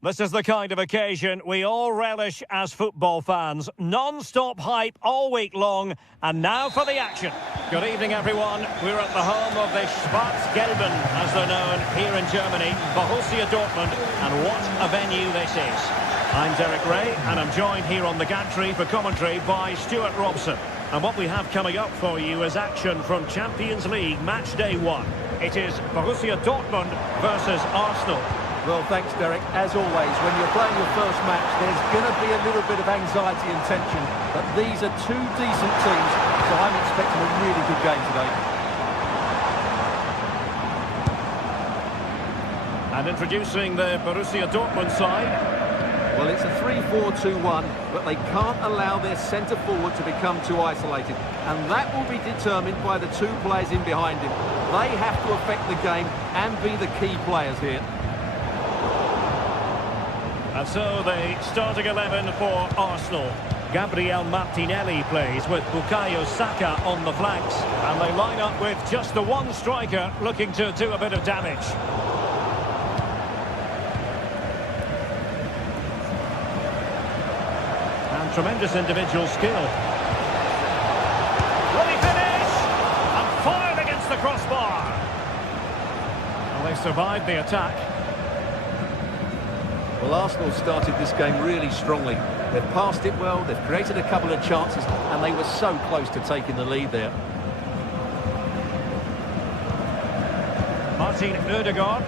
This is the kind of occasion we all relish as football fans. Non-stop hype all week long, and now for the action. Good evening, everyone. We're at the home of the Schwarz-Gelben, as they're known, here in Germany, Borussia Dortmund, and what a venue this is. I'm Derek Ray, and I'm joined here on the gantry for commentary by Stuart Robson. And what we have coming up for you is action from Champions League Match Day 1. It is Borussia Dortmund versus Arsenal. Well, thanks, Derek. As always, when you're playing your first match, there's going to be a little bit of anxiety and tension. But these are two decent teams, so I'm expecting a really good game today. And introducing the Borussia Dortmund side. Well, it's a 3-4-2-1, but they can't allow their centre-forward to become too isolated. And that will be determined by the two players in behind him. They have to affect the game and be the key players here. And so the starting 11 for Arsenal. Gabriel Martinelli plays with Bukayo Saka on the flanks. And they line up with just the one striker looking to do a bit of damage. And tremendous individual skill. Will he finish? And fired against the crossbar. Well, they survived the attack. Well, Arsenal started this game really strongly. They've passed it well, they've created a couple of chances, and they were so close to taking the lead there. Martin Ødegaard.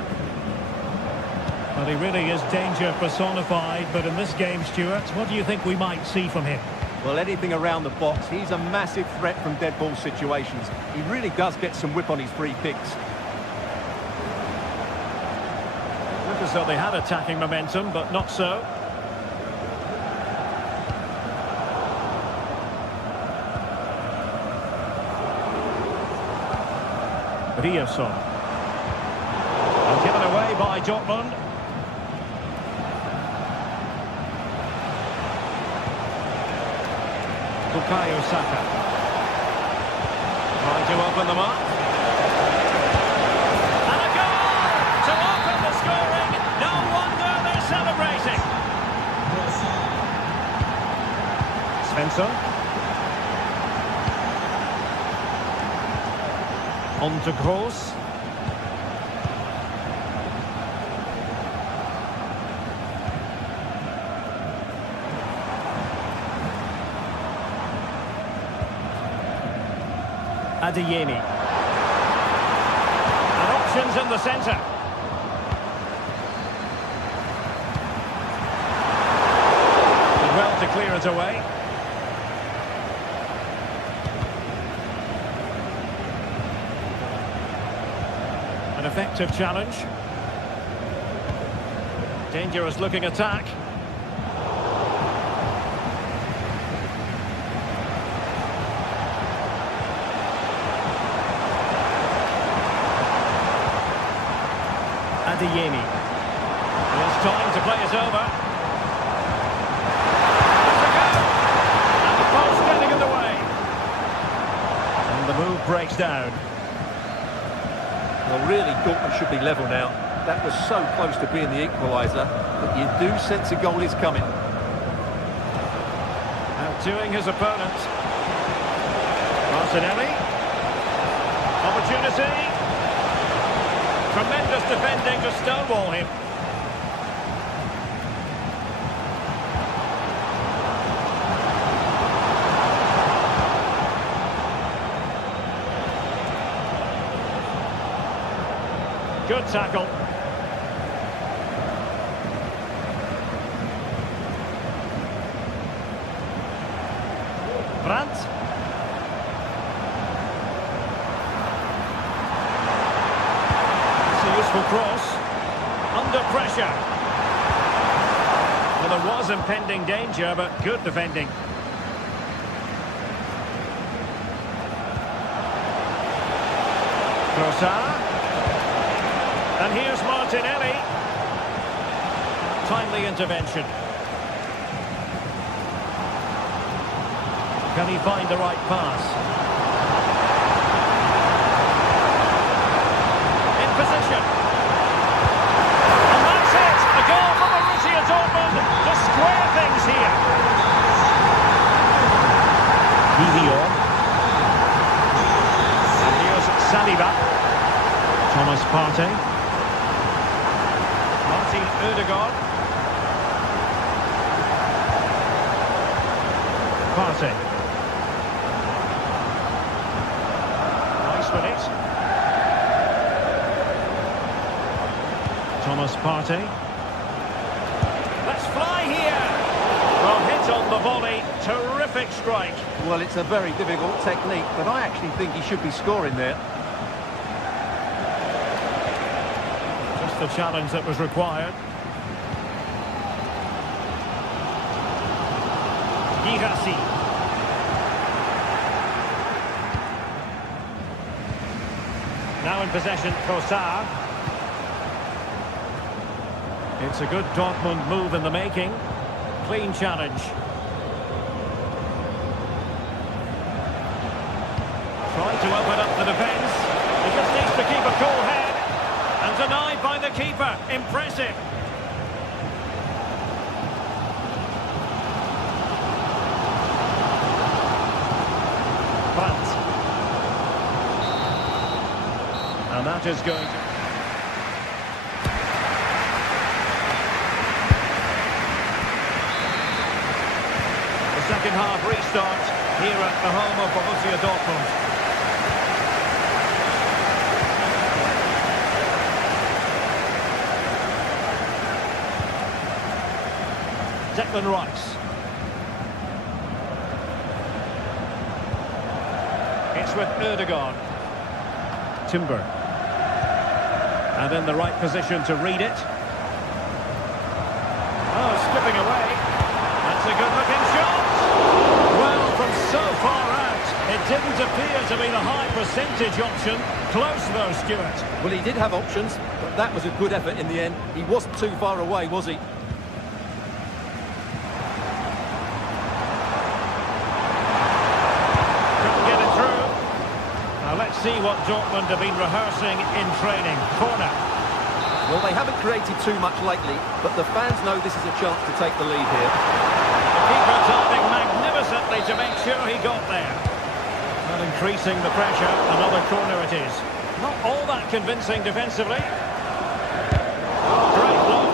Well, he really is danger personified, but in this game, Stuart, what do you think we might see from him? Well, anything around the box. He's a massive threat from dead ball situations. He really does get some whip on his free kicks. As though they had attacking momentum, but not so. Riasson. And given away by Dortmund. Bukayo Saka. Trying to open them up. Svensson. On to Kroos. Adeyemi. And options in the centre. Well to clear it away. An effective challenge. Dangerous looking attack. Adeyemi. It's time to play it over. That's a go! And the post getting in the way. And the move breaks down. Well, really, Dortmund should be level now. That was so close to being the equaliser, but you do sense a goal is coming. Outdoing his opponent. Martinelli. Opportunity. Tremendous defending to stonewall him. Good tackle. Brandt. It's a useful cross. Under pressure. Well, there was impending danger, but good defending. Trossard. And here's Martinelli. Timely intervention. Can he find the right pass? In position. And that's it! A goal for Borussia Thomas Partey. Martin Ødegaard. Partey. Nice with it. Thomas Partey. Let's fly here. Well, hit on the volley. Terrific strike. Well, it's a very difficult technique, but I actually think he should be scoring there. Just the challenge that was required. Girassi. Now in possession, Trossard. It's a good Dortmund move in the making. Clean challenge. Trying to open up the defence. He just needs to keep a cool head. And denied by the keeper. Impressive. Brandt. And that is going to... Second half restart here at the home of Borussia Dortmund. Declan Rice. It's with Ødegaard. Timber. And in the right position to read it. Oh, skipping away. That's a good-looking shot. Well, from so far out, it didn't appear to be the high percentage option. Close though, Stuart. Well, he did have options, but that was a good effort in the end. He wasn't too far away, was he? Couldn't get it through. Now let's see what Dortmund have been rehearsing in training. Corner. Well, they haven't created too much lately, but the fans know this is a chance to take the lead here. The keeper diving magnificently to make sure he got there. And increasing the pressure, another corner it is. Not all that convincing defensively. Oh, great block.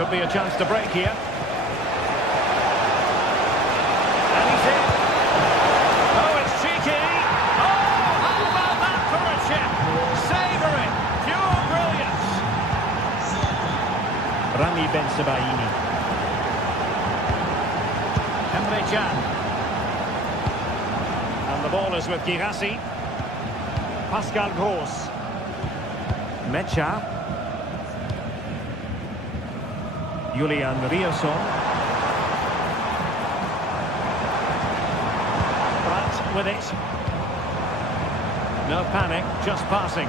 Could be a chance to break here. And he's in. Oh, it's cheeky. Oh, how about that for a chip? Savouring. Pure brilliance. Rami Ben Sebaini. Emre Can. And the ball is with Girassi. Pascal Gross. Mecha. Julian Riasson. Brandt with it. No panic, just passing.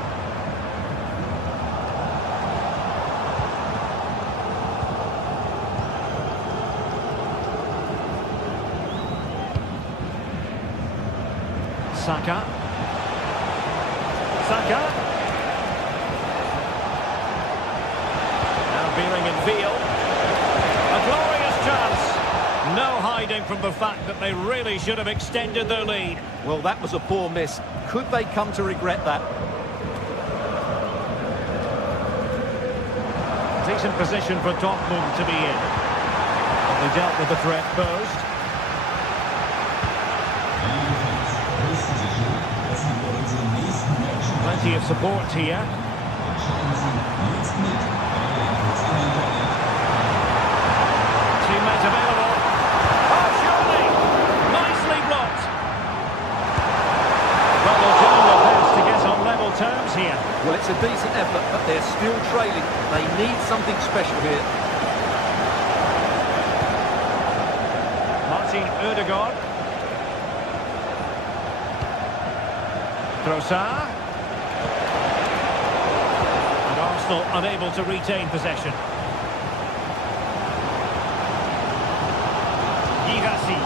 Saka. Saka. Now veering in field. A glorious chance. No hiding from the fact that they really should have extended their lead. Well, that was a poor miss. Could they come to regret that? Decent position for Dortmund to be in. But they dealt with the threat posed. Plenty of support here. Teammate available. Oh, surely! Nicely blocked. Well, they're doing their best to get on level terms here. Well, it's a decent effort, but they're still trailing. They need something special here. Martin Ødegaard. Trossard. And Arsenal unable to retain possession. Girassi.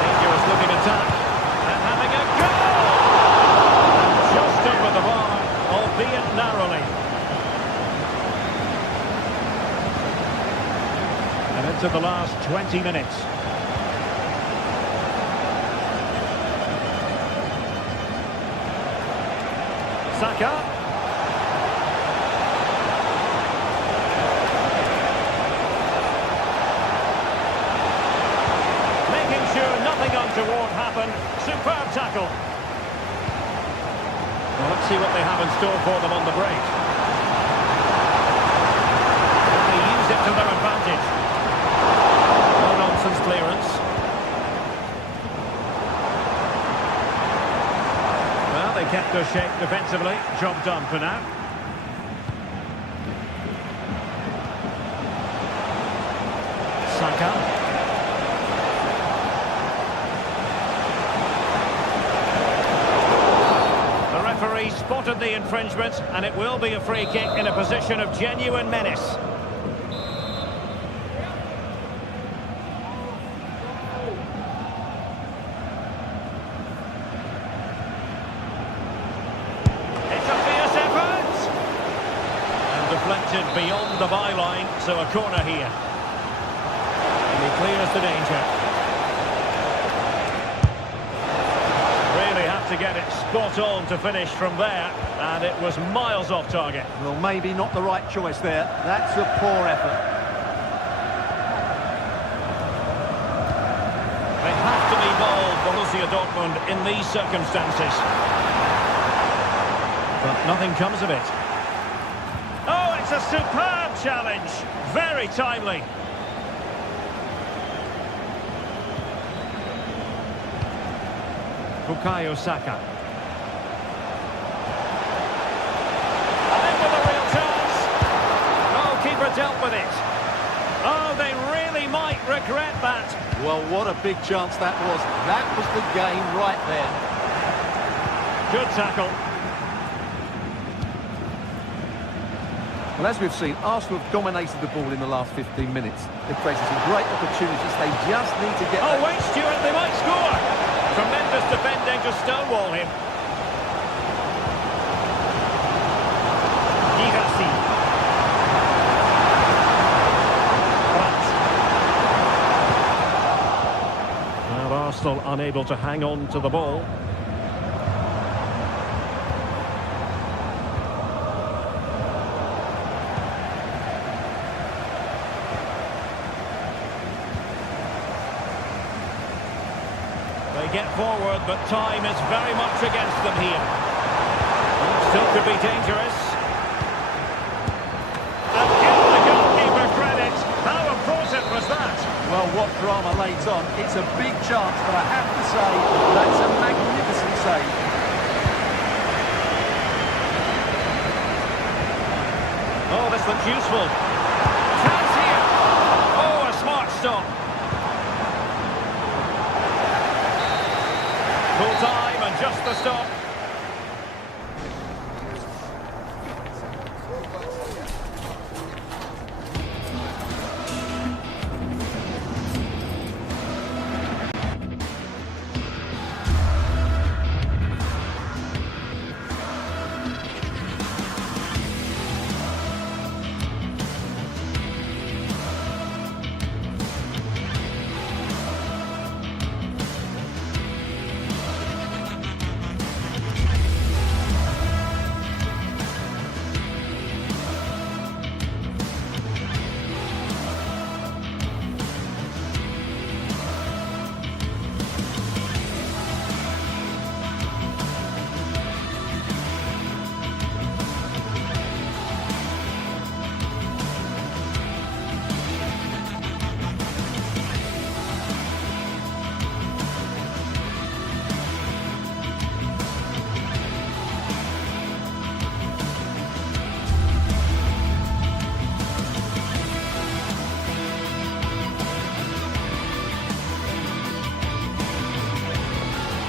Dangerous looking attack. And having a goal! And just over the bar. And into the last 20 minutes. Saka. Making sure nothing untoward happened. Superb tackle. Well, let's see what they have in store for them on the break. They use it to their advantage. No-nonsense clearance. Well, they kept their shape defensively. Job done for now. Saka. Referee spotted the infringement, and it will be a free kick in a position of genuine menace. It's a fierce effort! And deflected beyond the byline, so a corner here. And he clears the danger. To get it spot on to finish from there, and it was miles off target. Well, maybe not the right choice there. That's a poor effort. They have to be bold, Borussia Dortmund, in these circumstances. But nothing comes of it. Oh, it's a superb challenge. Very timely. Bukayo Saka. And with a real chance. Goalkeeper dealt with it. Oh, they really might regret that. Well, what a big chance that was. That was the game right there. Good tackle. Well, as we've seen, Arsenal have dominated the ball in the last 15 minutes. They've created some great opportunities. They just need to get... Oh, wait, Stuart, they might score. Tremendous defending to stonewall him. Girassi. Well, Arsenal unable to hang on to the ball. They get forward, but time is very much against them here. Still could be dangerous. And give the goalkeeper credit. How important was that? Well, what drama lays on. It's a big chance, but I have to say, that's a magnificent save. Oh, this looks useful. Chance here. Oh, a smart stop. Full time and just the stop.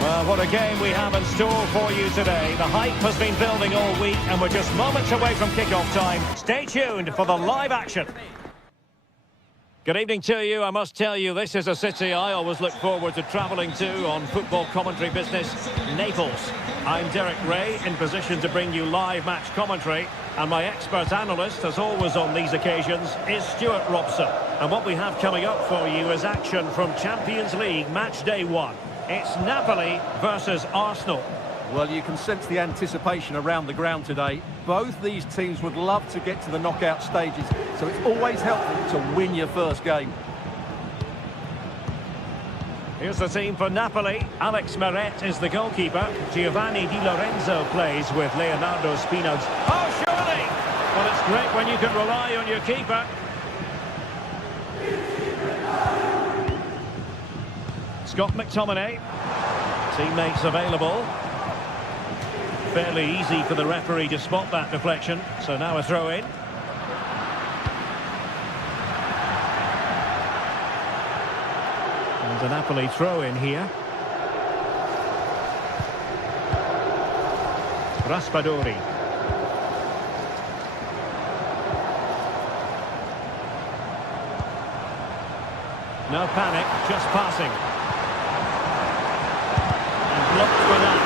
Well, what a game we have in store for you today. The hype has been building all week and we're just moments away from kick-off time. Stay tuned for the live action. Good evening to you. I must tell you, this is a city I always look forward to travelling to on football commentary business, Naples. I'm Derek Ray, in position to bring you live match commentary. And my expert analyst, as always on these occasions, is Stuart Robson. And what we have coming up for you is action from Champions League match day 1. It's Napoli versus Arsenal. Well, you can sense the anticipation around the ground today. Both these teams would love to get to the knockout stages, so it's always helpful to win your first game. Here's the team for Napoli. Alex Meret is the goalkeeper. Giovanni Di Lorenzo plays with Leonardo Spinazzola. Oh, surely! Well, it's great when you can rely on your keeper. Scott McTominay. Teammates available. Fairly easy for the referee to spot that deflection. So now a throw-in. And a Napoli throw-in here. Raspadori. No panic, just passing. And blocked for that.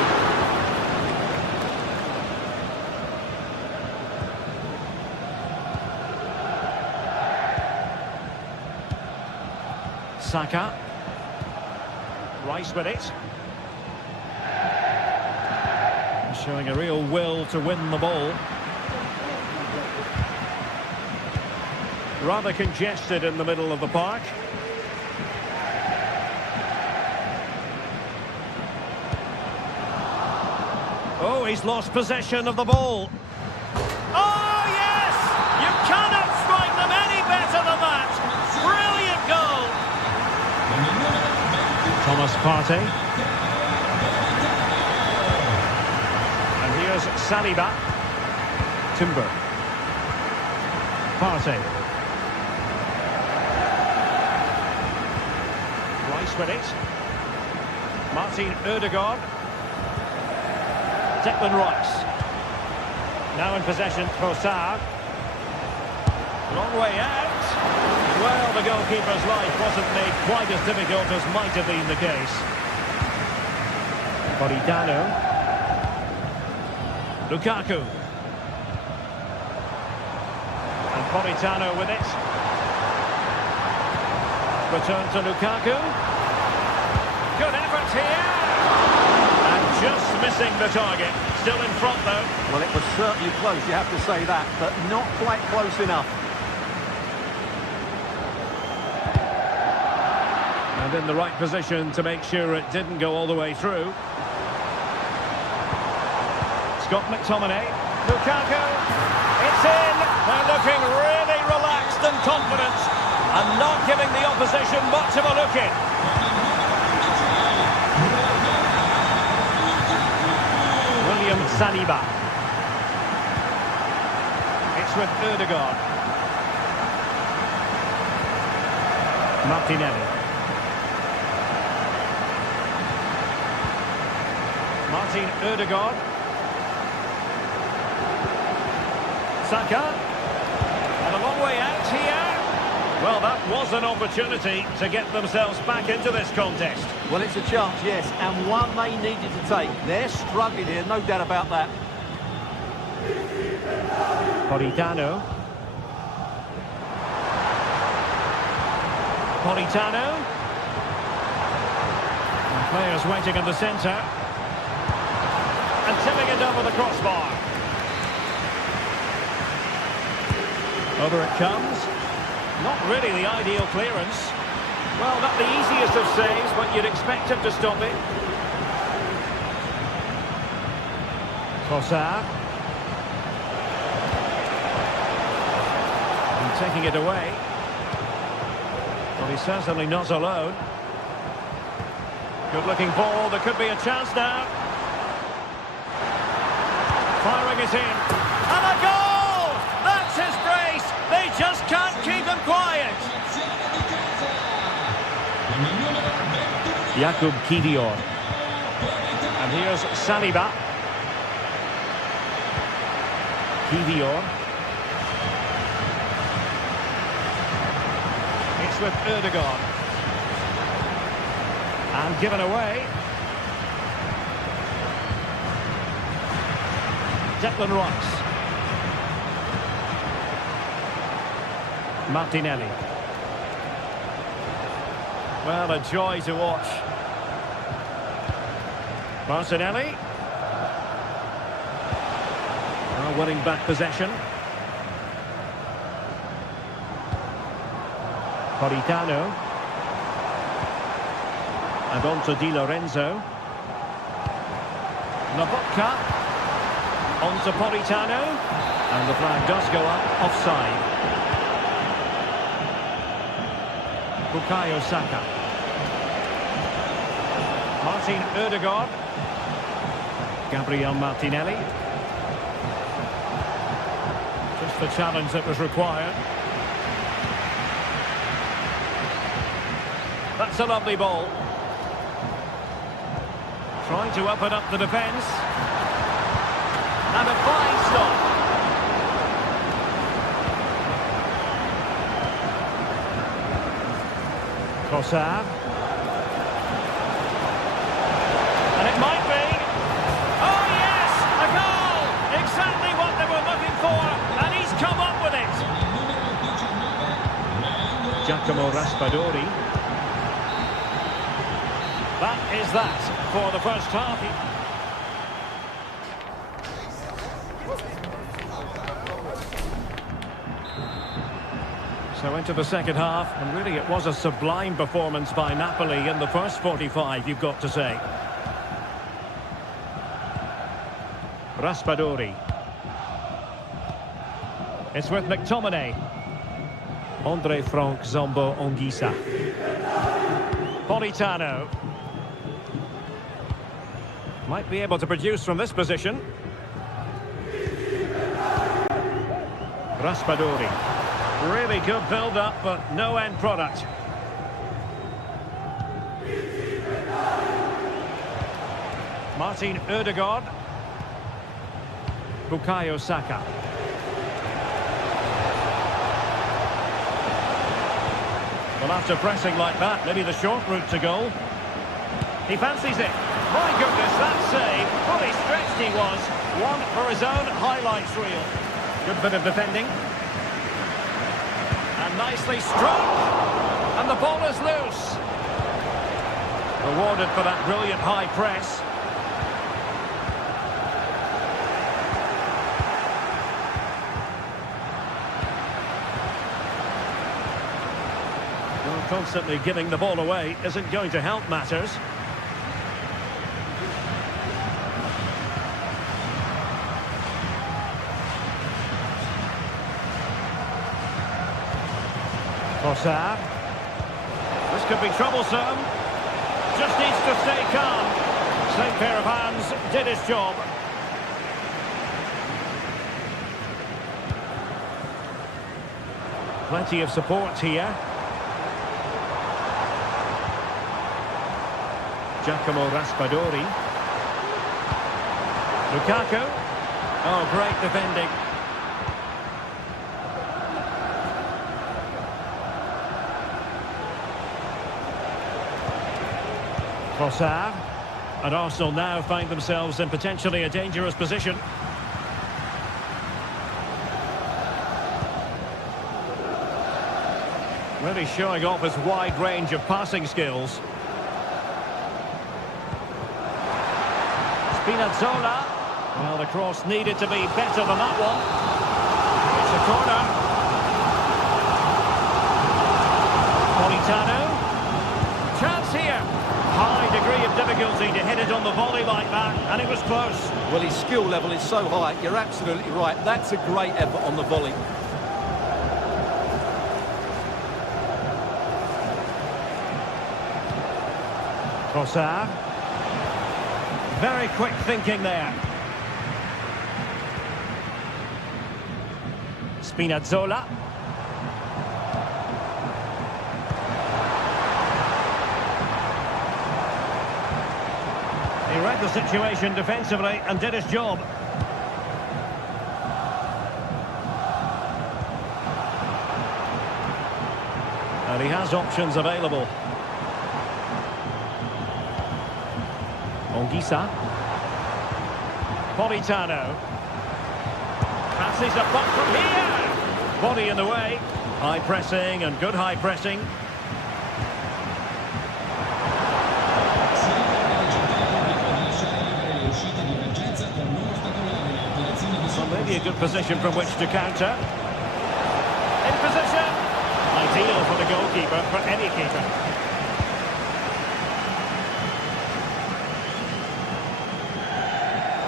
Saka. Rice with it. Showing a real will to win the ball. Rather congested in the middle of the park. Oh, he's lost possession of the ball. Oh, yes! You cannot strike them any better than that. Brilliant goal. Thomas Partey. And here's Saliba. Timber. Partey. Rice with it. Martin Ødegaard. Declan Rice. Now in possession, Trossard. Long way out. Well, the goalkeeper's life wasn't made quite as difficult as might have been the case. Politano. Lukaku. And Politano with it. Return to Lukaku. Good effort here. And just missing the target. Still in front, though. Well, it was certainly close, you have to say that, but not quite close enough. And in the right position to make sure it didn't go all the way through. Scott McTominay. Lukaku. It's in. They're looking really relaxed and confident. And not giving the opposition much of a look in. William Saliba. It's with Ødegaard. Martinelli. Martin Ødegaard. Saka. And a long way out here. Well, that was an opportunity to get themselves back into this contest. Well, it's a chance, yes, and one they needed to take. They're struggling here, no doubt about that. Politano. Politano. And players waiting in the centre. And tipping it over the crossbar. Over it comes. Not really the ideal clearance. Well, not the easiest of saves, but you'd expect him to stop it. Trossard. And taking it away. Well, he's certainly not alone. Good-looking ball. There could be a chance now. Firing it in. And a goal! That's his brace! They just can't keep him quiet. Jakub Kivior. And here's Saliba. Kivior. It's with Ødegaard. And given away. Declan Rice. Martinelli. Well, a joy to watch. Martinelli. Now winning back possession. Politano. And on to Di Lorenzo. Lobotka. On to Politano. And the flag does go up, offside. Bukayo Saka. Martin Ødegaard. Gabriel Martinelli. Just the challenge that was required. That's a lovely ball. Trying to open up the defence. And a fine stop. Trossard. And it might be. Oh yes! A goal! Exactly what they were looking for. And he's come up with it. Giacomo Raspadori. That is that for the first half. So into the second half, and really it was a sublime performance by Napoli in the first 45, you've got to say. Raspadori. It's with McTominay. Andre Frank Zombo Anguissa. Politano. Might be able to produce from this position. Raspadori. Really good build-up, but no end product. Martin Ødegaard. Bukayo Saka. Well, after pressing like that, maybe the short route to goal. He fancies it. My goodness, that save. Fully stretched he was. One for his own highlights reel. Good bit of defending. And nicely struck. And the ball is loose. Rewarded for that brilliant high press. Well, constantly giving the ball away isn't going to help matters. Trossard. This could be troublesome. Just needs to stay calm. Same pair of hands did his job. Plenty of support here. Giacomo Raspadori. Lukaku. Oh, great defending. Trossard. And Arsenal now find themselves in potentially a dangerous position. Really showing off his wide range of passing skills. Spinazzola. Well, the cross needed to be better than that one. It's a corner. Politano. Chance here. High degree of difficulty to hit it on the volley like that, and it was close. Well, his skill level is so high, you're absolutely right. That's a great effort on the volley. Trossard. Very quick thinking there. Spinazzola. He read the situation defensively and did his job. And he has options available. Anguissa. Politano. Passes a puck from here. Body in the way. High pressing and good high pressing. Well, maybe a good position from which to counter. In position. Ideal for the goalkeeper, for any keeper.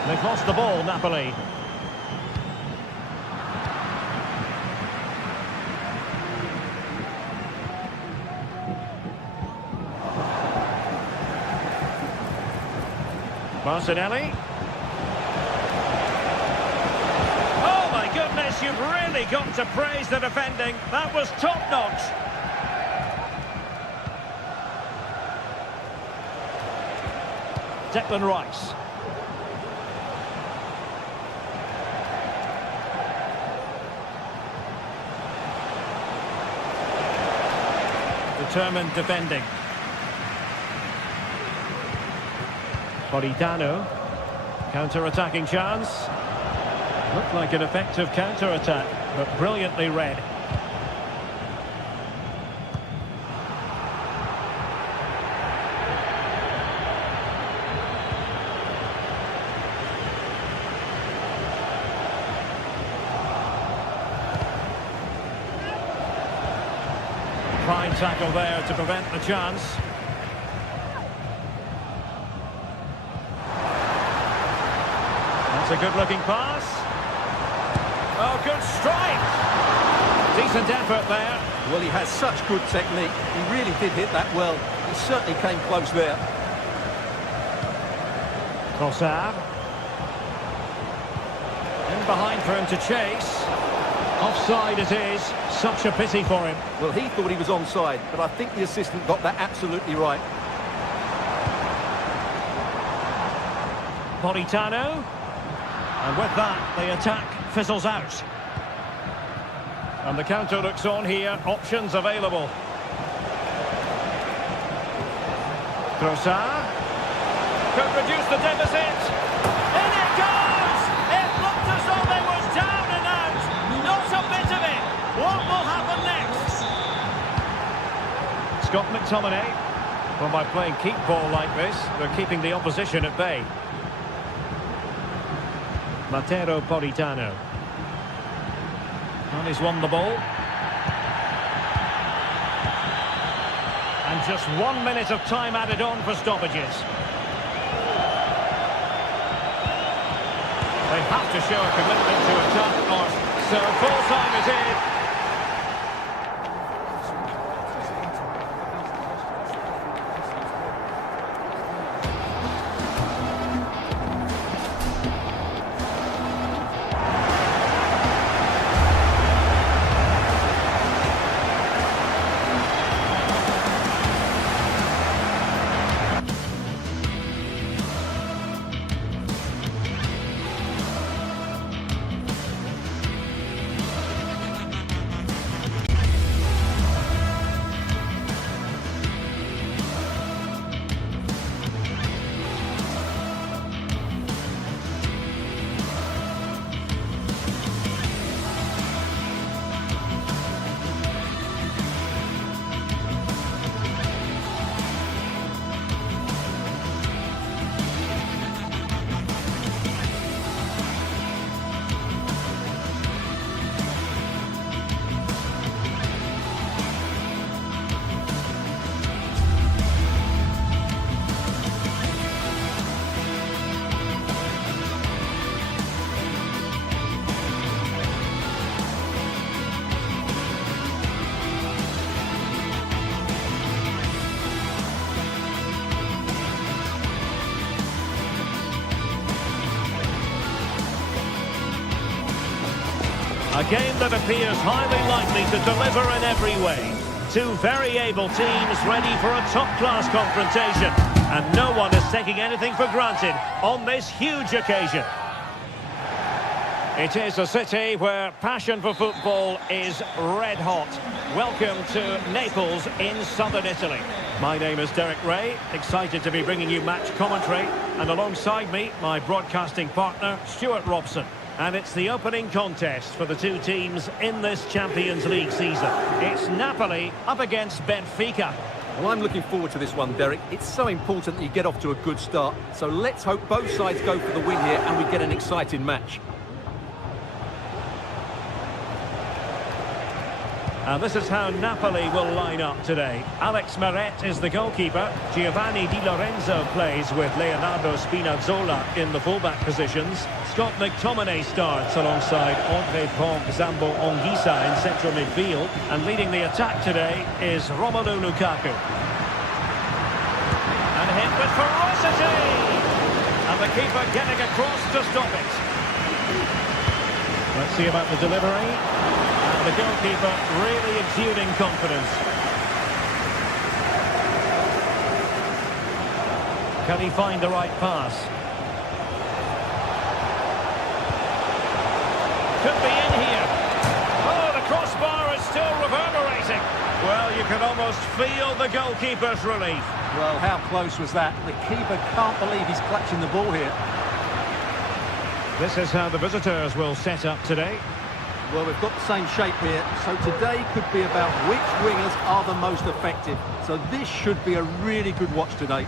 They've lost the ball, Napoli. Martinelli. Oh my goodness, you've really got to praise the defending. That was top-notch. Declan Rice. Determined defending. Politano. Counter-attacking chance. Looked like an effective counter-attack, but brilliantly read. Fine tackle there to prevent the chance. That's a good-looking pass. Oh, good strike. Decent effort there. Well, he has such good technique. He really did hit that well. He certainly came close there. Trossard. In behind for him to chase. Offside it is. Such a pity for him. Well, he thought he was onside, but I think the assistant got that absolutely right. Politano. And with that, the attack fizzles out. And the counter looks on here. Options available. Trossard. Could reduce the deficit. In it goes! It looked as though they was down and out. Not a bit of it. What will happen next? Scott McTominay. Well, by playing keep ball like this, they're keeping the opposition at bay. Matteo Politano. And he's won the ball. And just 1 minute of time added on for stoppages. They have to show a commitment to attack, or so full time it is. A game that appears highly likely to deliver in every way. Two very able teams ready for a top-class confrontation. And no one is taking anything for granted on this huge occasion. It is a city where passion for football is red hot. Welcome to Naples in southern Italy. My name is Derek Ray, excited to be bringing you match commentary. And alongside me, my broadcasting partner, Stuart Robson. And it's the opening contest for the two teams in this Champions League season. It's Napoli up against Benfica. Well, I'm looking forward to this one, Derek. It's so important that you get off to a good start. So let's hope both sides go for the win here and we get an exciting match. And this is how Napoli will line up today. Alex Meret is the goalkeeper. Giovanni Di Lorenzo plays with Leonardo Spinazzola in the fullback positions. Scott McTominay starts alongside Andre Frank Zambo Anguissa in central midfield. And leading the attack today is Romelu Lukaku. And hit with ferocity! And the keeper getting across to stop it. Let's see about the delivery. And the goalkeeper really exuding confidence. Can he find the right pass? Could be in here. Oh, the crossbar is still reverberating. Well, you can almost feel the goalkeeper's relief. Well, how close was that? The keeper can't believe he's clutching the ball here. This is how the visitors will set up today. Well, we've got the same shape here, so today could be about which wingers are the most effective. So this should be a really good watch today.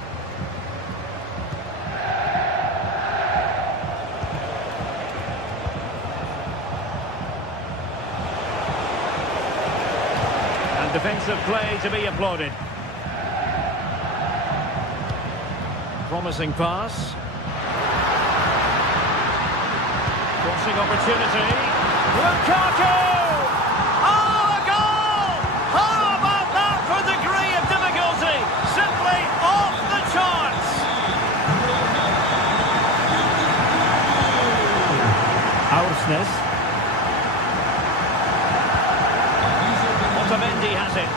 And defensive play to be applauded. Promising pass. Crossing opportunity. Lukaku! Oh, a goal! How about that for degree of difficulty? Simply off the charts! Aursnes. Otamendi has it.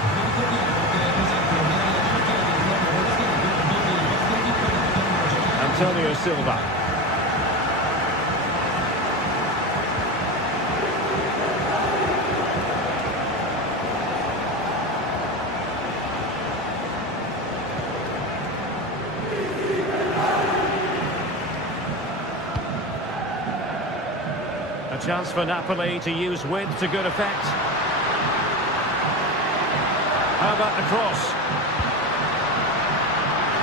Antonio Silva. A chance for Napoli to use width to good effect. How about the cross?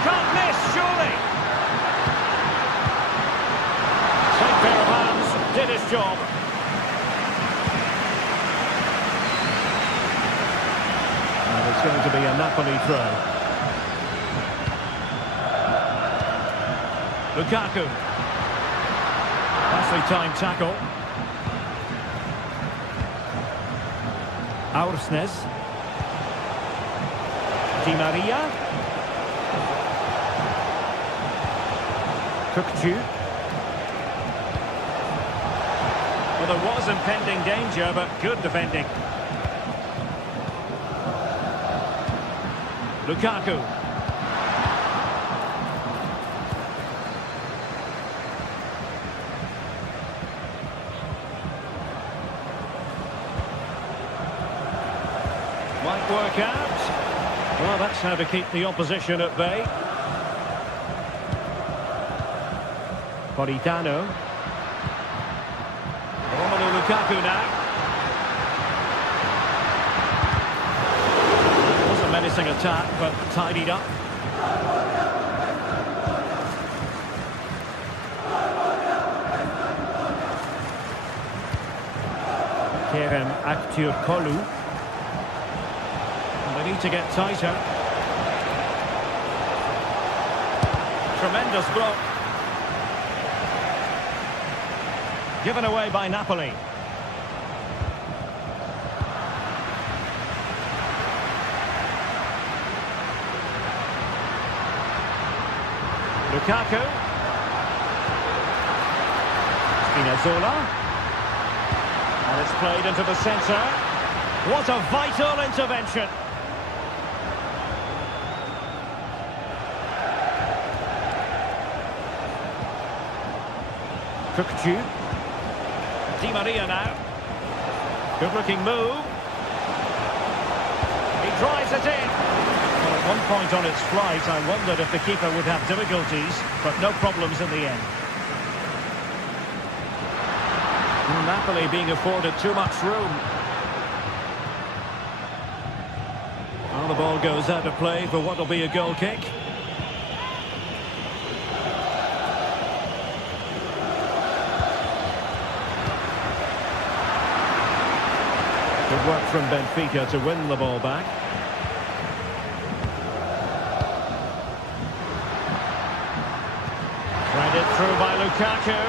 Can't miss, surely! Same pair of hands, did his job. And it's going to be a Napoli throw. Lukaku. Nicely timed tackle. Aursnes. Di Maria. Kukçu. Well, there was impending danger, but good defending. Lukaku. Might work out. Well, that's how to keep the opposition at bay. Politano. Romelu Lukaku now. It was a menacing attack, but tidied up. Kerem Aktürkoğlu. They need to get tighter. Tremendous block. Given away by Napoli. Lukaku. Spinazzola. And it's played into the centre. What a vital intervention. Kukçu. Di Maria now. Good-looking move. He drives it in. Well, at one point on its flight, I wondered if the keeper would have difficulties, but no problems in the end. Napoli being afforded too much room. Well, the ball goes out of play for what will be a goal kick. Good work from Benfica to win the ball back. Threaded through by Lukaku.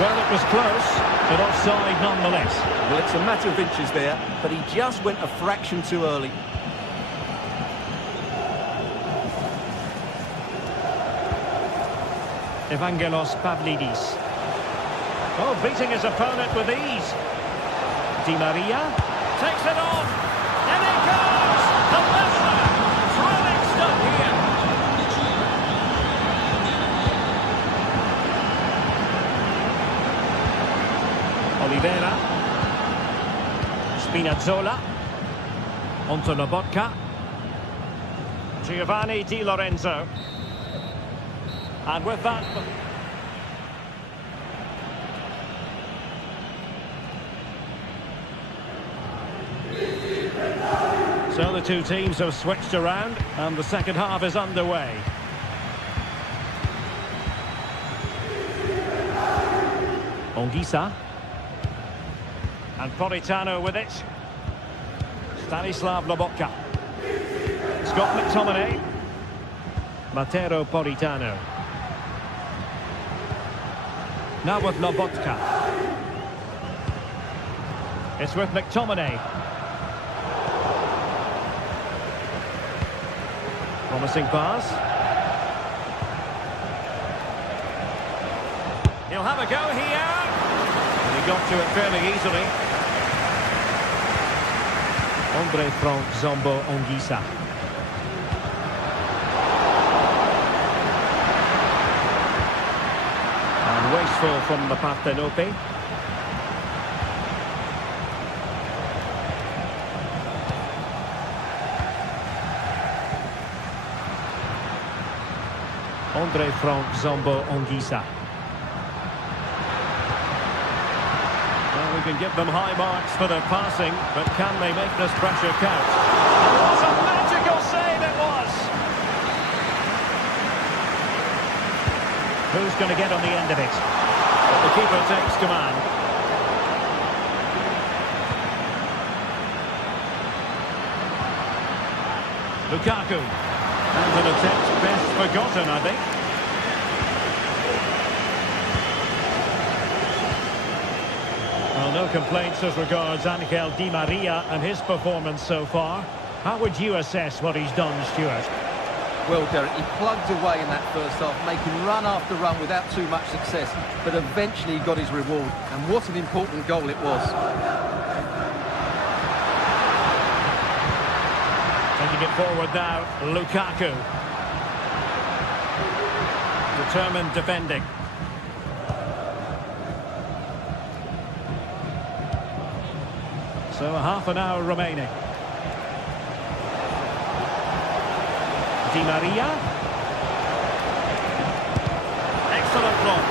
Well, it was close, but offside nonetheless. Well, it's a matter of inches there, but he just went a fraction too early. Evangelos Pavlidis. Oh, beating his opponent with ease. Di Maria takes it on, and it goes! The Leicester! Thrilling stuff here. Oliveira. Spinazzola. Onto Lobotka. Giovanni Di Lorenzo. And with that... So the two teams have switched around and the second half is underway. Ongisa. And Politano with it. Stanislav Lobotka. Scott McTominay. Matteo Politano. Now with Lobotka. It's with McTominay. Promising pass. He'll have a go here. And he got to it fairly easily. Andre Frank Zombo Ongisa. And wasteful from the Partenope. Andre Frank Zombo Ongisa. Well, we can give them high marks for their passing, but can they make this pressure count? And what a magical save it was! Who's going to get on the end of it? But the keeper takes command. Lukaku. And an attempt best forgotten, I think. Well, no complaints as regards Angel Di Maria and his performance so far. How would you assess what he's done, Stuart? Well, Derek, he plugged away in that first half, making run after run without too much success, but eventually he got his reward. And what an important goal it was. Taking it forward now, Lukaku. Determined defending. So half an hour remaining. Di Maria. Excellent block.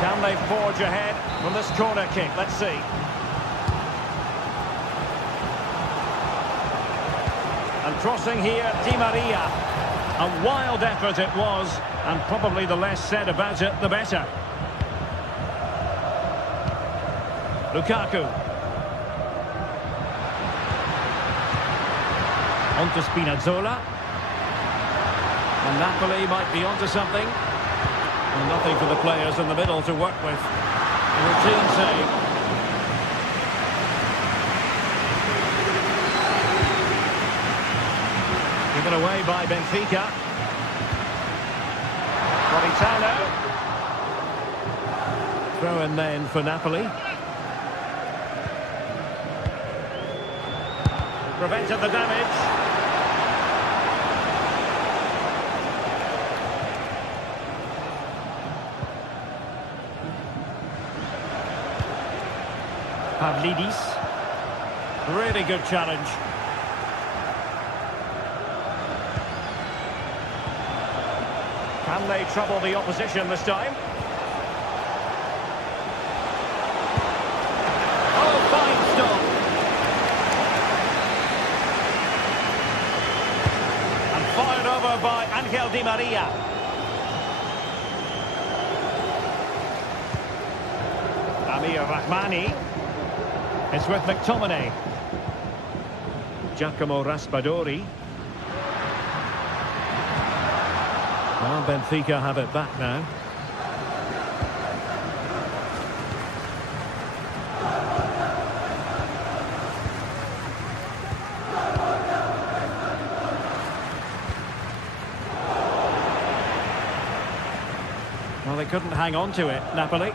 Can they forge ahead from this corner kick? Let's see. And crossing here, Di Maria. A wild effort it was, and probably the less said about it, the better. Lukaku. Onto Spinazzola. And Napoli might be onto something. And nothing for the players in the middle to work with. A routine save. Given away by Benfica. Politano. Throw in then for Napoli. Prevented the damage. Pavlidis. Really good challenge. Can they trouble the opposition this time? followed by Angel Di Maria. Amir Rahmani. It's with McTominay. Giacomo Raspadori. Well, Benfica have it back now. Well, they couldn't hang on to it, Napoli.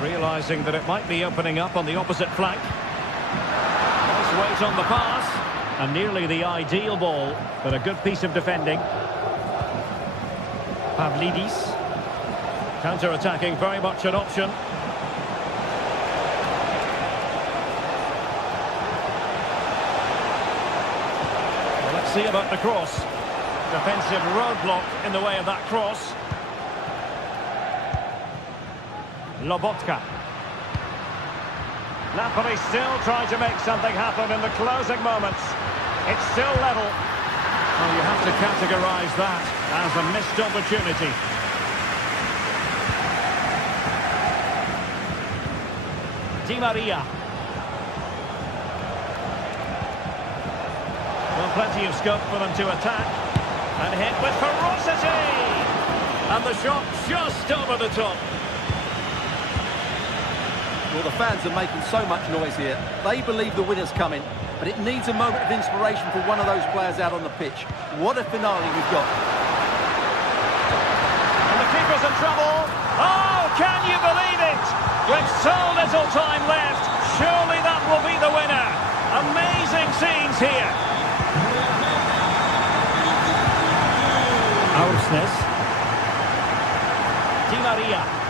Realising that it might be opening up on the opposite flank. Nice weight on the pass. And nearly the ideal ball, but a good piece of defending. Pavlidis. Counter-attacking, very much an option. Well, let's see about the cross. Defensive roadblock in the way of that cross. Lobotka. Napoli still trying to make something happen in the closing moments. It's still level. Well, you have to categorise that as a missed opportunity. Di Maria. Well, plenty of scope for them to attack. And hit with ferocity! And the shot just over the top. Well, the fans are making so much noise here. They believe the winner's coming, but it needs a moment of inspiration for one of those players out on the pitch. What a finale we've got. And the keeper's in trouble. Oh, can you believe it? With so little time left, surely that will be the winner. Amazing scenes here. Aursnes. Di Maria.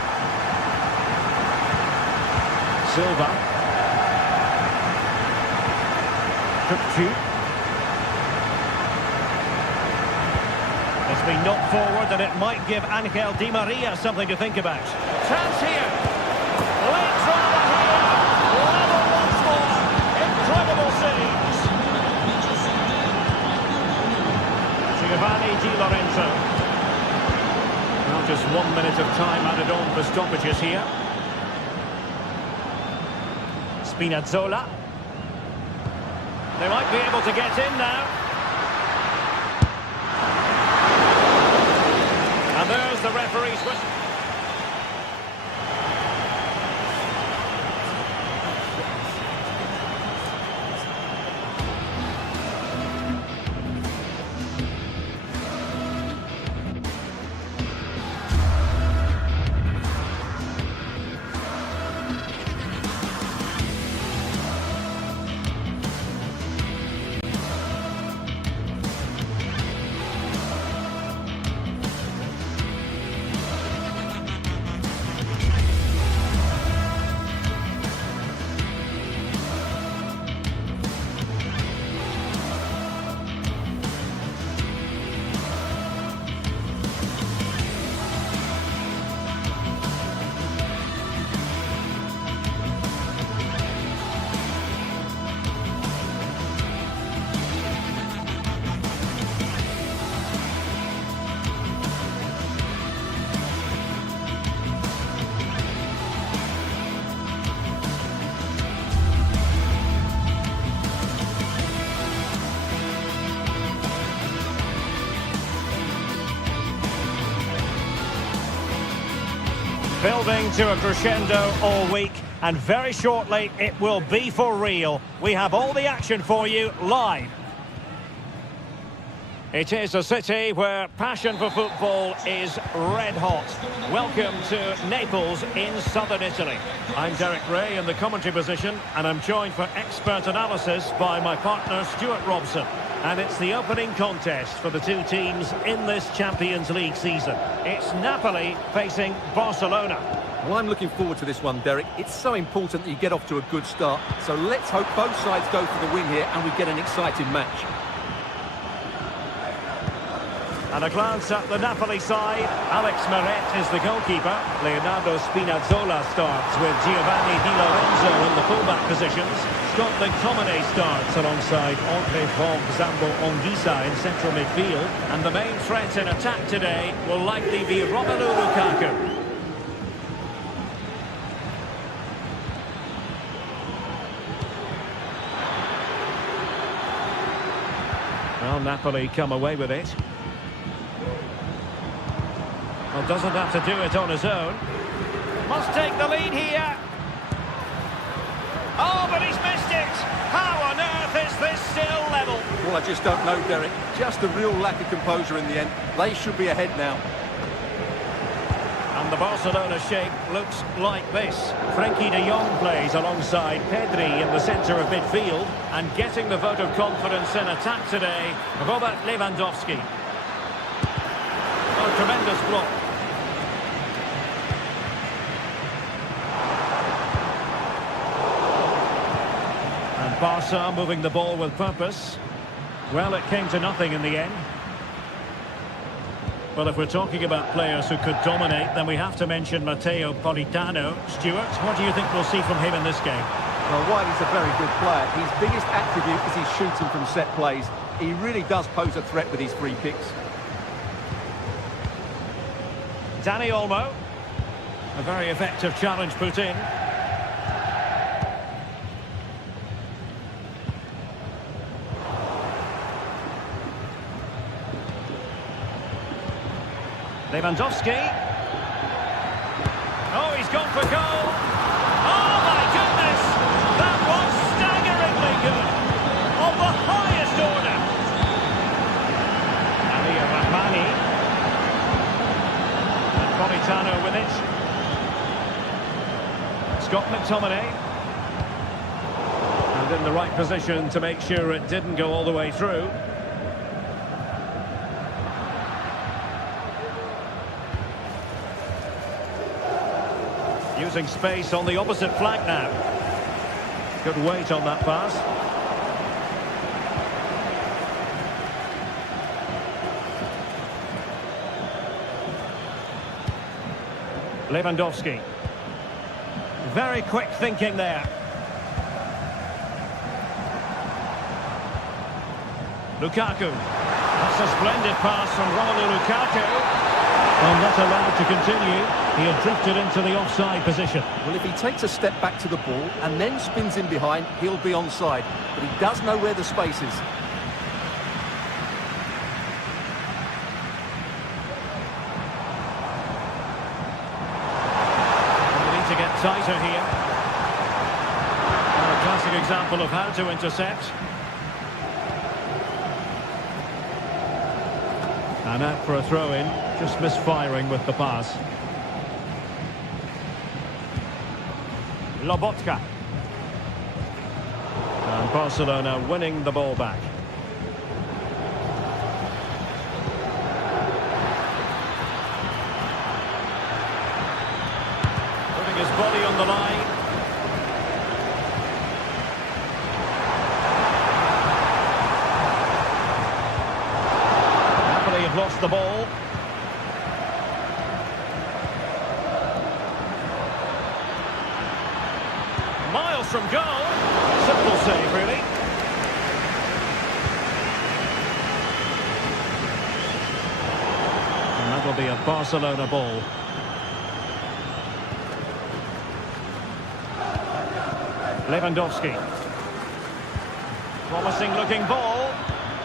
Silva. Turkçü. It's been knocked forward and it might give Angel Di Maria something to think about. Chance here. Late drama here. Level once more. Incredible saves. Giovanni Di Lorenzo. Well, just 1 minute of time added on for stoppages here. Spinazzola. They might be able to get in now. And there's the referee's whistle. Building to a crescendo all week, and very shortly it will be for real. We have all the action for you live. It is a city where passion for football is red hot. Welcome to Naples in southern Italy. I'm Derek Ray in the commentary position, and I'm joined for expert analysis by my partner Stuart Robson. And it's the opening contest for the two teams in this Champions League season. It's Napoli facing Barcelona. Well, I'm looking forward to this one, Derek. It's so important that you get off to a good start. So let's hope both sides go for the win here and we get an exciting match. And a glance at the Napoli side. Alex Meret is the goalkeeper. Leonardo Spinazzola starts with Giovanni Di Lorenzo in the fullback positions. Scott McTominay starts alongside Andre Von Zambo Anguissa in central midfield. And the main threat in attack today will likely be Romelu Lukaku. Well, Napoli come away with it. Well, doesn't have to do it on his own. Must take the lead here. Oh, but he's missed it. How on earth is this still level? Well, I just don't know, Derek. Just a real lack of composure in the end. They should be ahead now. And the Barcelona shape looks like this. Frenkie de Jong plays alongside Pedri in the centre of midfield. And getting the vote of confidence in attack today, Robert Lewandowski. Oh, tremendous block. And Barca moving the ball with purpose. Well, it came to nothing in the end. Well, if we're talking about players who could dominate, then we have to mention Matteo Politano. Stuart, what do you think we'll see from him in this game? Well, while he's a very good player, his biggest attribute is his shooting from set plays. He really does pose a threat with his free kicks. Dani Olmo. A very effective challenge put in. Lewandowski. Oh, he's gone for goal. Oh, my goodness! That was staggeringly good. Of the highest order. Ali Rahmani. And Politano with it. Scott McTominay. And in the right position to make sure it didn't go all the way through. Using space on the opposite flank now. Good weight on that pass. Lewandowski. Very quick thinking there. Lukaku. That's a splendid pass from Romelu Lukaku. Well, not allowed to continue. He had drifted into the offside position. Well, if he takes a step back to the ball and then spins in behind, he'll be onside. But he does know where the space is. We need to get tighter here. And a classic example of how to intercept. And out for a throw-in, just misfiring with the pass. Lobotka. And Barcelona winning the ball back. Putting his body on the line. Napoli have lost the ball. Miles from goal. Simple save, really. And that'll be a Barcelona ball. Lewandowski. Promising looking ball.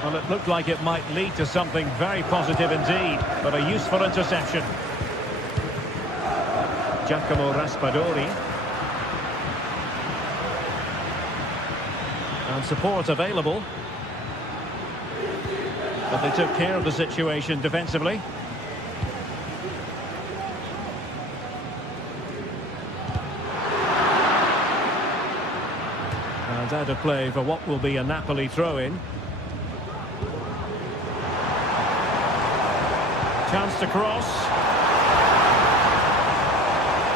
Well, it looked like it might lead to something very positive indeed, but a useful interception. Giacomo Raspadori. And support available. But they took care of the situation defensively. And out of play for what will be a Napoli throw-in. Chance to cross.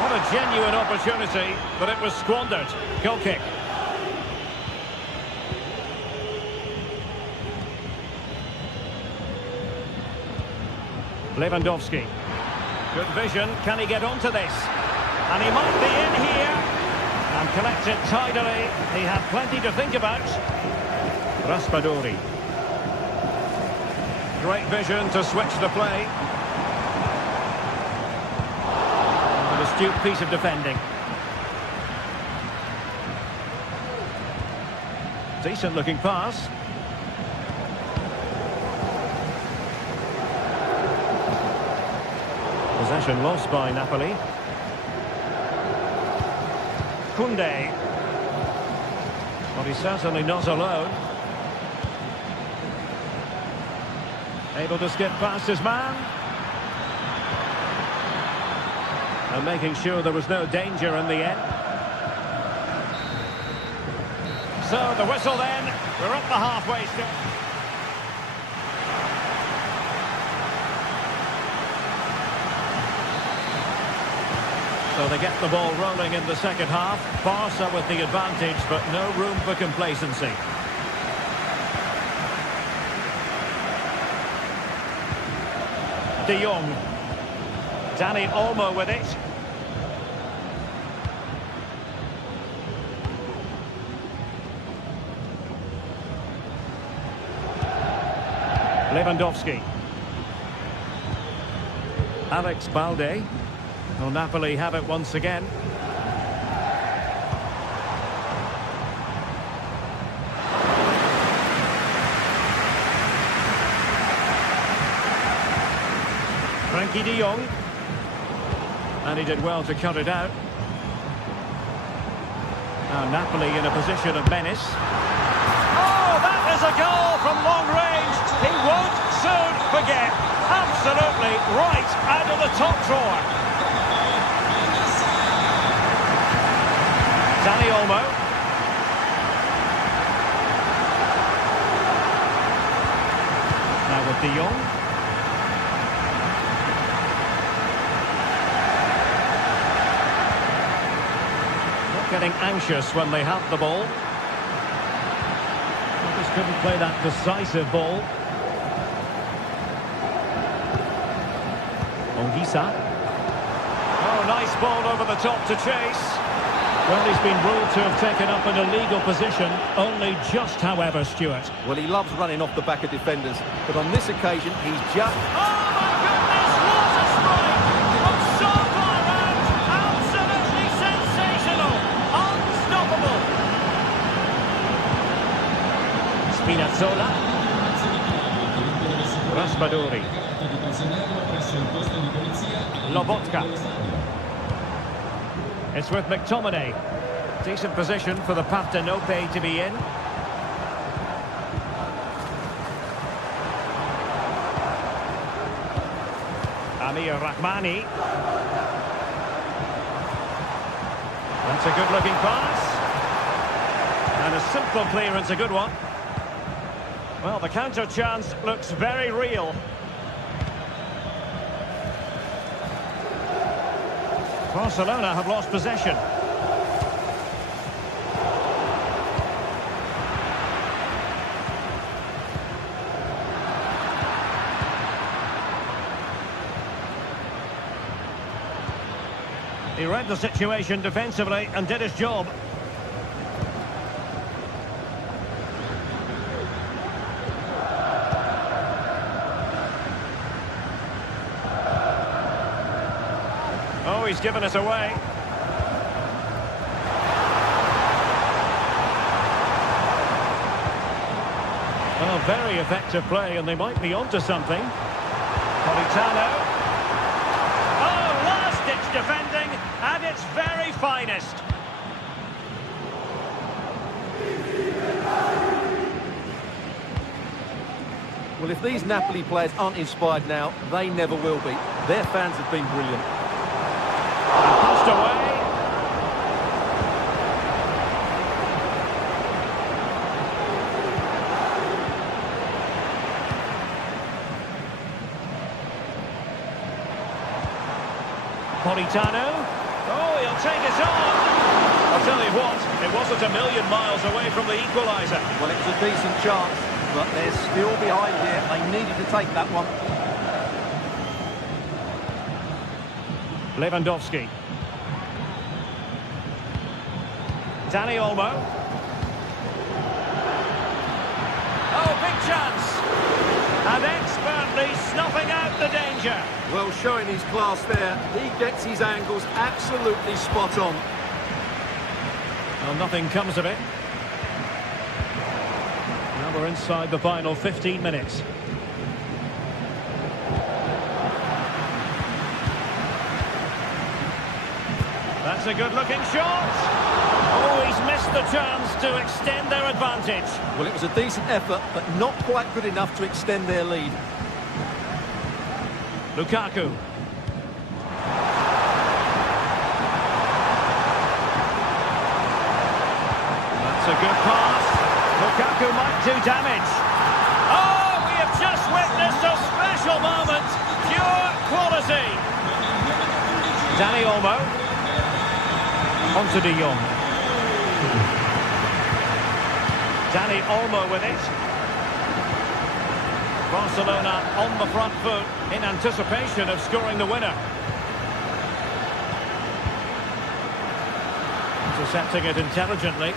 What a genuine opportunity, but it was squandered. Goal kick. Lewandowski. Good vision. Can he get onto this? And he might be in here. And collects it tidily. He had plenty to think about. Raspadori. Great vision to switch the play. An astute piece of defending. Decent looking pass. Possession lost by Napoli. Koundé. Well, he's certainly not alone. Able to skip past his man. And making sure there was no danger in the end. So the whistle then. We're at the halfway stage. So they get the ball rolling in the second half. Barca with the advantage, but no room for complacency. De Jong. Dani Olmo with it. Lewandowski. Alex Balde. Well, Napoli have it once again. Frankie de Jong. And he did well to cut it out. Now Napoli in a position of menace. Oh, that is a goal from long range. He won't soon forget. Absolutely right out of the top drawer. Dani Olmo. Now with De Jong. Not getting anxious when they have the ball. They just couldn't play that decisive ball. Ongisa. Oh, nice ball over the top to chase. Well, he's been ruled to have taken up an illegal position, only just, however, Stuart. Well, he loves running off the back of defenders, but on this occasion, he's just... Oh, my goodness, what a strike! From so far out, absolutely sensational, unstoppable. Spinazzola. Raspadori. Lobotka. It's with McTominay. Decent position for the Partenope to be in. Amir Rahmani. That's a good-looking pass. And a simple clearance, a good one. Well, the counter chance looks very real. Barcelona have lost possession. He read the situation defensively and did his job. Oh, he's given us away. Well, very effective play, and they might be onto something. Politano. Oh, last-ditch defending at its very finest. Well, if these Napoli players aren't inspired now, they never will be. Their fans have been brilliant. Pushed away. Politano. Oh, he'll take it on. I'll tell you what, it wasn't a million miles away from the equaliser. Well, it was a decent chance, but they're still behind here. They needed to take that one. Lewandowski. Dani Olmo. Oh, big chance. And expertly snuffing out the danger. Well, showing his class there. He gets his angles absolutely spot on. Well, nothing comes of it. Now we're inside the final 15 minutes. That's a good-looking shot. Oh, he's missed the chance to extend their advantage. Well, it was a decent effort, but not quite good enough to extend their lead. Lukaku. That's a good pass. Lukaku might do damage. Oh, we have just witnessed a special moment. Pure quality. Dani Olmo. Onto De Jong. Dani Olmo with it. Barcelona on the front foot in anticipation of scoring the winner. Intercepting it intelligently.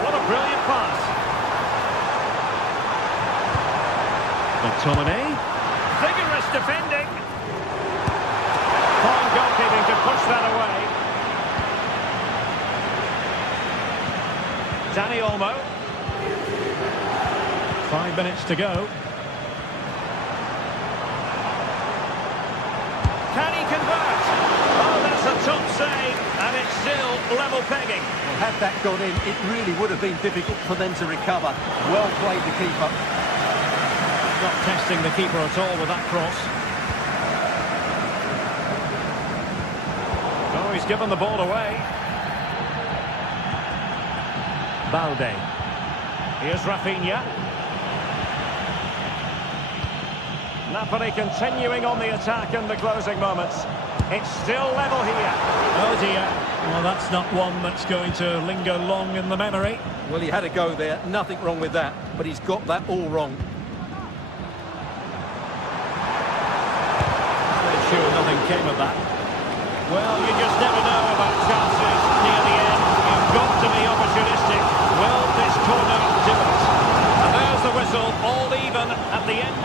What a brilliant pass. McTominay. Vigorous defending. Fine goalkeeping to push that away. Dani Olmo. 5 minutes to go. Can he convert? Oh, that's a top save, and it's still level pegging. Well, had that gone in, it really would have been difficult for them to recover. Well played, the keeper. Not testing the keeper at all with that cross. Oh, he's given the ball away. Balde. Here's Rafinha. Napoli continuing on the attack in the closing moments. It's still level here. Oh dear. Well, that's not one that's going to linger long in the memory. Well, he had a go there. Nothing wrong with that. But he's got that all wrong. Made sure nothing came of that. Well, you just never know about chances near the end. You've got to be opportunistic. Will this corner do it? And there's the whistle, all even at the end.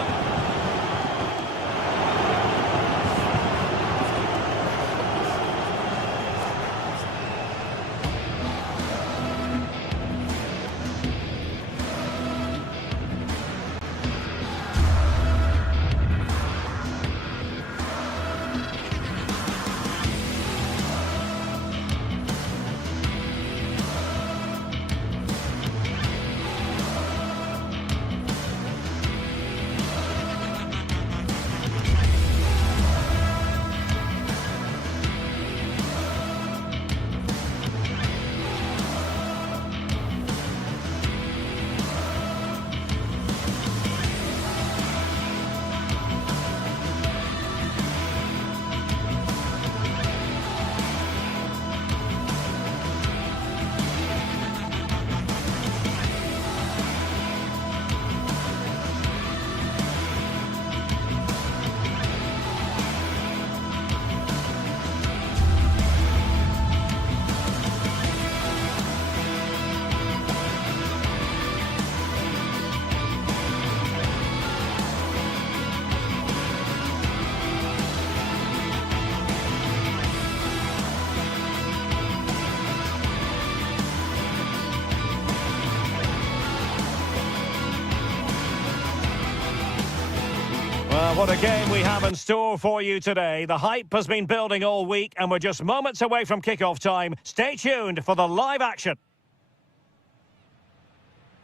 What a game we have in store for you today. The hype has been building all week and we're just moments away from kick-off time. Stay tuned for the live action.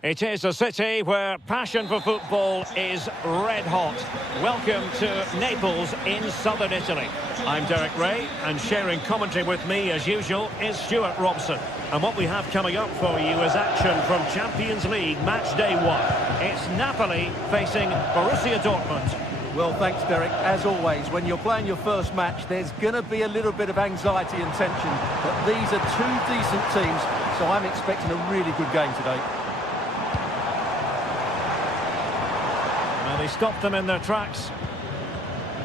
It is a city where passion for football is red hot. Welcome to Naples in southern Italy. I'm Derek Ray, and sharing commentary with me as usual is Stuart Robson. And what we have coming up for you is action from Champions League match day 1. It's Napoli facing Borussia Dortmund. Well, thanks, Derek. As always, when you're playing your first match, there's going to be a little bit of anxiety and tension. But these are two decent teams, so I'm expecting a really good game today. Well, he stopped them in their tracks.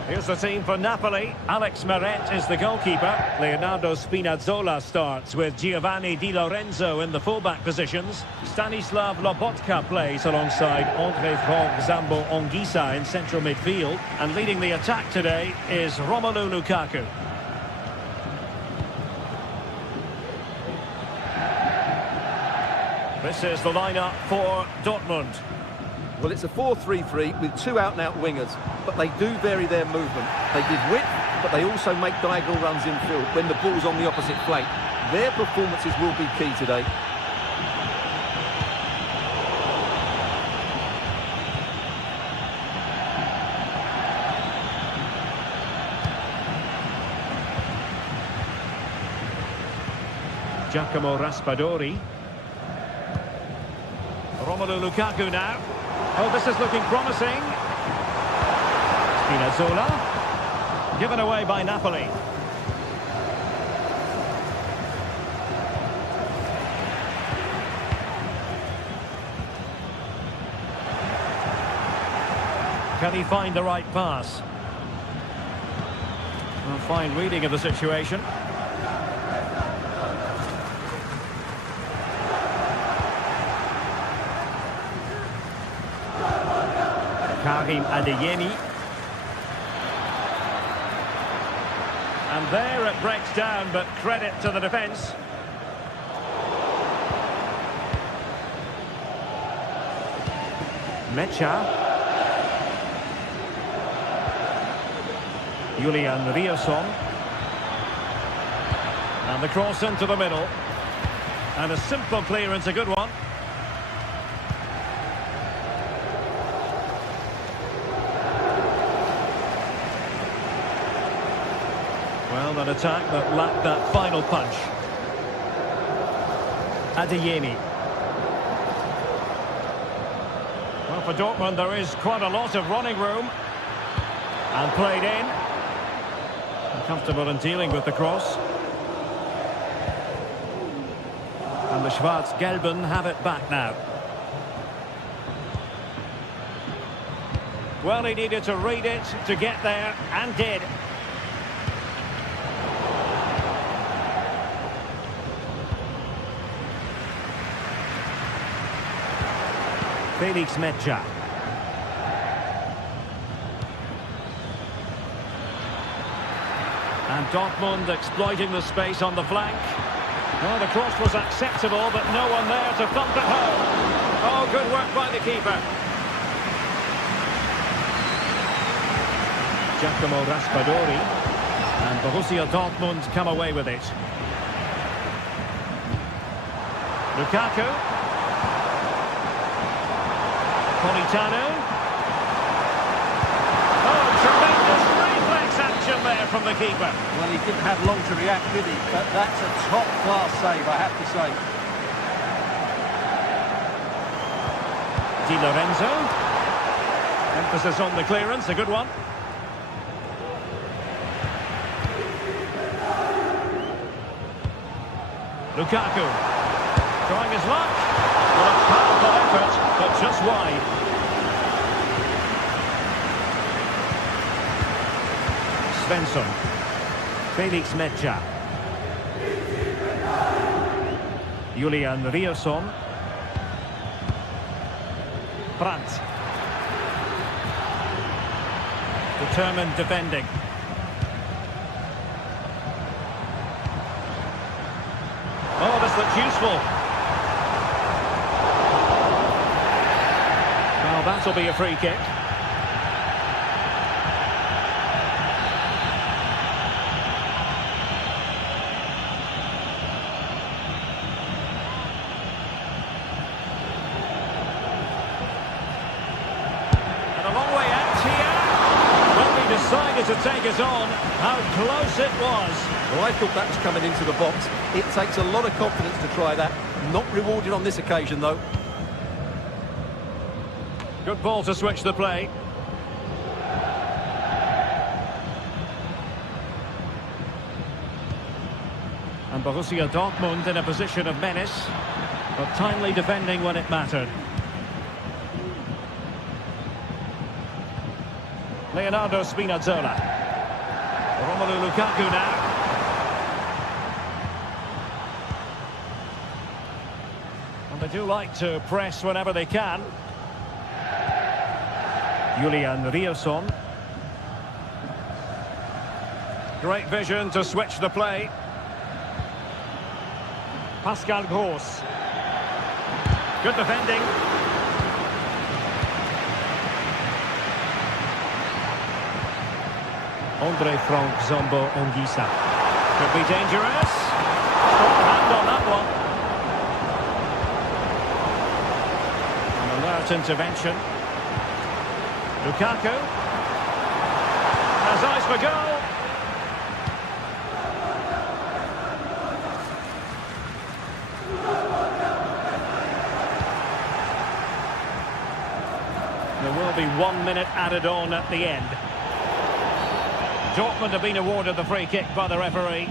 Here's the team for Napoli. Alex Meret is the goalkeeper. Leonardo Spinazzola starts with Giovanni Di Lorenzo in the fullback positions. Stanislav Lobotka plays alongside André Franck Zambo Anguissa in central midfield. And leading the attack today is Romelu Lukaku. This is the lineup for Dortmund. Well, it's a 4-3-3 with two out-and-out wingers, but they do vary their movement. They give width, but they also make diagonal runs infield when the ball's on the opposite flank. Their performances will be key today. Giacomo Raspadori. Romelu Lukaku now. Oh, this is looking promising. Spinazzola. Given away by Napoli. Can he find the right pass? A fine reading of the situation. Karim Adeyemi. And there it breaks down, but credit to the defence. Mecha. Julian Rierson. And the cross into the middle. And a simple clearance, a good one. Well, an attack that lacked that final punch. Adeyemi. Well, for Dortmund, there is quite a lot of running room. And played in. Comfortable in dealing with the cross. And the Schwarz-Gelben have it back now. Well, he needed to read it to get there, and did. Felix Mecha. And Dortmund exploiting the space on the flank. Well, the cross was acceptable, but no one there to thump it home. Oh, good work by the keeper. Giacomo Raspadori. And Borussia Dortmund come away with it. Lukaku. Politano. Oh, tremendous reflex action there from the keeper. Well, he didn't have long to react, did he? But that's a top-class save, I have to say. Di Lorenzo. Emphasis on the clearance, a good one. Lukaku. Trying his luck. Well, a powerful effort, but just wide. Svensson. Felix Mecha. Julian Rierson. Brandt. Determined defending. Oh, this looks useful. Well, that'll be a free kick. Decided to take it on. How close it was. Well, I thought that was coming into the box. It takes a lot of confidence to try that. Not rewarded on this occasion, though. Good ball to switch the play. And Borussia Dortmund in a position of menace, but timely defending when it mattered. Leonardo Spinazzola. Romelu Lukaku now. And they do like to press whenever they can. Julian Riosson. Great vision to switch the play. Pascal Gross. Good defending. Andre Frank Zombo Ongisa. Could be dangerous. Strong hand on that one. An alert intervention. Lukaku. Has eyes for goal. There will be 1 minute added on at the end. Dortmund have been awarded the free kick by the referee.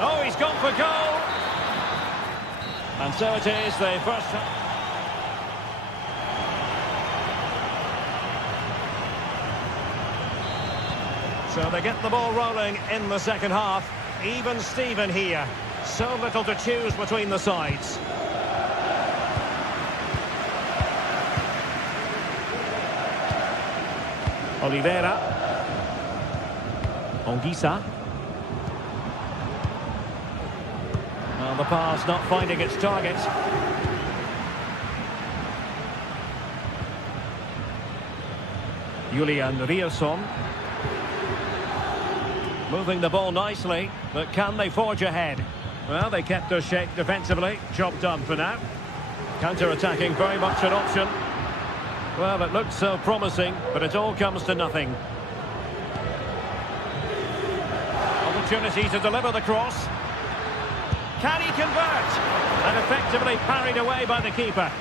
Oh, he's gone for goal. And so it is, the first... So they get the ball rolling in the second half. Even Steven here. So little to choose between the sides. Oliveira. Ongisa. Well, the pass not finding its target. Julian Riosson. Moving the ball nicely, but can they forge ahead? Well, they kept us shape defensively. Job done for now. Counter-attacking, very much an option. Well, it looked so promising, but it all comes to nothing. Opportunity to deliver the cross. Can he convert? And effectively parried away by the keeper.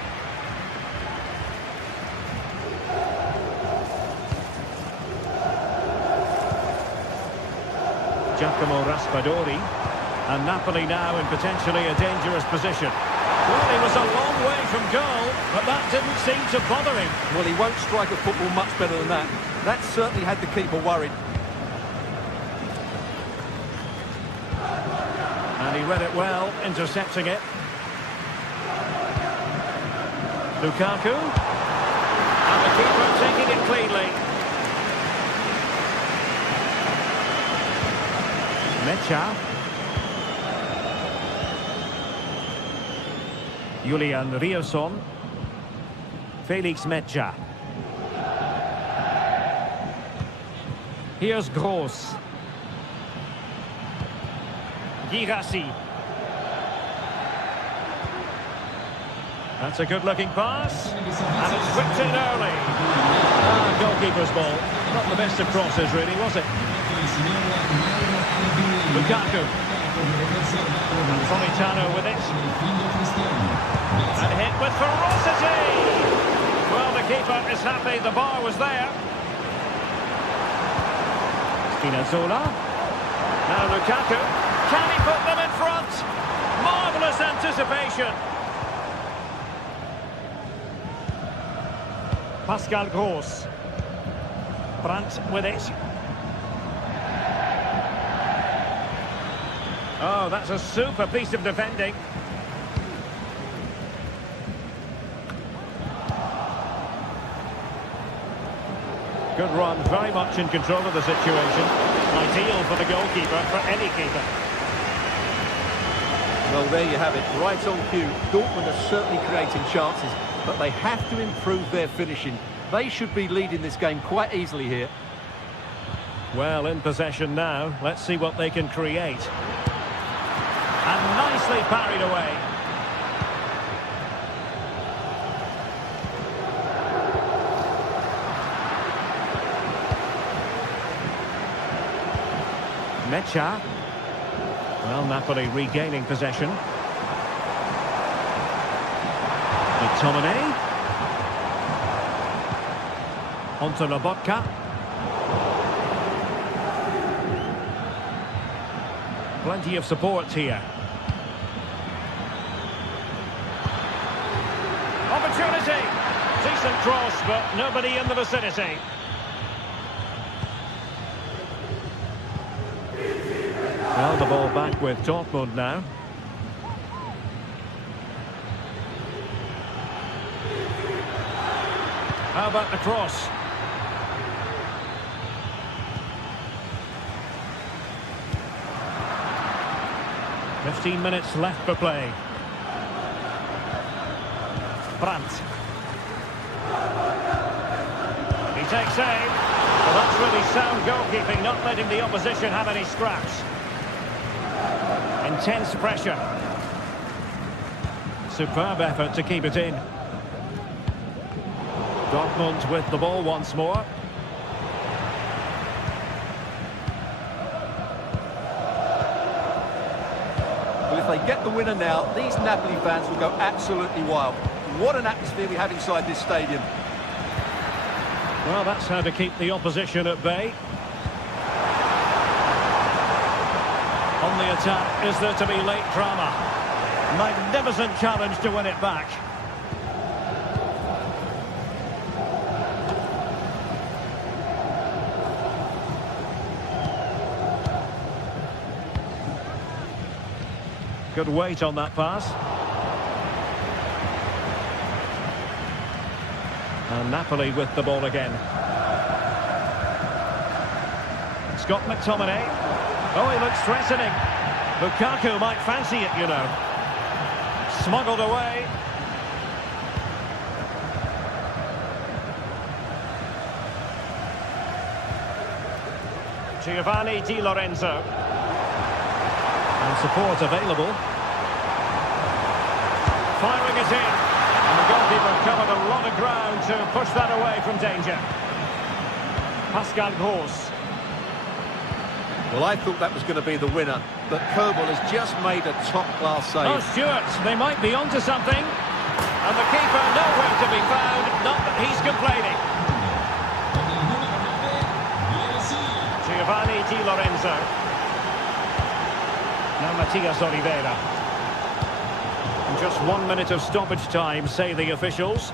Giacomo Raspadori. And Napoli now in potentially a dangerous position. Well, he was a long way from goal, but that didn't seem to bother him. Well, he won't strike a football much better than that. That certainly had the keeper worried. And he read it well, intercepting it. Lukaku. And the keeper taking it cleanly. Mecha. Julian Riosson. Felix Mecha. Here's Gross. Girassi. That's a good-looking pass. And it's whipped in early. Goalkeeper's ball. Not the best of crosses, really, was it? Lukaku. And Politano with it. And hit with ferocity. Well, the keeper is happy the bar was there. Spinazzola. Now Lukaku. Can he put them in front? Marvellous anticipation. Pascal Gross. Brandt with it. Oh, that's a super piece of defending. Good run, very much in control of the situation. Ideal for the goalkeeper, for any keeper. Well, there you have it, right on cue. Dortmund are certainly creating chances, but they have to improve their finishing. They should be leading this game quite easily here. Well, in possession now. Let's see what they can create. And nicely parried away. Mecha. Well, Napoli regaining possession. McTominay. Onto Lobotka. Plenty of support here. Opportunity! Decent cross, but nobody in the vicinity. Well, the ball back with Dortmund now. How about the cross? "15 minutes left for play." Brandt. He takes aim. Well, that's really sound goalkeeping, not letting the opposition have any scraps. Intense pressure. Superb effort to keep it in. Dortmund with the ball once more. Well, if they get the winner now, these Napoli fans will go absolutely wild. What an atmosphere we have inside this stadium. Well, that's how to keep the opposition at bay. On the attack, is there to be late drama? Magnificent challenge to win it back. Good weight on that pass. And Napoli with the ball again. Scott McTominay. Oh, he looks threatening. Lukaku might fancy it, you know. Smuggled away. Giovanni Di Lorenzo. And support available. Firing it in. And the goalkeeper covered a lot of ground to push that away from danger. Pascal Gross. Well, I thought that was going to be the winner, but Kerbal has just made a top-class save. Oh, Stuart, they might be onto something. And the keeper nowhere to be found, not that he's complaining. Giovanni Di Lorenzo. Now Matias Oliveira. And just 1 minute of stoppage time, say the officials.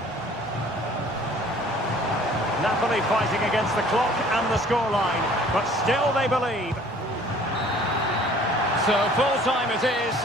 Napoli fighting against the clock and the scoreline, but still they believe. So full time it is.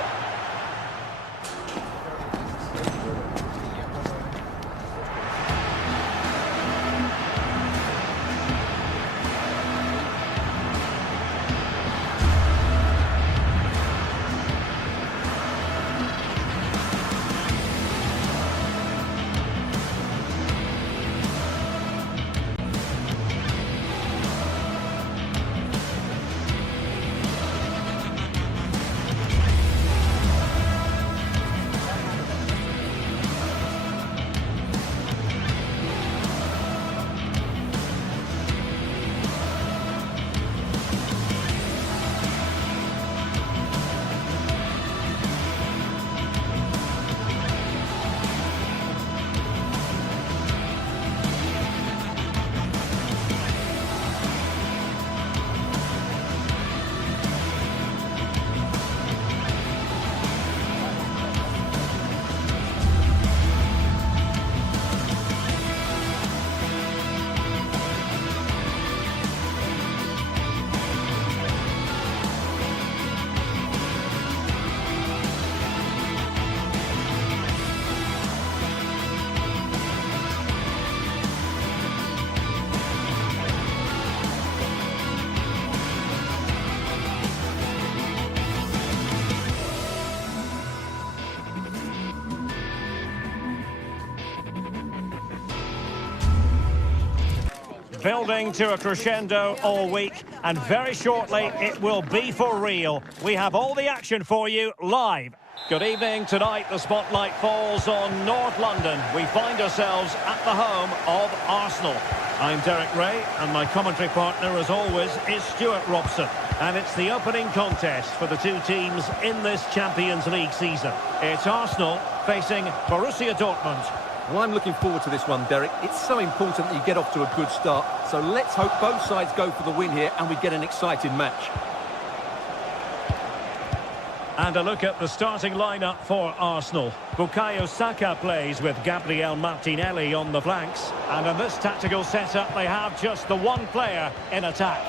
Building to a crescendo all week, and very shortly it will be for real. We have all the action for you live. Good evening. Tonight the spotlight falls on North London. We find ourselves at the home of Arsenal. I'm Derek Ray, and my commentary partner as always is Stuart Robson. And it's the opening contest for the two teams in this Champions League season. It's Arsenal facing Borussia Dortmund. Well, I'm looking forward to this one, Derek. It's so important that you get off to a good start. So let's hope both sides go for the win here and we get an exciting match. And a look at the starting lineup for Arsenal. Bukayo Saka plays with Gabriel Martinelli on the flanks. And in this tactical setup, they have just the one player in attack.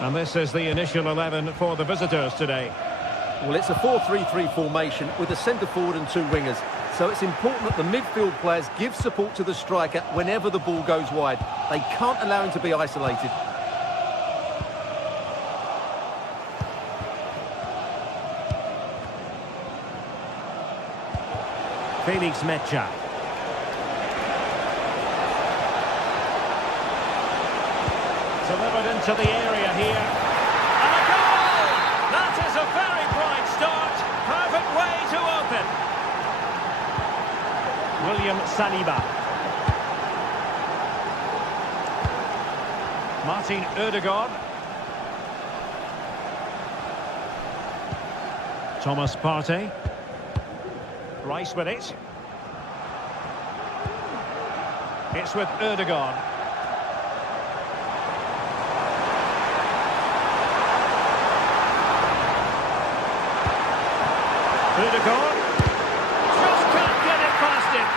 And this is the initial 11 for the visitors today. Well, it's a 4-3-3 formation with a centre-forward and two wingers. So it's important that the midfield players give support to the striker whenever the ball goes wide. They can't allow him to be isolated. Felix Mecha. Delivered into the area here. And a goal! That is a very bright start. Perfect way to open. William Saliba. Martin Ødegaard. Thomas Partey. Rice with it. It's with Ødegaard. Ødegaard. Just can't get it past him.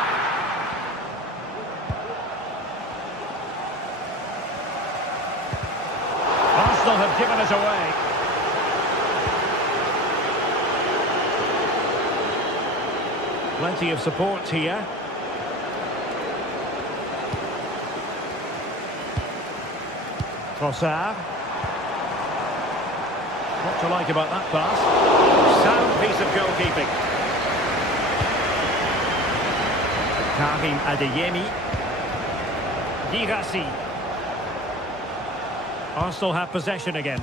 Arsenal have given it away. Plenty of support here. Trossard. What to like about that pass? Sound piece of goalkeeping. Karim Adeyemi. Girassi. Arsenal have possession again.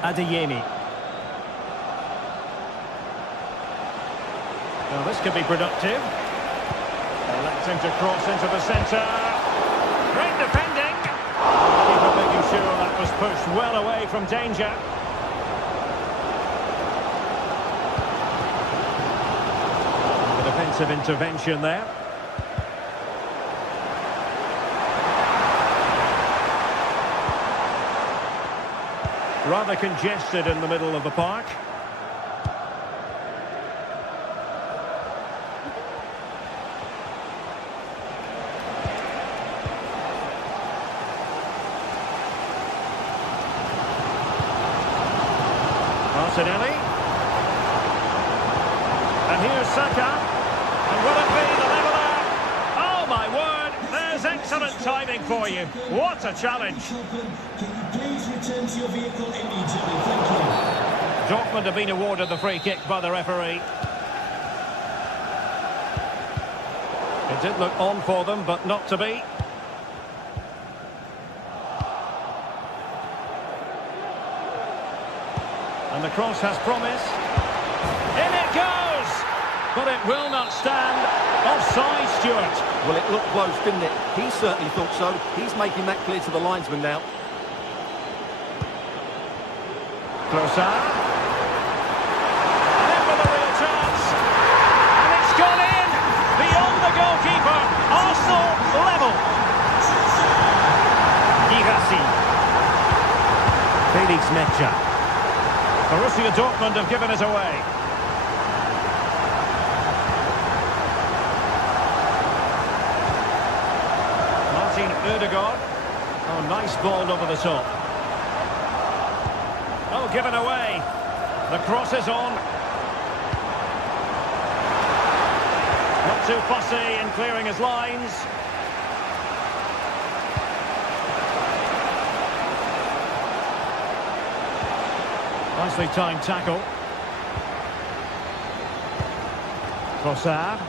Adeyemi. Well, this could be productive. Electing to cross into the centre. Great defending. Keeper making sure that was pushed well away from danger. The defensive intervention there. Rather congested in the middle of the park. Martinelli. And here's Saka. And will it be the leveller? Oh my word, there's excellent timing for you. What a challenge. Please return to your vehicle immediately. Thank you. Dortmund have been awarded the free kick by the referee. It did look on for them, but not to be. And the cross has promise. In it goes! But it will not stand. Offside, Stuart. Well, it looked close, didn't it? He certainly thought so. He's making that clear to the linesman now. Trossard. And in with a real chance. And it's gone in. Beyond the goalkeeper. Arsenal level. Girassi. Felix Mecha. Borussia Dortmund have given it away. Martin Ødegaard. Oh, nice ball over the top. Oh, given away. The cross is on. Not too fussy in clearing his lines. Nicely timed tackle. Trossard.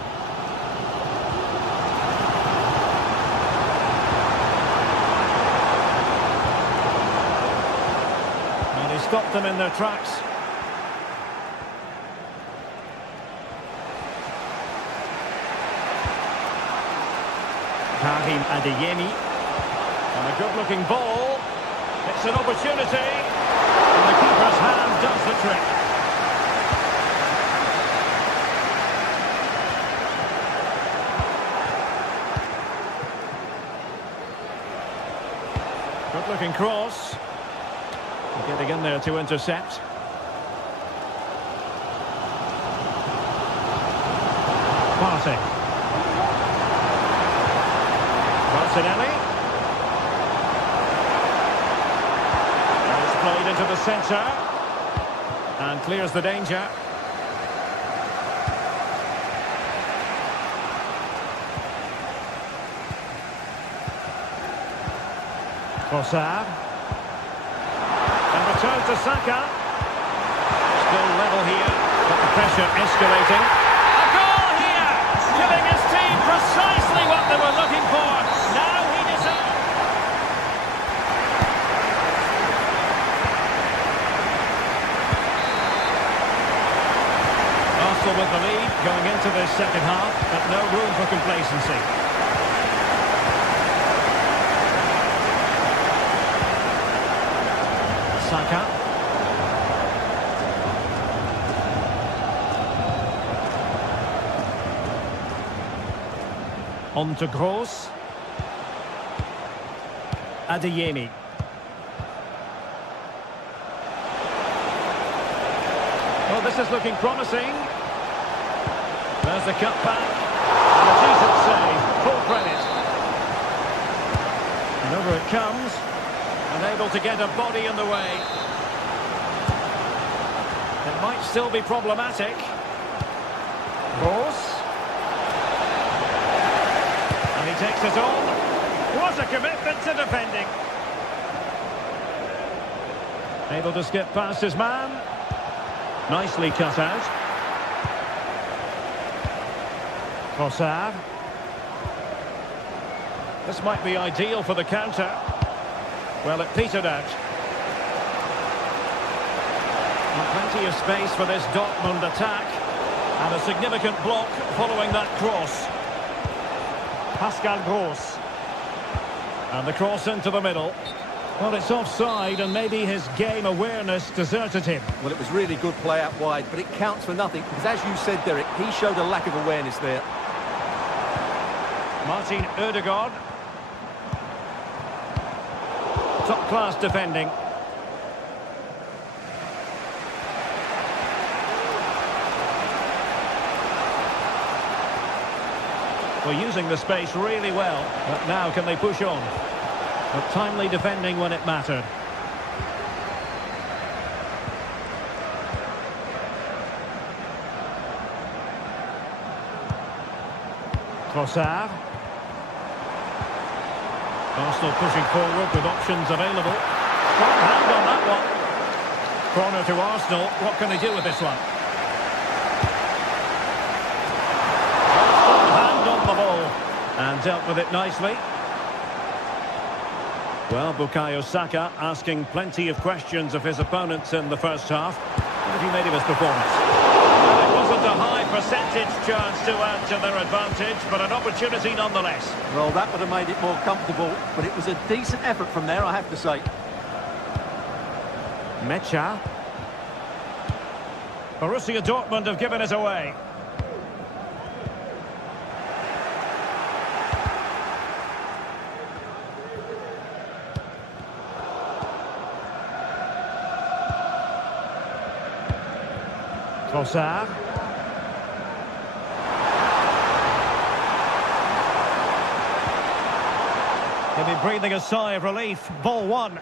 And he stopped them in their tracks. Karim Adeyemi. And a good-looking ball. It's an opportunity. And the keeper's hand does the trick. Good-looking cross. Getting in there to intercept. Passing. Martinelli. It's played into the centre. And clears the danger. Trossard. And return to Saka. Still level here, but the pressure escalating. A goal here! Giving his team precisely what they were looking for. Now he deserves... Arsenal with the lead going into this second half, but no room for complacency. Saka. On to Gross. Adeyemi. Well, this is looking promising. There's the cut back. And a decent save. Full credit. And over it comes. Unable to get a body in the way. It might still be problematic. Gross. And he takes it on. What a commitment to defending. Able to skip past his man. Nicely cut out. Trossard. This might be ideal for the counter. Well, it petered out. And plenty of space for this Dortmund attack. And a significant block following that cross. Pascal Gross. And the cross into the middle. Well, it's offside, and maybe his game awareness deserted him. Well, it was really good play out wide, but it counts for nothing, because as you said, Derek, he showed a lack of awareness there. Martin Ødegaard. Top-class defending. Well, using the space really well, but now can they push on? But timely defending when it mattered. Trossard. Arsenal pushing forward with options available. Strong hand on that one. Corner to Arsenal. What can they do with this one? Strong hand on the ball. And dealt with it nicely. Well, Bukayo Saka asking plenty of questions of his opponents in the first half. What have you made of his performance? Well, it wasn't a high percentage chance to add to their advantage, but an opportunity nonetheless. Well, that would have made it more comfortable, but it was a decent effort from there, I have to say. Mecha. Borussia Dortmund have given it away. Trossard. He'll be breathing a sigh of relief. Ball one.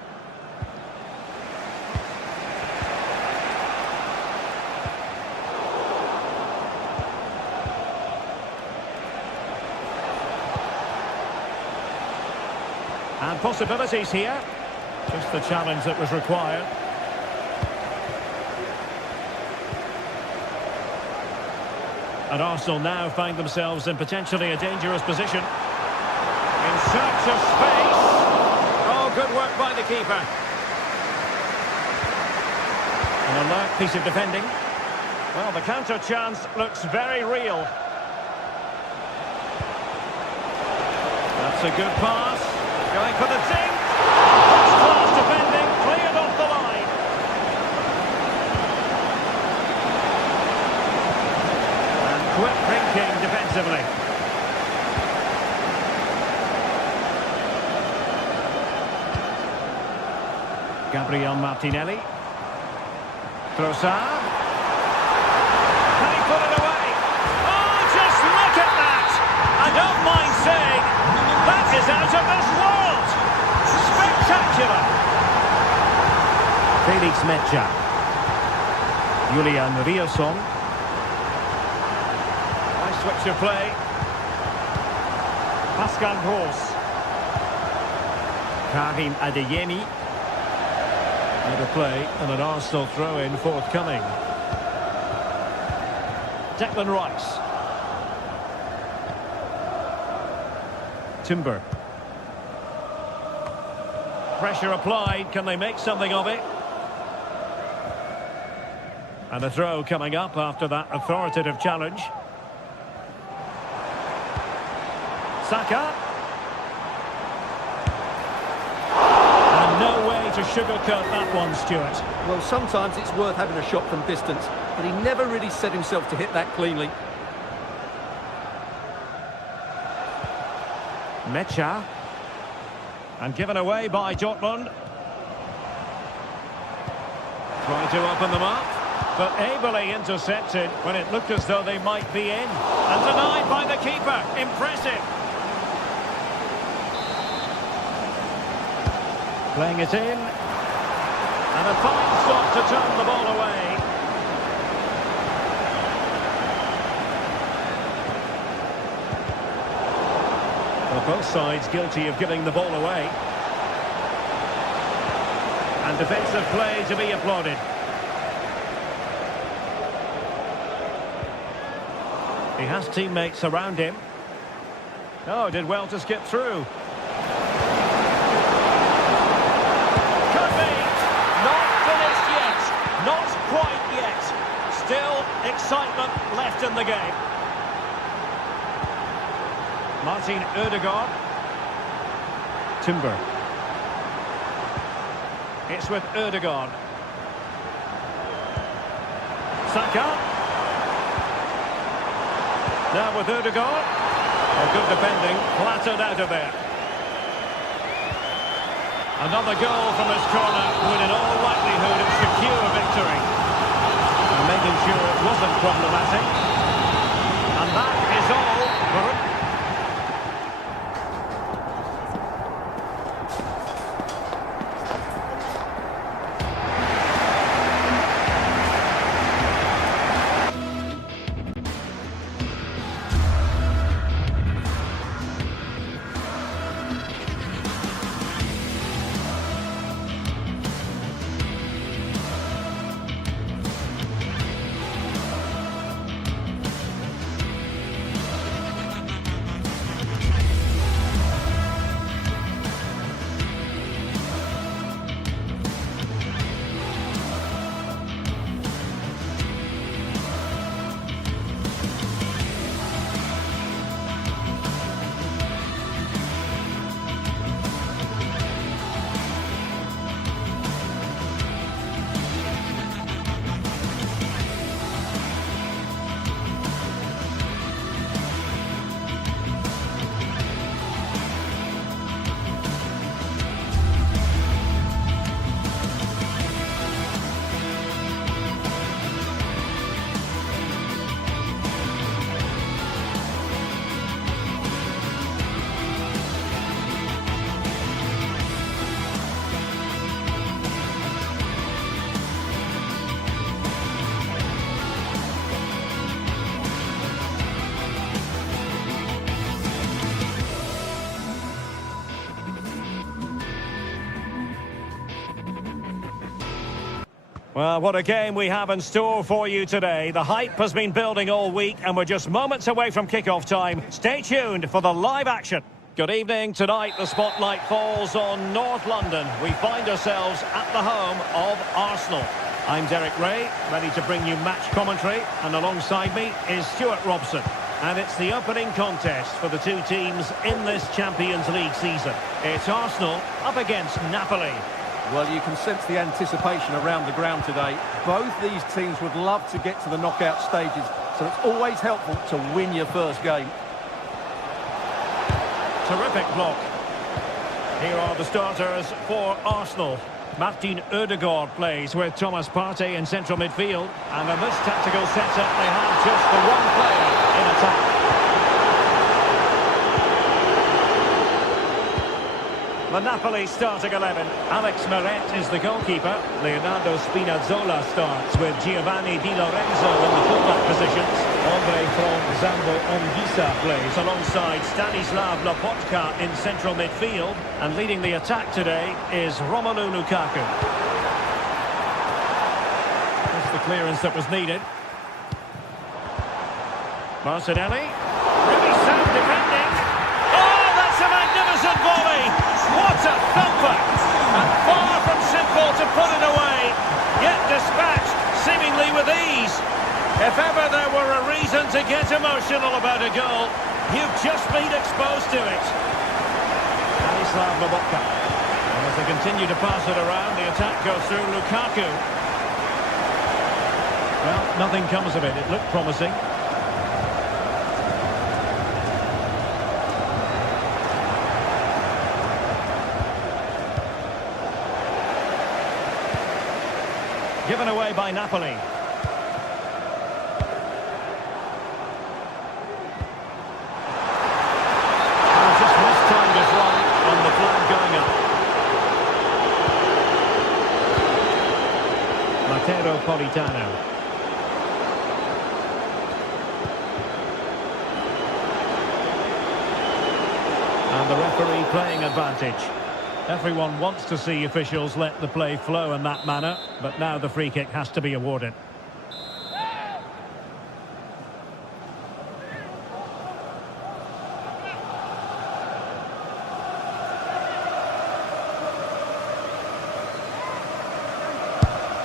And possibilities here. Just the challenge that was required. And Arsenal now find themselves in potentially a dangerous position. In search of space. Oh, good work by the keeper. An alert piece of defending. Well, the counter chance looks very real. That's a good pass. Going for the dink. First-class defending, cleared off the line. Quick thinking defensively. Gabriel Martinelli. Trossard. Can he put it away? Oh, just look at that! I don't mind saying, that is out of this world! Spectacular! Felix Mecha. Julian Rierson. Nice switch of play. Pascal Gross. Karim Adeyemi. Out of play and an Arsenal throw-in forthcoming. Declan Rice. Timber. Pressure applied. Can they make something of it? And a throw coming up after that authoritative challenge. Saka. And no way to sugarcoat that one, Stuart. Well, sometimes it's worth having a shot from distance, but he never really set himself to hit that cleanly. Mecha. And given away by Dortmund. Trying to open them up, but ably intercepted when it looked as though they might be in. And denied by the keeper. Impressive. Playing it in. And a fine stop to turn the ball away. Well, both sides guilty of giving the ball away. And defensive play to be applauded. He has teammates around him. Oh, did well to skip through. Could be. Not finished yet. Not quite yet. Still excitement left in the game. Martin Ødegaard. Timber. It's with Ødegaard. Saka. Now with Ødegaard. Oh, good defending. Flattered out of there. Another goal from his corner would in all likelihood secure victory. And making sure it wasn't problematic. And that is all for... Well, what a game we have in store for you today. The hype has been building all week and we're just moments away from kickoff time. Stay tuned for the live action. Good evening. Tonight the spotlight falls on North London. We find ourselves at the home of Arsenal. I'm Derek Ray, ready to bring you match commentary, and alongside me is Stuart Robson. And it's the opening contest for the two teams in this Champions League season. It's Arsenal up against Napoli. Well, you can sense the anticipation around the ground today. Both these teams would love to get to the knockout stages, so it's always helpful to win your first game. Terrific block. Here are the starters for Arsenal. Martin Ødegaard plays with Thomas Partey in central midfield. And in this tactical setup, they have just the one player in attack. The Napoli starting 11. Alex Meret is the goalkeeper. Leonardo Spinazzola starts with Giovanni Di Lorenzo in the fullback positions. Andre from Zambo Ongisa plays alongside Stanislav Lobotka in central midfield. And leading the attack today is Romelu Lukaku. That's the clearance that was needed. Martinelli. Really sound defending. Oh, that's a magnificent volley! What a thumper! And far from simple to put it away, yet dispatched seemingly with ease. If ever there were a reason to get emotional about a goal, you've just been exposed to it. Stanislav Lobotka. And as they continue to pass it around, the attack goes through Lukaku. Well, nothing comes of it. It looked promising. Given away by Napoli. Just mistimed his run on the flag going up. Matteo Politano. And the referee playing advantage. Everyone wants to see officials let the play flow in that manner, but now the free kick has to be awarded.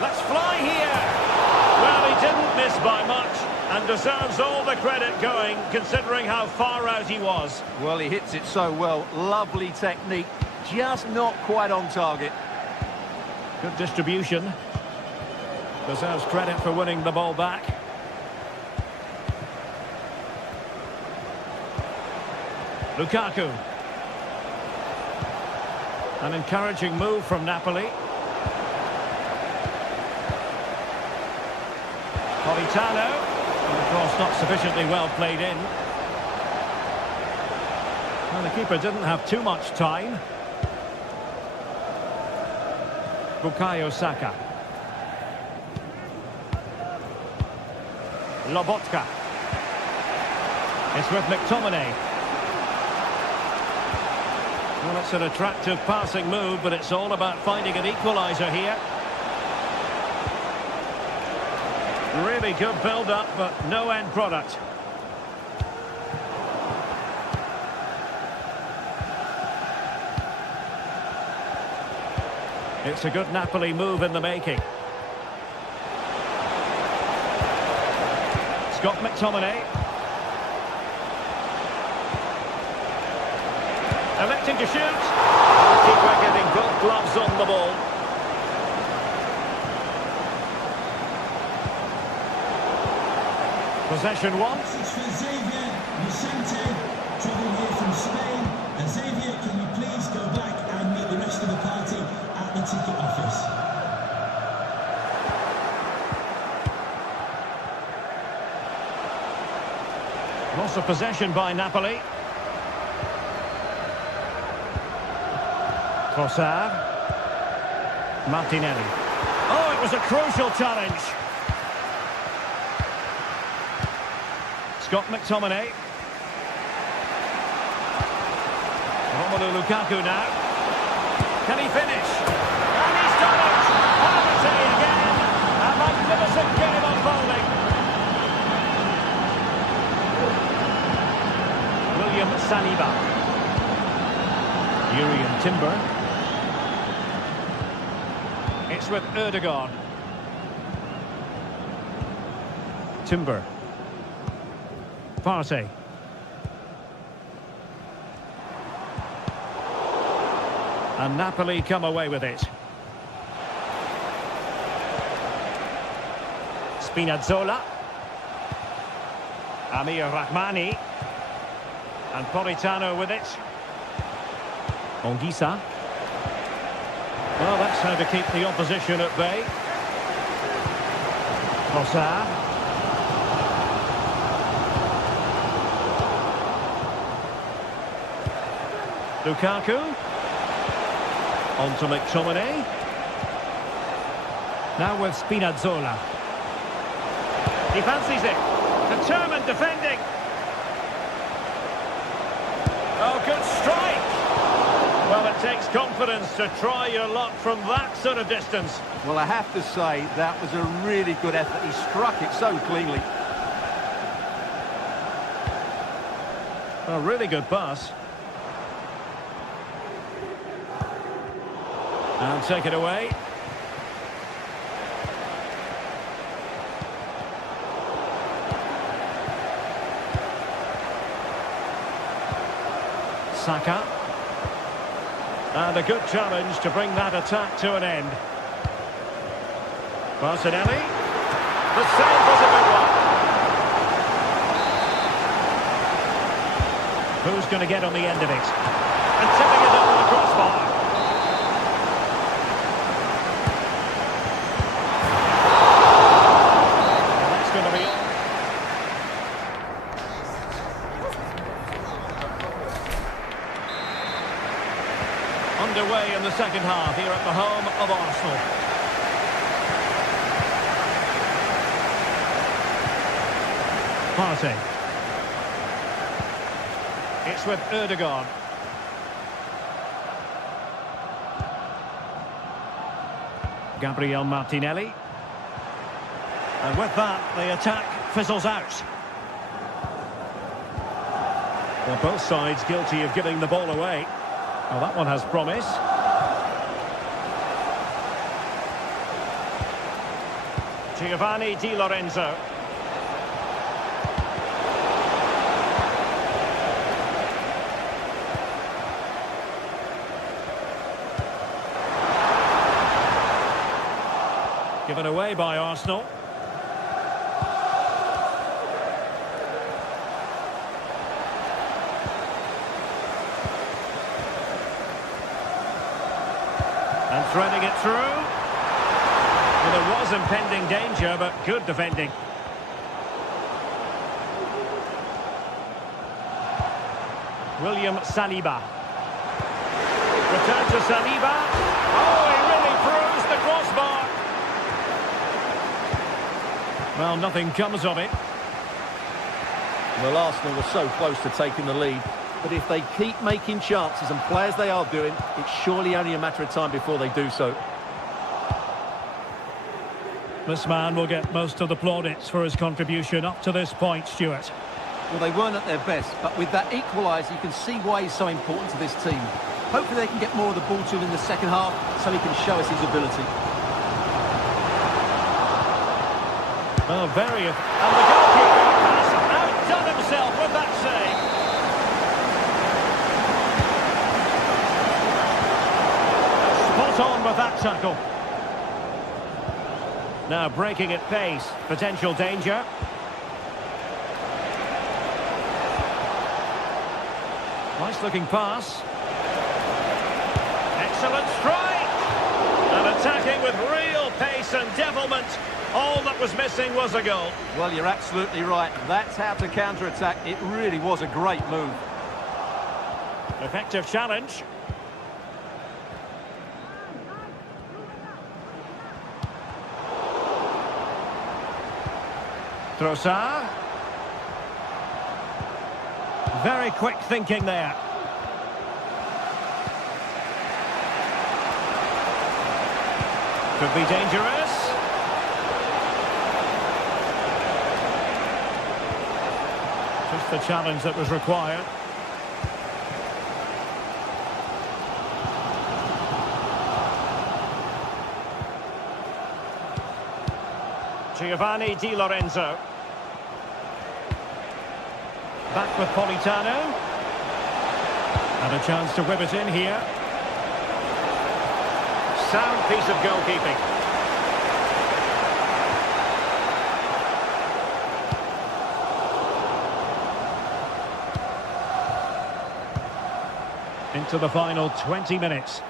Let's fly here! Well, he didn't miss by much and deserves all the credit going, considering how far out he was. Well, he hits it so well. Lovely technique. Just not quite on target. Good distribution. Deserves credit for winning the ball back. Lukaku. An encouraging move from Napoli. Politano. And the cross not sufficiently well played in. Well, the keeper didn't have too much time. Bukayo Saka. Lobotka. It's with McTominay. Well, it's an attractive passing move, but it's all about finding an equaliser here. Really good build-up, but no end product. It's a good Napoli move in the making. Scott McTominay. Electing to shoot. The keeper getting both gloves on the ball. Possession one. Message for Xavier Vicente, travelling here from Spain. And Xavier, can you please go back and meet the rest of the party at the ticket office? Loss of possession by Napoli. Trossard. Martinelli. Oh, it was a crucial challenge. Scott McTominay. Romelu Lukaku now. Can he finish? And he's done it! Partey again! A magnificent game unfolding. William Saliba. Urian Timber. It's with Ødegaard. Timber. Partey. And Napoli come away with it. Spinazzola. Amir Rahmani. And Politano with it. Ongisa. Well, that's how to keep the opposition at bay. Trossard. Lukaku. On to McTominay. Now with Spinazzola. He fancies it. Determined defending. Oh, good strike. Well, it takes confidence to try your luck from that sort of distance. Well, I have to say, that was a really good effort. He struck it so cleanly. A really good pass. And take it away. Saka. And a good challenge to bring that attack to an end. Martinelli. The save was a good one. Who's going to get on the end of it? And tipping it over the crossbar. And that's going to be all. Underway in the second half here at the home of Arsenal. Partey. It's with Erdogan. Gabriel Martinelli. And with that, the attack fizzles out. Well, both sides guilty of giving the ball away. Well, that one has promise. Giovanni Di Lorenzo. Given away by Arsenal. And threading it through. Well, there was impending danger, but good defending. William Saliba. Return to Saliba. Oh, he really bruised the crossbar. Well, nothing comes of it. Well, Arsenal were so close to taking the lead. But if they keep making chances and play as they are doing, it's surely only a matter of time before they do so. This man will get most of the plaudits for his contribution up to this point, Stuart. Well, they weren't at their best, but with that equaliser, you can see why he's so important to this team. Hopefully they can get more of the ball to him in the second half so he can show us his ability. Oh, very... And the goalkeeper has outdone himself with that save. Spot on with that tackle. Now breaking at pace. Potential danger. Nice looking pass. Excellent strike. And attacking with real pace and devilment. All that was missing was a goal. Well, you're absolutely right. That's how to counter-attack. It really was a great move. Effective challenge. Trossard. Very quick thinking there. Could be dangerous. Just the challenge that was required. Giovanni Di Lorenzo. Back with Politano. And a chance to whip it in here. Sound piece of goalkeeping. Into the final 20 minutes.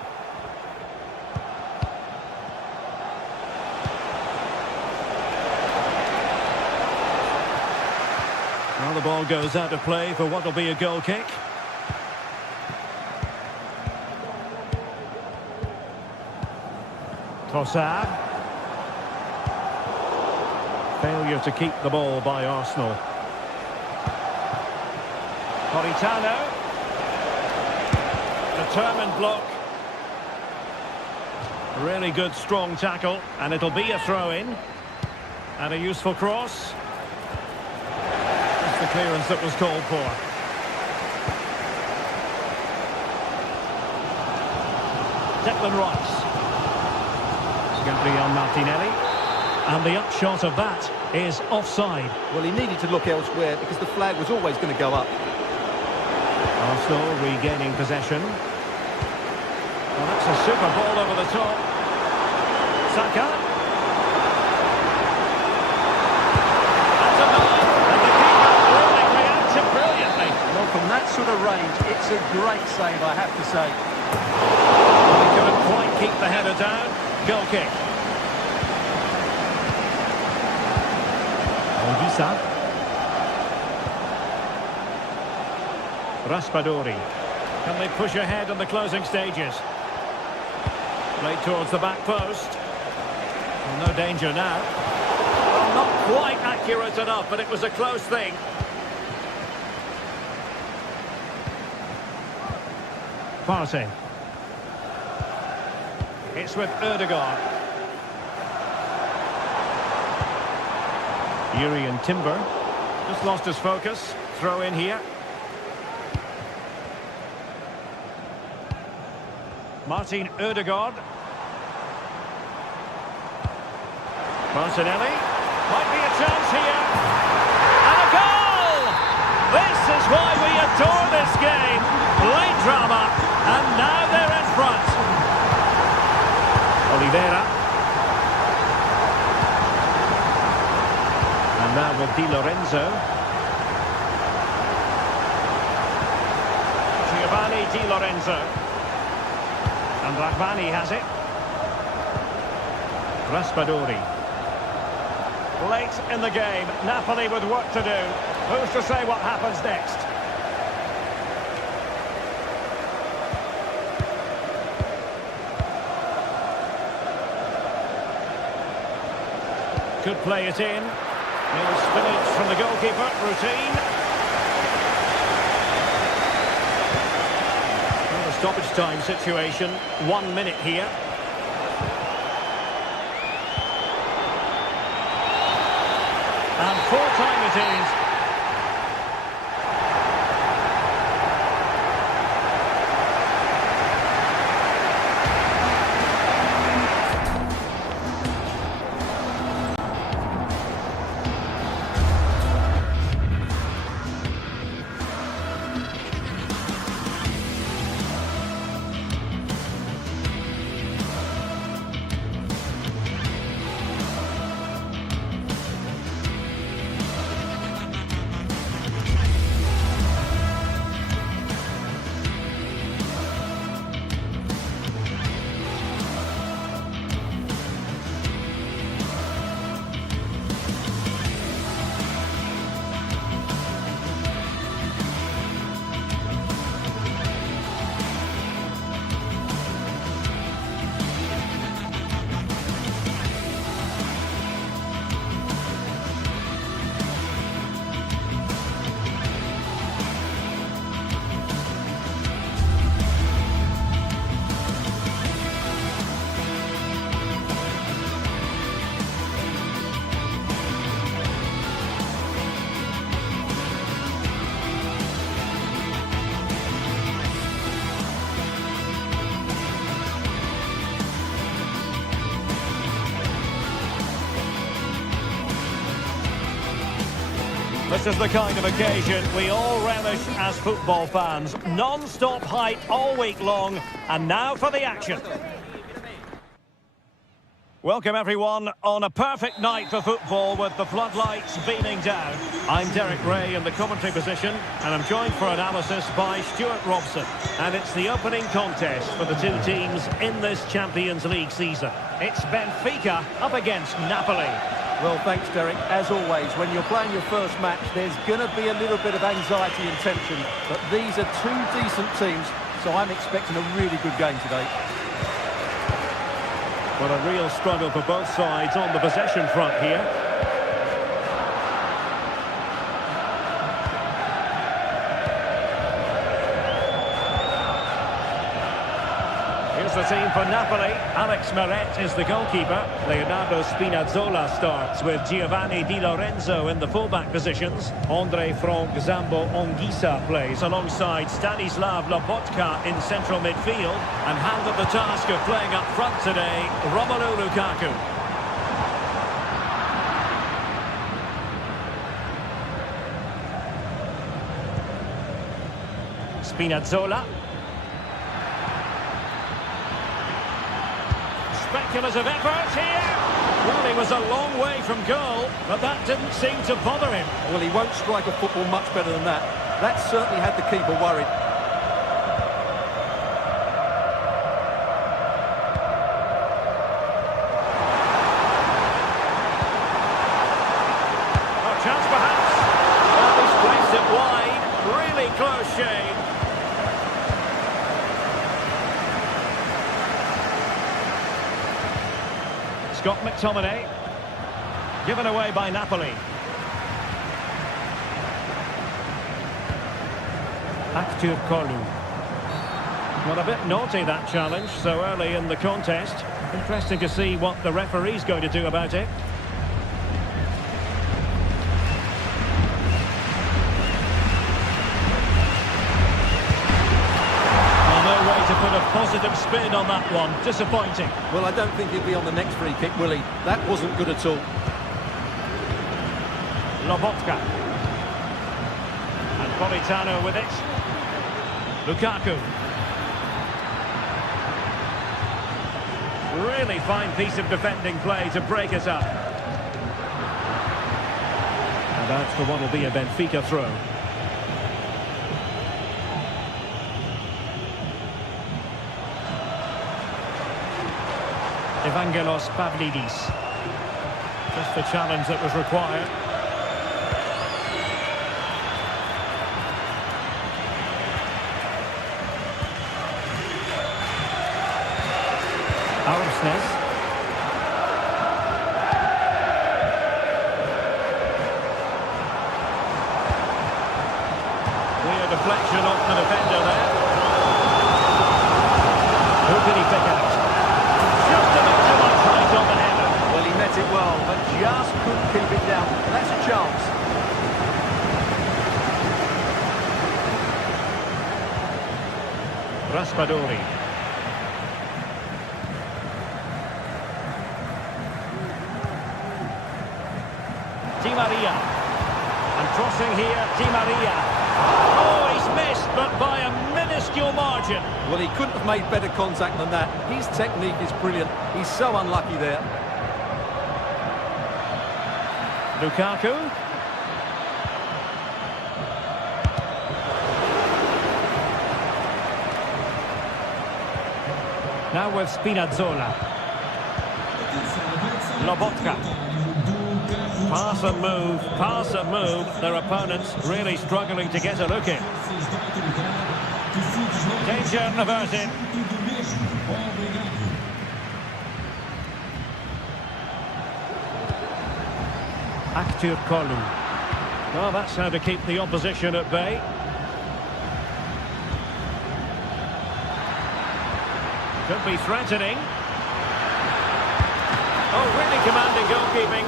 Well, the ball goes out of play for what will be a goal kick. Trossard. Failure to keep the ball by Arsenal. Politano. Determined block. Really good strong tackle, and it'll be a throw-in. And a useful cross. That's the clearance that was called for. Declan Rice. Gabriel Martinelli. And the upshot of that is offside. Well, he needed to look elsewhere because the flag was always going to go up. Arsenal regaining possession. Well, that's a super ball over the top. Saka. That's a line. And the keeper really reacted brilliantly. Well, from that sort of range, it's a great save, I have to say. They couldn't quite keep the header down. Goal kick. Olisa. Raspadori. Can they push ahead in the closing stages? Played towards the back post. Well, no danger now. Well, not quite accurate enough, but it was a close thing. Partey. It's with Ødegaard. Urian Timber. Just lost his focus. Throw in here. Martin Ødegaard. Martinelli. Might be a chance here. And a goal! This is why we adore this game. Late drama. And now they're in front. Oliveira. And now with Di Lorenzo. Giovanni Di Lorenzo. And Rahmani has it. Raspadori. Late in the game, Napoli with work to do. Who's to say what happens next? Could play it in. No spinach from the goalkeeper. Routine. Well, a stoppage time situation. 1 minute here. And full time it is. This is the kind of occasion we all relish as football fans. Non-stop hype all week long, and now for the action. Welcome everyone on a perfect night for football with the floodlights beaming down. I'm Derek Ray in the commentary position, and I'm joined for analysis by Stuart Robson. And it's the opening contest for the two teams in this Champions League season. It's Benfica up against Napoli. Well, thanks, Derek. As always, when you're playing your first match, there's going to be a little bit of anxiety and tension. But these are two decent teams, so I'm expecting a really good game today. But a real struggle for both sides on the possession front here. Here's the team for Napoli. Alex Meret is the goalkeeper. Leonardo Spinazzola starts with Giovanni Di Lorenzo in the fullback positions. Andre Frank Zambo Onguisa plays alongside Stanislav Lobotka in central midfield. And handled the task of playing up front today, Romelu Lukaku. Spinazzola. Speculative effort here. Well, he was a long way from goal, but that didn't seem to bother him. Well, he won't strike a football much better than that. That certainly had the keeper worried. Oh, chance perhaps. Well, he's placed it wide. Really close shave. Scott McTominay, given away by Napoli. Actur Kolu. Well, a bit naughty that challenge so early in the contest. Interesting to see what the referee's going to do about it. To put a positive spin on that one. Disappointing. Well, I don't think he'll be on the next free kick, will he? That wasn't good at all. Lobotka. And Politano with it. Lukaku. Really fine piece of defending play to break us up. And that's for what will be a Benfica throw. Evangelos Pavlidis. Just the challenge that was required. Armsnes. Clear deflection off the defender there. Who can he pick out? Just a bit too much height on the header. Well, he met it well, but just couldn't keep it down. That's a chance. Raspadori. Di Maria. And crossing here, Di Maria. Oh, he's missed, but by a minuscule margin. Well, he couldn't have made better contact than that. His technique is brilliant. He's so unlucky there. Lukaku. Now with Spinazzola. Lobotka. Pass and move, pass and move. Their opponents really struggling to get a look in. Danger averted. Actur Kolu. Well, that's how to keep the opposition at bay. Could be threatening. Oh, really commanding goalkeeping.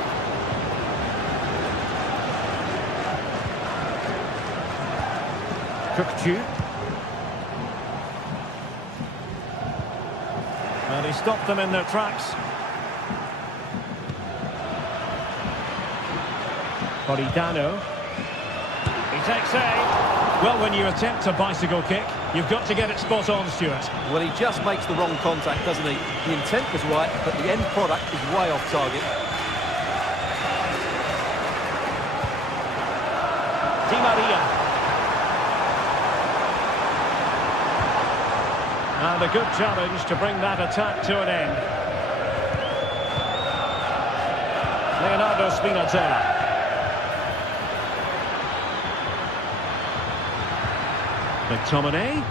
Kukçu. And he stopped them in their tracks. Politano. He takes aim. Well, when you attempt a bicycle kick, you've got to get it spot on, Stuart. Well, he just makes the wrong contact, doesn't he? The intent was right, but the end product is way off target. Di Maria. And a good challenge to bring that attack to an end. Leonardo Spinazzola. McTominay.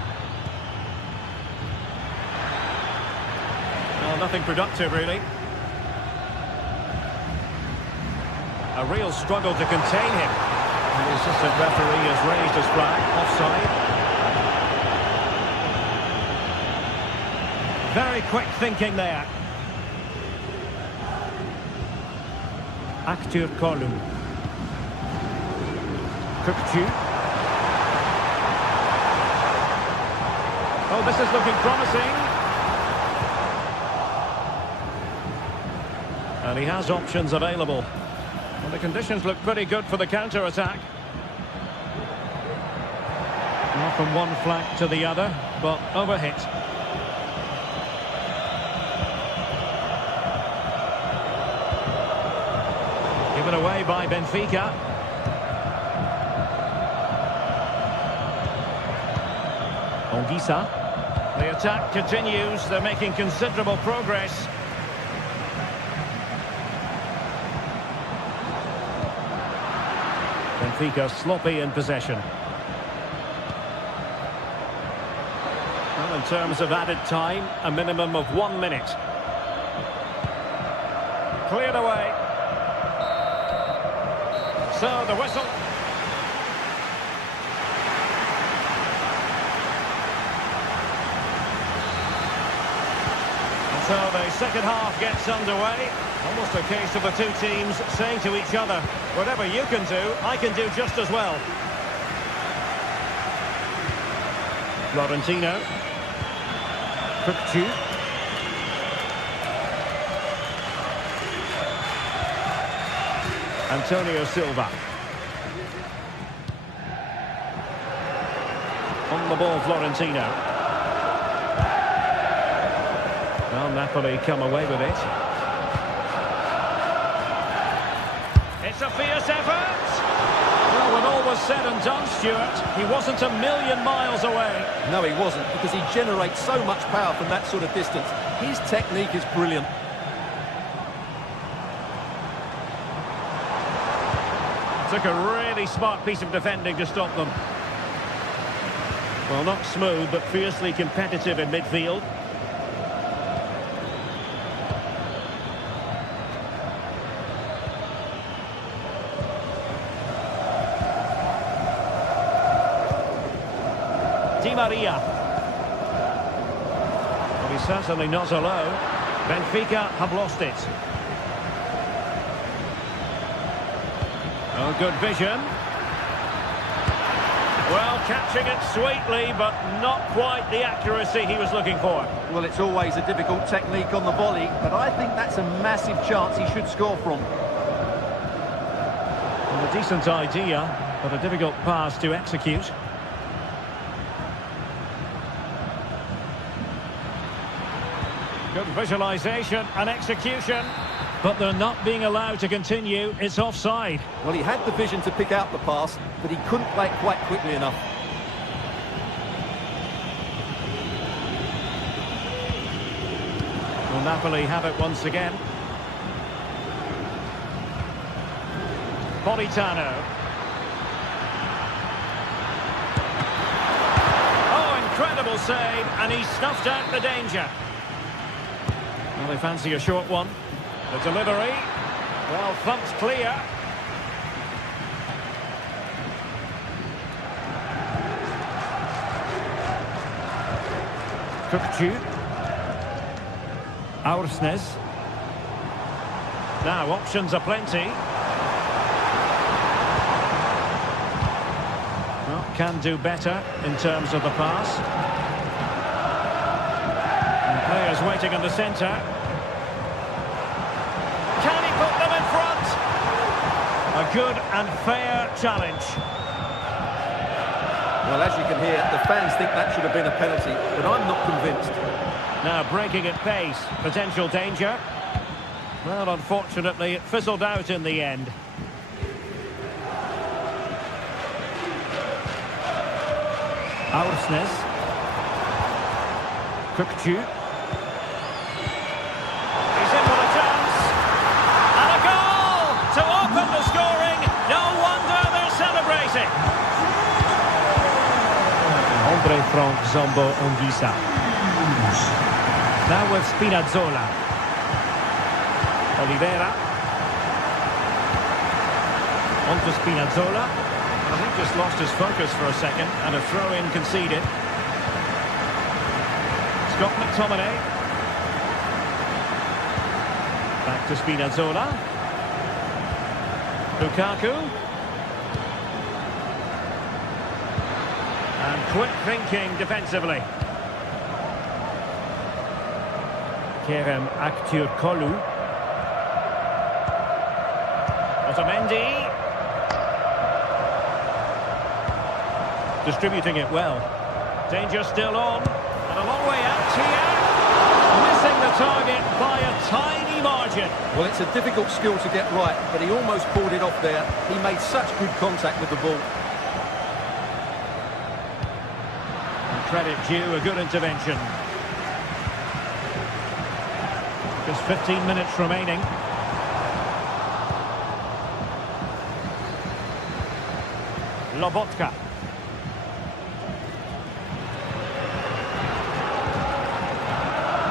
Well, nothing productive, really. A real struggle to contain him. And the assistant referee has raised his flag. Offside. Very quick thinking there. Aktür Kolum. Kukcu. Oh, this is looking promising. And he has options available. Well, the conditions look pretty good for the counter-attack. Not from one flank to the other, but overhit. Given away by Benfica. Ongisa. The attack continues. They're making considerable progress. Benfica sloppy in possession. Well, in terms of added time, a minimum of 1 minute. Cleared away. So the whistle. And so the second half gets underway. Almost a case of the two teams saying to each other, whatever you can do, I can do just as well. Florentino. Kukcu. Antonio Silva. On the ball, Florentino. Well, Napoli come away with it. It's a fierce effort. Well, when all was said and done, Stuart, he wasn't a million miles away. No, he wasn't, because he generates so much power from that sort of distance. His technique is brilliant. Took a really smart piece of defending to stop them. Well, not smooth, but fiercely competitive in midfield. Di Maria. Well, he's certainly not alone. Benfica have lost it. Oh, good vision. Well, catching it sweetly, but not quite the accuracy he was looking for. Well, it's always a difficult technique on the volley, but I think that's a massive chance he should score from. Well, a decent idea, but a difficult pass to execute. Good visualisation and execution. But they're not being allowed to continue. It's offside. Well, he had the vision to pick out the pass, but he couldn't play it quite quickly enough. Will Napoli have it once again? Politano. Oh, incredible save, and he snuffed out the danger. Well, they fancy a short one. The delivery, well, thumped clear. Kukcu. Aursnes. Now, options are plenty. Well, can do better in terms of the pass. And players waiting in the centre. A good and fair challenge. Well, as you can hear, the fans think that should have been a penalty, but I'm not convinced. Now breaking at pace, potential danger. Well, unfortunately, it fizzled out in the end. Aursnes. Kukcu. He's in for the chance. And a goal! has it. Andre Frank Zombo Ongisa. Now with Spinazzola. Oliveira. On to Spinazzola. I think just lost his focus for a second, and a throw-in conceded. Scott McTominay. Back to Spinazzola. Lukaku. And quick thinking defensively. Kerem Aktürkoğlu. Otamendi. Distributing it well. Danger still on. And a long way out here. Missing the target by a tiny margin. Well, it's a difficult skill to get right, but he almost pulled it off there. He made such good contact with the ball. And credit due, a good intervention. Just 15 minutes remaining. Lobotka.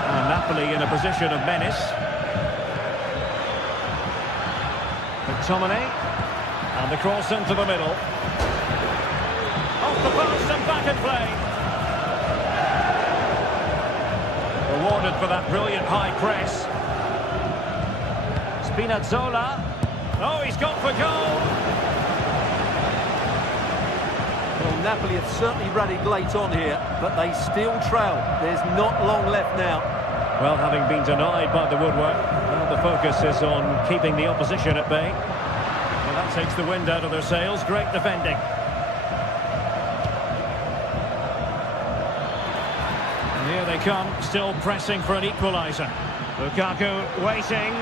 And Napoli in a position of menace. McTominay. And the cross into the middle. Off the post and back in play. Rewarded for that brilliant high press. Spinazzola. Oh, he's gone for goal. Well, Napoli have certainly rallied late on here, but they still trail. There's not long left now. Well, having been denied by the woodwork, well, the focus is on keeping the opposition at bay. Well, that takes the wind out of their sails. Great defending. And here they come, still pressing for an equaliser. Lukaku waiting.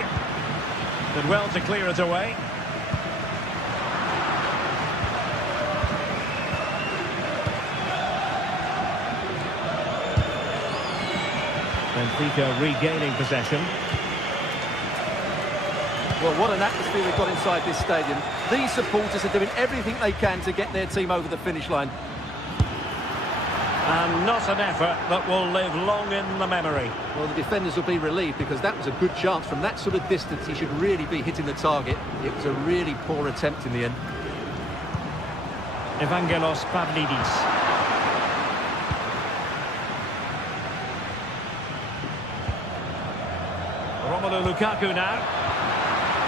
Did well to clear it away. Benfica regaining possession. Well, what an atmosphere we've got inside this stadium. These supporters are doing everything they can to get their team over the finish line. And not an effort that will live long in the memory. Well, the defenders will be relieved because that was a good chance. From that sort of distance, he should really be hitting the target. It was a really poor attempt in the end. Evangelos Pavlidis. Romelu Lukaku now.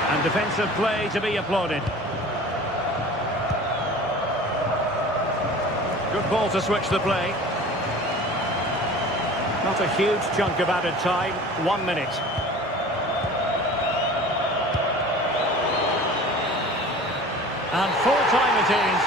And defensive play to be applauded. Good ball to switch the play. Not a huge chunk of added time. 1 minute. And full time it is.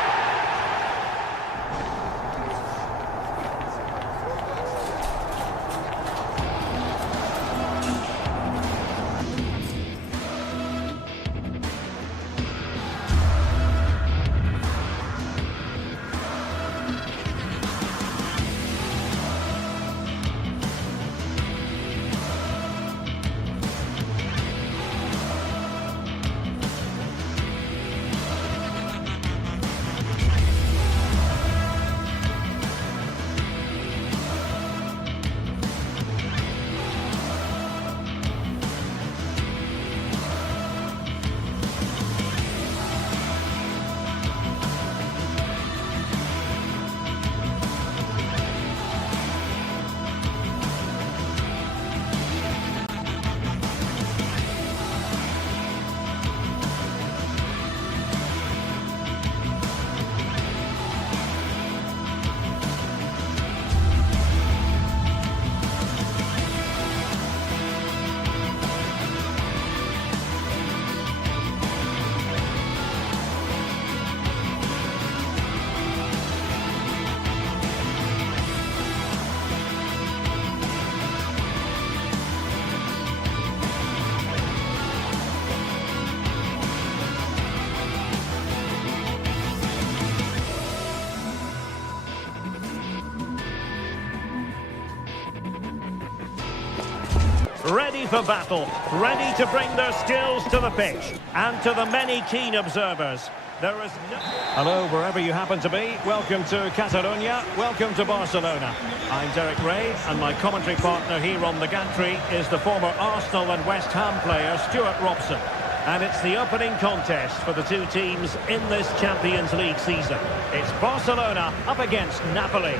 Ready for battle, ready to bring their skills to the pitch, and to the many keen observers. There is no... Hello, wherever you happen to be. Welcome to Catalonia. Welcome to Barcelona. I'm Derek Ray, and my commentary partner here on the gantry is the former Arsenal and West Ham player Stuart Robson. And it's the opening contest for the two teams in this Champions League season. It's Barcelona up against Napoli.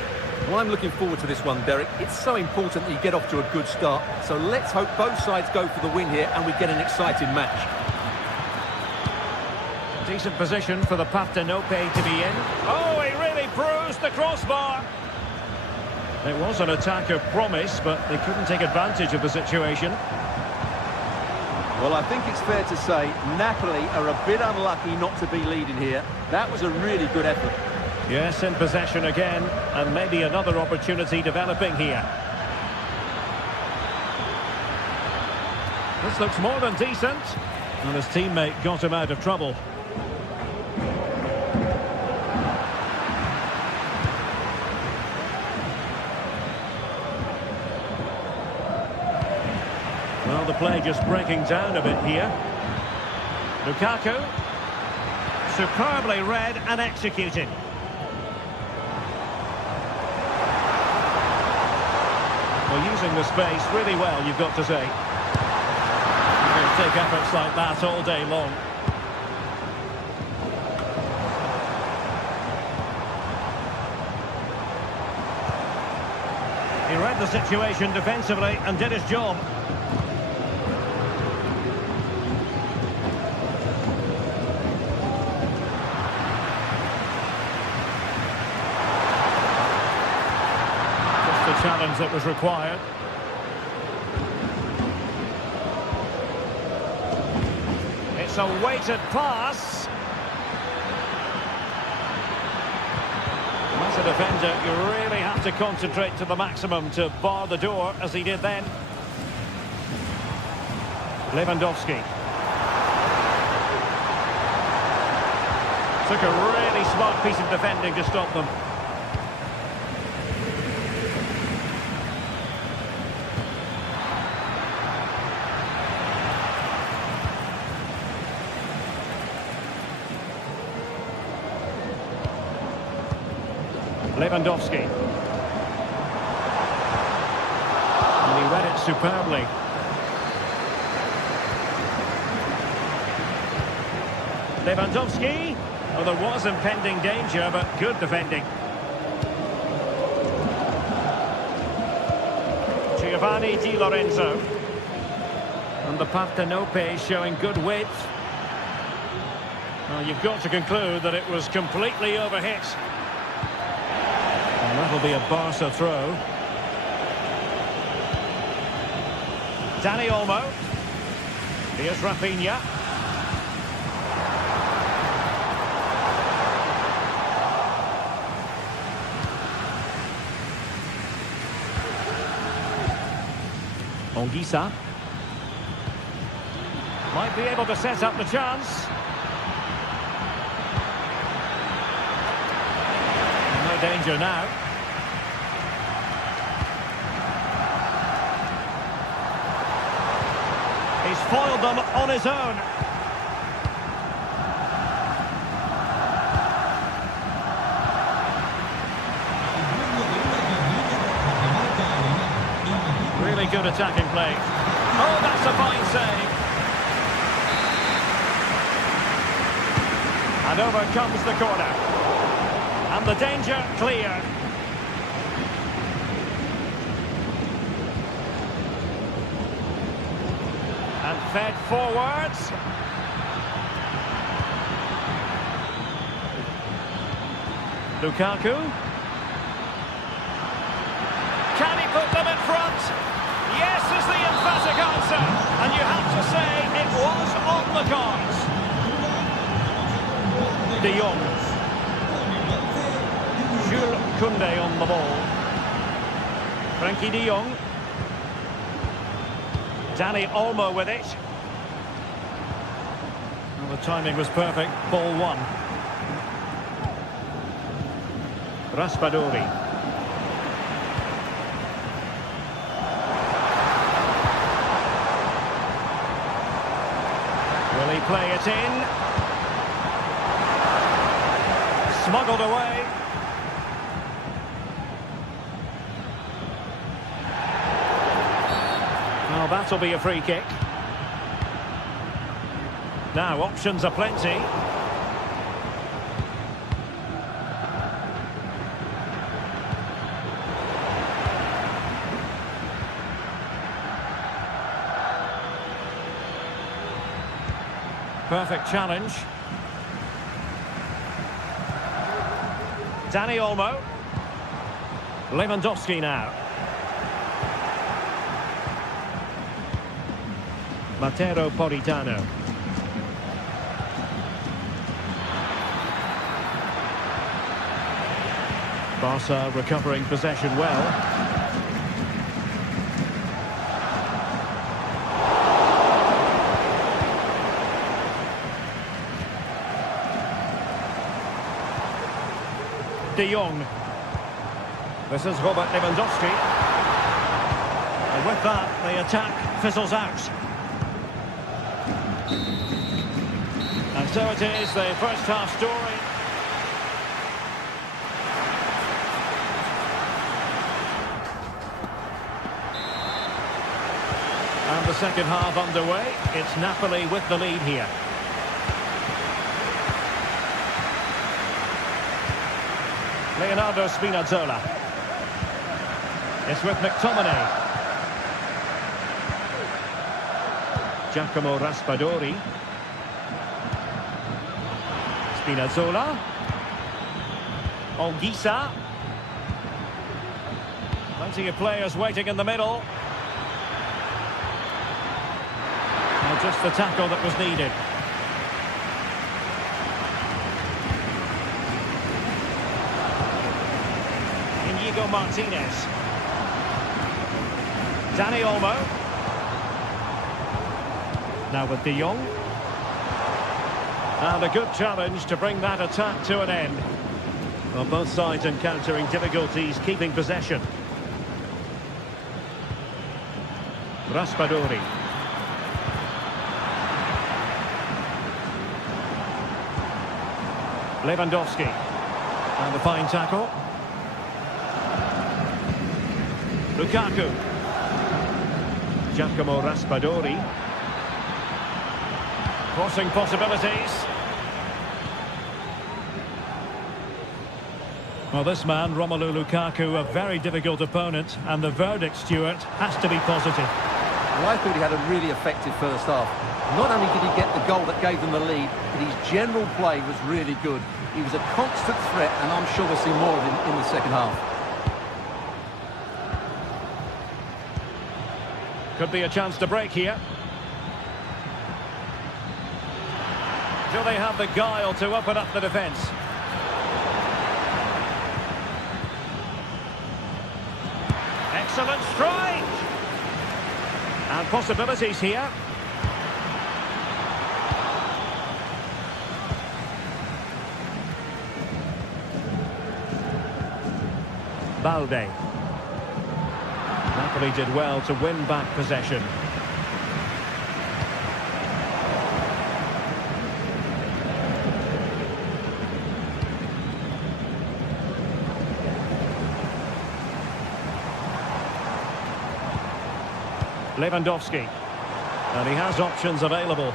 Well, I'm looking forward to this one, Derek. It's so important that you get off to a good start. So let's hope both sides go for the win here and we get an exciting match. Decent position for the Partenope to be in. Oh, he really bruised the crossbar. It was an attack of promise, but they couldn't take advantage of the situation. Well, I think it's fair to say Napoli are a bit unlucky not to be leading here. That was a really good effort. Yes, in possession again, and maybe another opportunity developing here. This looks more than decent, and his teammate got him out of trouble. Well, the play just breaking down a bit here. Lukaku, superbly read and executed. Well, using the space really well, you've got to say. He'll take efforts like that all day long. He read the situation defensively and did his job. Just the challenge that was required. It's a weighted pass. As a defender, you really have to concentrate to the maximum to bar the door, as he did then. Lewandowski. Took a really smart piece of defending to stop them. Lewandowski. And he read it superbly. Lewandowski. Oh, there was impending danger, but good defending. Giovanni Di Lorenzo. And the Partenope showing good width. Well, you've got to conclude that it was completely overhit. And that'll be a Barca throw. Dani Olmo. Here's Rafinha. Ongisa. Might be able to set up the chance. No danger now. He's foiled them on his own. Really good attacking play. Oh, that's a fine save. And over comes the corner. And the danger clear. And fed forwards. Lukaku. Can he put them in front? Yes is the emphatic answer. And you have to say it was on the cards. De Jong. Jules Koundé on the ball. Frankie de Jong. Dani Olmo with it. Well, the timing was perfect. Ball one. Raspadori. Will he play it in? Smuggled away. Well, that'll be a free kick. Now, options are plenty. Perfect challenge. Dani Olmo. Lewandowski now. Matteo Politano. Barca recovering possession well. De Jong. This is Robert Lewandowski. And with that, the attack fizzles out. And so it is, the first half story. And the second half underway. It's Napoli with the lead here. Leonardo Spinazzola. It's with McTominay. Giacomo Raspadori. Spinazzola. Olgisa. Plenty of players waiting in the middle. And just the tackle that was needed. Inigo Martinez. Dani Olmo. Now with De Jong. And a good challenge to bring that attack to an end. Well, both sides encountering difficulties keeping possession. Raspadori. Lewandowski. And the fine tackle. Lukaku. Giacomo Raspadori. Crossing possibilities. Well, this man, Romelu Lukaku, a very difficult opponent, and the verdict, Stuart, has to be positive. Well, I thought he had a really effective first half. Not only did he get the goal that gave them the lead, but his general play was really good. He was a constant threat, and I'm sure we'll see more of him in the second half. Could be a chance to break here. Do they have the guile to open up the defence? Excellent strike! And possibilities here. Balde. Napoli did well to win back possession. Lewandowski. And he has options available.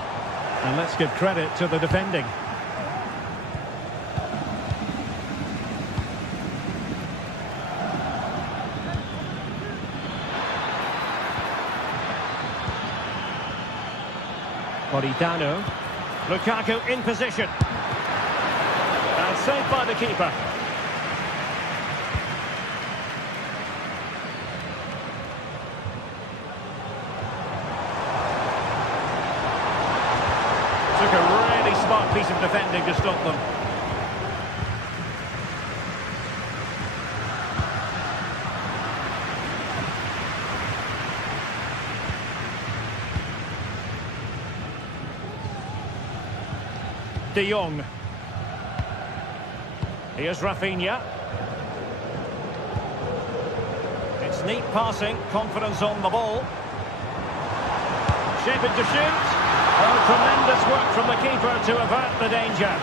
And let's give credit to the defending. Politano. Lukaku in position. And saved by the keeper. Took a really smart piece of defending to stop them. De Jong. Here's Rafinha. It's neat passing, confidence on the ball. Shaping to shoot. Oh, tremendous work from the keeper to avert the danger.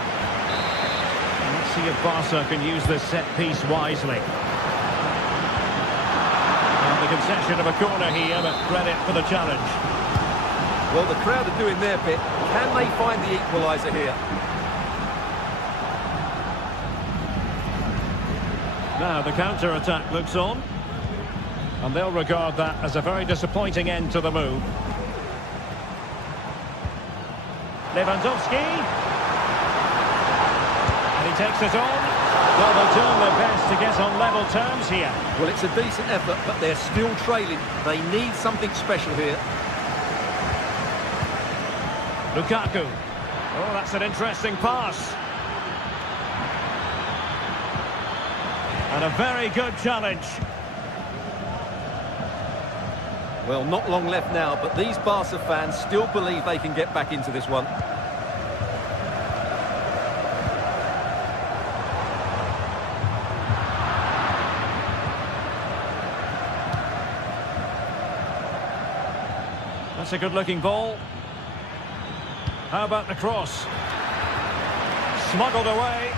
And let's see if Barca can use this set piece wisely. Well, the concession of a corner here, but credit for the challenge. Well, the crowd are doing their bit. Can they find the equaliser here? Now the counter-attack looks on. And they'll regard that as a very disappointing end to the move. Lewandowski. And he takes it on. Well, they're doing their best to get on level terms here. Well, it's a decent effort, but they're still trailing. They need something special here. Lukaku. Oh, that's an interesting pass. And a very good challenge. Well, not long left now, but these Barca fans still believe they can get back into this one. That's a good-looking ball. How about the cross? Smuggled away.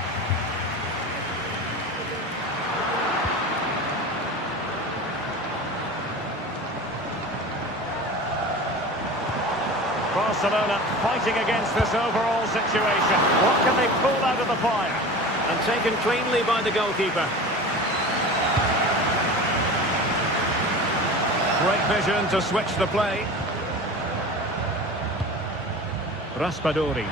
Barcelona fighting against this overall situation. What can they pull out of the fire? And taken cleanly by the goalkeeper. Great vision to switch the play. Raspadori.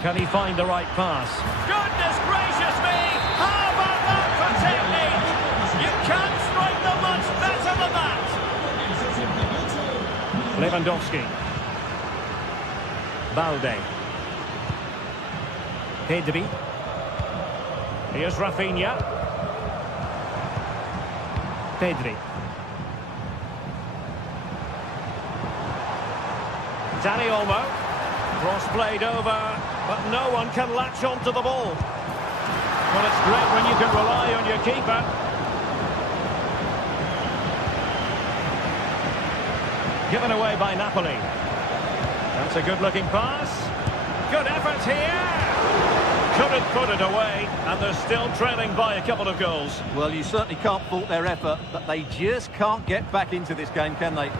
Can he find the right pass? Goodness gracious me! How about that for technique? You can't strike them much better than that! Lewandowski. Balde. Pedri. Here's Rafinha. Pedri. Dani Olmo. Cross played over, but no one can latch onto the ball. Well, it's great when you can rely on your keeper. Given away by Napoli. That's a good-looking pass. Good effort here. Couldn't put it away, and they're still trailing by a couple of goals. Well, you certainly can't fault their effort, but they just can't get back into this game, can they?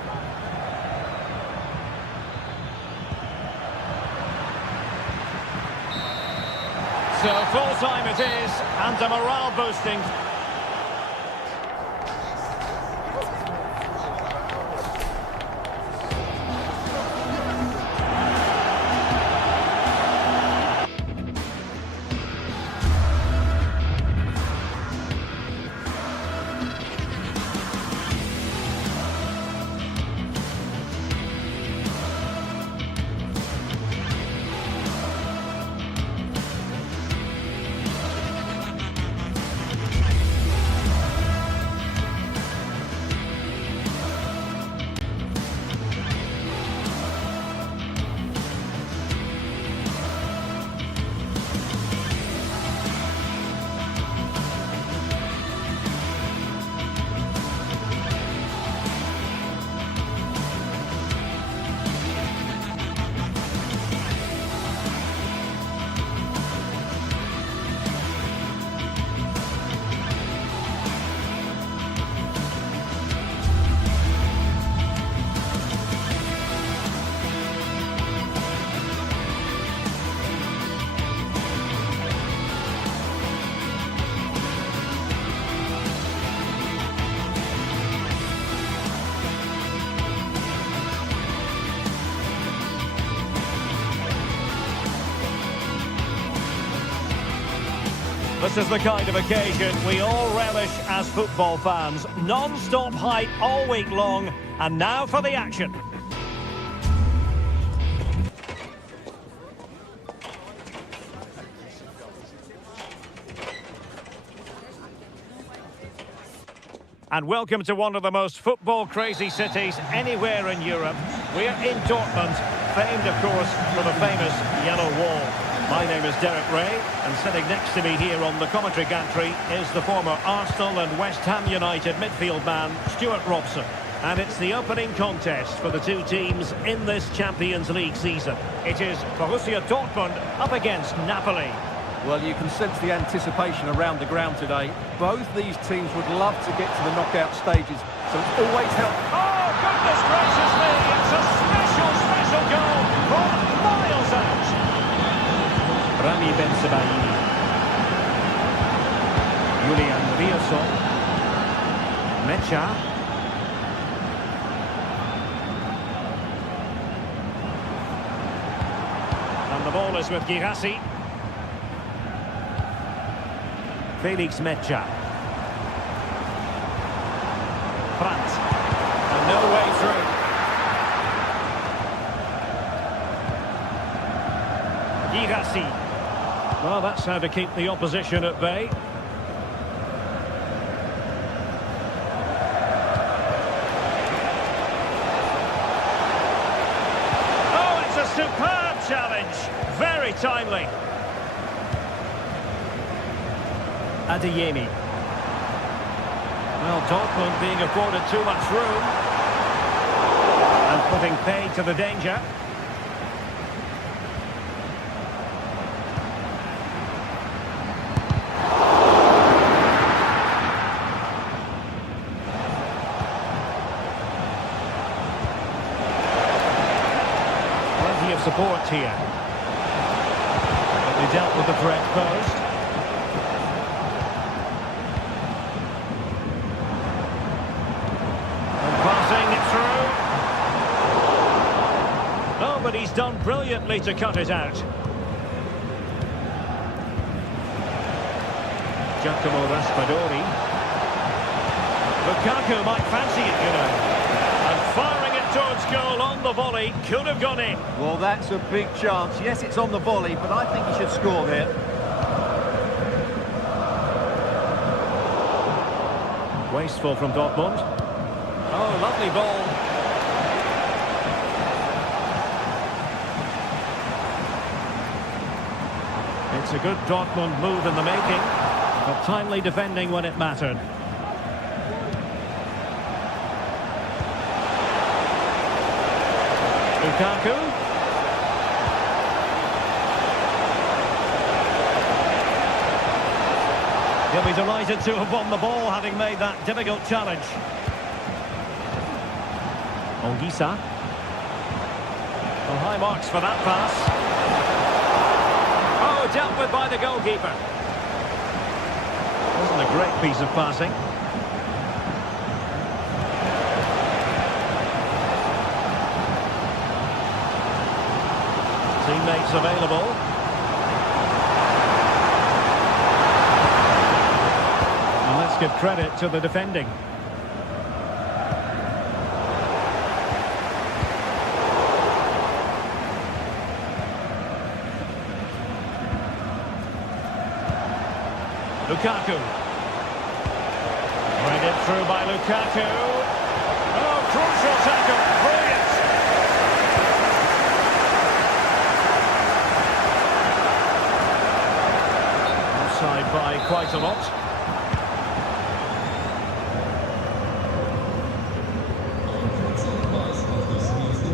So full time it is, and a morale boosting. This is the kind of occasion we all relish as football fans. Non-stop hype all week long, and now for the action. And welcome to one of the most football-crazy cities anywhere in Europe. We're in Dortmund, famed, of course, for the famous Yellow Wall. My name is Derek Ray, and sitting next to me here on the commentary gantry is the former Arsenal and West Ham United midfield man, Stuart Robson. And it's the opening contest for the two teams in this Champions League season. It is Borussia Dortmund up against Napoli. Well, you can sense the anticipation around the ground today. Both these teams would love to get to the knockout stages, so it's always helpful. Oh, goodness gracious me! It's a special goal from miles out. Rami Ben-Sebaini. Julian Riosson. Mecha. And the ball is with Girassi. Felix Mecha. Brandt. And no way through. Girassi. Well, that's how to keep the opposition at bay. Oh, it's a superb challenge. Very timely. Adeyemi. Well, Dortmund being afforded too much room. And putting paid to the danger. Plenty of support here. But they dealt with the threat posed. But he's done brilliantly to cut it out. Giacomo Raspadori. Lukaku might fancy it, you know. And firing it towards goal on the volley. Could have gone in. Well, that's a big chance. Yes, it's on the volley, but I think he should score there. Wasteful from Dortmund. Oh, lovely ball. It's a good Dortmund move in the making, but timely defending when it mattered. Lukaku. He'll be delighted to have won the ball, having made that difficult challenge. Ongisa. Well, high marks for that pass. Dealt with by the goalkeeper. Wasn't a great piece of passing. Teammates available. And let's give credit to the defending. Lukaku. Threaded through by Lukaku. Oh, crucial tackle. Brilliant. Offside by quite a lot.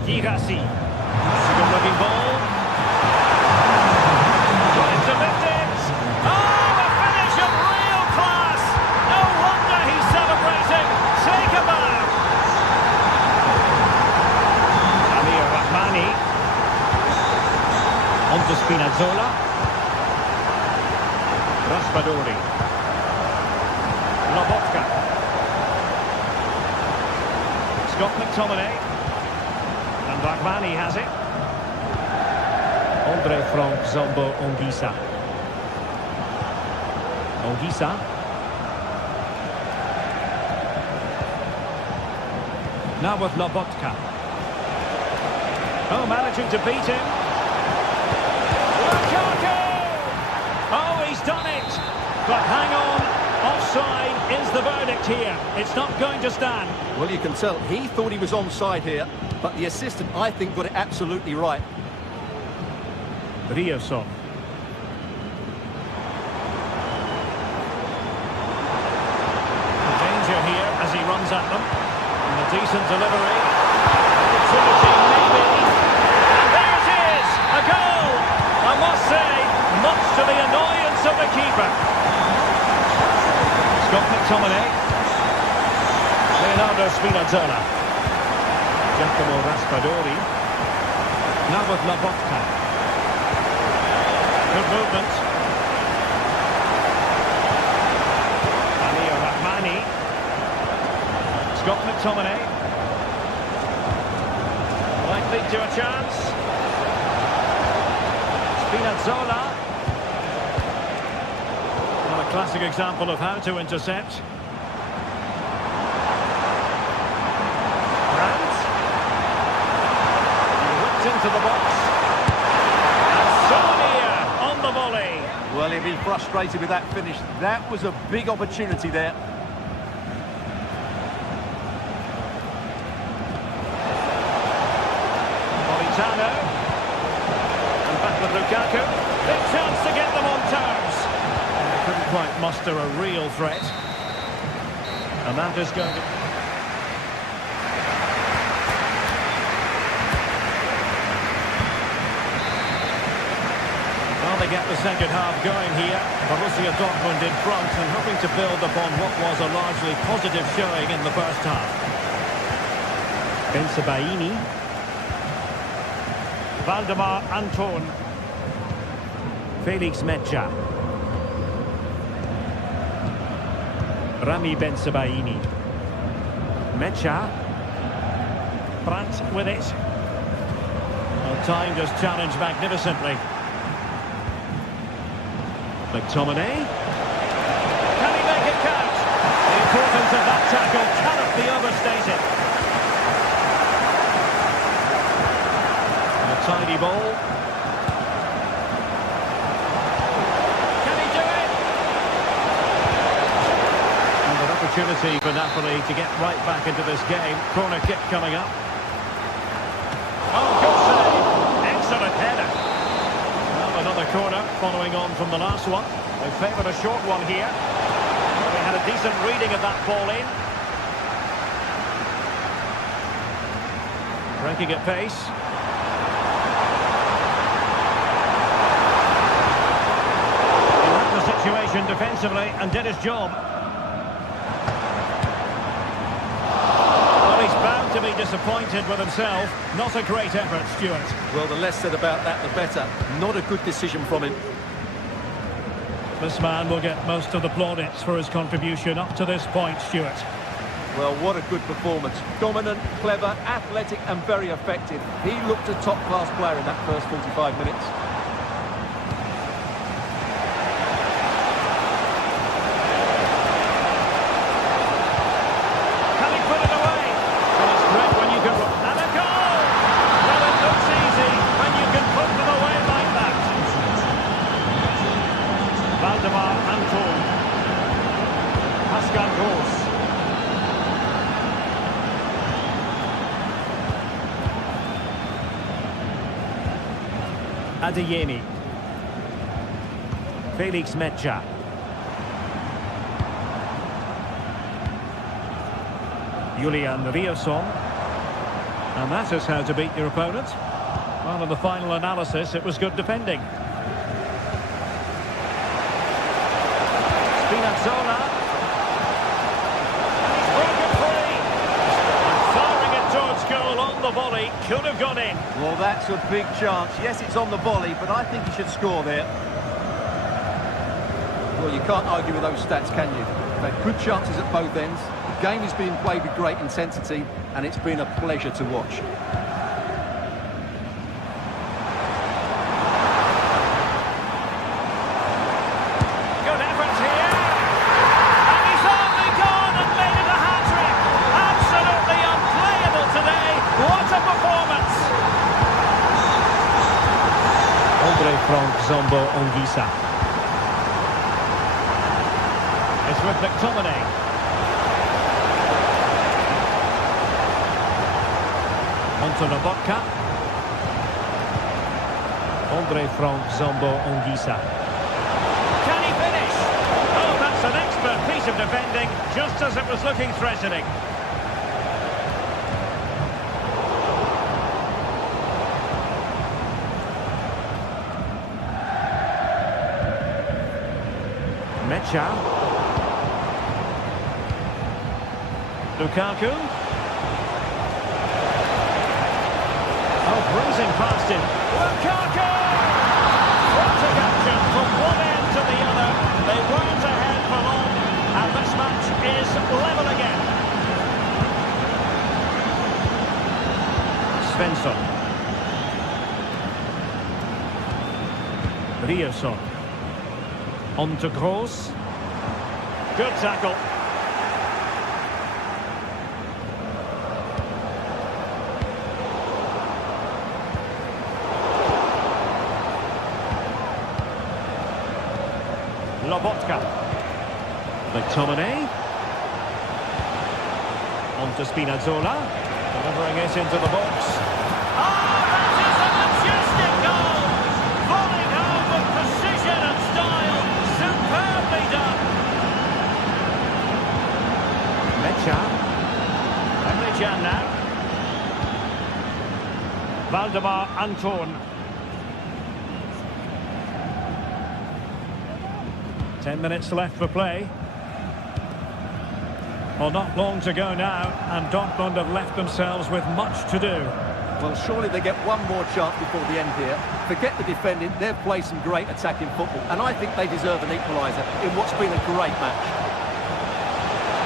Girassi. That's a good-looking ball. Trying to lift it. On to Spinazzola. Raspadori. Lobotka. Scott McTominay. And Rachmani has it. Andre Frank Zombo Ongisa. Ongisa. Now with Lobotka. Oh, managing to beat him. Lukaku! Oh, he's done it! But hang on, offside is the verdict here. It's not going to stand. Well, you can tell he thought he was onside here, but the assistant, I think, got it absolutely right. Riosson. Danger here as he runs at them. And the decent delivery. Opportunity, maybe. And there it is! A goal! I must say, much to the annoyance of the keeper. Scott McTominay. Leonardo Spinazzola. Giacomo Raspadori. Now with Lobotka. Good movement. Scott McTominay. Might lead to a chance. Spinazzola. Well, a classic example of how to intercept. Brandt. He whipped into the box. And Sonia on the volley. Well, he'll be frustrated with that finish. That was a big opportunity there. And back with Lukaku. Big chance to get them on terms. They couldn't quite muster a real threat. And that is going to... Well, they get the second half going here. Borussia Dortmund in front and hoping to build upon what was a largely positive showing in the first half. Bensebaini. Valdemar Anton. Felix Mejia. Rami Bensebaini. Mejia. Brandt with it. Well, timed his challenge magnificently. McTominay. Can he make it count? The importance of that tackle cannot be overstated. Tidy ball. Can he do it? And an opportunity for Napoli to get right back into this game. Corner kick coming up. Oh, good save. Excellent header. Well, another corner following on from the last one. They favoured a short one here. Well, they had a decent reading of that ball in. Breaking at pace. Situation defensively and did his job. Well, he's bound to be disappointed with himself. Not a great effort, Stuart. Well, the less said about that, the better. Not a good decision from him. This man will get most of the plaudits for his contribution up to this point, Stuart. Well, what a good performance. Dominant, clever, athletic and very effective. He looked a top-class player in that first 45 minutes. Adeyemi. Felix Mejia. Julian Riosson. And that is how to beat your opponent. Well, in the final analysis, it was good defending. Spinazzola. And he's broken free. And firing it towards goal on the volley. Could have gone in. Well, that's a big chance. Yes, it's on the volley, but I think he should score there. Well, you can't argue with those stats, can you? They've had good chances at both ends. The game is being played with great intensity, and it's been a pleasure to watch. Good effort here. And he's only gone and made it a hat-trick. Absolutely unplayable today. What a performance. Andre Frank Zombo Ongisa. It's with McTominay. Onto Lobotka. Andre Frank Zombo Ongisa. Can he finish? Oh, that's an expert piece of defending, just as it was looking threatening. Mecha. Lukaku. Oh, bruising past him. Lukaku! Frantic action from one end to the other. They weren't ahead for long, and this match is level again. Svensson. Ryerson. On to Kroos. Good tackle. Lobotka. McTominay. On to Spinazzola. Delivering it into the box. Oh, that is a majestic goal! Falling home with precision and style. Superbly done. Mecha. Emre Can now. Valdemar Anton. 10 minutes left for play. Well, not long to go now, and Dortmund have left themselves with much to do. Well, surely they get one more chance before the end here. Forget the defending, they've played some great attacking football, and I think they deserve an equaliser in what's been a great match.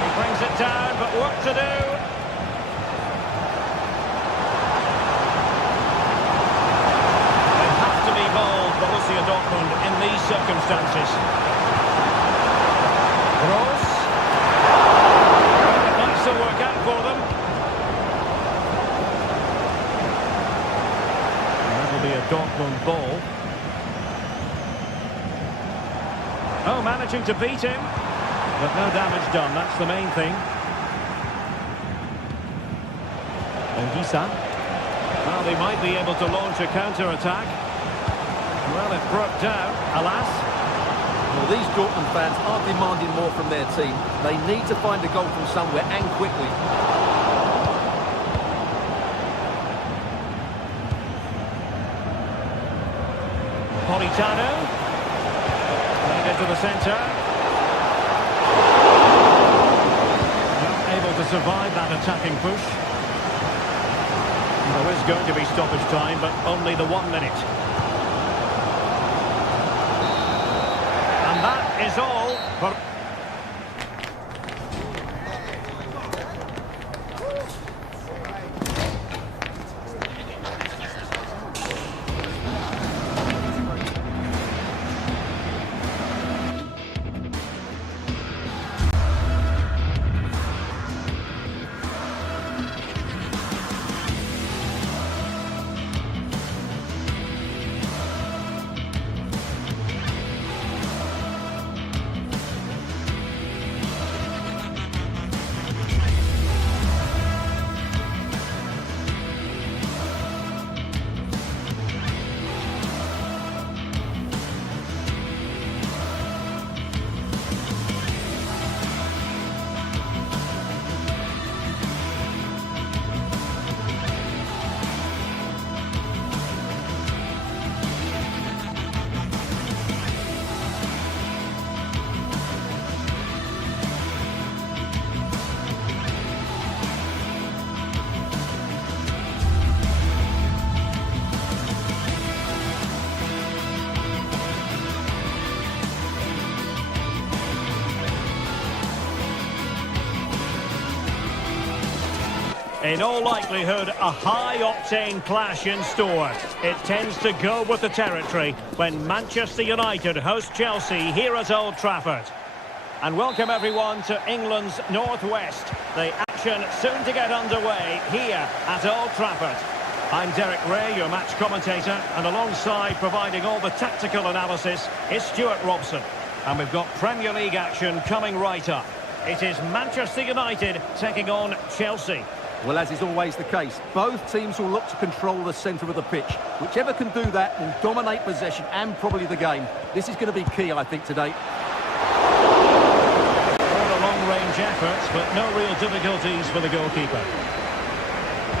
He brings it down, but work to do. They have to be bold, Borussia Dortmund, in these circumstances. Kroos. It might still work out for them. That'll be a Dortmund ball. Oh, managing to beat him. But no damage done, that's the main thing. Ongisa. Well, they might be able to launch a counter-attack. Well, it broke down, alas. Well, these Dortmund fans aren't demanding more from their team. They need to find a goal from somewhere, and quickly. Politano. Played into the centre. Not able to survive that attacking push. There is going to be stoppage time, but only the 1 minute. And that is all for... In all likelihood, a high-octane clash in store. It tends to go with the territory when Manchester United host Chelsea here at Old Trafford. And welcome everyone to England's Northwest. The action soon to get underway here at Old Trafford. I'm Derek Ray, your match commentator, and alongside providing all the tactical analysis is Stuart Robson. And we've got Premier League action coming right up. It is Manchester United taking on Chelsea. Well, as is always the case, both teams will look to control the centre of the pitch. Whichever can do that will dominate possession and probably the game. This is going to be key, I think, today. All the long-range efforts, but no real difficulties for the goalkeeper.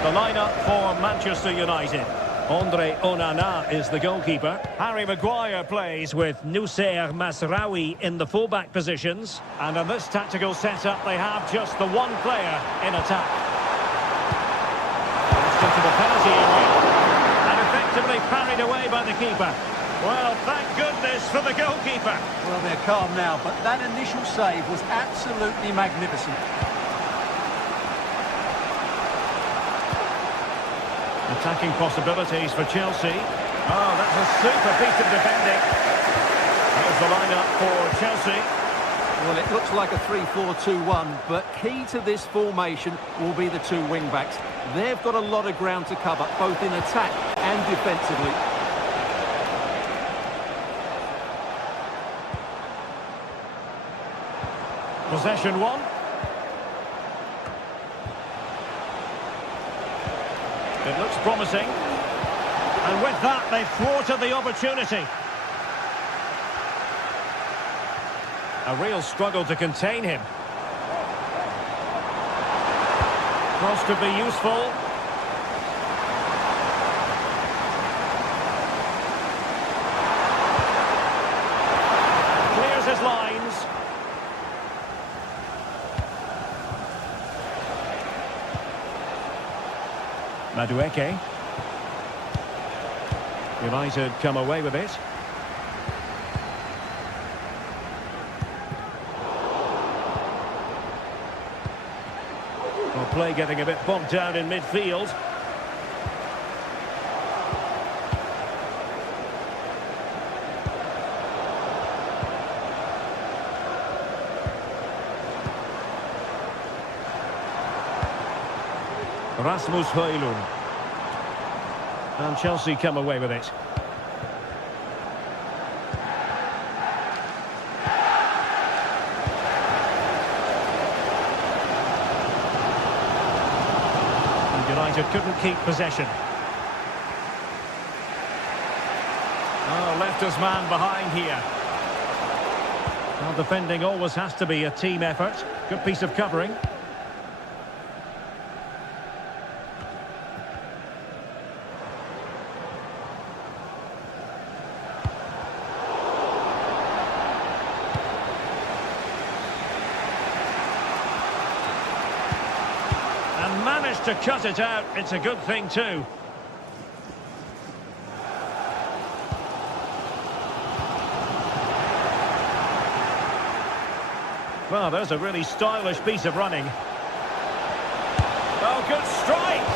The lineup for Manchester United. Andre Onana is the goalkeeper. Harry Maguire plays with Noussair Mazraoui in the fullback positions. And in this tactical setup, they have just the one player in attack. It's into the penalty area. And effectively parried away by the keeper. Well, thank goodness for the goalkeeper. Well, they're calm now, but that initial save was absolutely magnificent. Attacking possibilities for Chelsea. Oh, that's a super piece of defending. There's the lineup for Chelsea. Well, it looks like a 3-4-2-1, but key to this formation will be the two wing-backs. They've got a lot of ground to cover, both in attack and defensively. Possession one. It looks promising. And with that, they've thwarted the opportunity. A real struggle to contain him. Cross could be useful. Clears his lines. Madueke. United come away with it. Well, play getting a bit bogged down in midfield. Rasmus Højlund. And Chelsea come away with it. And United couldn't keep possession. Oh, left his man behind here. Well, defending always has to be a team effort. Good piece of covering. Managed to cut it out. It's a good thing too. Well, there's a really stylish piece of running. Oh, good strike!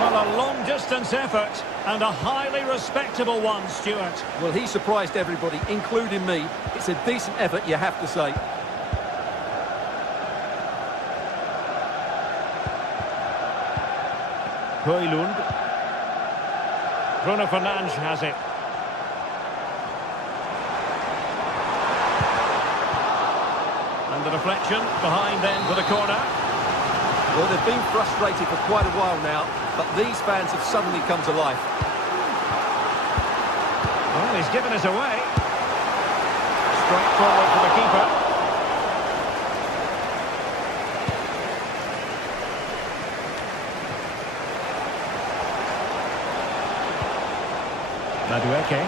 Well, a long-distance effort and a highly respectable one, Stuart. Well, he surprised everybody, including me. It's a decent effort, you have to say. Højlund. Bruno Fernandes has it. And the deflection behind then for the corner. Well, they've been frustrated for quite a while now, but these fans have suddenly come to life. Well, he's given us away. Straight forward for the keeper. Madueke.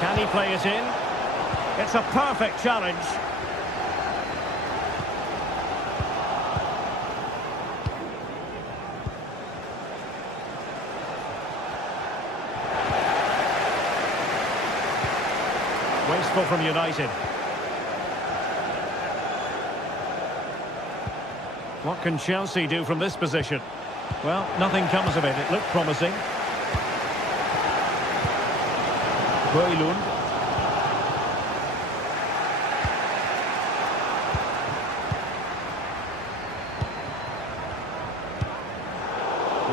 Can he play it in? It's a perfect challenge. Wasteful from United. What can Chelsea do from this position? Well, nothing comes of it. It looked promising. Højlund.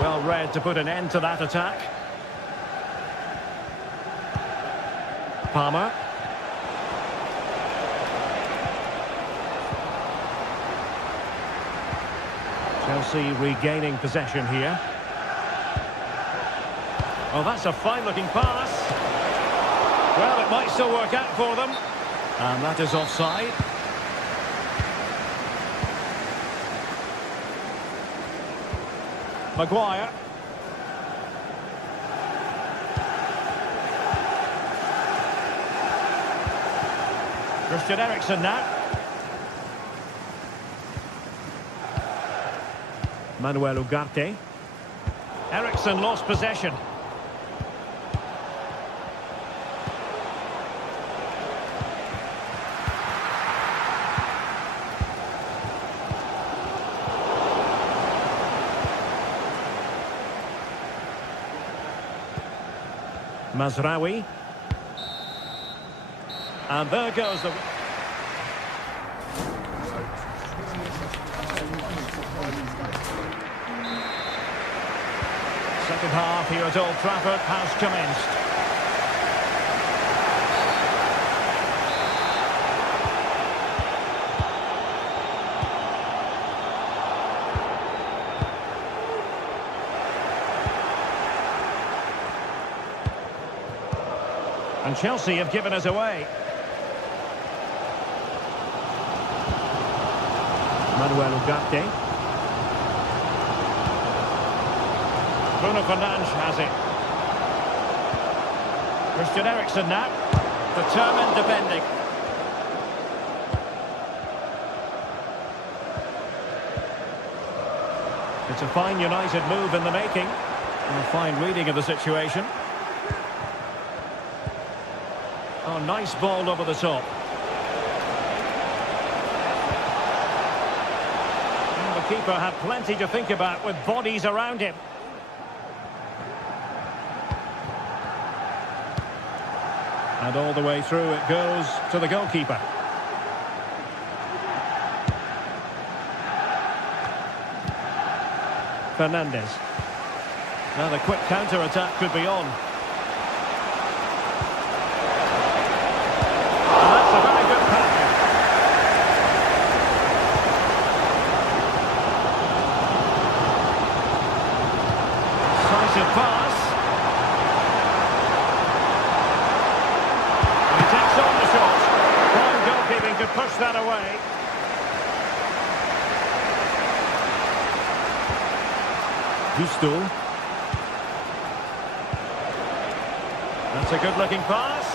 Well read to put an end to that attack. Palmer. Chelsea regaining possession here. Oh, that's a fine-looking pass. Well, it might still work out for them. And that is offside. Maguire. Christian Eriksen now. Manuel Ugarte. Eriksen lost possession. Mazraoui. And there goes the... Second half here at Old Trafford has commenced. And Chelsea have given us away. Manuel Ugarte. Bruno Fernandes has it. Christian Eriksen now. Determined defending. It's a fine United move in the making. And a fine reading of the situation. Oh, nice ball over the top. And the keeper had plenty to think about with bodies around him. And all the way through it goes to the goalkeeper. Fernandes. Now the quick counter-attack could be on. And that's a very good pass. Decisive pass. And he takes on the shot. Fine goalkeeping to push that away. Gusto. That's a good-looking pass.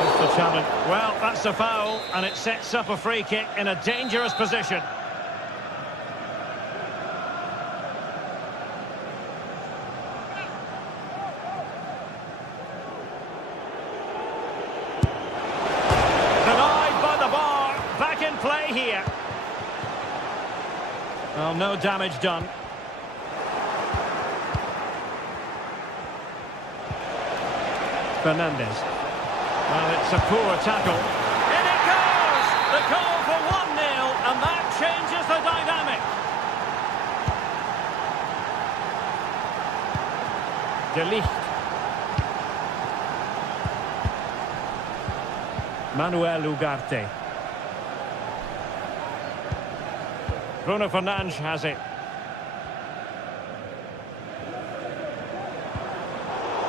Just the challenge. Well, that's a foul, and it sets up a free kick in a dangerous position. Denied by the bar. Back in play here. Well, no damage done. Fernandes. Well, it's a poor tackle. In it goes! The goal for 1-0, and that changes the dynamic. De Ligt. Manuel Ugarte. Bruno Fernandes has it.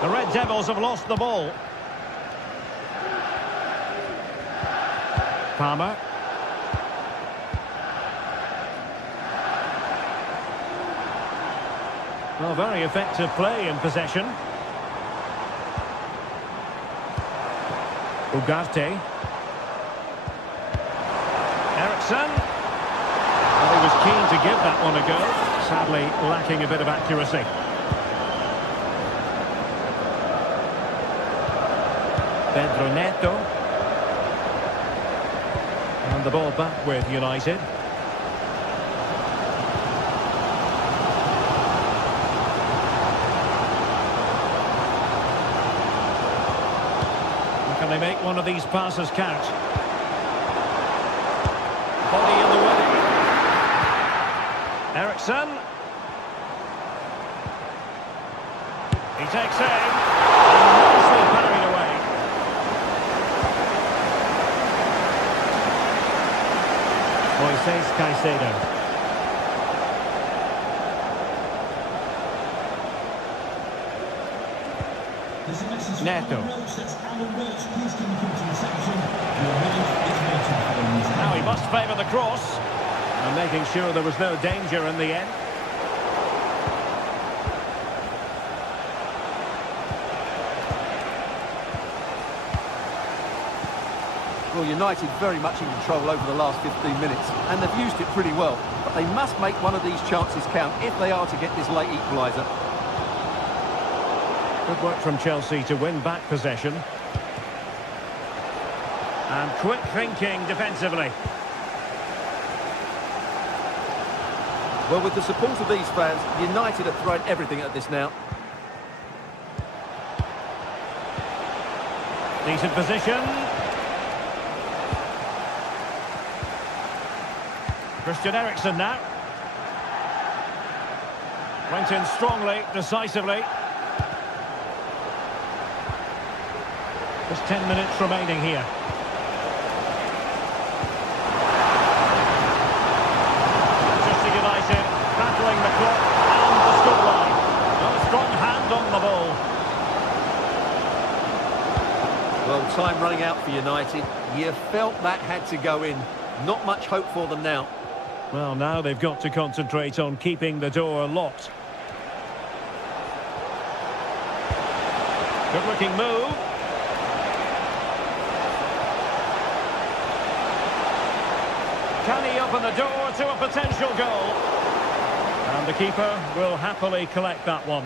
The Red Devils have lost the ball. Palmer. Well, very effective play in possession. Ugarte. Eriksen. Well, he was keen to give that one a go. Sadly, lacking a bit of accuracy. Pedro Neto. And the ball back with United. Can they make one of these passes count? Body in the way. Eriksen. He takes aim. And nicely parried away. Moises Caicedo. Neto. Now he must favour the cross. And making sure there was no danger in the end. Well, United very much in control over the last 15 minutes, and they've used it pretty well. But they must make one of these chances count if they are to get this late equaliser. Good work from Chelsea to win back possession. And quick thinking defensively. Well, with the support of these fans, United have thrown everything at this now. Decent position. Christian Eriksen now. Went in strongly, decisively. Just 10 minutes remaining here. Manchester United battling the clock and the scoreline. A strong hand on the ball. Well, time running out for United. You felt that had to go in. Not much hope for them now. Well, now they've got to concentrate on keeping the door locked. Good-looking move. Can he open the door to a potential goal? And the keeper will happily collect that one.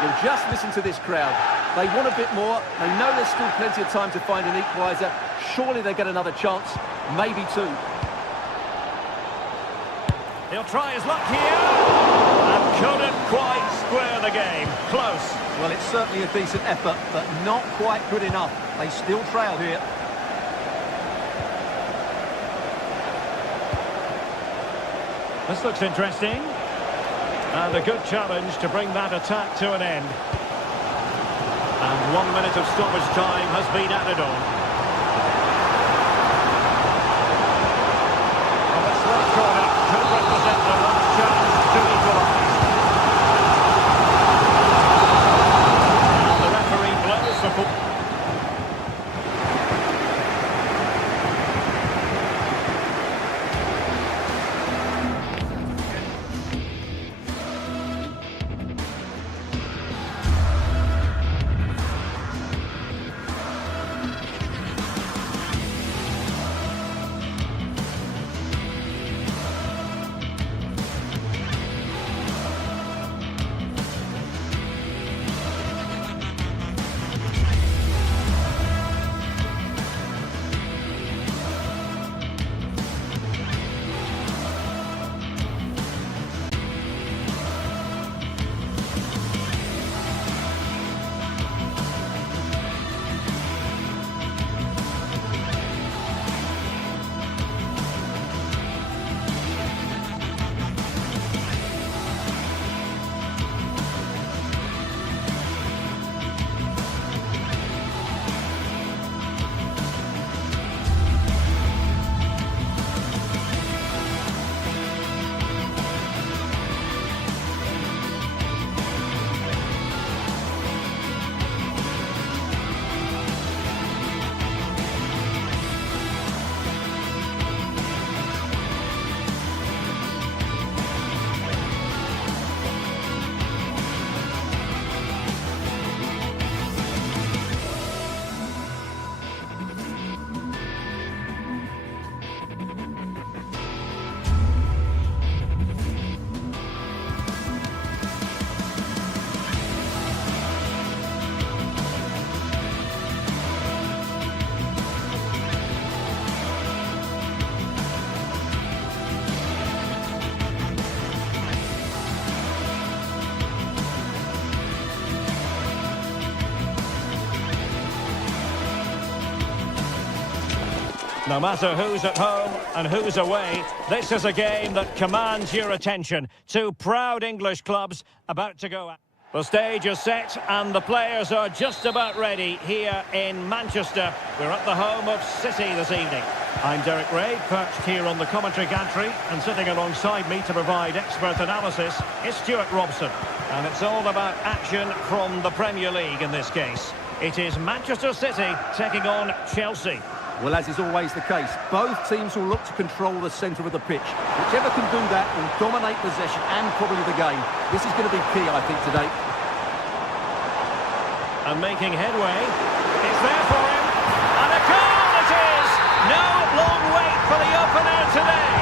You'll just listen to this crowd. They want a bit more. They know there's still plenty of time to find an equaliser. Surely they'll get another chance, maybe two. He'll try his luck here. And couldn't quite square the game. Close. Well, it's certainly a decent effort, but not quite good enough. They still trail here. This looks interesting. And a good challenge to bring that attack to an end. And 1 minute of stoppage time has been added on. Well, this left corner could represent the last chance to equalise. And the referee blows for football. No matter who's at home and who's away, this is a game that commands your attention. Two proud English clubs about to go at. The stage is set and the players are just about ready here in Manchester. We're at the home of City this evening. I'm Derek Ray, perched here on the commentary gantry, and sitting alongside me to provide expert analysis is Stuart Robson. And it's all about action from the Premier League in this case. It is Manchester City taking on Chelsea. Well, as is always the case, both teams will look to control the centre of the pitch. Whichever can do that will dominate possession and probably the game. This is going to be key, I think, today. And making headway. It's there for him. And a goal it is! No long wait for the opener today.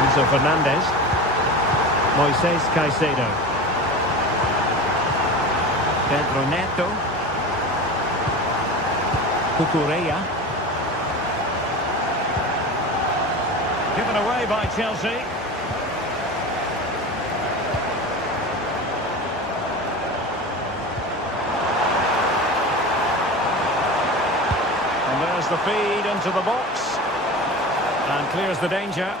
Enzo Fernandez. Moises Caicedo. Pedro Neto. Cucurella. Given away by Chelsea. And there's the feed into the box. And clears the danger.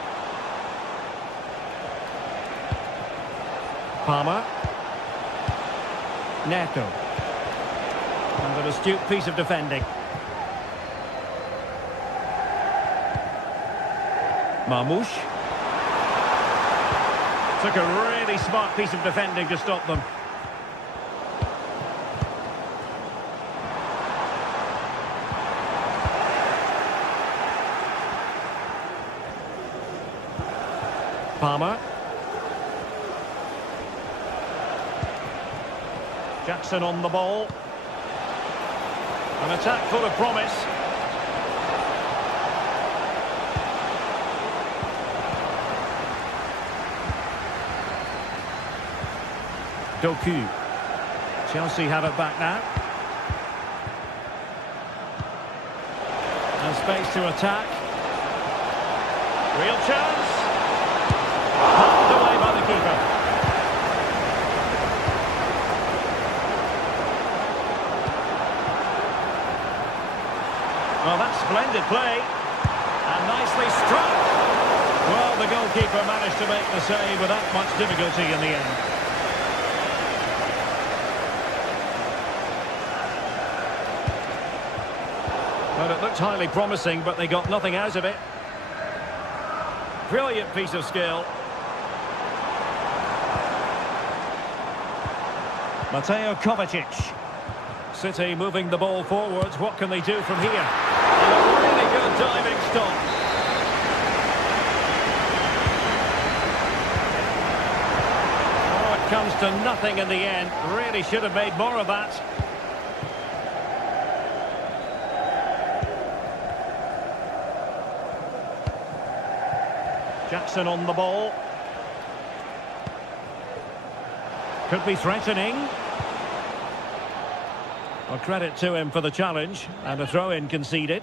Palmer. Neto. And an astute piece of defending. Marmoush. Took a really smart piece of defending to stop them. Palmer. Jackson on the ball. An attack full of promise. Doku. Chelsea have it back now. And space to attack. Real chance. Pulled away by the keeper. Well, that's splendid play. And nicely struck. Well, the goalkeeper managed to make the save without much difficulty in the end. Well, it looked highly promising, but they got nothing out of it. Brilliant piece of skill. Mateo Kovacic. City moving the ball forwards. What can they do from here? And a really good diving stop. Oh, it comes to nothing in the end. Really should have made more of that. Jackson on the ball. Could be threatening. Well, credit to him for the challenge. And a throw-in conceded.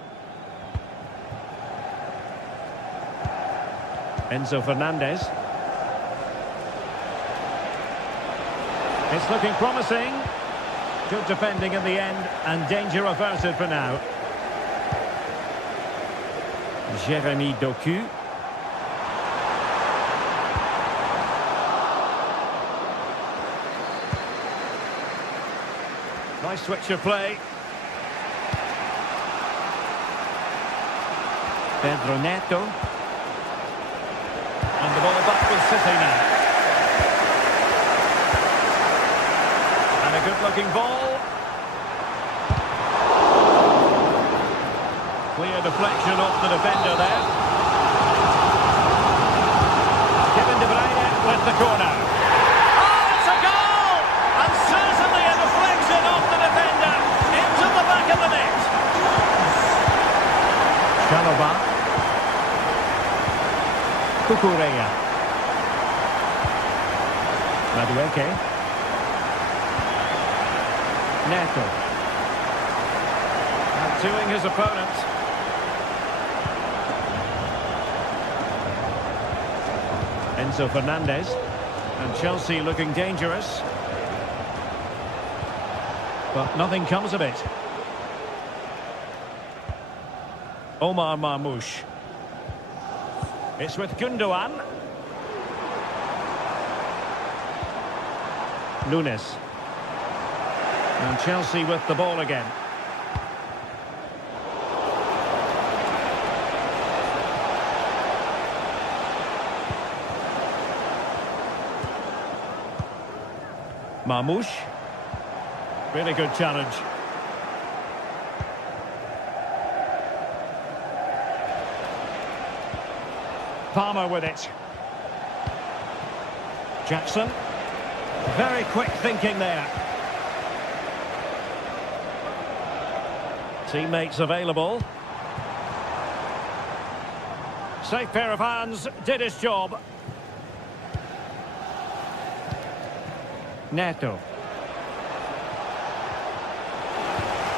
Enzo Fernandez. It's looking promising. Good defending in the end. And danger averted for now. Jeremy Doku. Nice switch of play. Pedro Neto. And the ball back with City now. And a good-looking ball. Clear deflection off the defender there. Kevin De Bruyne with the corner. Oh, it's a goal! And certainly a deflection off the defender into the back of the net. Chalobah. Cucurella. Madueke. Neto. Outdoing his opponent. Enzo Fernandez. And Chelsea looking dangerous. But nothing comes of it. Omar Marmoush. It's with Gundogan. Nunes. And Chelsea with the ball again. Marmoush. Really good challenge. Palmer with it. Jackson. Very quick thinking there. Teammates available. Safe pair of hands, did his job. Neto.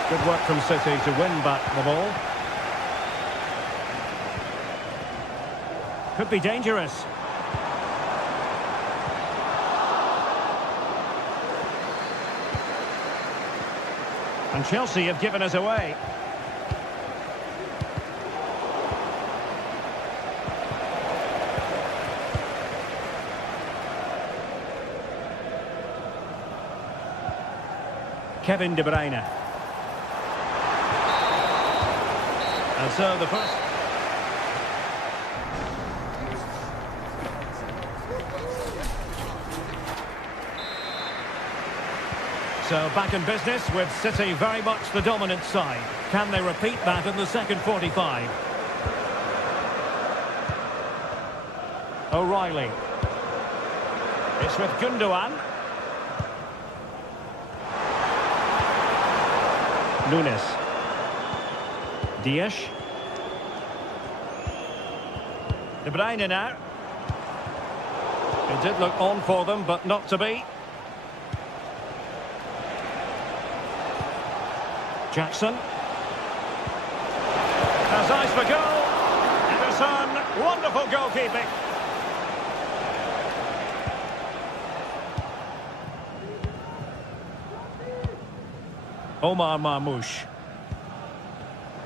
Good work from City to win back the ball. Could be dangerous. And Chelsea have given us away. Kevin De Bruyne. And so the first... So back in business with City very much the dominant side. Can they repeat that in the second 45? O'Reilly. It's with Gundogan. Nunes. Dias. De Bruyne now. It did look on for them, but not to be. Jackson. Has eyes for goal. Ederson, wonderful goalkeeping. Omar Marmoush.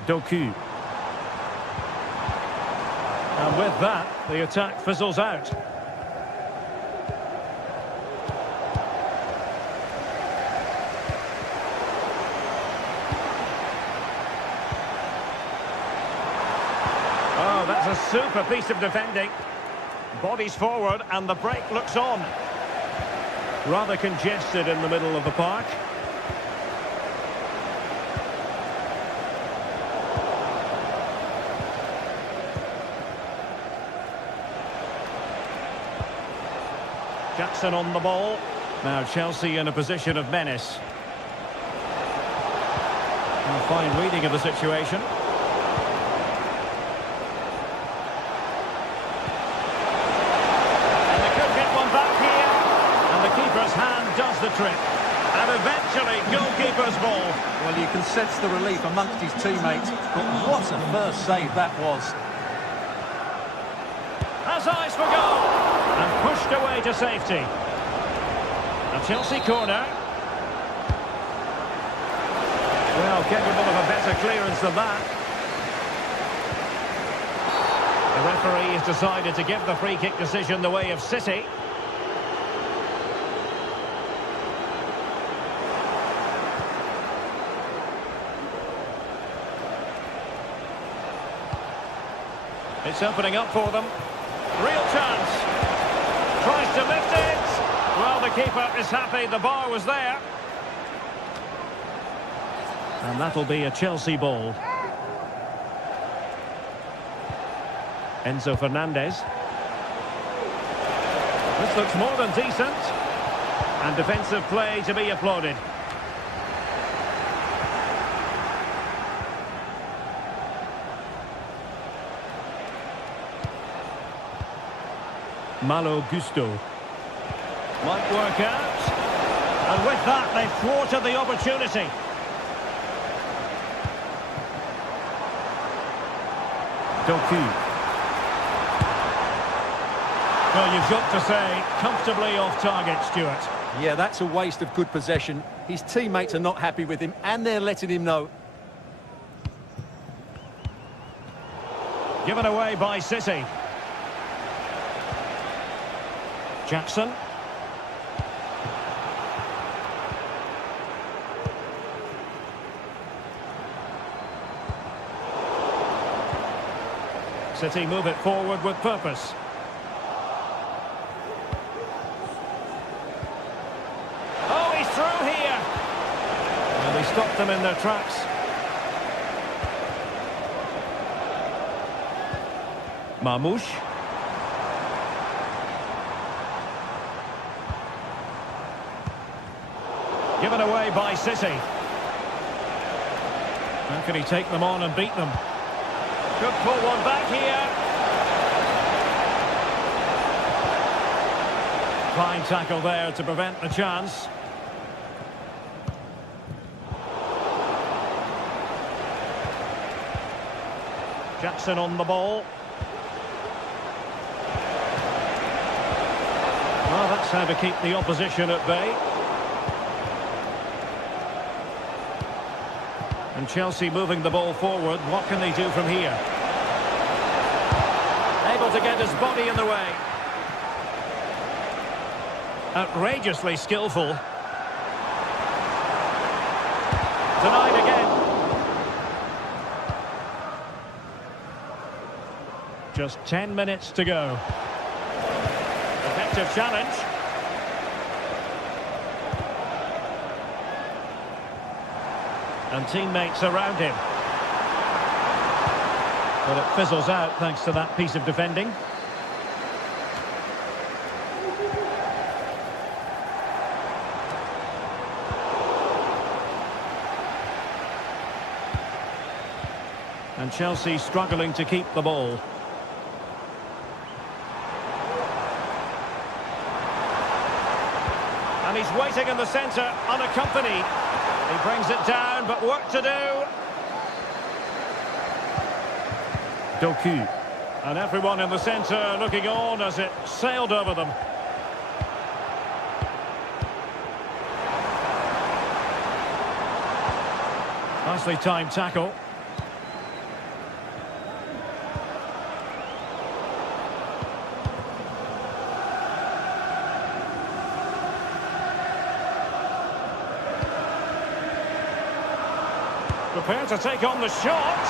Doku. And with that, the attack fizzles out. Oh, that's a super piece of defending. Bodies forward and the break looks on. Rather congested in the middle of the park. Jackson on the ball. Now Chelsea in a position of menace. A fine reading of the situation. And they could get one back here. And the keeper's hand does the trick. And eventually goalkeeper's ball. Well, you can sense the relief amongst his teammates. But what a first save that was. Has eyes for goal. And pushed away to safety. A Chelsea corner. Well, capable of a better clearance than that. The referee has decided to give the free kick decision the way of City. It's opening up for them. Real chance. Tries to lift it. Well, the keeper is happy. The bar was there. And that'll be a Chelsea ball. Enzo Fernandez. This looks more than decent. And defensive play to be applauded. Malo Gusto. Might work out. And with that, they thwarted the opportunity. Doku. Well, you've got to say, comfortably off target, Stuart. Yeah, that's a waste of good possession. His teammates are not happy with him, and they're letting him know. Given away by City. Jackson. City move it forward with purpose. Oh, he's through here. And they stopped them in their tracks. Marmoush. Given away by City. How can he take them on and beat them? Could pull one back here. Fine tackle there to prevent the chance. Jackson on the ball. Well, that's how to keep the opposition at bay. And Chelsea moving the ball forward. What can they do from here? Able to get his body in the way. Outrageously skillful. Denied again. Just 10 minutes to go. Effective challenge. And teammates around him. But it fizzles out thanks to that piece of defending. And Chelsea struggling to keep the ball. And he's waiting in the centre, unaccompanied. He brings it down, but work to do. Doku. And everyone in the centre looking on as it sailed over them. Nicely timed tackle. Prepared to take on the shot.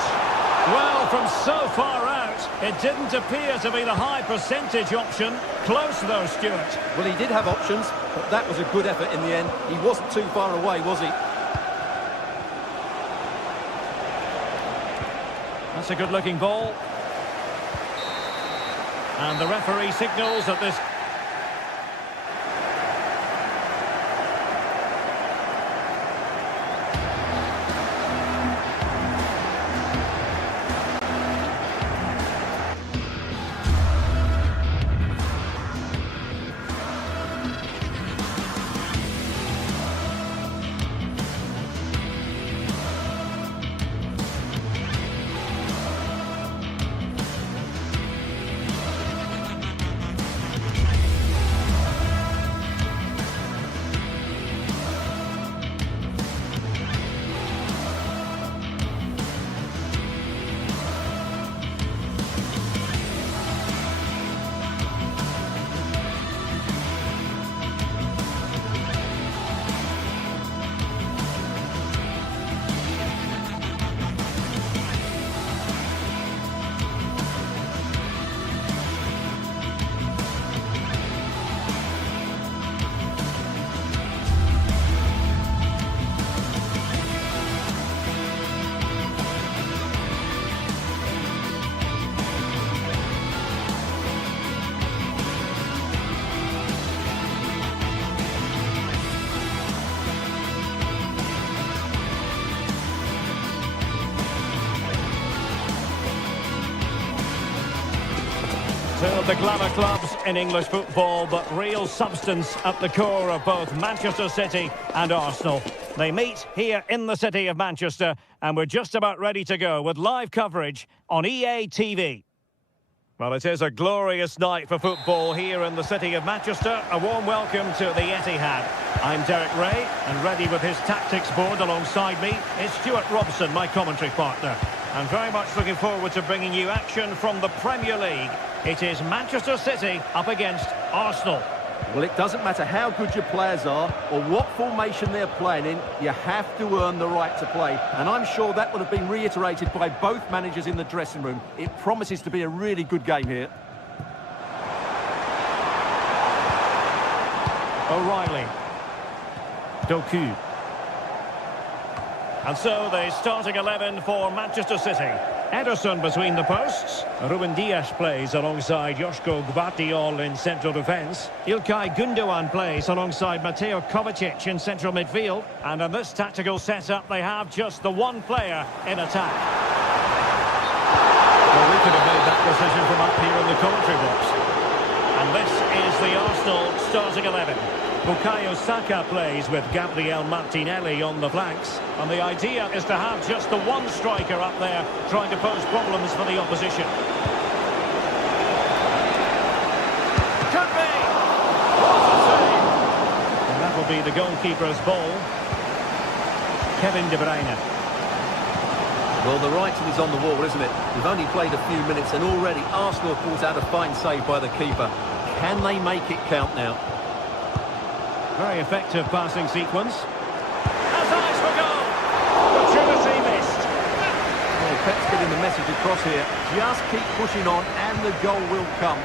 Well, from so far out, it didn't appear to be the high percentage option. Close though, Stuart. Well, he did have options, but that was a good effort in the end. He wasn't too far away, was he? That's a good-looking ball. And the referee signals that this... Two of the glamour clubs in English football, but real substance at the core of both Manchester City and Arsenal. They meet here in the city of Manchester, and we're just about ready to go with live coverage on EA TV. Well, it is a glorious night for football here in the city of Manchester. A warm welcome to the Etihad. I'm Derek Ray, and ready with his tactics board alongside me is Stuart Robson, my commentary partner. I'm very much looking forward to bringing you action from the Premier League. It is Manchester City up against Arsenal. Well, it doesn't matter how good your players are or what formation they're playing in, you have to earn the right to play. And I'm sure that would have been reiterated by both managers in the dressing room. It promises to be a really good game here. O'Reilly. Doku. And so the starting 11 for Manchester City. Ederson between the posts. Ruben Dias plays alongside Joško Gvardiol in central defence. Ilkay Gundogan plays alongside Mateo Kovacic in central midfield. And in this tactical setup, they have just the one player in attack. Well, we could have made that decision from up here in the commentary box. And this is the Arsenal starting 11. Bukayo Saka plays with Gabriel Martinelli on the flanks. And the idea is to have just the one striker up there trying to pose problems for the opposition. Could be! What a save! And that will be the goalkeeper's ball. Kevin De Bruyne. Well, the writing is on the wall, isn't it? We've only played a few minutes and already Arsenal have brought out a fine save by the keeper. Can they make it count now? Very effective passing sequence. Has eyes for goal. Opportunity missed. Well, Pep's getting the message across here. Just keep pushing on and the goal will come.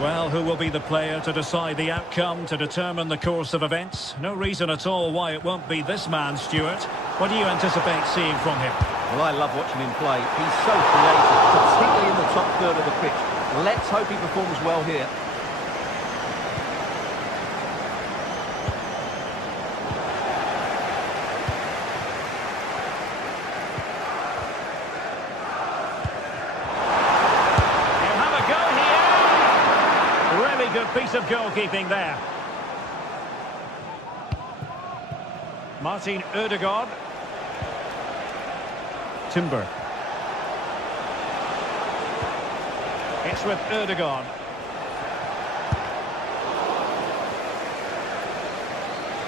Well, who will be the player to decide the outcome, to determine the course of events? No reason at all why it won't be this man, Stuart. What do you anticipate seeing from him? Well, I love watching him play. He's so creative, particularly in the top third of the pitch. Let's hope he performs well here. Good piece of goalkeeping there. Martin Ødegaard. Timber. It's with Ødegaard.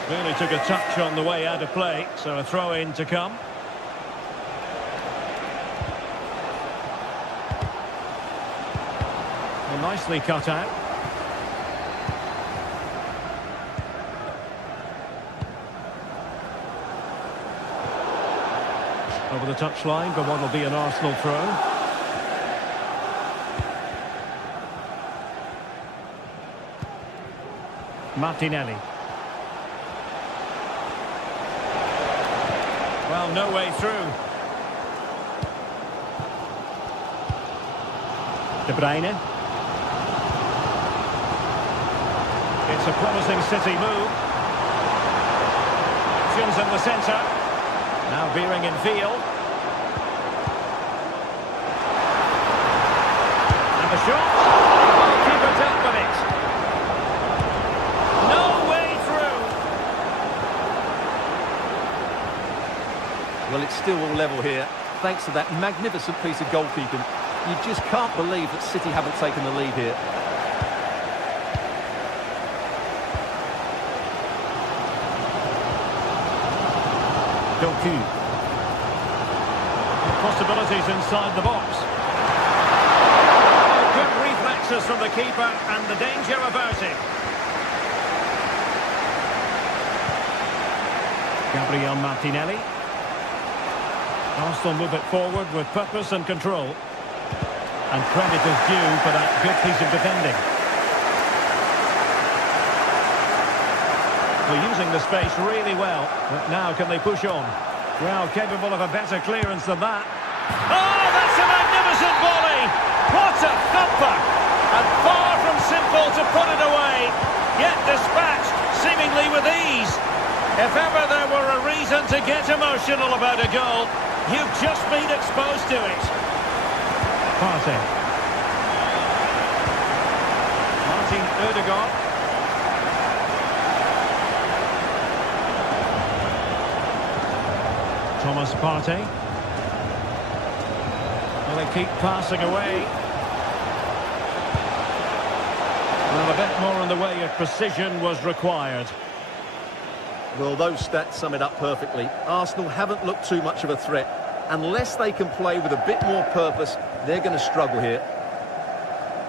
Really took a touch on the way out of play, so a throw-in to come. Well, nicely cut out. Over the touchline, but what will be an Arsenal throw. Martinelli. Well, no way through. De Bruyne. It's a promising City move. Options in the centre. Now veering in field. And the shot. The goalkeeper dealt with it. No way through. Well, it's still all level here, thanks to that magnificent piece of goalkeeping. You just can't believe that City haven't taken the lead here. Doku. Possibilities inside the box. Good reflexes from the keeper and the danger averted. Gabriel Martinelli. Arsenal move it forward with purpose and control. And credit is due for that good piece of defending. They're using the space really well, but now can they push on? Well, capable of a better clearance than that. Oh, that's a magnificent volley! What a thumper! And far from simple to put it away, yet dispatched seemingly with ease. If ever there were a reason to get emotional about a goal, you've just been exposed to it. Partey. Martin Ødegaard. Thomas Partey. Well, they keep passing away. Well, a bit more in the way of precision was required. Well, those stats sum it up perfectly. Arsenal haven't looked too much of a threat. Unless they can play with a bit more purpose, they're going to struggle here.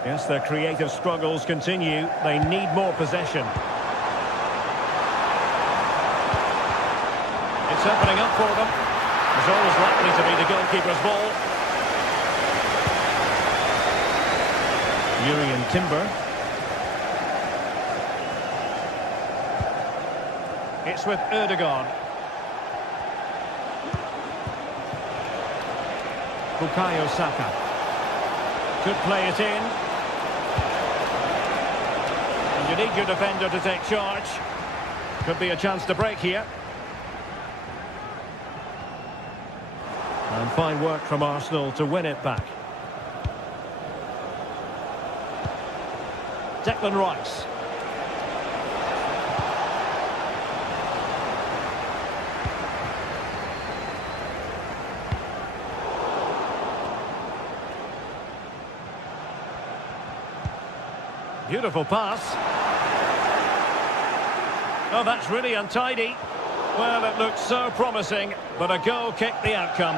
Yes, their creative struggles continue. They need more possession. It's opening up for them. It's always likely to be the goalkeeper's ball. Jurrien Timber. It's with Ødegaard. Bukayo Saka. Could play it in. And you need your defender to take charge. Could be a chance to break here. And fine work from Arsenal to win it back. Declan Rice. Beautiful pass. Oh, that's really untidy. Well, it looked so promising, but a goal kicked the outcome.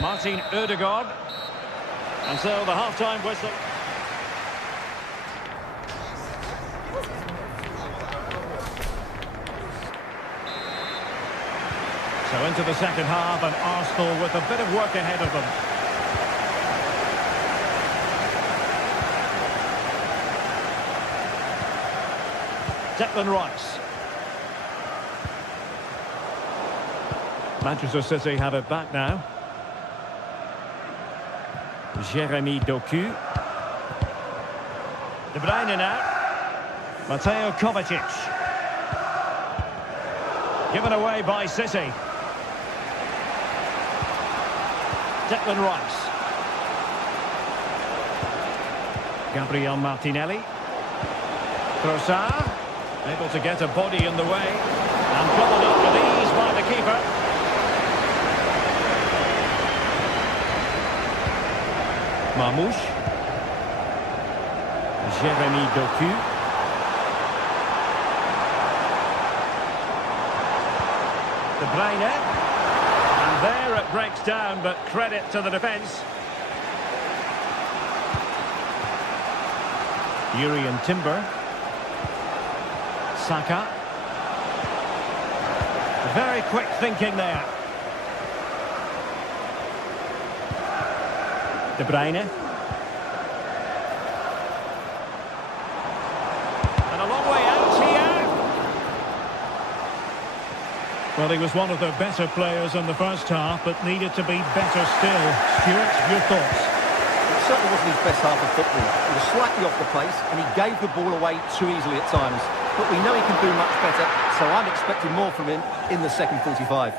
Martin Ødegaard. And so the half-time whistle. So into the second half, and Arsenal with a bit of work ahead of them. Declan Rice. Manchester City have it back now. Jeremy Doku. De Bruyne now. Mateo Kovacic. Given away by City. Declan Rice. Gabriel Martinelli. Trossard. Able to get a body in the way. And covered up with ease by the keeper. Mamouche. Jeremy Doku. De Bruyne. And there it breaks down, but credit to the defence. Urian Timber. Saka. Very quick thinking there. De Bruyne. And a long way out here. Well, he was one of the better players in the first half, but needed to be better still. Stuart, your thoughts? It certainly wasn't his best half of football. He was slightly off the pace, and he gave the ball away too easily at times. But we know he can do much better, so I'm expecting more from him in the second 45.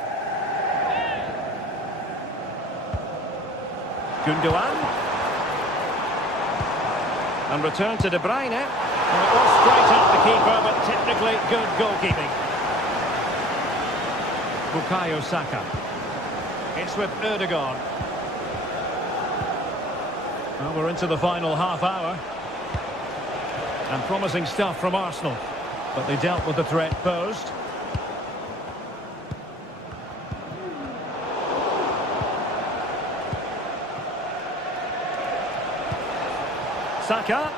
Gundogan. And return to De Bruyne. And it was straight at the keeper, but technically good goalkeeping. Bukayo Saka. It's with Ødegaard. Well, we're into the final half hour. And promising stuff from Arsenal. But they dealt with the threat posed. Saka.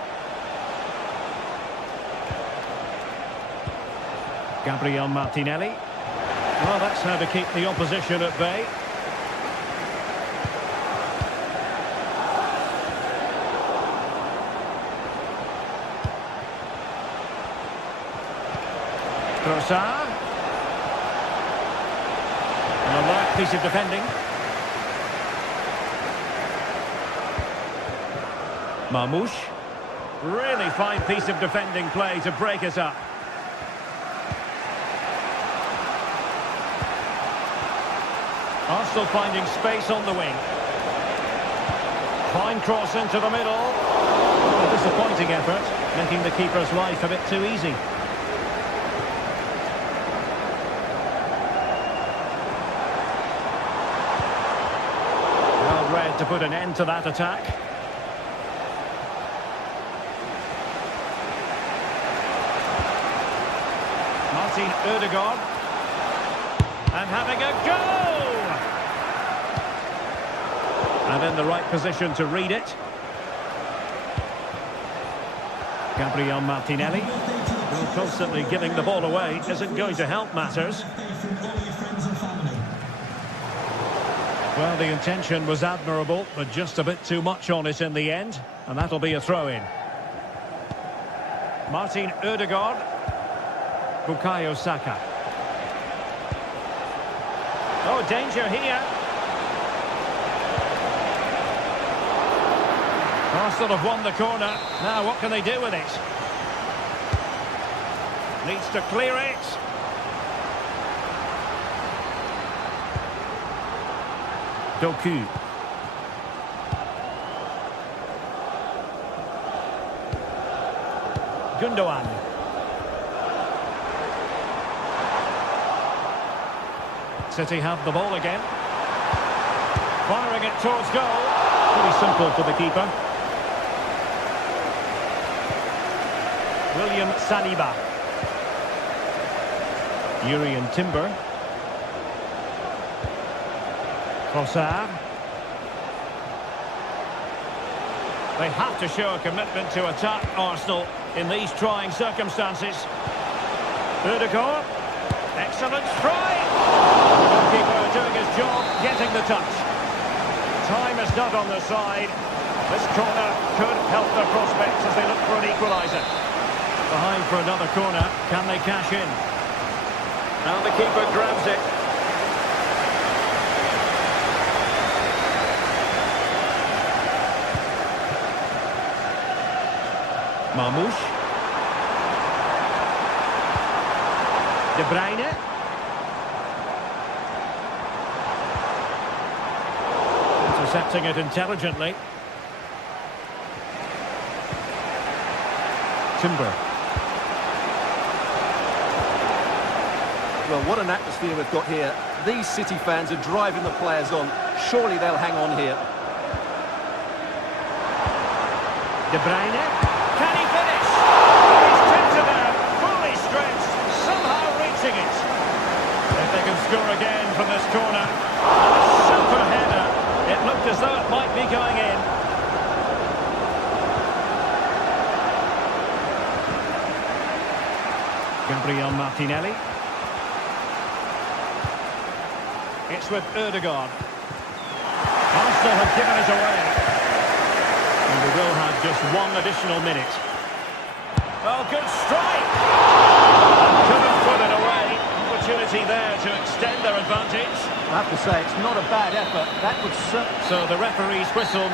Gabriel Martinelli. Well, that's how to keep the opposition at bay. Trossard. And a light piece of defending. Mamouche. Really fine piece of defending play to break us up. Arsenal finding space on the wing. Fine cross into the middle. A disappointing effort, making the keeper's life a bit too easy. Well read to put an end to that attack. Martin Ødegaard. And having a go! And in the right position to read it. Gabriel Martinelli. Well, constantly giving the ball away isn't going to help matters. Well, the intention was admirable, but just a bit too much on it in the end. And that'll be a throw-in. Martin Ødegaard. Bukayo Saka. Oh, danger here. Arsenal have won the corner. Now, what can they do with it? Needs to clear it. Doku. Gundogan. City have the ball again. Firing it towards goal. Pretty simple for the keeper. William Saliba. Urian Timber. Trossard. They have to show a commitment to attack Arsenal in these trying circumstances. Ødegaard. Excellent strike. The goalkeeper doing his job, getting the touch. Time is not on their side. This corner could help their prospects as they look for an equaliser. Behind for another corner. Can they cash in? And the keeper grabs it. Marmoush. De Bruyne. Intercepting it intelligently. Timber. Well, what an atmosphere we've got here. These City fans are driving the players on. Surely they'll hang on here. De Bruyne. Can he finish? He's tipped it out, fully stretched, somehow reaching it. If they can score again from this corner. A super header. It looked as though it might be going in. Gabriel Martinelli. It's with Ødegaard. Arsenal have given it away. And we will have just one additional minute. Oh, good strike! And couldn't put it away. Opportunity there to extend their advantage. I have to say, it's not a bad effort. That would certainly... So the referee's whistle...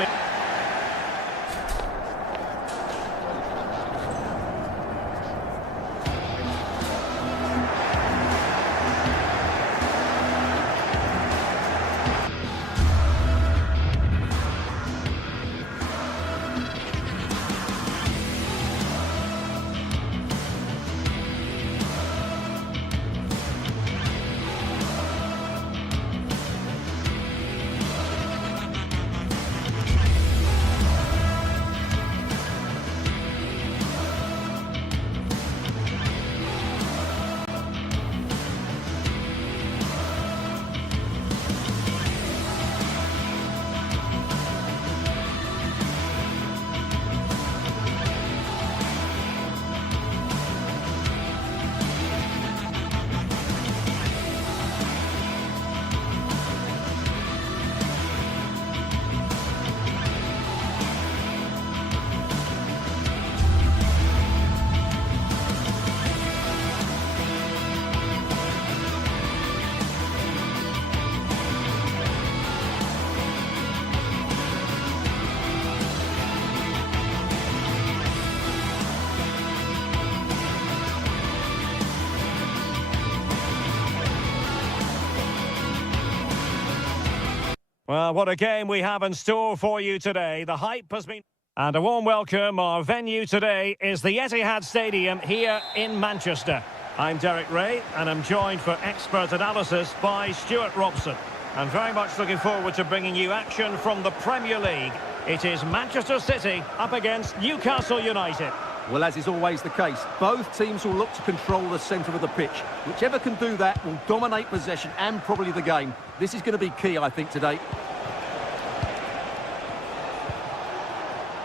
Well, what a game we have in store for you today. The hype has been... And a warm welcome. Our venue today is the Etihad Stadium here in Manchester. I'm Derek Ray, and I'm joined for expert analysis by Stuart Robson. I'm very much looking forward to bringing you action from the Premier League. It is Manchester City up against Newcastle United. Well, as is always the case, both teams will look to control the centre of the pitch. Whichever can do that will dominate possession and probably the game. This is going to be key, I think, today.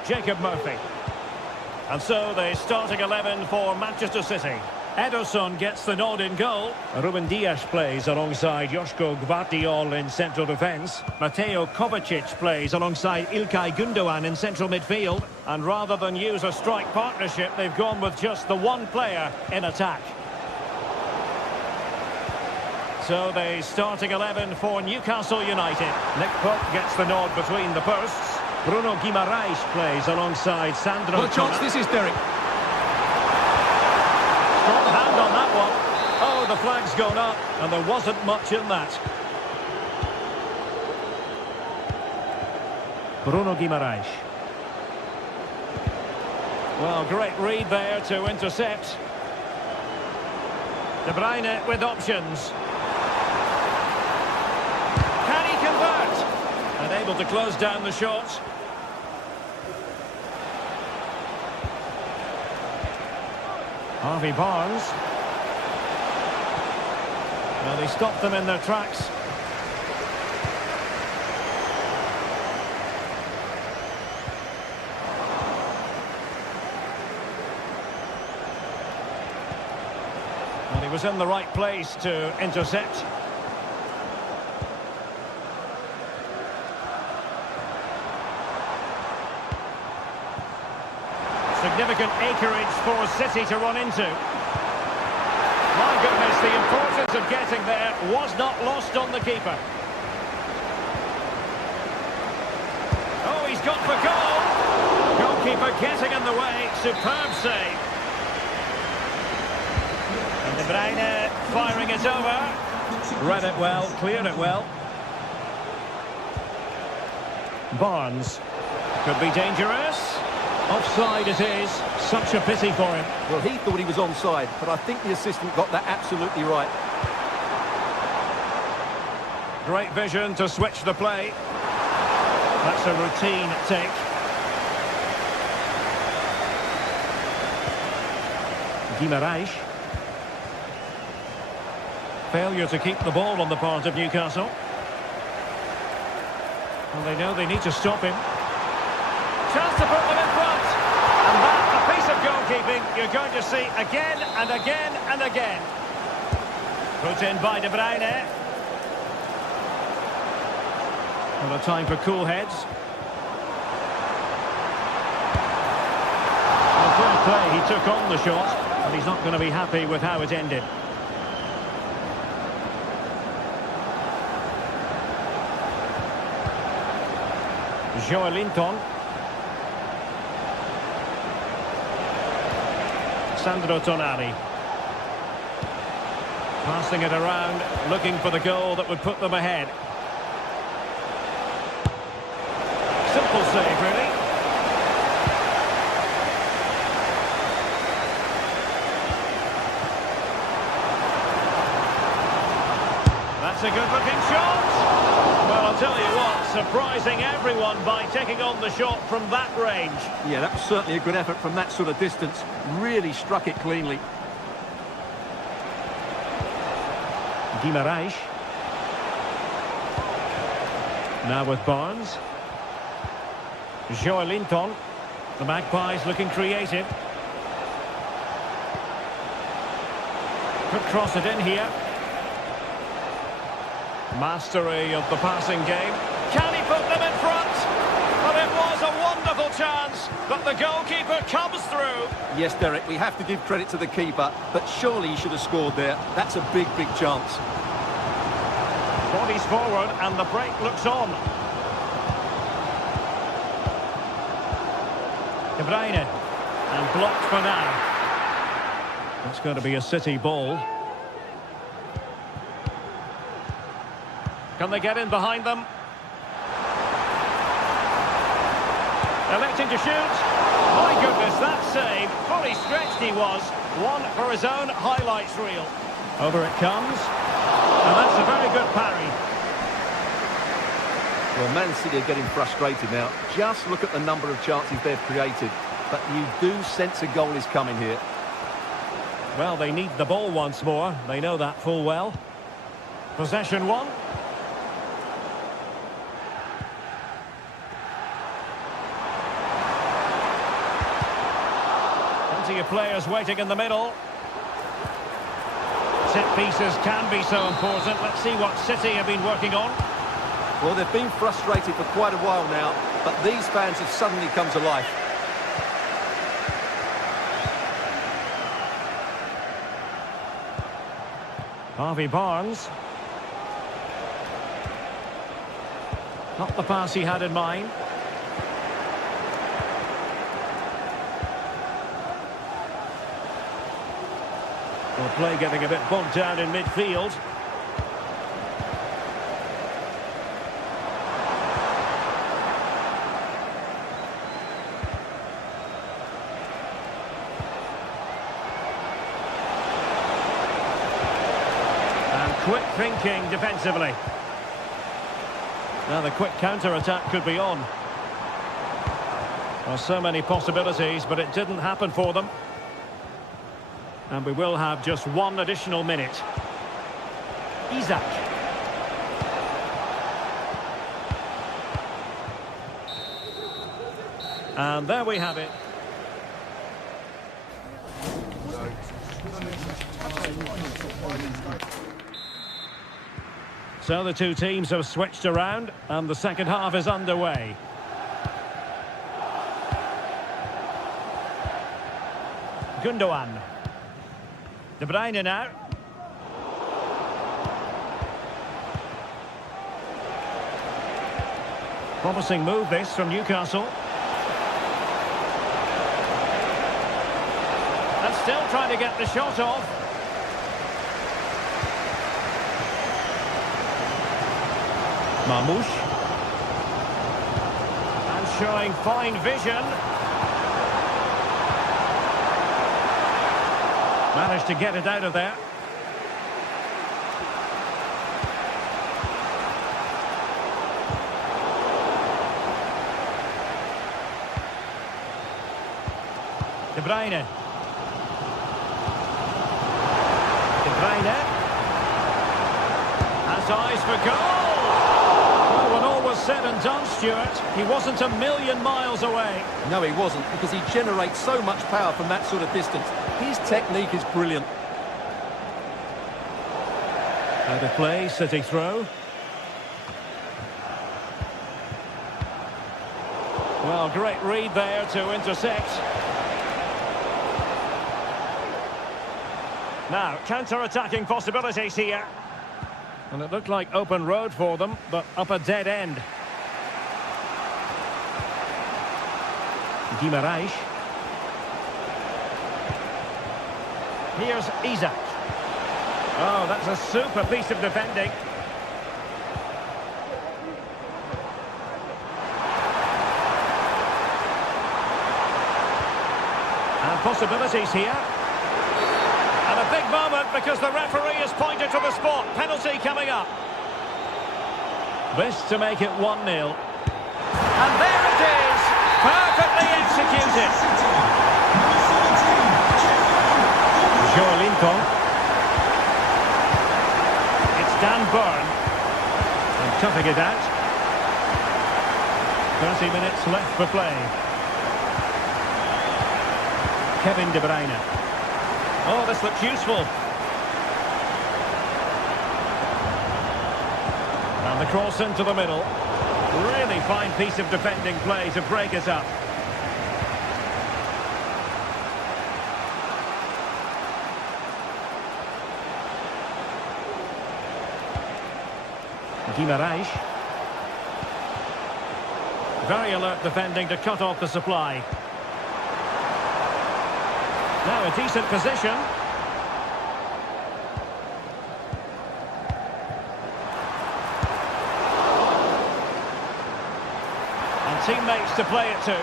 Jacob Murphy. And so the starting 11 for Manchester City. Ederson gets the nod in goal. Ruben Dias plays alongside Joško Gvardiol in central defence. Mateo Kovacic plays alongside İlkay Gundogan in central midfield. And rather than use a strike partnership, they've gone with just the one player in attack. So the starting 11 for Newcastle United. Nick Pope gets the nod between the posts. Bruno Guimaraes plays alongside Sandro. What a chance this is, Derek. Strong hand on that one. Oh, the flag's gone up, and there wasn't much in that. Bruno Guimaraes. Well, great read there to intercept. De Bruyne with options. Can he convert? Unable to close down the shot. Harvey Barnes. Well, they stopped them in their tracks. And he was in the right place to intercept. Significant acreage for City to run into. My goodness, the importance of getting there was not lost on the keeper. Oh, he's got for goal. Goalkeeper getting in the way. Superb save. And De Bruyne firing it over. Read it well, cleared it well. Barnes. Could be dangerous. Offside it is. Such a pity for him. Well, he thought he was onside, but I think the assistant got that absolutely right. Great vision to switch the play. That's a routine take. Guimaraes. Failure to keep the ball on the part of Newcastle. Well, they know they need to stop him. Chance to put them in front. And that, a piece of goalkeeping you're going to see again and again and again. Put in by De Bruyne. Well, a time for cool heads. Well, fair play, he took on the shot, and he's not going to be happy with how it ended. Joelinton. Sandro Tonali. Passing it around, looking for the goal that would put them ahead. Simple save, really. That's a good-looking shot. Well, I'll tell you what, surprising everyone by taking on the shot from that range. Yeah, that was certainly a good effort from that sort of distance. Really struck it cleanly. Guimaraes. Now with Barnes. Joelinton. The Magpies looking creative. Could cross it in here. Mastery of the passing game. Can he put them in front? But it was a wonderful chance, but the goalkeeper comes through. Yes, Derek, we have to give credit to the keeper, but surely he should have scored there. That's a big, big chance. Bodies forward and the break looks on. De Bruyne. And blocked for now. It's going to be a City ball. Can they get in behind them? Electing to shoot. My goodness, that save. Fully stretched he was. One for his own highlights reel. Over it comes. And that's a very good parry. Well, Man City are getting frustrated now. Just look at the number of chances they've created. But you do sense a goal is coming here. Well, they need the ball once more. They know that full well. Possession one. Plenty of players waiting in the middle. Set pieces can be so important. Let's see what City have been working on. Well, they've been frustrated for quite a while now, but these fans have suddenly come to life. Harvey Barnes. Not the pass he had in mind. Well, play getting a bit bogged down in midfield. And quick thinking defensively. Now the quick counter-attack could be on. Well, so many possibilities, but it didn't happen for them. And we will have just one additional minute. Isak. And there we have it. So the two teams have switched around, and the second half is underway. Gundogan. De Bruyne now. Promising move this from Newcastle. And still trying to get the shot off. Marmoush. And showing fine vision. Managed to get it out of there. De Bruyne. De Bruyne. Has eyes for goal. Well, when all was said and done, Stuart, he wasn't a million miles away. No, he wasn't, because he generates so much power from that sort of distance. His technique is brilliant. Out of play, City throw. Well, great read there to intercept. Now, counter-attacking possibilities here. And it looked like open road for them, but up a dead end. Guimaraes. Here's Isak. Oh, that's a super piece of defending. And possibilities here. And a big moment because the referee has pointed to the spot. Penalty coming up. This to make it 1-0. And there it is. Perfectly executed. Joelinton. It's Dan Burn. And toughing it out. 30 minutes left for play. Kevin De Bruyne. Oh, this looks useful. And the cross into the middle. Really fine piece of defending play to break it up. Guimaraes. Very alert defending to cut off the supply. Now a decent position. And teammates to play it to.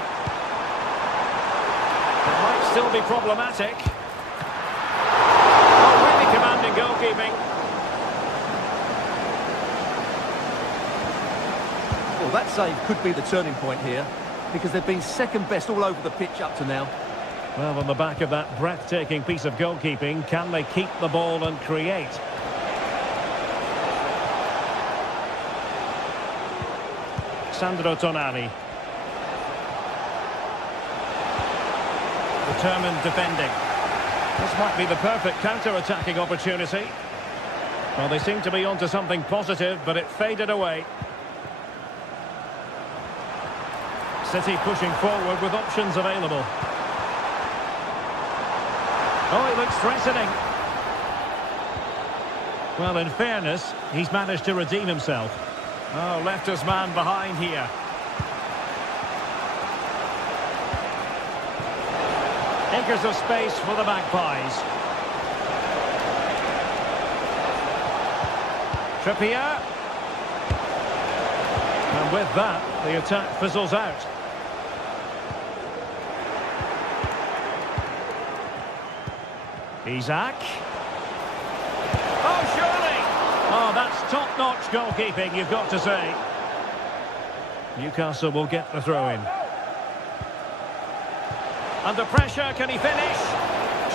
It might still be problematic. Oh, really commanding goalkeeping. Well, that save could be the turning point here, because they've been second best all over the pitch up to now. Well, on the back of that breathtaking piece of goalkeeping, can they keep the ball and create? Sandro Tonali. Determined defending. This might be the perfect counter-attacking opportunity. Well, they seem to be onto something positive, but it faded away. City pushing forward with options available. Oh, it looks threatening. Well, in fairness, he's managed to redeem himself. Oh, left his man behind here. Acres of space for the Magpies. Trippier. And with that, the attack fizzles out. Isaac. Oh, surely! Oh, that's top-notch goalkeeping, you've got to say. Newcastle will get the throw-in. Under pressure, can he finish?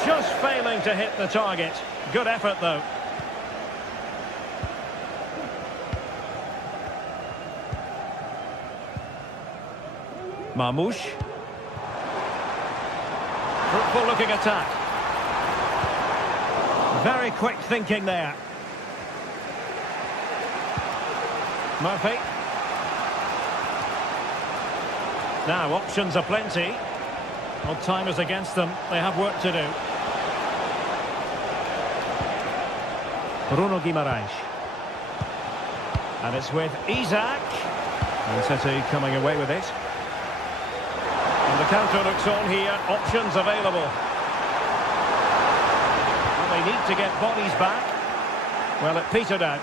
Just failing to hit the target. Good effort, though. Marmoush. Fruitful-looking attack. Very quick thinking there. Murphy. Now, options are plenty. Well, time is against them. They have work to do. Bruno Guimaraes. And it's with Isaac. And City coming away with it. And the counter looks on here. Options available. Well, they need to get bodies back. Well, it petered out.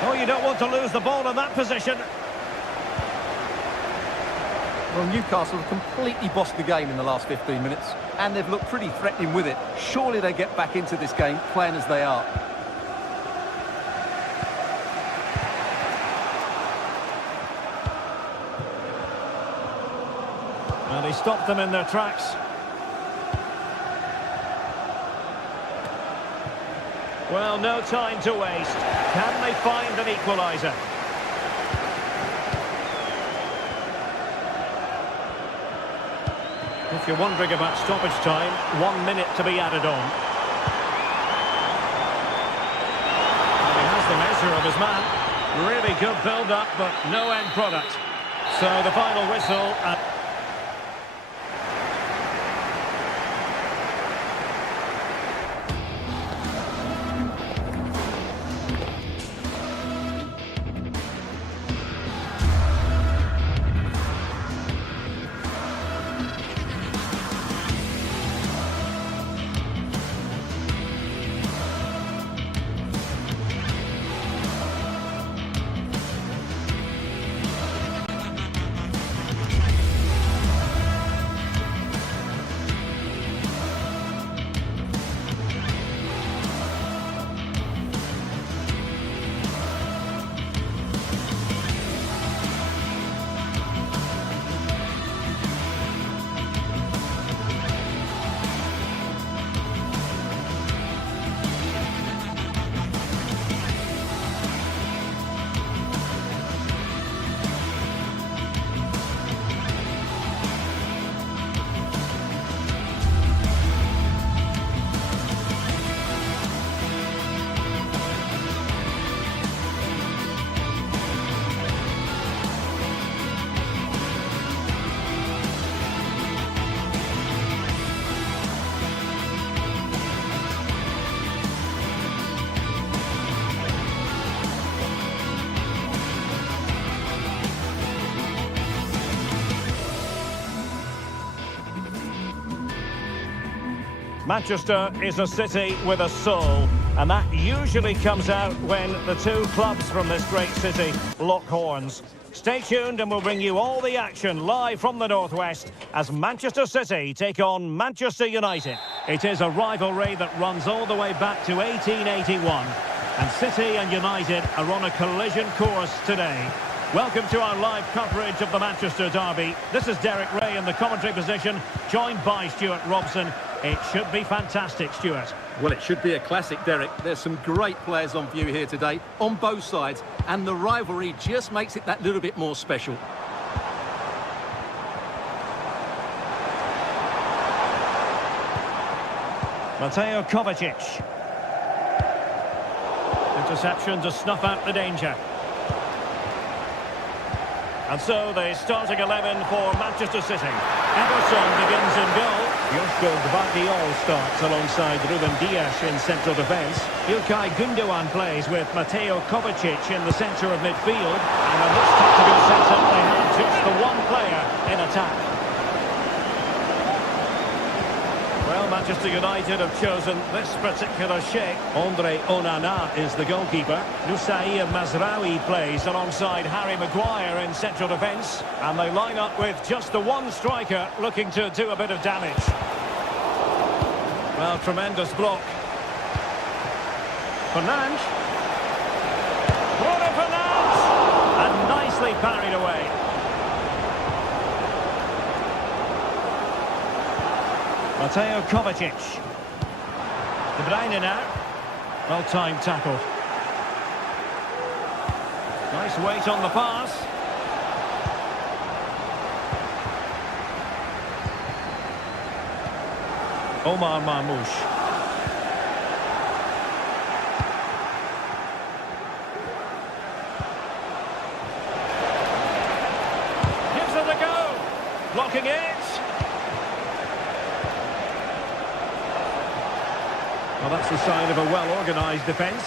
Oh, you don't want to lose the ball in that position. Well, Newcastle have completely bossed the game in the last 15 minutes, and they've looked pretty threatening with it. Surely they get back into this game playing as they are. And he stopped them in their tracks. Well, no time to waste. Can they find an equaliser? If you're wondering about stoppage time, 1 minute to be added on. And he has the measure of his man. Really good build-up, but no end product. So the final whistle. Manchester is a city with a soul, and that usually comes out when the two clubs from this great city lock horns. Stay tuned and we'll bring you all the action live from the northwest as Manchester City take on Manchester United. It is a rivalry that runs all the way back to 1881, and City and United are on a collision course today. Welcome to our live coverage of the Manchester derby. This is Derek Ray in the commentary position, joined by Stuart Robson. It should be fantastic, Stuart. Well, it should be a classic, Derek. There's some great players on view here today, on both sides, and the rivalry just makes it that little bit more special. Mateo Kovacic. Interception to snuff out the danger. And so the starting 11 for Manchester City. Ederson begins in goal. Josko Gvardiol starts alongside Ruben Dias in central defence. İlkay Gündoğan plays with Mateo Kovacic in the centre of midfield. And in this tactical setup, they have just the one player in attack. Well, Manchester United have chosen this particular shape. Andre Onana is the goalkeeper. Nusair Mazraoui plays alongside Harry Maguire in central defence. And they line up with just the one striker looking to do a bit of damage. Well, tremendous block. Fernandes. Bruno Fernandes! And nicely parried away. Mateo Kovacic. De Bruyne now. Well-timed tackle. Nice weight on the pass. Omar Marmoush. Gives it a go. Blocking it. Well, that's the sign of a well-organised defence.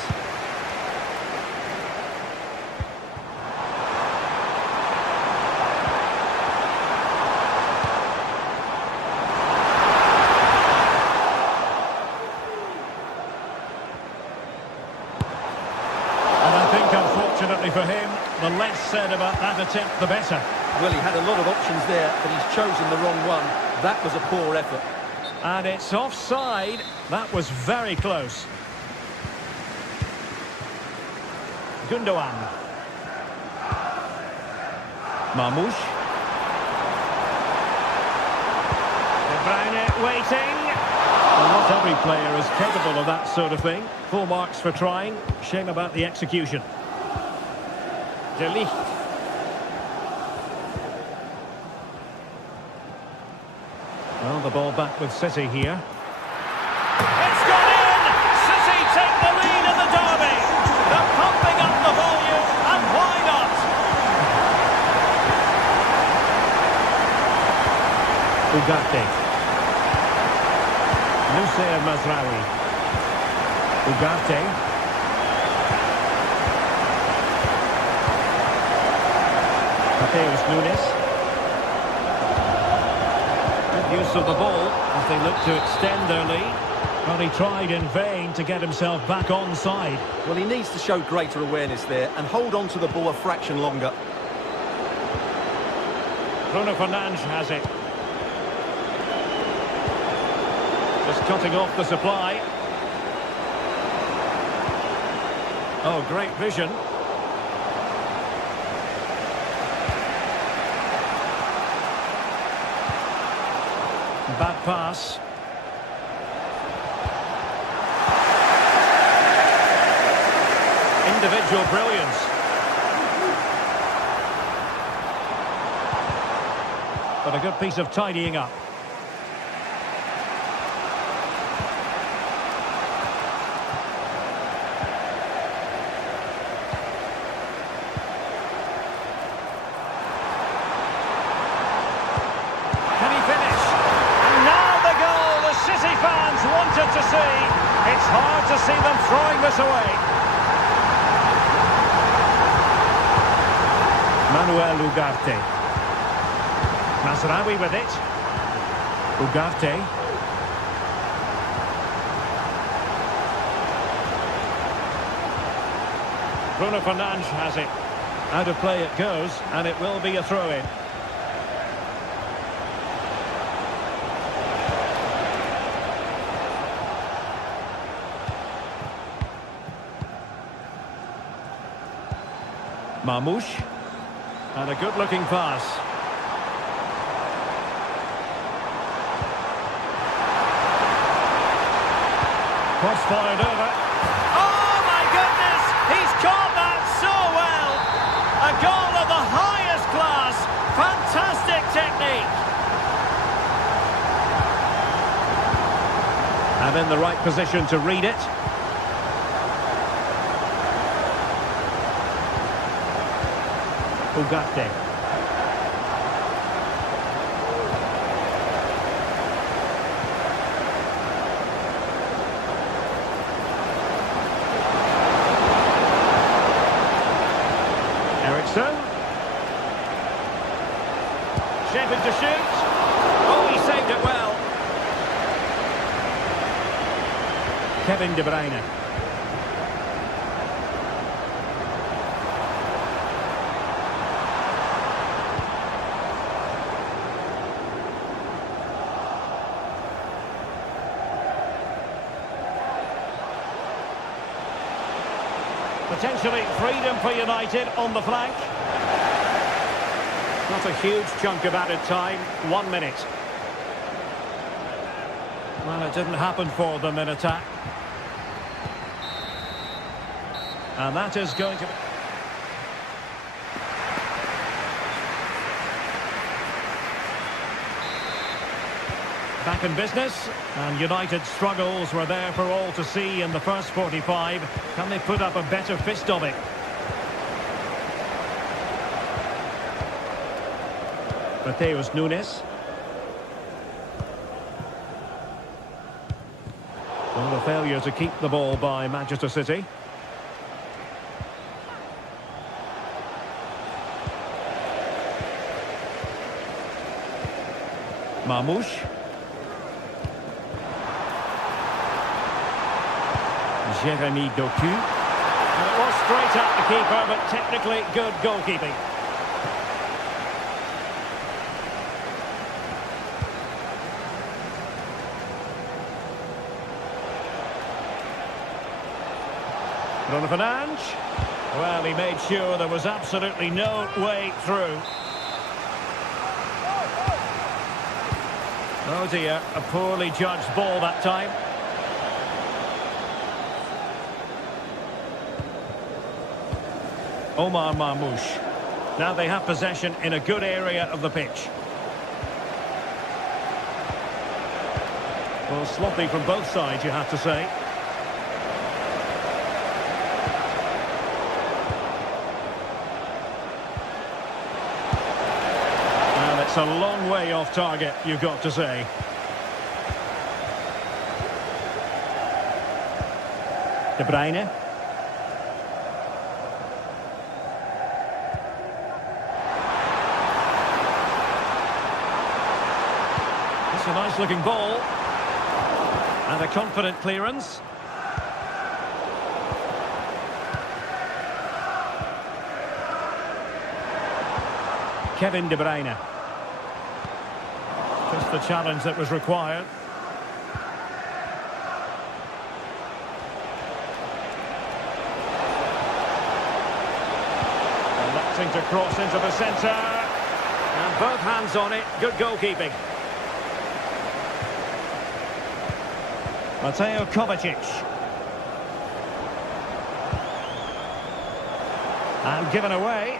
And I think, unfortunately for him, the less said about that attempt, the better. Well, he had a lot of options there, but he's chosen the wrong one. That was a poor effort. And it's offside. That was very close. Gündoğan. Marmoush. De Bruyne waiting. Well, not every player is capable of that sort of thing. Full marks for trying. Shame about the execution. De Ligt. Well, the ball back with City here. It's gone in! City take the lead in the derby. They're pumping up the volume, and why not? Ugarte. Nusair Mazraoui. Ugarte. Mateus Nunes. Use of the ball as they look to extend their lead. Well, he tried in vain to get himself back onside. Well, he needs to show greater awareness there and hold on to the ball a fraction longer. Bruno Fernandes has it. Just cutting off the supply. Oh, great vision. Bad pass. Individual brilliance. But a good piece of tidying up. Wanted to see. It's hard to see them throwing this away. Manuel Ugarte. Mazraoui with it. Ugarte. Bruno Fernandes has it. Out of play it goes, and it will be a throw-in. Marmoush. And a good-looking pass. Cross-fired over. Oh, my goodness! He's caught that so well! A goal of the highest class. Fantastic technique. And in the right position to read it. Ugarte. Shaping to shoot. Oh, he saved it well. Kevin De Bruyne. Potentially freedom for United on the flank. Not a huge chunk of added time. 1 minute. Well, it didn't happen for them in attack. And that is going to be... Back in business, and United's struggles were there for all to see in the first 45. Can they put up a better fist of it? Mateus Nunes. Well, the failure to keep the ball by Manchester City. Marmoush. Jeremy Doku. And it was straight at the keeper, but technically good goalkeeping. Bruno Fernandes. Well, he made sure there was absolutely no way through. Oh dear, a poorly judged ball that time. Omar Marmoush. Now they have possession in a good area of the pitch. Well, sloppy from both sides, you have to say. And it's a long way off target, you've got to say. De Bruyne. It's a nice-looking ball. And a confident clearance. Kevin De Bruyne. Just the challenge that was required. Electing to cross into the centre. And both hands on it. Good goalkeeping. Mateo Kovacic. And given away.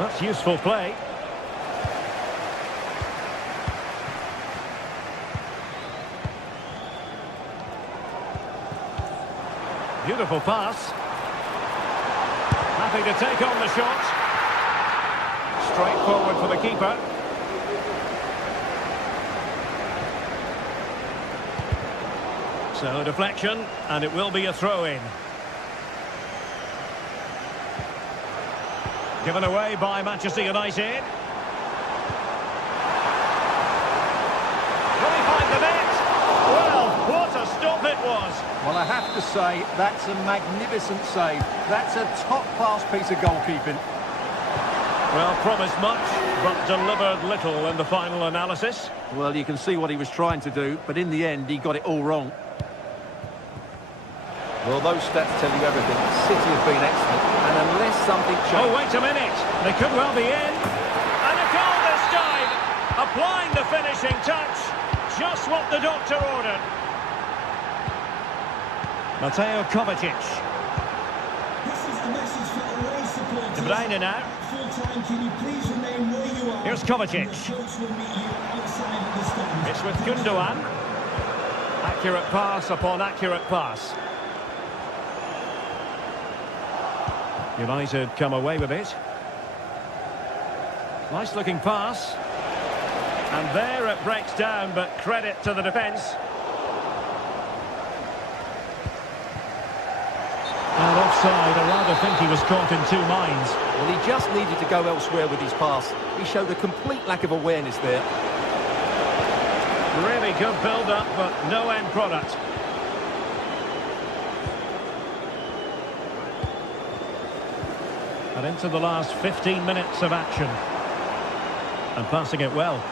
That's useful play. Beautiful pass. Happy to take on the shot. Straight forward for the keeper. So, deflection, and it will be a throw-in. Given away by Manchester United. Will he find the net? Well, what a stop it was. Well, I have to say, that's a magnificent save. That's a top-class piece of goalkeeping. Well, promised much, but delivered little in the final analysis. Well, you can see what he was trying to do, but in the end, he got it all wrong. Well, those stats tell you everything. City have been excellent, and unless something changes... Oh, wait a minute. They could well be in. And a goal this time. Applying the finishing touch. Just what the doctor ordered. Mateo Kovacic. This is the message for away supporters. De Bruyne now. Full-time, can you please remain where you are? Here's Kovacic. And the coach will meet you outside of the stand. It's with Gundogan. Accurate pass upon accurate pass. United come away with it. Nice looking pass. And there it breaks down, but credit to the defence. And offside. I rather think he was caught in two minds. Well, he just needed to go elsewhere with his pass. He showed a complete lack of awareness there. Really good build-up, but no end product. And into the last 15 minutes of action. And passing it well.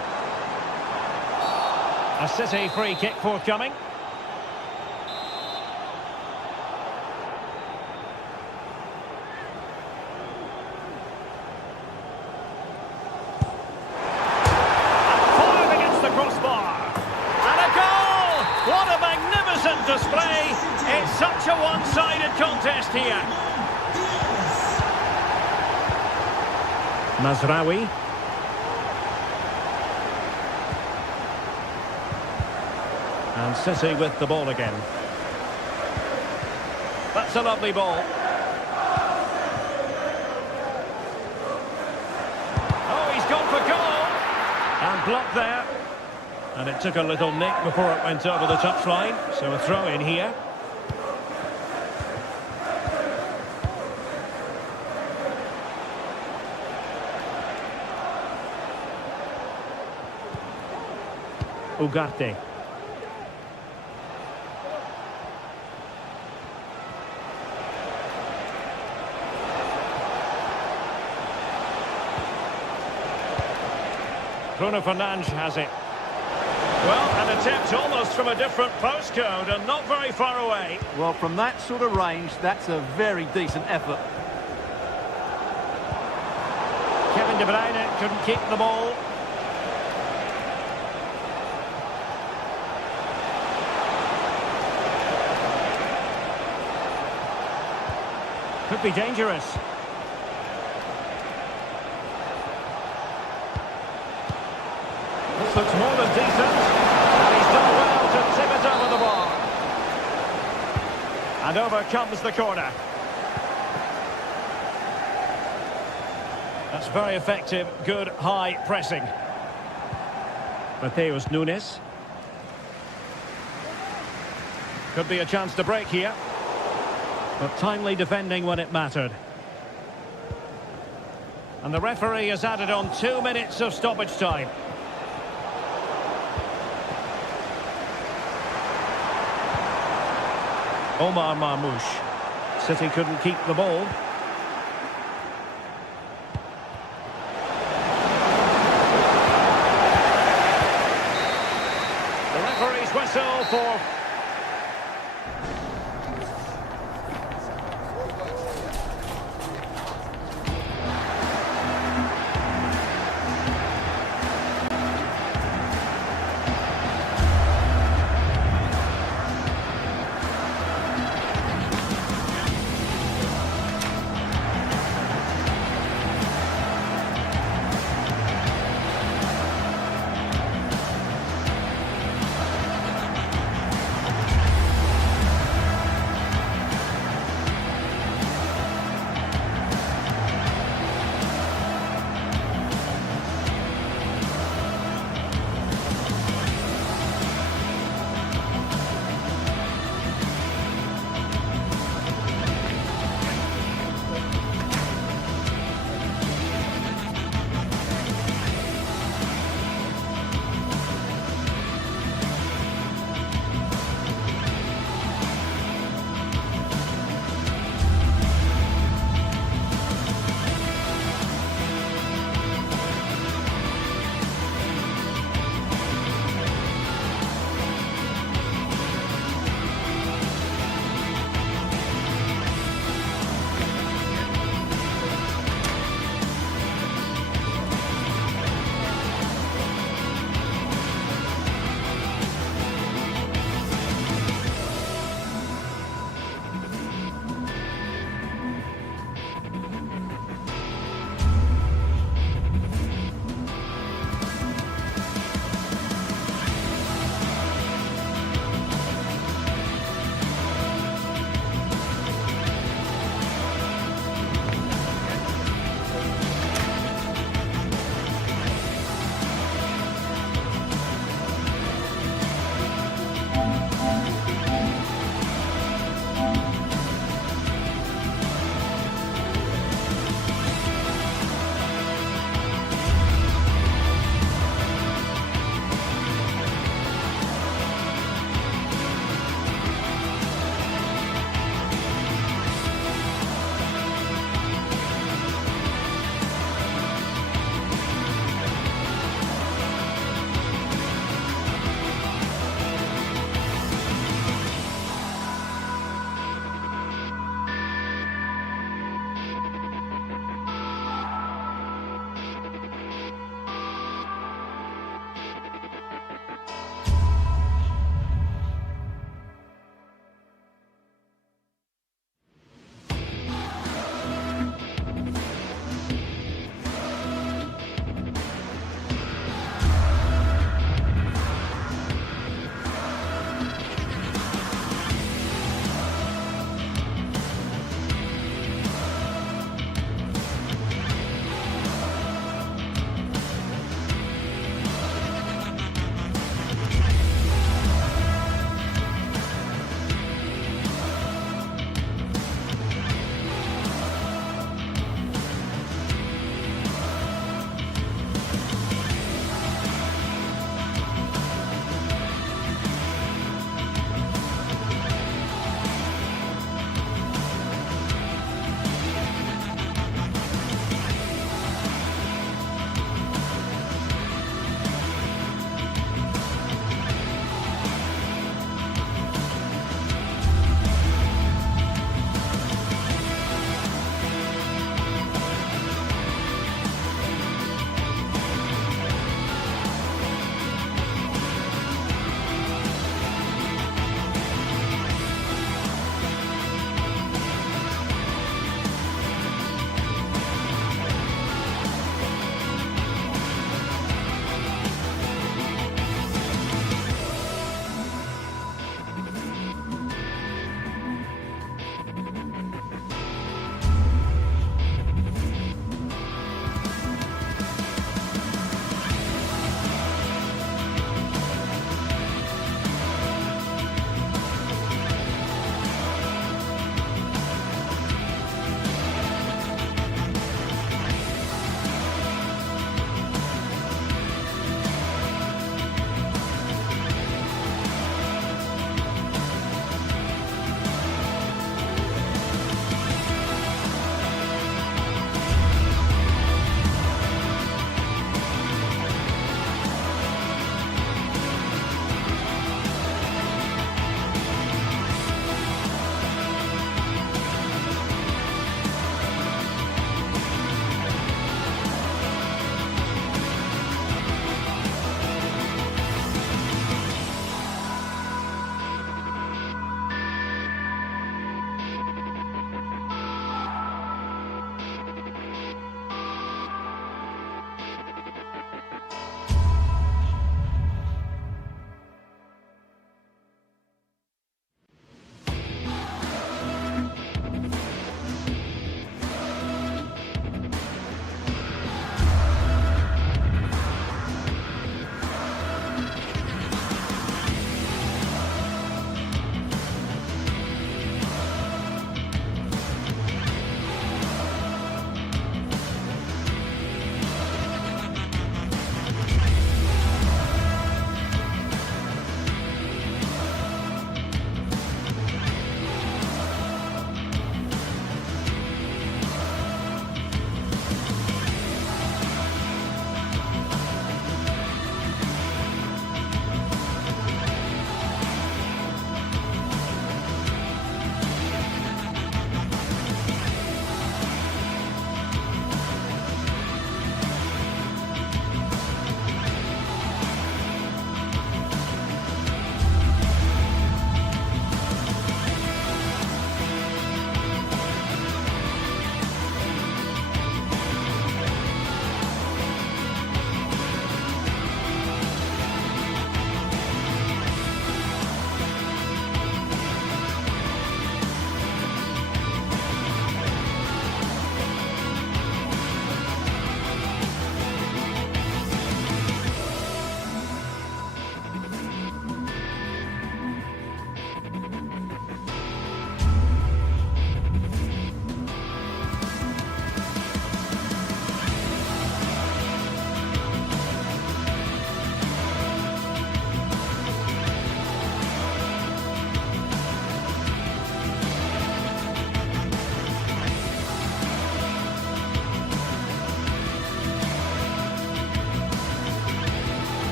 A City free kick forthcoming. What a magnificent display. It's such a one-sided contest here. Mazraoui. And City with the ball again. That's a lovely ball. Oh, he's gone for goal. And blocked there. And it took a little nick before it went over the touchline. So a throw in here. Ugarte. Bruno Fernandes has it. Well, an attempt almost from a different postcode and not very far away. Well, from that sort of range, that's a very decent effort. Kevin De Bruyne couldn't keep the ball. Could be dangerous. This looks more than decent. And he's done well to tip it over the bar. And over comes the corner. That's very effective, good high pressing. Mateus Nunes. Could be a chance to break here. But timely defending when it mattered. And the referee has added on 2 minutes of stoppage time. Omar Marmoush. City couldn't keep the ball. The referee's whistle for...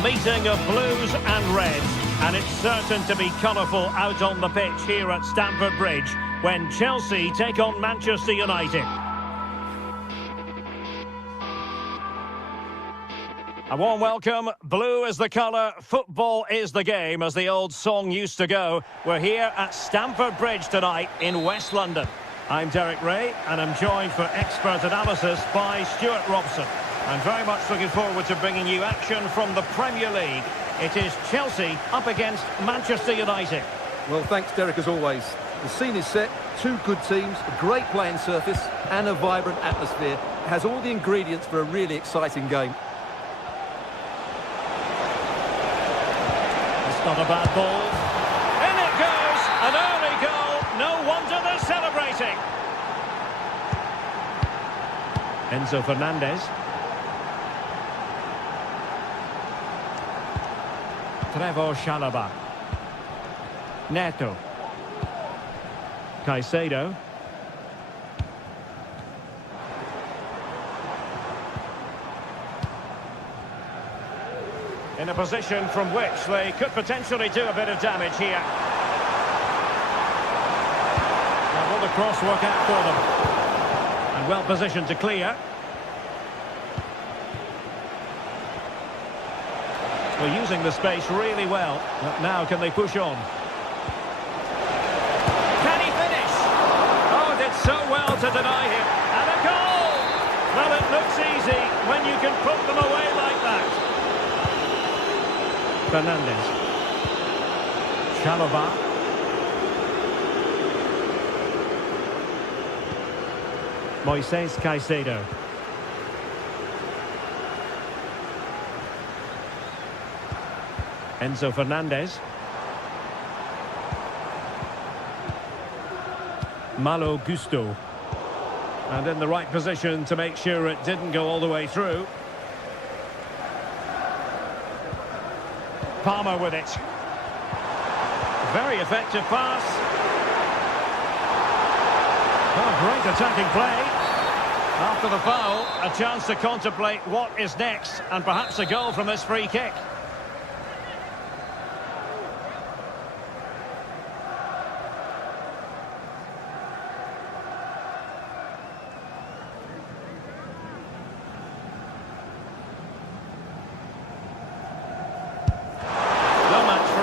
A meeting of blues and reds, and it's certain to be colourful out on the pitch here at Stamford Bridge when Chelsea take on Manchester United. A warm welcome. Blue is the colour, football is the game, as the old song used to go. We're here at Stamford Bridge tonight in West London. I'm Derek Ray, and I'm joined for expert analysis by Stuart Robson. I'm very much looking forward to bringing you action from the Premier League. It is Chelsea up against Manchester United. Well, thanks, Derek, as always. The scene is set, two good teams, a great playing surface, and a vibrant atmosphere. It has all the ingredients for a really exciting game. Not a bad ball. In it goes! An early goal. No wonder they're celebrating. Enzo Fernandez. Trevor Chalobah. Neto. Caicedo. In a position from which they could potentially do a bit of damage here. Now will the cross work out for them? And well positioned to clear. Well, using the space really well. But now can they push on? Can he finish? Oh, did so well to deny him. And a goal! Well, it looks easy when you can put them away like that. Fernandez. Chalobah. Moises Caicedo. Enzo Fernandez. Malo Gusto. And in the right position to make sure it didn't go all the way through. Palmer with it. Very effective pass. Oh, great attacking play. After the foul, a chance to contemplate what is next, and perhaps a goal from this free kick.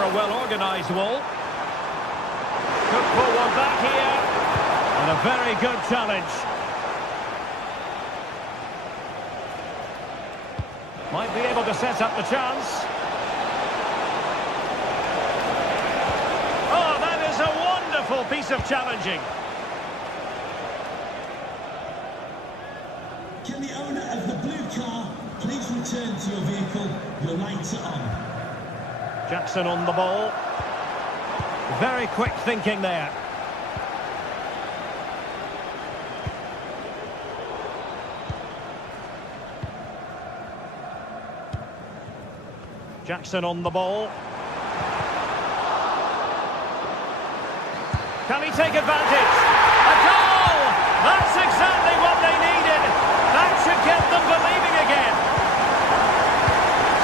Well-organised wall. Could pull one back here. And a very good challenge. Might be able to set up the chance. Oh, that is a wonderful piece of challenging. Can the owner of the blue car please return to your vehicle? Your lights are on. Jackson on the ball. Very quick thinking there. Jackson on the ball. Can he take advantage? A goal! That's exactly what they needed. That should get them believing again.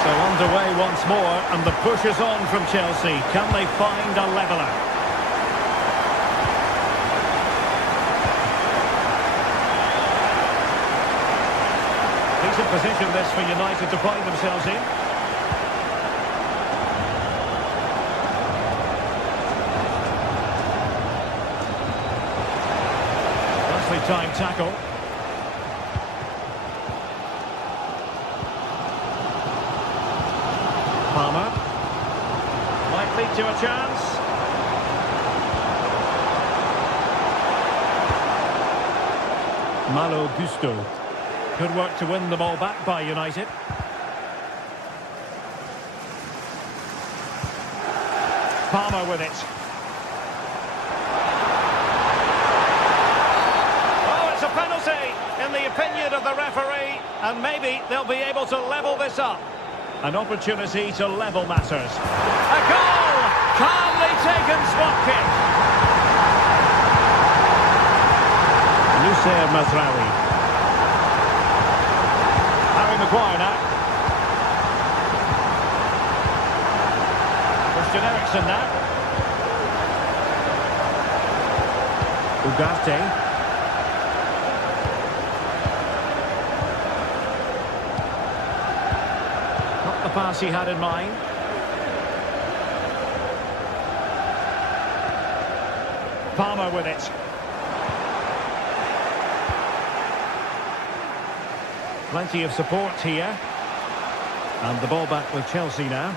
So underway once more, and the push is on from Chelsea. Can they find a leveller? Decent position this for United to find themselves in. Nicely timed tackle. Palmer might lead to a chance. Malo Gusto. Good work to win the ball back by United. Palmer with it. Oh, it's a penalty in the opinion of the referee, and maybe they'll be able to level this up. An opportunity to level matters. A goal! Calmly taken spot kick. Youssef Mazraoui. Harry Maguire now. Christian Eriksen now. Ugarte. Not the pass he had in mind. Palmer with it. Plenty of support here. And the ball back with Chelsea now.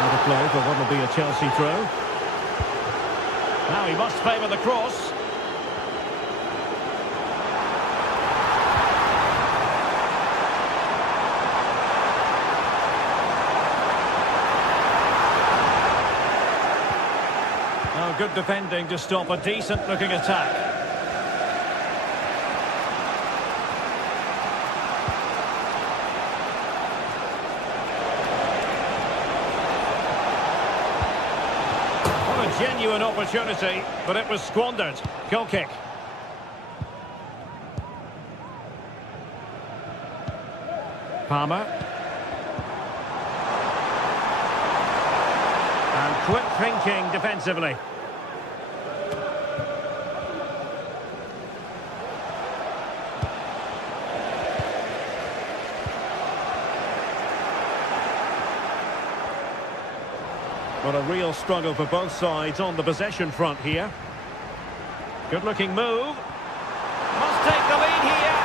Not a play for what will be a Chelsea throw. Now he must favour the cross. Oh, good defending to stop a decent-looking attack. What a genuine opportunity, but it was squandered. Goal kick. Palmer. And quick thinking defensively. What a real struggle for both sides on the possession front here. Good-looking move. Must take the lead here.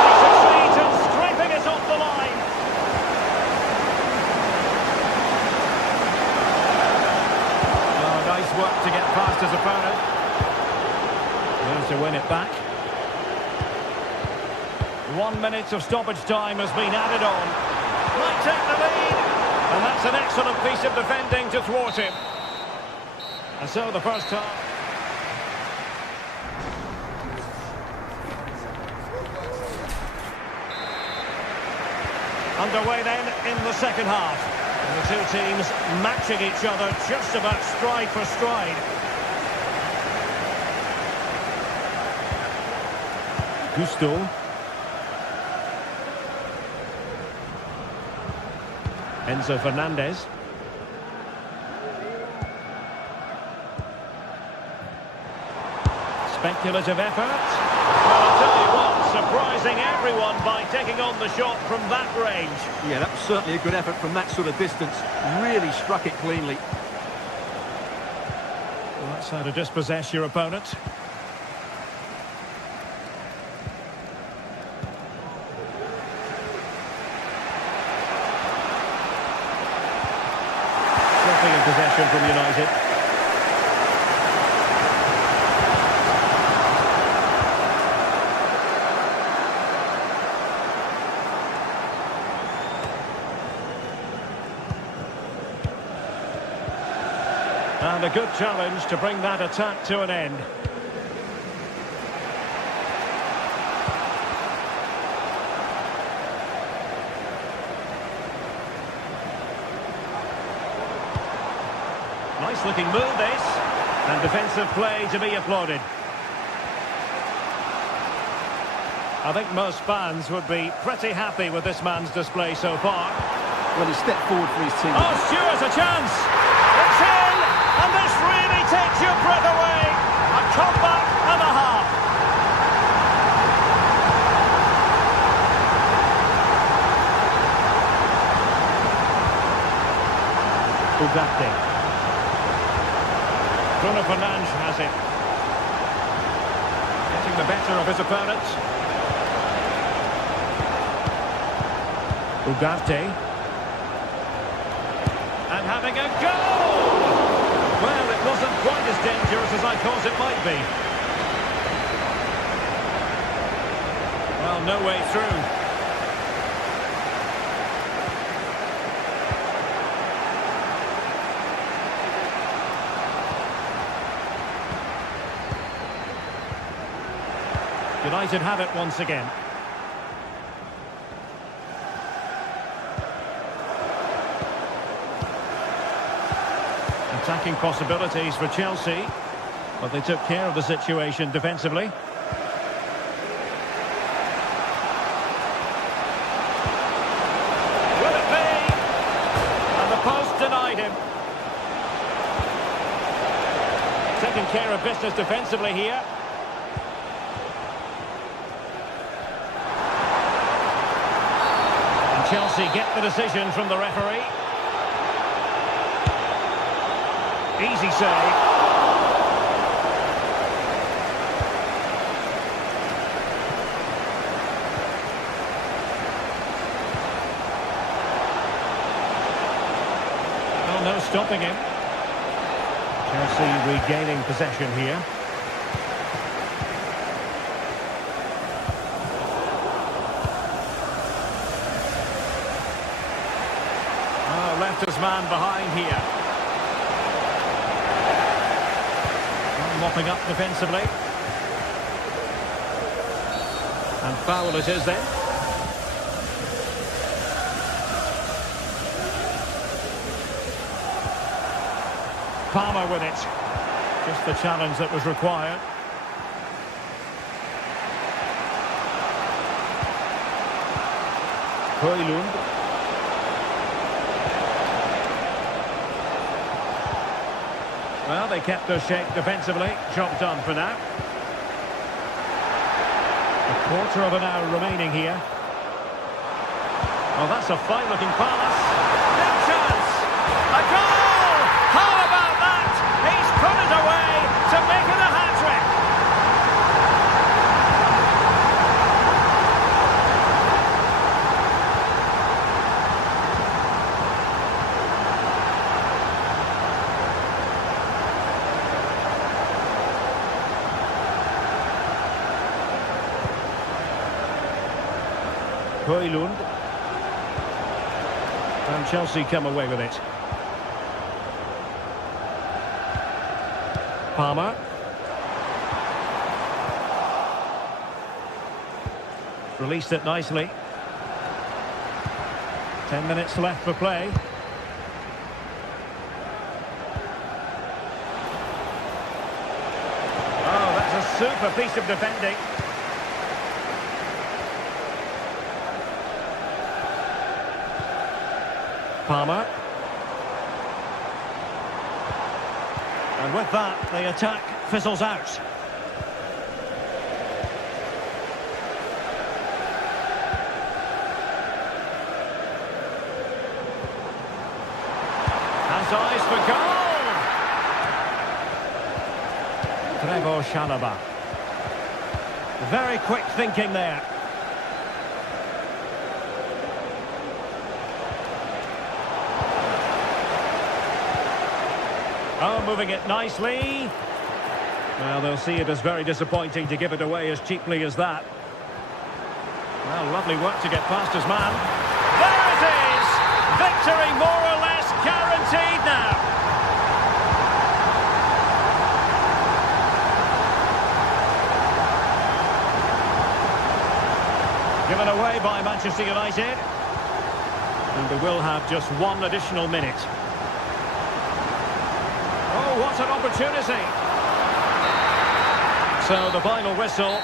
He succeeds in scraping it off the line. Oh, nice work to get past his opponent. There's to win it back. 1 minute of stoppage time has been added on. Might take the lead. And that's an excellent piece of defending to thwart him. And so the first half. Underway then in the second half. And the two teams matching each other just about stride for stride. Gusto. Enzo Fernandez. Speculative effort. Well, I'll tell you what, surprising everyone by taking on the shot from that range. Yeah, that was certainly a good effort from that sort of distance. Really struck it cleanly. Well, that's how to dispossess your opponent. In possession from United. And a good challenge to bring that attack to an end. Nice looking move this, and defensive play to be applauded. I think most fans would be pretty happy with this man's display so far. Well, he stepped forward for his team. Oh, Stewart's a chance! It's in! And this really takes your breath away! A comeback and a half! Ugarte. Bruno Fernandes has it. Getting the better of his opponent. Ugarte. And having a goal! Well, it wasn't quite as dangerous as I thought it might be. Well, no way through. United have it once again. Attacking possibilities for Chelsea, but they took care of the situation defensively. care of business defensively here. And Chelsea get the decision from the referee. Easy save. Well, no stopping him. Chelsea regaining possession here. Oh, left his man behind here. Mopping up defensively. And foul it is then. Palmer with it. Just the challenge that was required. Højlund. Well, they kept their shape defensively. Job done for now. A quarter of an hour remaining here. Oh, that's a fine-looking pass. No chance! A goal! How about that? He's put it away to make it a hat-trick. Højlund. And Chelsea come away with it. Palmer. Released it nicely. 10 minutes left for play. Oh, that's a super piece of defending. Palmer. And with that, the attack fizzles out. Has eyes for goal! Trevor Chalobah. Very quick thinking there. Oh, moving it nicely. Well, they'll see it as very disappointing to give it away as cheaply as that. Well, lovely work to get past his man. There it is! Victory more or less guaranteed now. Given away by Manchester United. And they will have just one additional minute. Oh, what an opportunity. So the final whistle.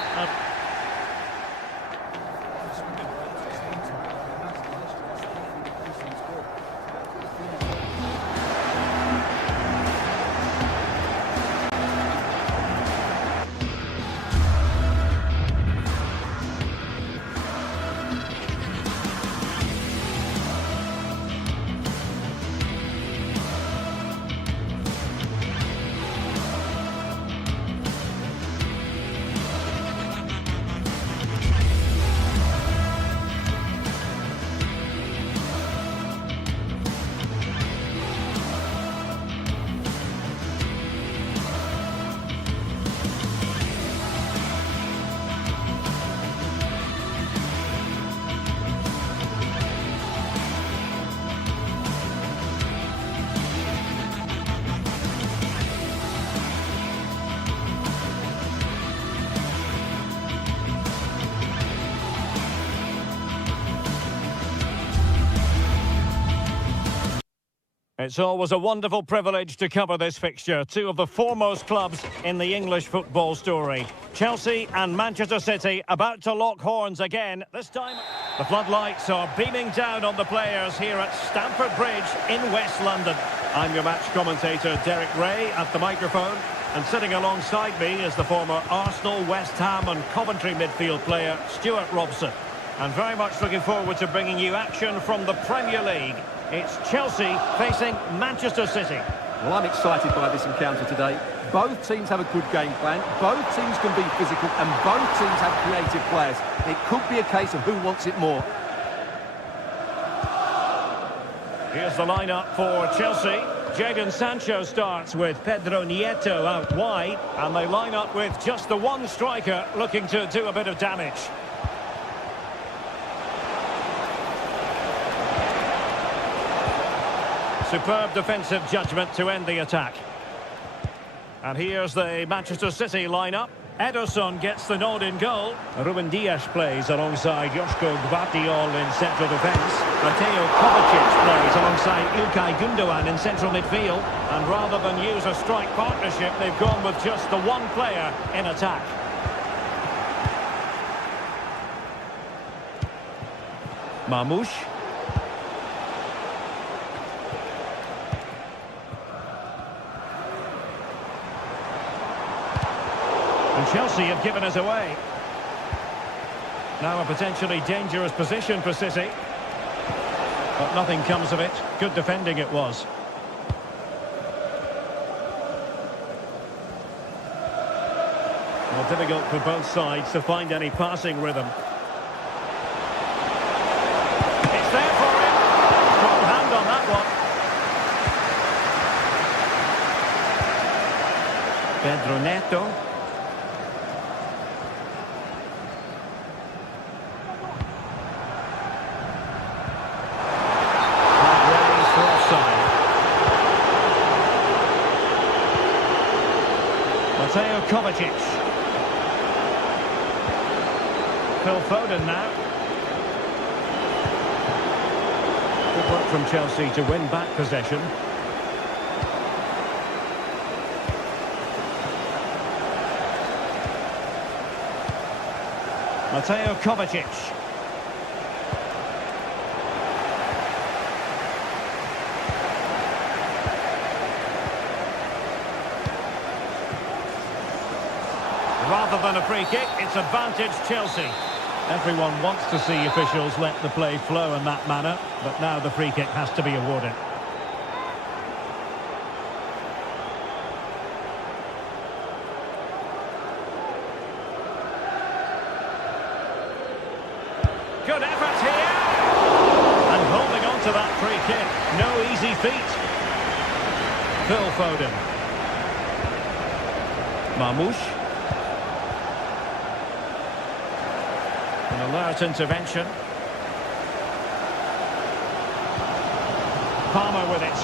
It's always a wonderful privilege to cover this fixture. Two of the foremost clubs in the English football story. Chelsea and Manchester City about to lock horns again. This time, the floodlights are beaming down on the players here at Stamford Bridge in West London. I'm your match commentator, Derek Ray, at the microphone. And sitting alongside me is the former Arsenal, West Ham and Coventry midfield player, Stuart Robson. And very much looking forward to bringing you action from the Premier League. It's Chelsea facing Manchester City. Well, I'm excited by this encounter today. Both teams have a good game plan, both teams can be physical, and both teams have creative players. It could be a case of who wants it more. Here's the lineup for Chelsea. Jadon Sancho starts with Pedro Nieto out wide, and they line up with just the one striker looking to do a bit of damage. Superb defensive judgment to end the attack. And here's the Manchester City lineup. Ederson gets the nod in goal. Ruben Dias plays alongside Joško Gvardiol in central defence. Mateo Kovacic plays alongside Ilkay Gundogan in central midfield. And rather than use a strike partnership, they've gone with just the one player in attack. Marmoush. And Chelsea have given us away. Now a potentially dangerous position for City. But nothing comes of it. Good defending it was. Well, difficult for both sides to find any passing rhythm. It's there for him. Strong hand on that one. Pedro Neto. Mateo Kovacic. Phil Foden now. Good work from Chelsea to win back possession. Mateo Kovacic. Rather than a free kick, it's advantage Chelsea. Everyone wants to see officials let the play flow in that manner, but now the free kick has to be awarded. Good effort here! And holding on to that free kick. No easy feat. Phil Foden. Marmoush. An alert intervention. Palmer with it.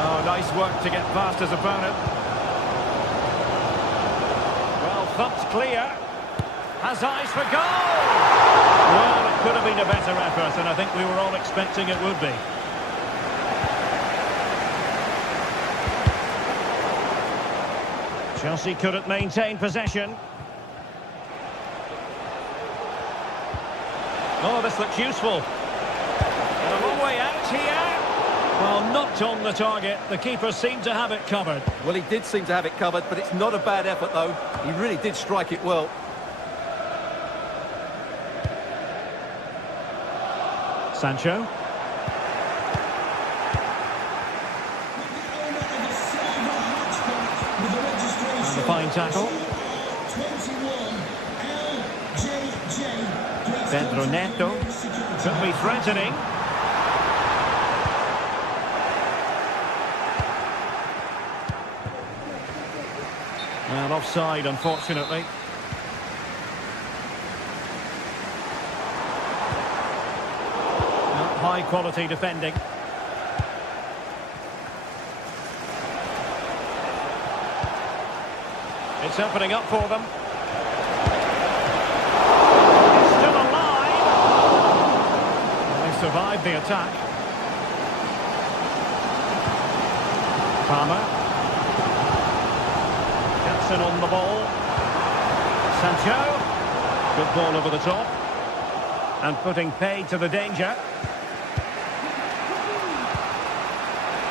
Oh, nice work to get past his opponent. Well, thumped clear. Has eyes for goal! Well, it could have been a better effort, and I think we were all expecting it would be. Chelsea couldn't maintain possession. Oh, this looks useful. And a long way out here. Well, not on the target. The keeper seemed to have it covered. Well, he did seem to have it covered, but it's not a bad effort, though. He really did strike it well. Sancho. And the fine tackle. Pedro Neto. Could be threatening. Well, offside, unfortunately. Not high quality defending. It's opening up for them. Survived the attack. Palmer. Jackson on the ball. Sancho. Good ball over the top. And putting paid to the danger.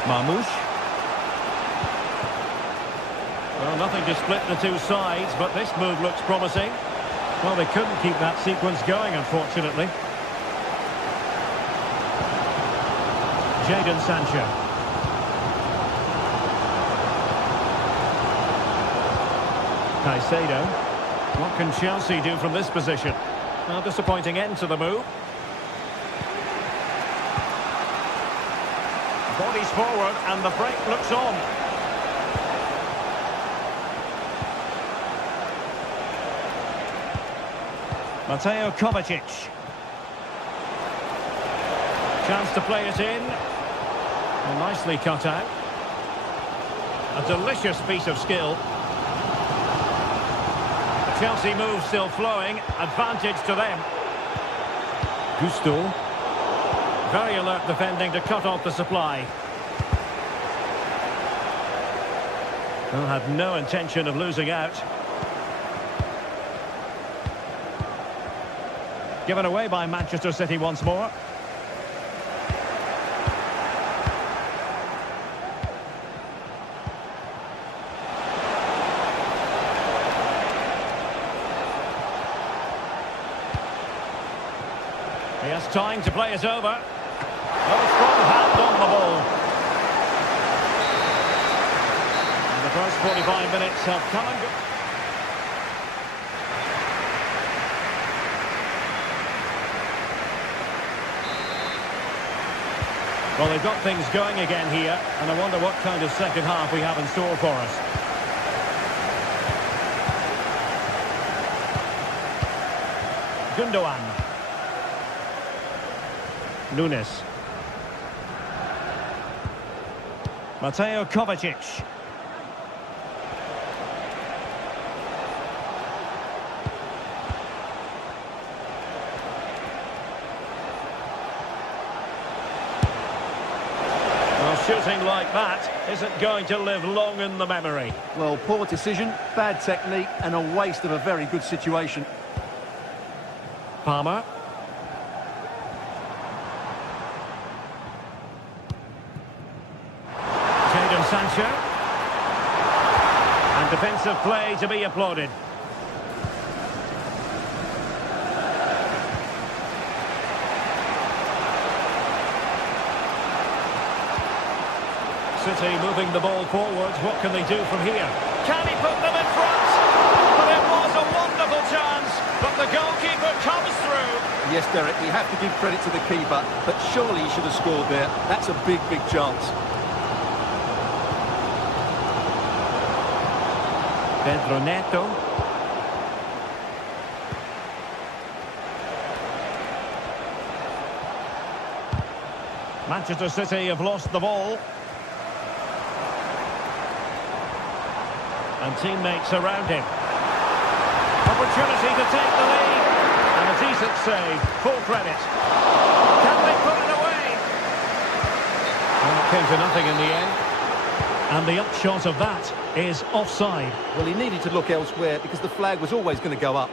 Marmoush. Well, nothing to split the two sides, but this move looks promising. Well, they couldn't keep that sequence going, unfortunately. Jadon Sancho. Caicedo. What can Chelsea do from this position? Well, disappointing end to the move. Bodies forward and the break looks on. Mateo Kovacic. Chance to play it in. Well, nicely cut out. A delicious piece of skill. The Chelsea move still flowing. Advantage to them. Gusto. Very alert defending to cut off the supply. Well, had no intention of losing out. Given away by Manchester City once more. He has time to play it over. Oh, strong hand on the ball. And the first 45 minutes have come and go. Well, they've got things going again here, and I wonder what kind of second half we have in store for us. Gundogan. Nunes. Mateo Kovacic. Shooting like that isn't going to live long in the memory. Well, poor decision, bad technique, and a waste of a very good situation. Palmer. Jadon Sancho. And defensive play to be applauded. City moving the ball forwards. What can they do from here? Can he put them in front? But it was a wonderful chance, but the goalkeeper comes through. Yes, Derek, you have to give credit to the keeper, but surely he should have scored there. That's a big, big chance. Pedro Neto. Manchester City have lost the ball. And teammates around him. Opportunity to take the lead. And a decent save. Full credit. Can they put it away? Well, it came to nothing in the end. And the upshot of that is offside. Well, he needed to look elsewhere because the flag was always going to go up.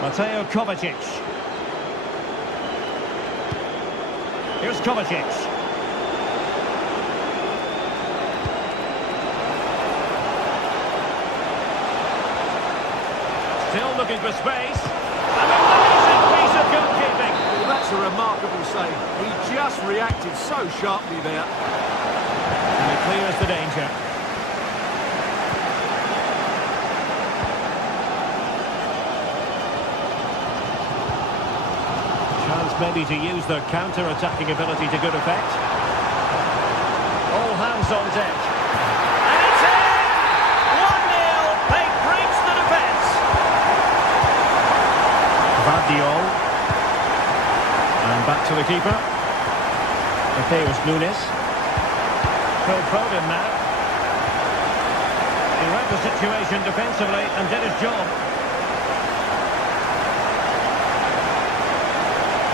Mateo Kovacic. Here's Kovacic. Still looking for space. An amazing piece of goalkeeping. Well, that's a remarkable save. He just reacted so sharply there. And he clears the danger. Chance maybe to use their counter-attacking ability to good effect. All hands on deck. And it's in! 1-0. They breach the defence. Vardiol. And back to the keeper. Mateus Nunes. Phil Foden now. He read the situation defensively and did his job.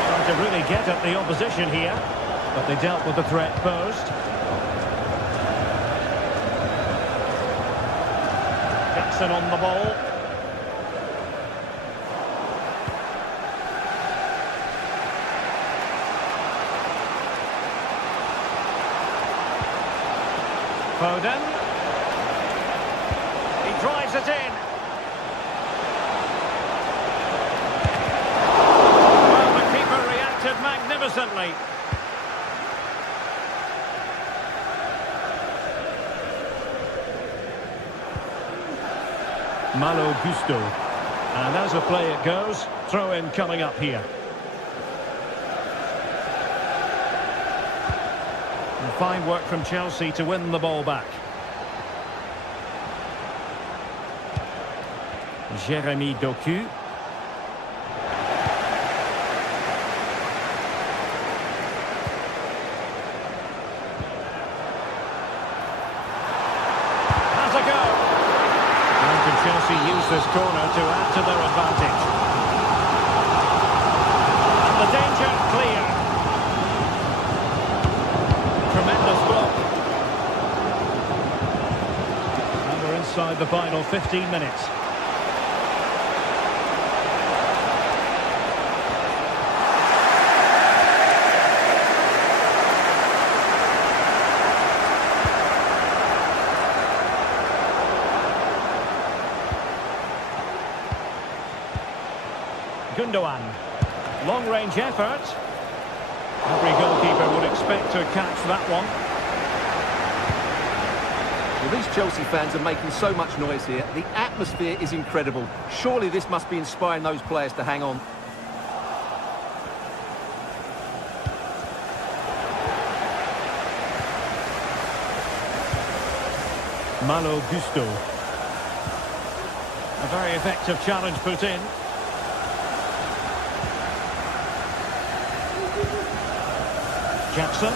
Trying to really get at the opposition here, but they dealt with the threat posed. Jackson on the ball. Foden. drives it in. Well, the keeper reacted magnificently. Malo Gusto. And as a play it goes, throw-in coming up here. And fine work from Chelsea to win the ball back. Jeremy Doku. Has a go. And can Chelsea use this corner to add to their advantage? And the danger clear. Tremendous block. And we're inside the final 15 minutes. Gundogan. Long-range effort. Every goalkeeper would expect to catch that one. Well, these Chelsea fans are making so much noise here. The atmosphere is incredible. Surely this must be inspiring those players to hang on. Malo Gusto. A very effective challenge put in. Jackson.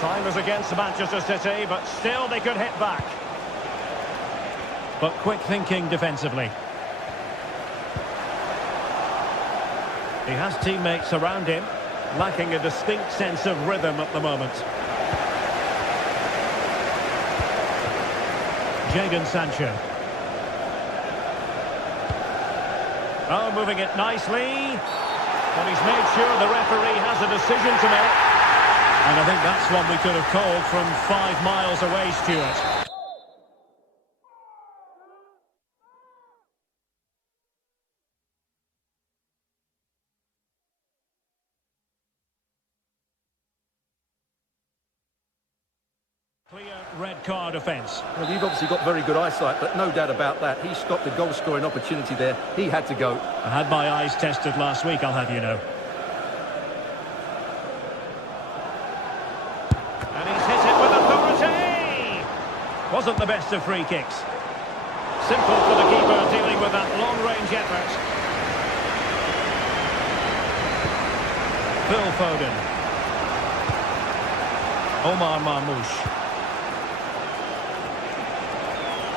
Time is against Manchester City, but still they could hit back. But quick thinking defensively. He has teammates around him, lacking a distinct sense of rhythm at the moment. Jadon Sancho. Oh, moving it nicely. But he's made sure the referee has a decision to make. And I think that's one we could have called from 5 miles away, Stuart. Clear red card offence. Well, you've obviously got very good eyesight, but no doubt about that. He stopped a goal-scoring opportunity there. He had to go. I had my eyes tested last week, I'll have you know. And he's hit it with authority. Wasn't the best of free kicks. Simple for the keeper dealing with that long-range effort. Phil Foden. Omar Marmoush.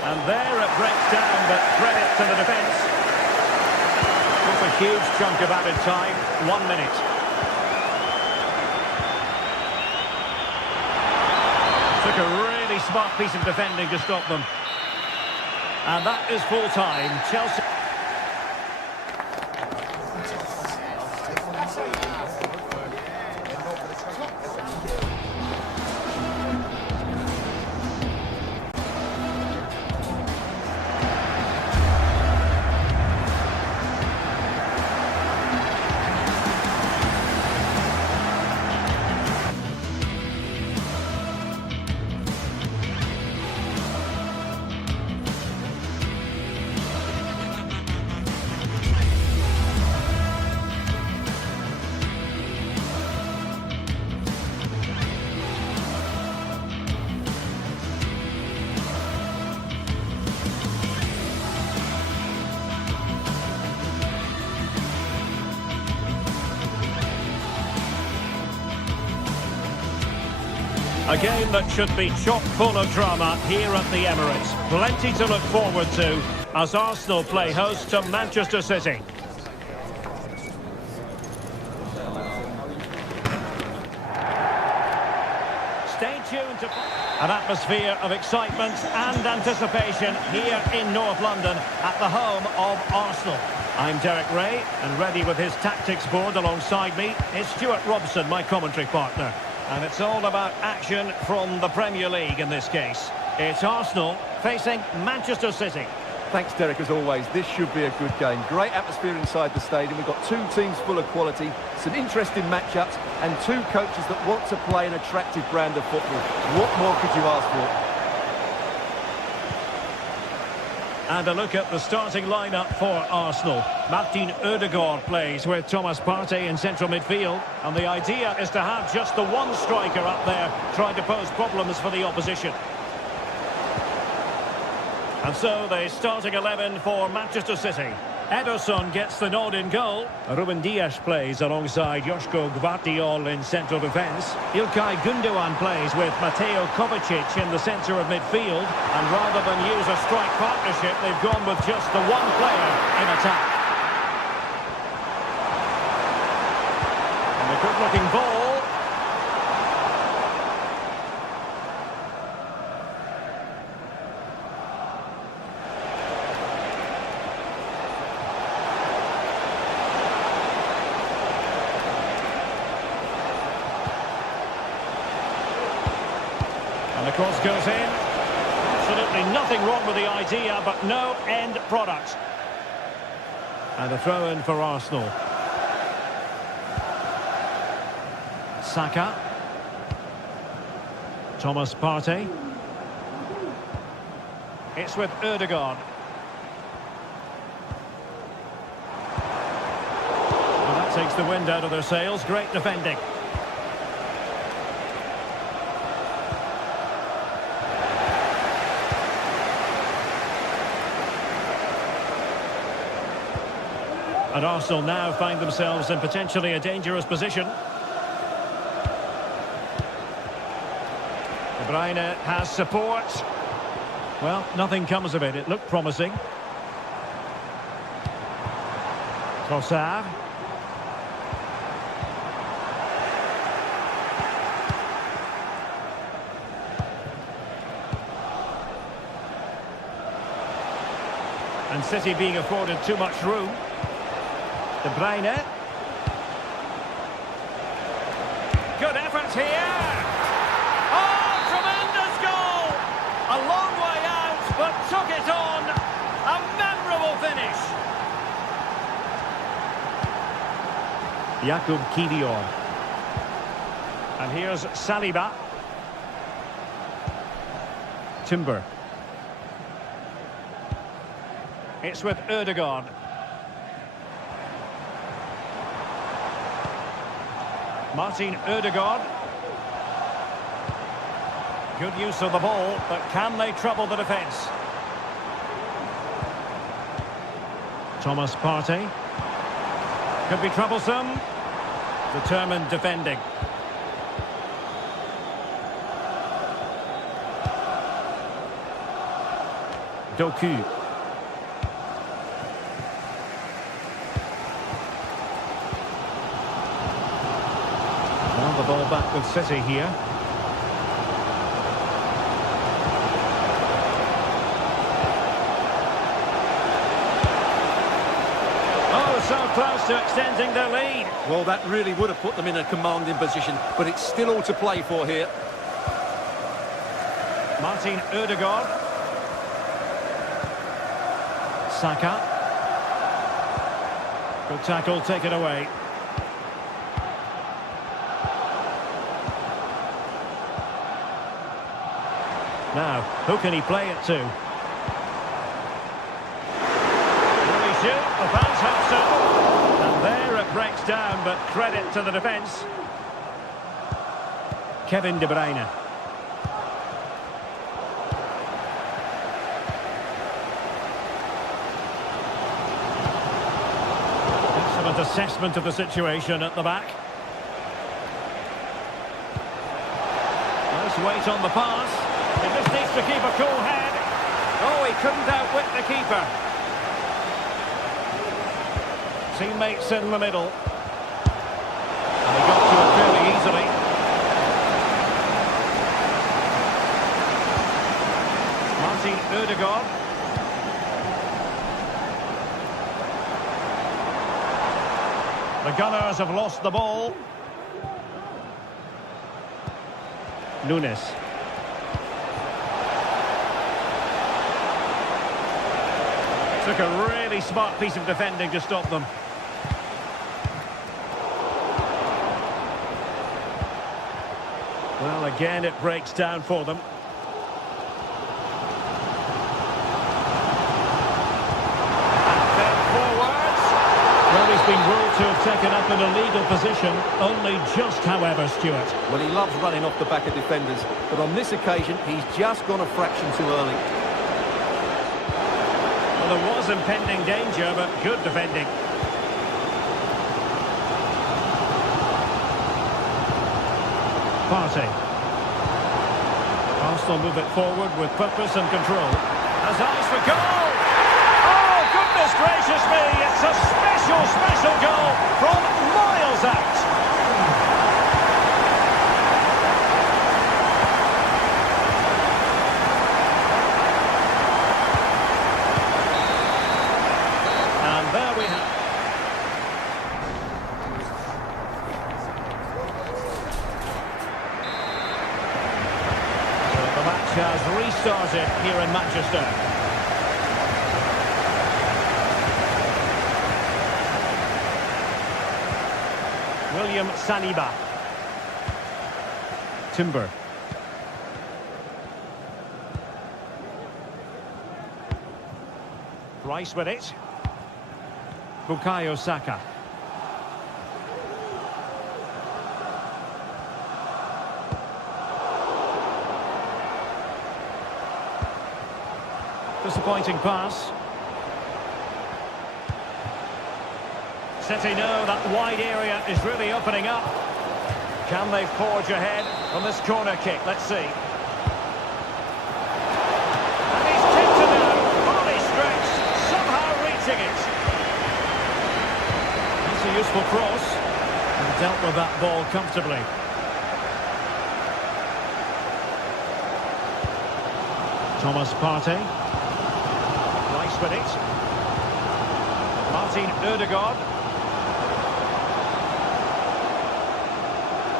And there it breaks down, but credit to the defence. That's a huge chunk of added time. 1 minute. Took a really smart piece of defending to stop them. And that is full time. Chelsea. A game that should be chock full of drama here at the Emirates. Plenty to look forward to as Arsenal play host to Manchester City. Stay tuned to an atmosphere of excitement and anticipation here in North London at the home of Arsenal. I'm Derek Ray, and ready with his tactics board alongside me is Stuart Robson, my commentary partner. And it's all about action from the Premier League in this case. It's Arsenal facing Manchester City. Thanks, Derek, as always. This should be a good game. Great atmosphere inside the stadium. We've got two teams full of quality, some interesting matchups, and two coaches that want to play an attractive brand of football. What more could you ask for? And a look at the starting lineup for Arsenal. Martin Ødegaard plays with Thomas Partey in central midfield. And the idea is to have just the one striker up there trying to pose problems for the opposition. And so the starting 11 for Manchester City. Ederson gets the nod in goal. Ruben Dias plays alongside Joško Gvardiol in central defence. İlkay Gündoğan plays with Mateo Kovacic in the centre of midfield. And rather than use a strike partnership, they've gone with just the one player in attack. And a good-looking ball. And the cross goes in. Absolutely nothing wrong with the idea, but no end product. And a throw-in for Arsenal. Saka. Thomas Partey. It's with Ødegaard. Well, that takes the wind out of their sails. Great defending. And Arsenal now find themselves in potentially a dangerous position. De Bruyne has support. Well, nothing comes of it. It looked promising. Trossard. And City being afforded too much room. De Bruyne. Good effort here. Oh, tremendous goal! A long way out, but took it on. A memorable finish. Jakub Kiwior. And here's Saliba. Timber. It's with Ødegaard. Martin Ødegaard. Good use of the ball, but can they trouble the defence? Thomas Partey. Could be troublesome. Determined defending. Doku. The ball back with City here. Oh, so close to extending their lead. Well, that really would have put them in a commanding position, but it's still all to play for here. Martin Ødegaard. Saka. Good tackle, take it away. Now, who can he play it to? Will he shoot? The fans hope so. And there it breaks down, but credit to the defence. Kevin De Bruyne. Excellent assessment of the situation at the back. Nice weight on the pass. He just needs to keep a cool head. Oh, he couldn't outwit the keeper. Teammates in the middle. And he got to it fairly easily. Martin Ødegaard. The Gunners have lost the ball. Nunes. Took a really smart piece of defending to stop them. Well, again, it breaks down for them. Well, he's been ruled to have taken up an illegal position, only just, however, Stuart. Well, he loves running off the back of defenders, but on this occasion, he's just gone a fraction too early. Well, there was impending danger, but good defending. Partey. Arsenal move it forward with purpose and control. Has eyes for goal! Oh, goodness gracious me! It's a special goal from miles out! And there we have it. The match has restarted here in Manchester. William Saliba. Timber. Rice with it. Bukayo Saka. Disappointing pass. City know that wide area is really opening up. Can they forge ahead from this corner kick? Let's see. And he's kicked it out, fully stretched, somehow reaching it. That's a useful cross. And dealt with that ball comfortably. Thomas Partey. Rice with it. Martin Ødegaard.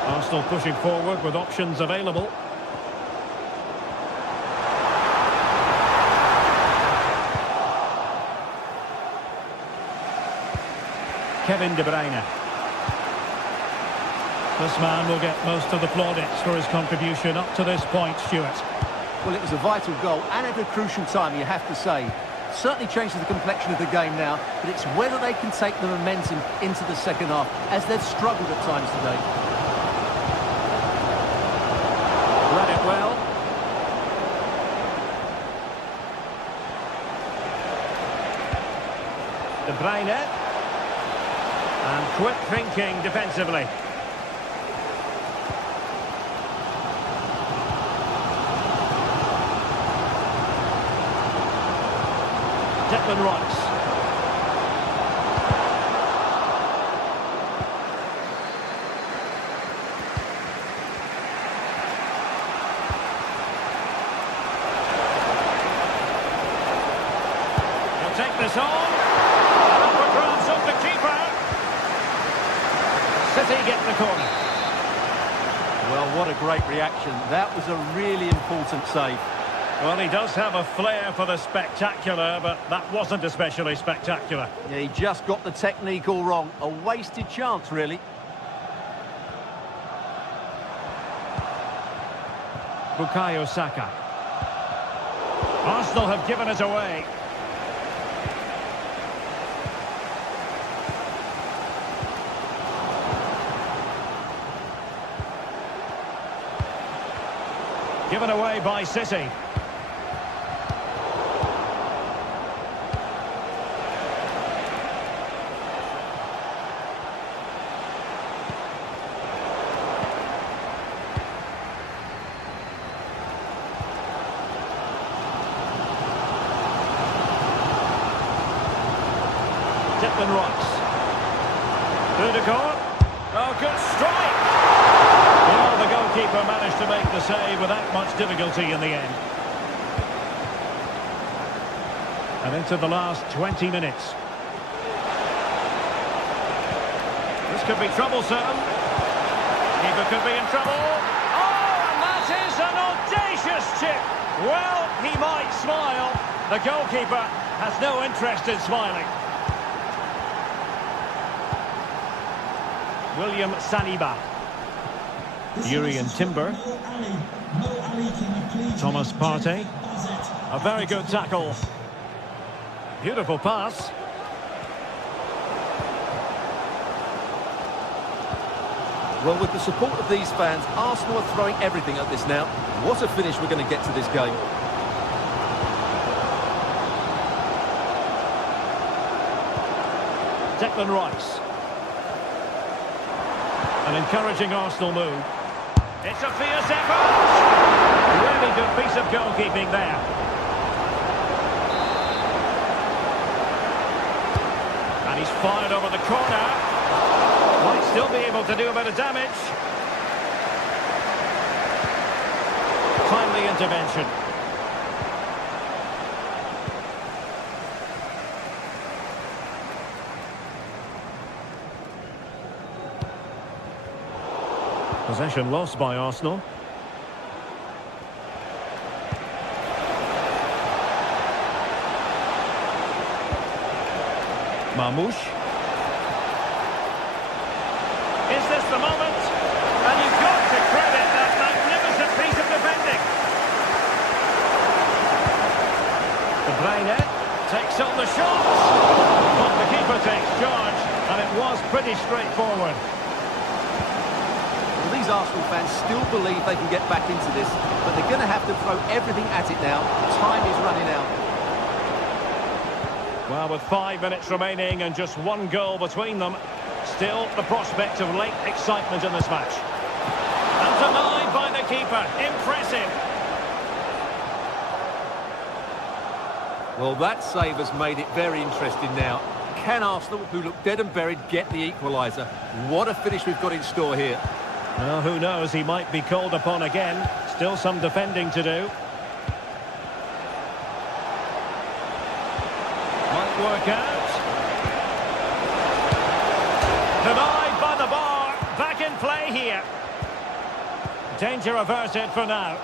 Arsenal pushing forward with options available. Kevin De Bruyne. This man will get most of the plaudits for his contribution up to this point, Stuart. Well, it was a vital goal and at a crucial time, you have to say. Certainly changes the complexion of the game now, but it's whether they can take the momentum into the second half, as they've struggled at times today. Read it well. De Bruyne. And quick thinking defensively. Declan Rice. He'll take this on. Upper grabs off the keeper. City get the corner. Well, what a great reaction. That was a really important save. Well, he does have a flair for the spectacular, but that wasn't especially spectacular. Yeah, he just got the technique all wrong. A wasted chance, really. Bukayo Saka. Arsenal have given it away. Given away by City. Declan Rice. Ødegaard. Oh, good strike! Well, the goalkeeper managed to make the save without much difficulty in the end. And into the last 20 minutes. This could be troublesome. Keeper could be in trouble. Oh, and that is an audacious chip. Well, he might smile. The goalkeeper has no interest in smiling. William Saliba. Urian Timber. Thomas Partey. A very good tackle. Beautiful pass. Well, with the support of these fans, Arsenal are throwing everything at this now. What a finish we're going to get to this game. Declan Rice. An encouraging Arsenal move. It's a fierce effort! Really good piece of goalkeeping there. And he's fired over the corner. Might still be able to do a bit of damage. Timely intervention. Possession lost by Arsenal. Marmoush. Is this the moment? And you've got to credit that magnificent piece of defending. De Bruyne takes on the shots. But the keeper takes charge, and it was pretty straightforward. Well, these Arsenal fans still believe they can get back into this, but they're going to have to throw everything at it now. Time is running out. Well, with 5 minutes remaining and just one goal between them, still the prospect of late excitement in this match. And denied by the keeper. Impressive. Well, that save has made it very interesting now. Can Arsenal, who look dead and buried, get the equaliser? What a finish we've got in store here. Well, who knows? He might be called upon again. Still some defending to do. Might work out. Denied by the bar. Back in play here. Danger averted for now.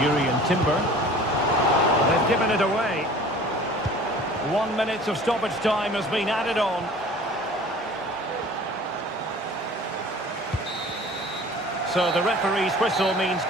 Urian Timber. They've given it away. 1 minute of stoppage time has been added on. So the referee's whistle means...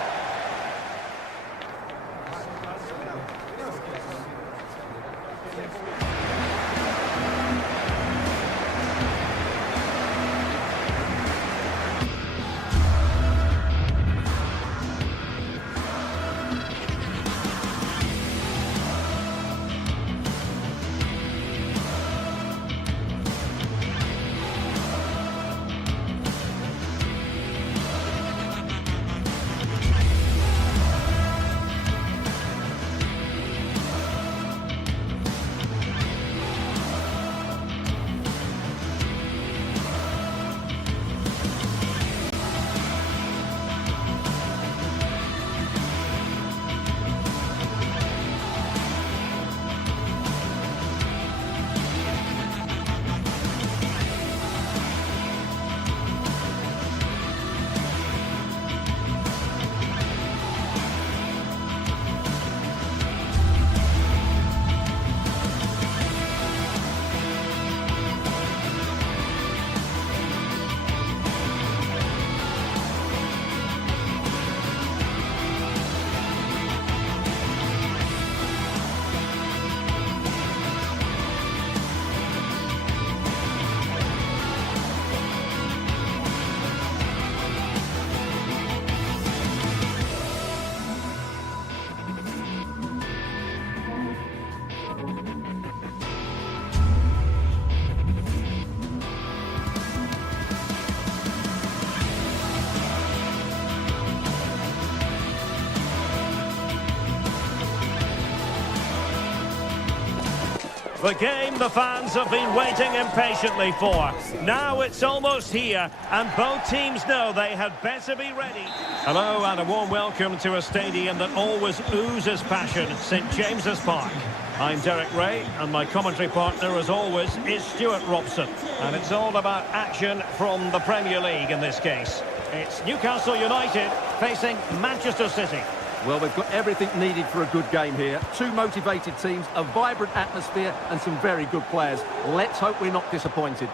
The game the fans have been waiting impatiently for. Now it's almost here, and both teams know they had better be ready. Hello and a warm welcome to a stadium that always oozes passion, St James's Park. I'm Derek Ray and my commentary partner as always is Stuart Robson. And it's all about action from the Premier League in this case. It's Newcastle United facing Manchester City. Well, they've got everything needed for a good game here. Two motivated teams, a vibrant atmosphere and some very good players. Let's hope we're not disappointed.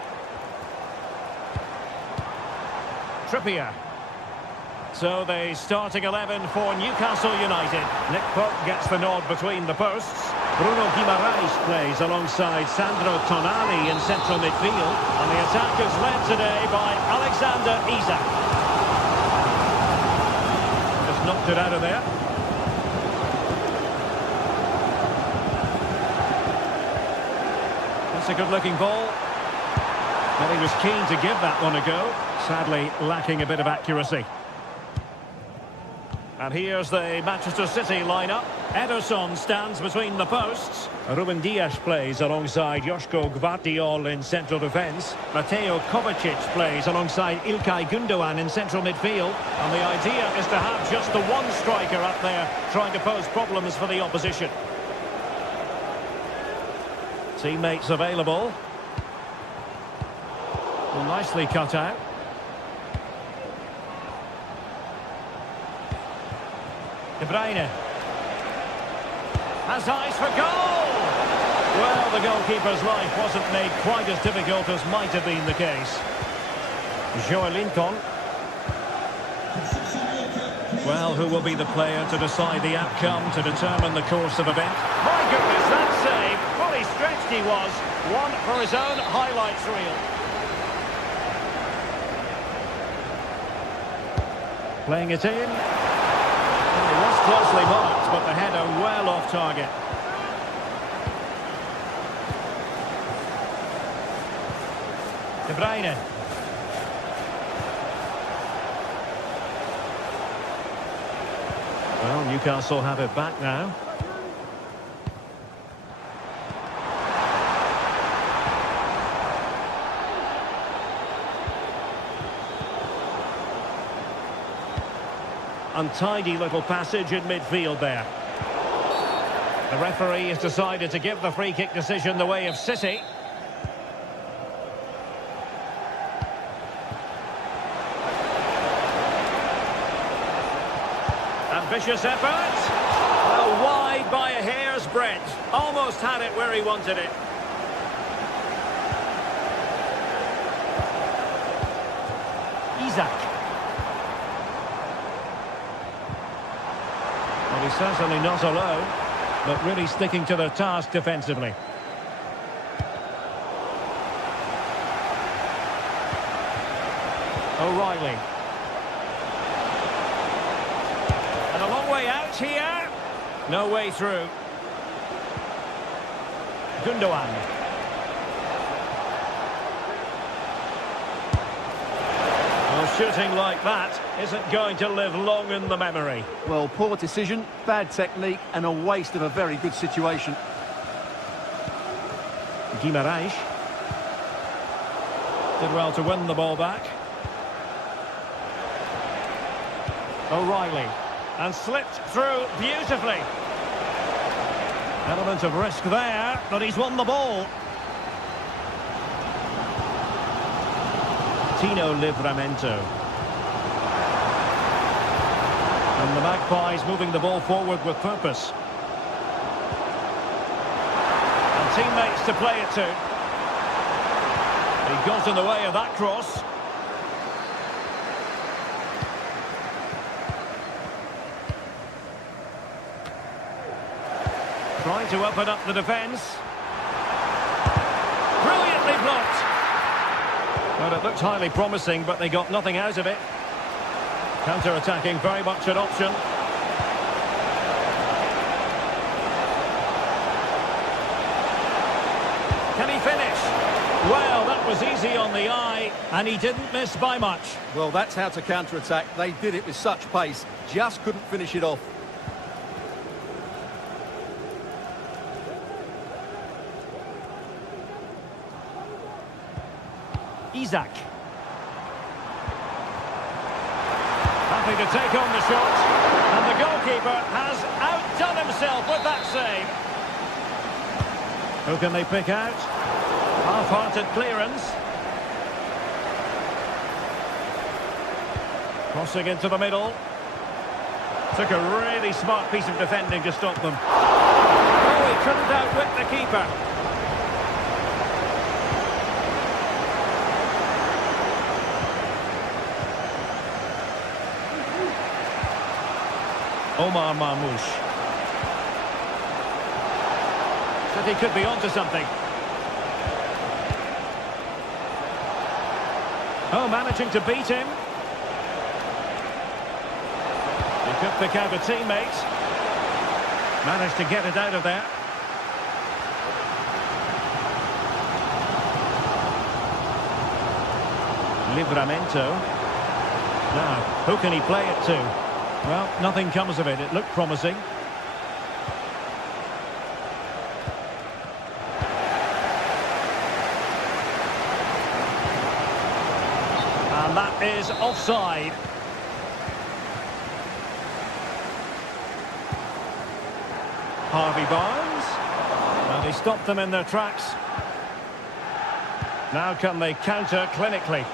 Trippier. So the starting 11 for Newcastle United. Nick Pope gets the nod between the posts. Bruno Guimaraes plays alongside Sandro Tonali in central midfield. And the attack is led today by Alexander Isak. Just knocked it out of there. That's a good-looking ball. Well, he was keen to give that one a go. Sadly, lacking a bit of accuracy. And here's the Manchester City lineup. Ederson stands between the posts. Ruben Dias plays alongside Joško Gvardiol in central defence. Mateo Kovacic plays alongside İlkay Gündoğan in central midfield. And the idea is to have just the one striker up there trying to pose problems for the opposition. Teammates available. Well, nicely cut out. De Bruyne has eyes for goal. Well, the goalkeeper's life wasn't made quite as difficult as might have been the case. Joelinton. Well, who will be the player to decide the outcome, to determine the course of event? My goodness, that save! Fully stretched he was. One for his own highlights reel. Playing it in. It was closely marked, but the header well off target. De Bruyne. Well, Newcastle have it back now. Untidy little passage in midfield there. The referee has decided to give the free kick decision the way of City. Ambitious effort. Well, wide by a hair's breadth. Almost had it where he wanted it. Isak. Well, he's certainly not alone, but really sticking to their task defensively. O'Reilly. And a long way out here. No way through. Gündoğan. Shooting like that isn't going to live long in the memory. Well, poor decision, bad technique and a waste of a very good situation. Guimaraes did well to win the ball back. O'Reilly and slipped through beautifully. Element of risk there, but he's won the ball. Tino Livramento. And the Magpies moving the ball forward with purpose. And teammates to play it to. He got in the way of that cross. Trying to open up the defence. Brilliantly blocked. Well, it looked highly promising, but they got nothing out of it. Counter-attacking, very much an option. Can he finish? Well, that was easy on the eye, and he didn't miss by much. Well, that's how to counter-attack. They did it with such pace, just couldn't finish it off. Isak. Back Something to take on the shot. And the goalkeeper has outdone himself with that save. Who can they pick out? Half-hearted clearance. Crossing into the middle. Took a really smart piece of defending to stop them. Oh, he couldn't outwit the keeper. Omar Marmoush. Said he could be onto something. Oh, managing to beat him. He could pick out a teammate. Managed to get it out of there. Livramento. Now, who can he play it to? Well, nothing comes of it. It looked promising. And that is offside. Harvey Barnes. And he stopped them in their tracks. Now can they counter clinically?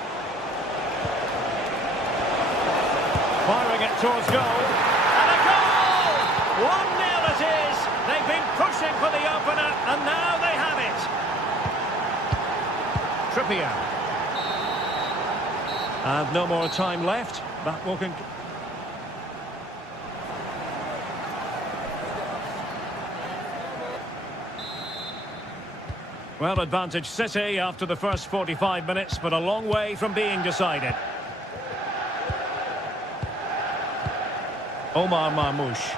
Firing it towards goal. And a goal! 1-0 it is. They've been pushing for the opener, and now they have it. Trippier. And no more time left. That will conclude. Well, advantage City after the first 45 minutes, but a long way from being decided. Omar Marmoush.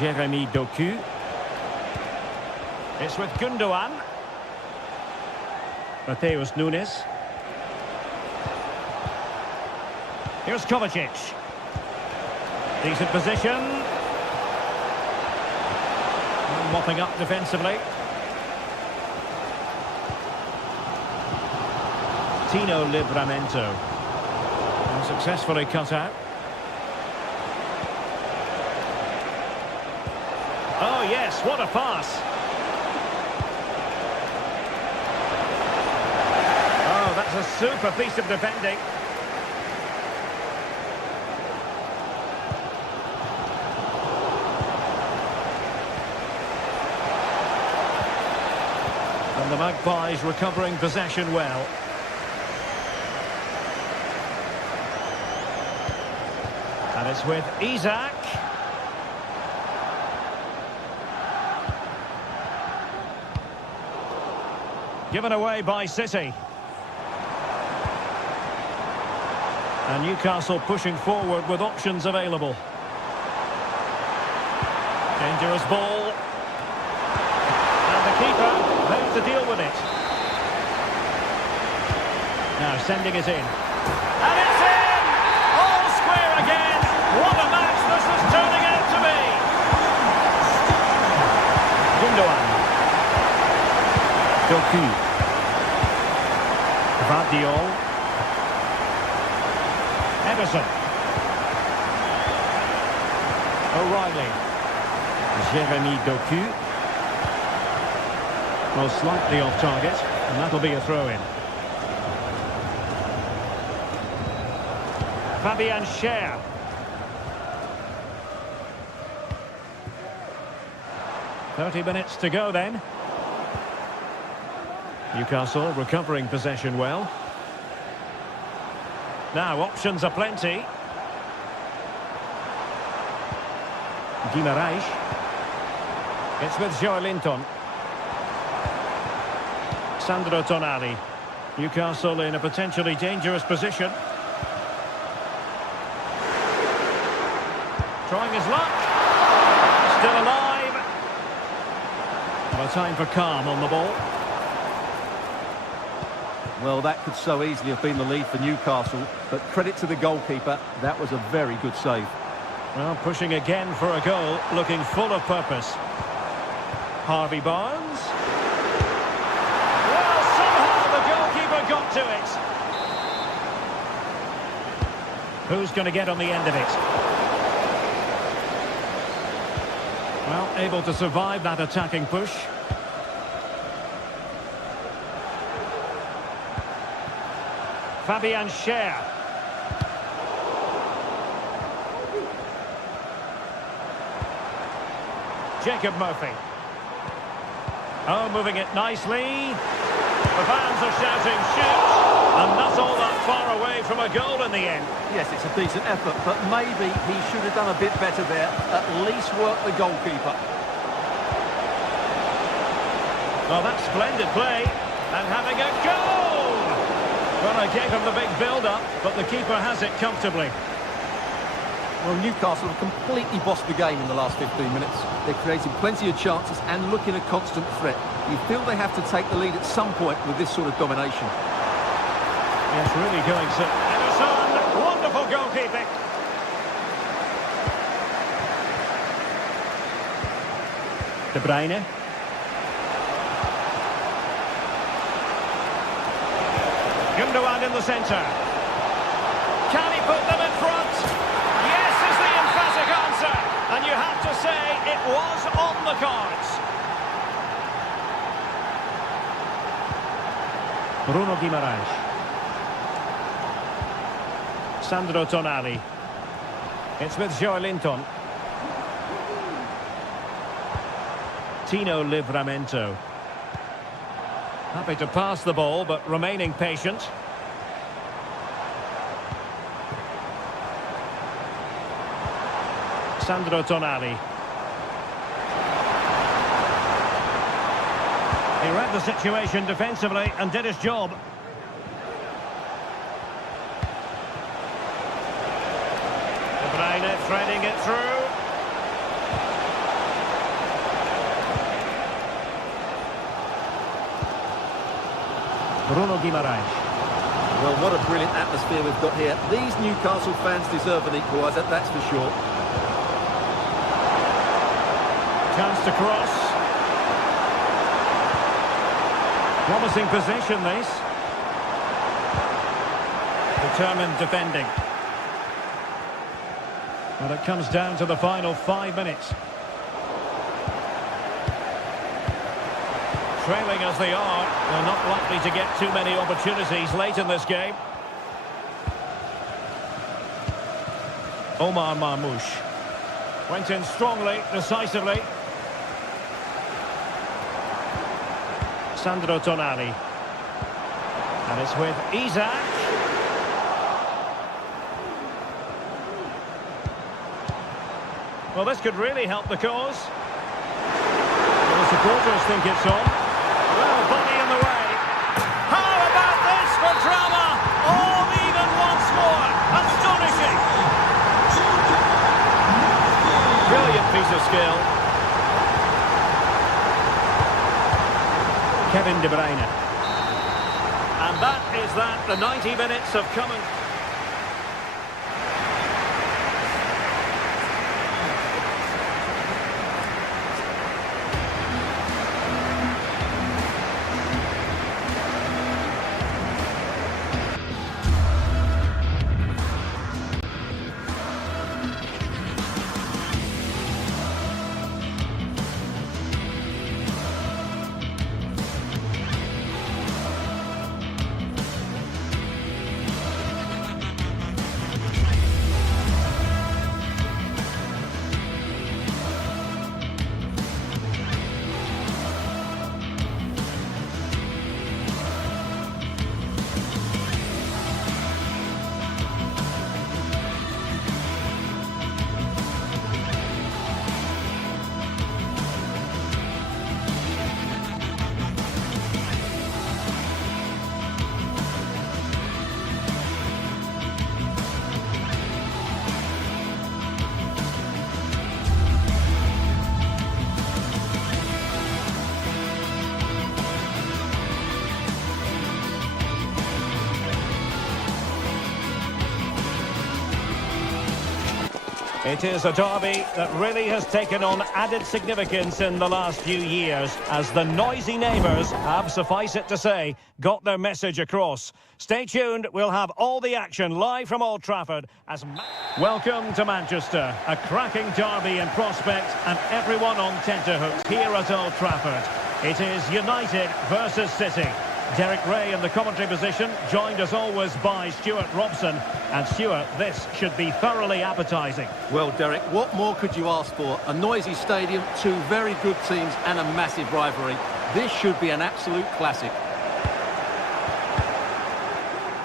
Jeremy Doku. It's with Gundogan. Mateus Nunes. Here's Kovacic. Decent position. Mopping up defensively. Tino Livramento. And successfully cut out. Oh yes, what a pass. Oh, that's a super piece of defending. And the Magpies recovering possession well. And it's with Isak. Given away by City. And Newcastle pushing forward with options available. Dangerous ball. And the keeper there to deal with it. Now sending it in. And it's in! All square again! What a match this was turning out to be! Gundogan. Doku. Vardiol. Ederson. O'Reilly. Jeremy Doku. Well, slightly off target, and that'll be a throw-in. Fabian Schär. "30 minutes to go then." Newcastle recovering possession well. Now options are plenty. Guimaraes. It's with Joelinton. Sandro Tonali. Newcastle in a potentially dangerous position. Trying his luck. Still alive. Well, time for calm on the ball. Well, that could so easily have been the lead for Newcastle, but credit to the goalkeeper, that was a very good save. Well, pushing again for a goal, looking full of purpose. Harvey Barnes. Well, somehow the goalkeeper got to it. Who's going to get on the end of it? Well, able to survive that attacking push. Fabian Schär. Jacob Murphy. Oh, moving it nicely. The fans are shouting, shoot! And not all that far away from a goal in the end. Yes, it's a decent effort, but maybe he should have done a bit better there. At least work the goalkeeper. Well, that's splendid play. And having a goal! Well, I gave him the big build-up, but the keeper has it comfortably. Well, Newcastle have completely bossed the game in the last 15 minutes. They're creating plenty of chances and looking a constant threat. You feel they have to take the lead at some point with this sort of domination. Yes, really going so. Ederson, wonderful goalkeeping. De Bruyne. Gundogan in the centre. Can he put them in front? Yes is the emphatic answer. And you have to say it was on the cards. Bruno Guimaraes. Sandro Tonali. It's with Joelinton. Tino Livramento. Happy to pass the ball, but remaining patient. Sandro Tonali. He read the situation defensively and did his job. De Bruyne threading it through. Bruno Guimaraes. Well, what a brilliant atmosphere we've got here. These Newcastle fans deserve an equaliser, that's for sure. Chance to cross. Promising possession, this. Determined defending. Well, it comes down to the final 5 minutes. Trailing as they are, they're not likely to get too many opportunities late in this game. Omar Marmoush. Went in strongly, decisively. Sandro Tonali. And it's with Isak. Well, this could really help the cause. Well, the supporters think it's on. Well, body in the way. How about this for drama? All even once more. Astonishing. Brilliant piece of skill. Kevin De Bruyne. And that is that. The 90 minutes have come and... It is a derby that really has taken on added significance in the last few years as the noisy neighbours have, suffice it to say, got their message across. Stay tuned, we'll have all the action live from Old Trafford as... Welcome to Manchester, a cracking derby in prospect and everyone on tenterhooks here at Old Trafford. It is United versus City. Derek Ray in the commentary position, joined as always by Stuart Robson. And Stuart, this should be thoroughly appetising. Well, Derek, what more could you ask for? A noisy stadium, two very good teams and a massive rivalry. This should be an absolute classic.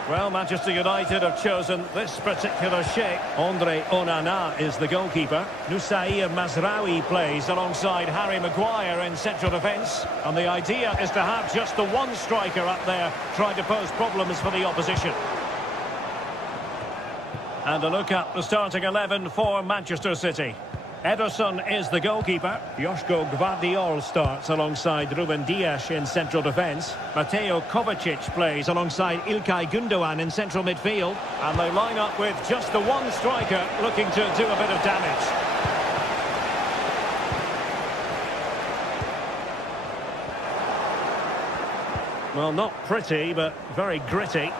Well, Manchester United have chosen this particular shape. Andre Onana is the goalkeeper. Nusair Mazraoui plays alongside Harry Maguire in central defence. And the idea is to have just the one striker up there trying to pose problems for the opposition. And a look at the starting 11 for Manchester City. Ederson is the goalkeeper. Joško Gvardiol starts alongside Ruben Dias in central defence. Mateo Kovacic plays alongside Ilkay Gundogan in central midfield. And they line up with just the one striker looking to do a bit of damage. Well, not pretty, but very gritty.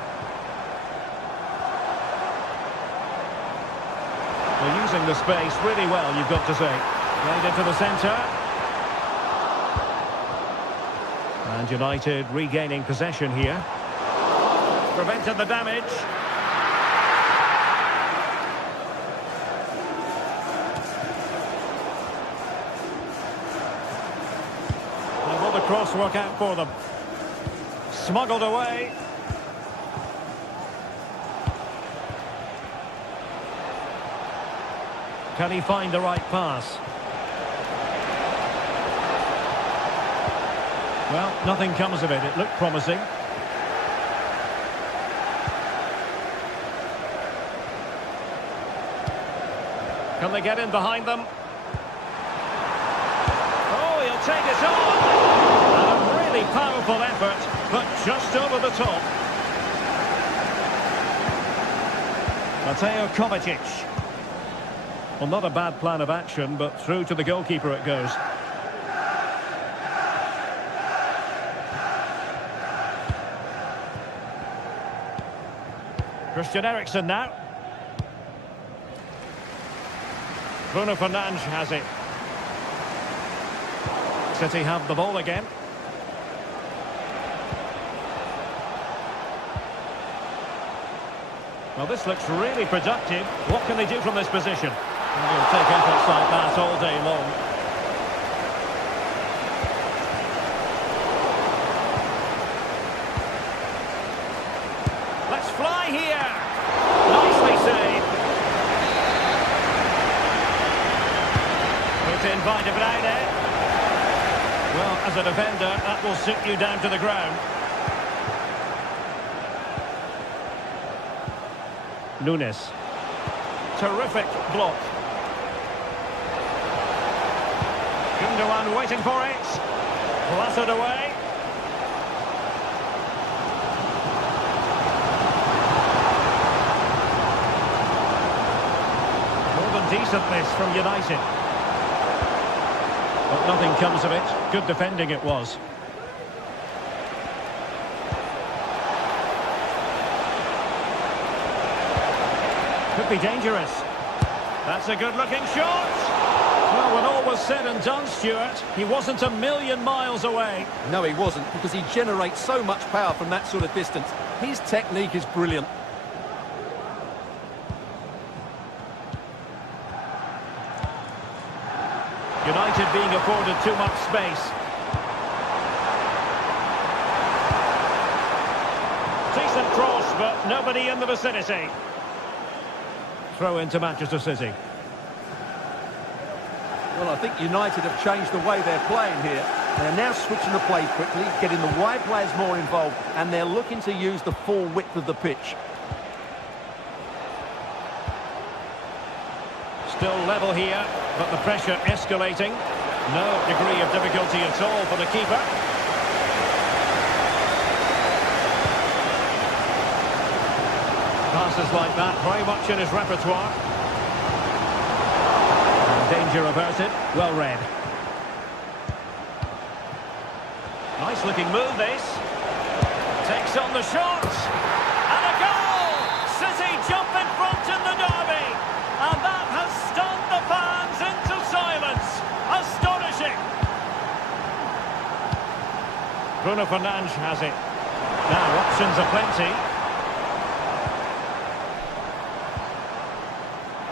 They're using the space really well, you've got to say. Played into the centre. And United regaining possession here. Prevented the damage. Now will the cross work out for them? Smuggled away. Can he find the right pass? Well, nothing comes of it. It looked promising. Can they get in behind them? Oh, he'll take it on! And a really powerful effort, but just over the top. Mateo Kovacic. Well, not a bad plan of action, but through to the goalkeeper it goes. Christian Eriksen now. Bruno Fernandes has it. City have the ball again. Well, this looks really productive. What can they do from this position? He'll take efforts like that all day long. Let's fly here. Nicely saved. Put in by De Bruyne. Well, as a defender, that will sit you down to the ground. Nunes. Terrific block. Gundogan waiting for it. Blasted away. More than decent this from United. But nothing comes of it. Good defending it was. Could be dangerous. That's a good-looking shot. Well, when all was said and done, Stuart, he wasn't a million miles away. No, he wasn't, because he generates so much power from that sort of distance. His technique is brilliant. United being afforded too much space. Decent cross, but nobody in the vicinity. Throw into Manchester City. Well, I think United have changed the way they're playing here. They're now switching the play quickly, getting the wide players more involved, and they're looking to use the full width of the pitch. Still level here, but the pressure escalating. No degree of difficulty at all for the keeper. Passes like that, very much in his repertoire. Danger averted. Well read. Nice looking move this. Takes on the shot. And a goal! City jump in front in the derby. And that has stunned the fans into silence. Astonishing. Bruno Fernandes has it. Now options are plenty.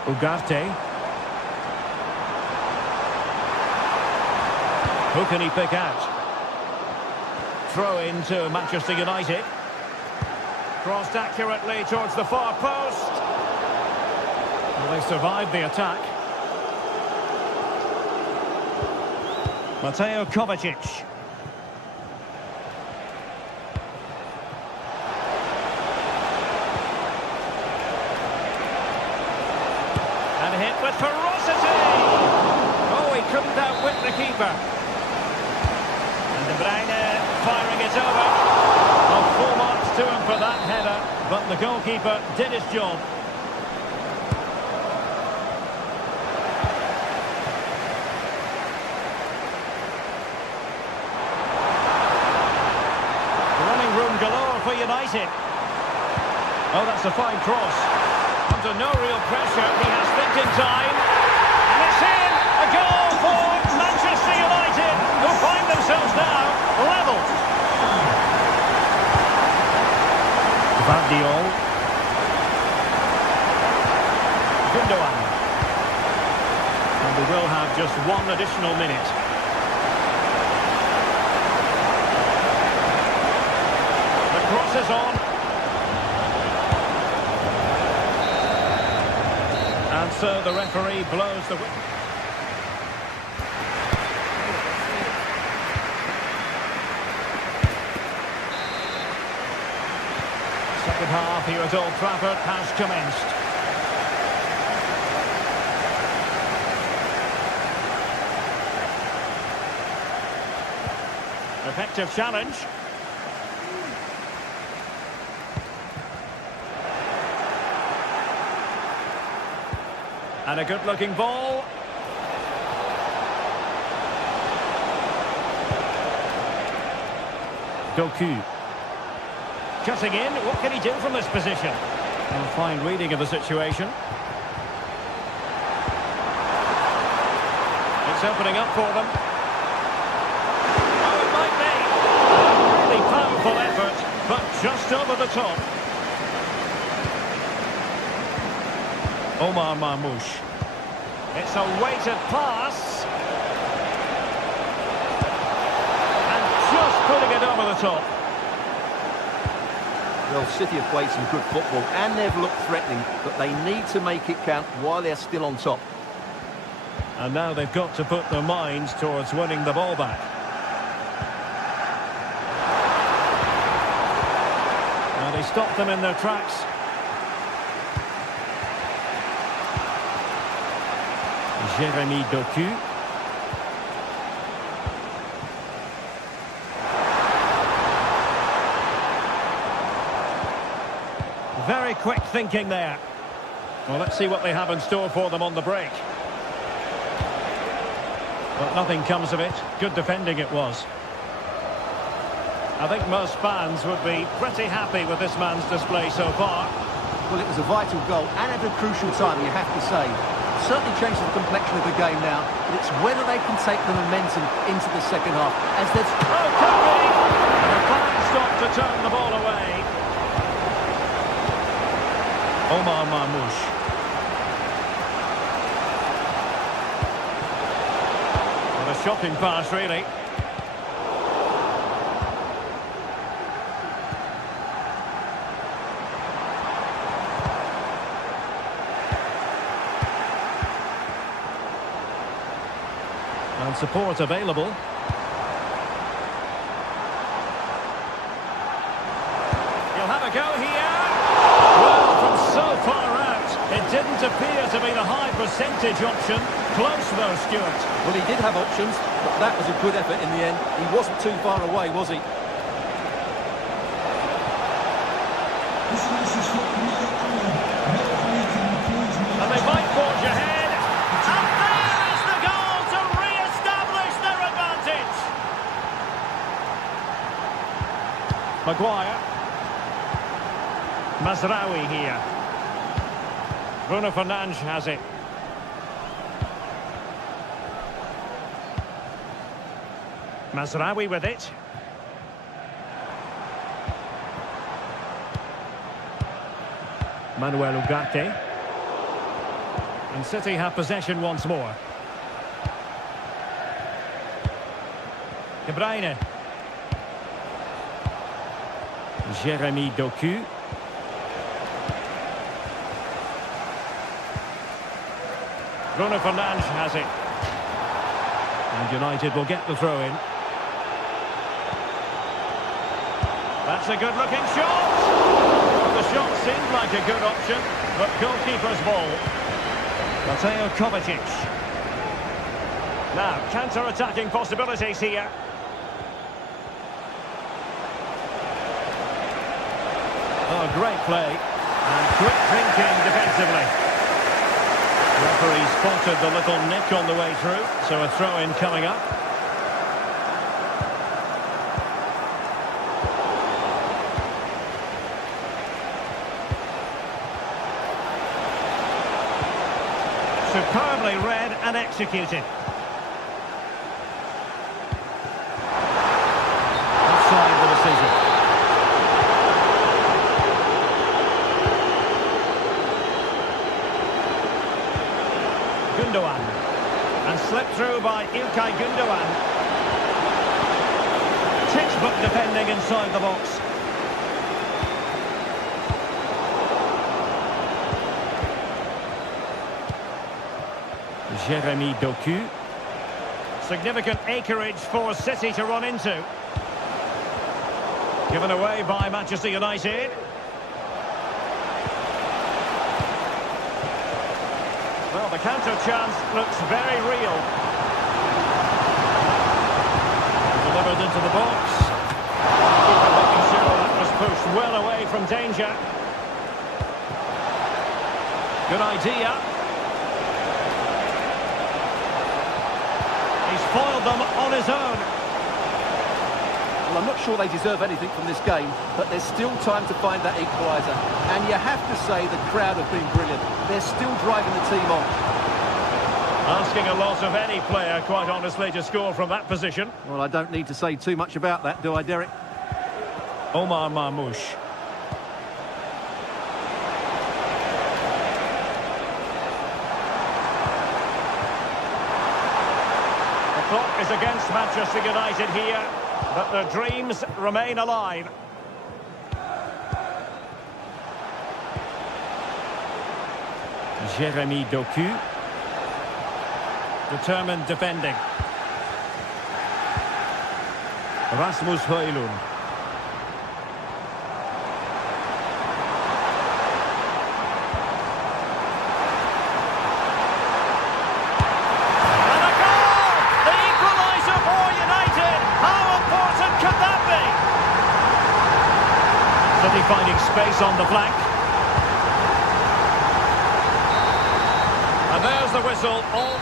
Ugarte. Who can he pick out? Throw in to Manchester United. Crossed accurately towards the far post. Well, they survived the attack. Mateo Kovacic. And hit with ferocity. Oh, he couldn't outwit the keeper. And De Bruyne firing it over. Well, full marks to him for that header, but the goalkeeper did his job. Running room galore for United. Oh, that's a fine cross. Under no real pressure, he has thinking time. And it's in! A goal for Manchester United, who find themselves now level. Vardiol. Gundogan. And we will have just one additional minute. The cross is on. And so the referee blows the whistle. Second half here at Old Trafford has commenced. Effective challenge. And a good-looking ball. Doku. Cutting in, what can he do from this position? A fine reading of the situation. It's opening up for them. Oh, it might be. A really powerful effort, but just over the top. Omar Marmoush. It's a weighted pass. And just putting it over the top. Well, City have played some good football and they've looked threatening, but they need to make it count while they're still on top. And now they've got to put their minds towards winning the ball back. Now they stopped them in their tracks. Jeremy Doku. Very quick thinking there. Well, let's see what they have in store for them on the break. But nothing comes of it. Good defending it was. I think most fans would be pretty happy with this man's display so far. Well, it was a vital goal and at a crucial time, you have to say. Certainly changes the complexion of the game now, but it's whether they can take the momentum into the second half. As there's... Oh, could be! And a fine stop to turn the ball away. Omar Marmoush. What a shocking pass, really. And support available. He'll have a go here. Well, from so far out, it didn't appear to be the high percentage option. Close though, Stuart. Well, he did have options, but that was a good effort in the end. He wasn't too far away, was he? And they might forge ahead. And there is the Maguire. Mazraoui here. Bruno Fernandes has it. Mazraoui with it. Manuel Ugarte. And City have possession once more. De Bruyne. Jeremy Doku. Bruno Fernandes has it. And United will get the throw-in. That's a good-looking shot! Well, the shot seemed like a good option, but goalkeeper's ball. Mateo Kovacic. Now, counter-attacking possibilities here. Oh, great play. And quick thinking defensively. Referee spotted the little nick on the way through, so a throw-in coming up. Superbly read and executed. Offside the decision. Gundogan. And slipped through by Ilkay Gundogan. Textbook defending inside the box. Jeremy Doku. Significant acreage for City to run into. Given away by Manchester United. Well, the counter chance looks very real. Delivered into the box. Keeper making sure that was pushed well away from danger. Good idea. He's foiled them on his own. Well, I'm not sure they deserve anything from this game, but there's still time to find that equaliser. And you have to say the crowd have been brilliant. They're still driving the team on. Asking a lot of any player, quite honestly, to score from that position. Well, I don't need to say too much about that, do I, Derek? Omar Marmoush. The clock is against Manchester United here, but their dreams remain alive. Jeremy Doku. Determined defending. Rasmus Højlund. And a goal! The equaliser for United! How important could that be? City finding space on the flank. And there's the whistle. All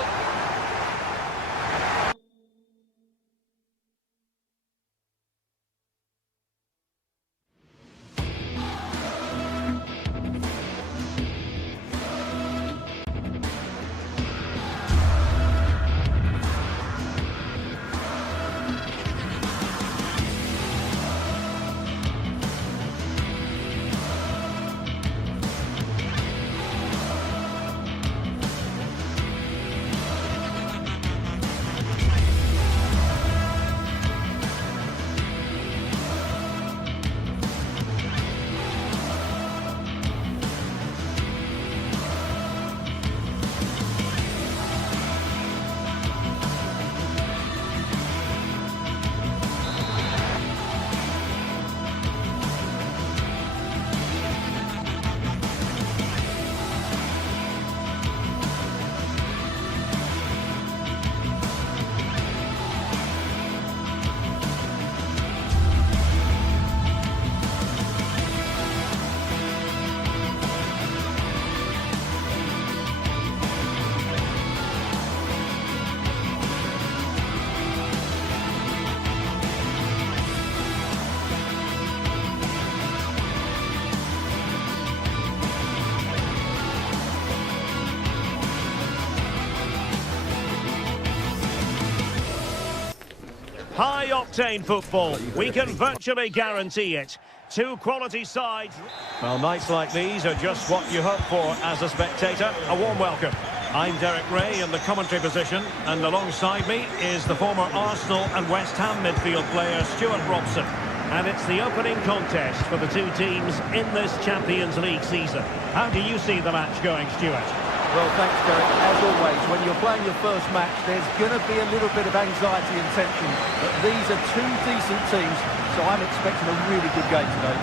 High-octane football. We can virtually guarantee it. Two quality sides. Well, nights like these are just what you hope for as a spectator. A warm welcome. I'm Derek Ray in the commentary position, and alongside me is the former Arsenal and West Ham midfield player Stuart Robson. And it's the opening contest for the two teams in this Champions League season. How do you see the match going, Stuart? Well, thanks, Derek. As always, when you're playing your first match, there's going to be a little bit of anxiety and tension. But these are two decent teams, so I'm expecting a really good game today.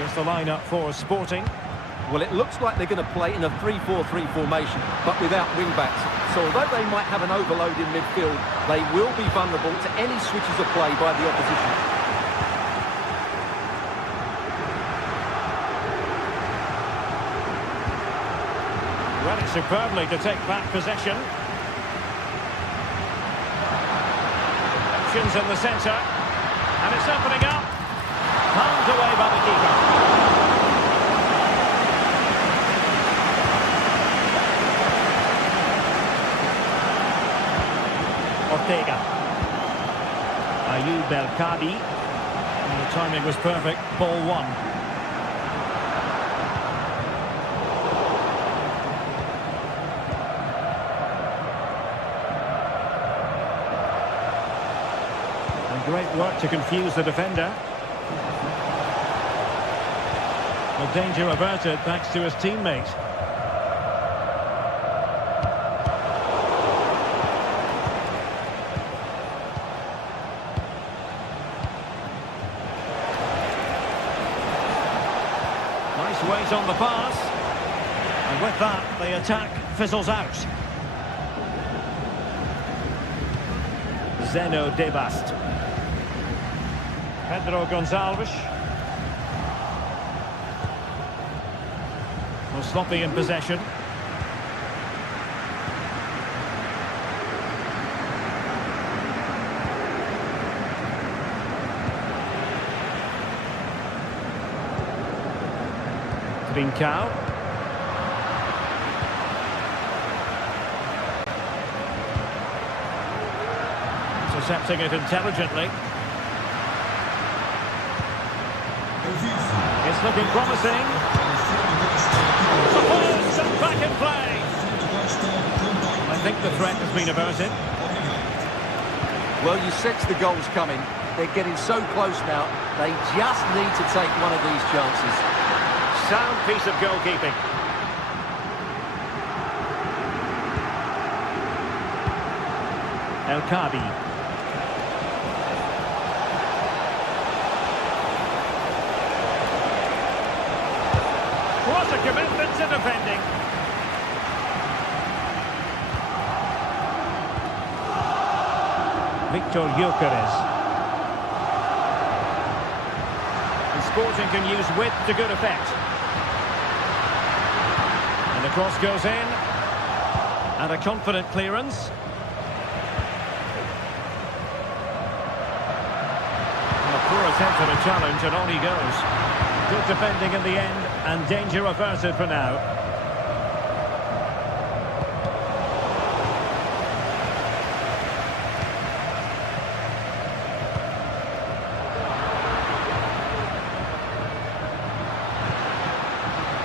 Here's the lineup for Sporting. Well, it looks like they're going to play in a 3-4-3 formation, but without wing-backs. So although they might have an overload in midfield, they will be vulnerable to any switches of play by the opposition. Well, it's superbly to take back possession. Options in the centre. And it's opening up. Palmed away by the keeper. Ortega. Ayoub El-Kadi. And the timing was perfect. Ball one. Great work to confuse the defender. The danger averted thanks to his teammate. Nice weight on the pass. And with that, the attack fizzles out. Zeno Debast. Pedro Gonçalves. Well, sloppy in possession. Trincao. Intercepting it intelligently. It's looking promising. Supports and back in play. I think the threat has been averted. Well, you sense the goals coming. They're getting so close now. They just need to take one of these chances. Sound piece of goalkeeping. El-Kadi. What a commitment to defending. Victor Gyökeres. And Sporting can use width to good effect. And the cross goes in. And a confident clearance. And a poor attempt at a challenge, and on he goes. Good defending in the end, and danger averted for now.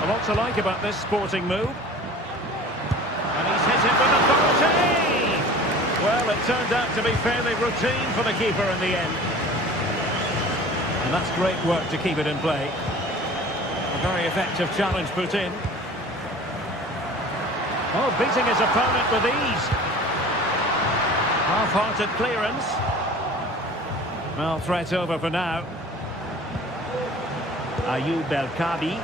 A lot to like about this Sporting move. And he's hit it with authority! Well, it turned out to be fairly routine for the keeper in the end. And that's great work to keep it in play. A very effective challenge put in. Oh, beating his opponent with ease. Half-hearted clearance. Well, threat over for now. Ayoub El-Kadi.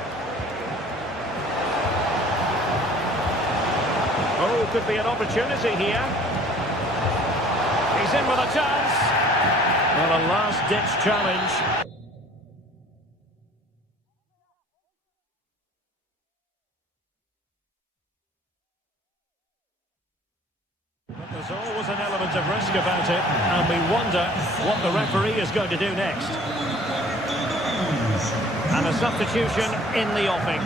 Oh, could be an opportunity here. He's in with a chance. Well, a last-ditch challenge. There's always an element of risk about it, and we wonder what the referee is going to do next. And a substitution in the offing.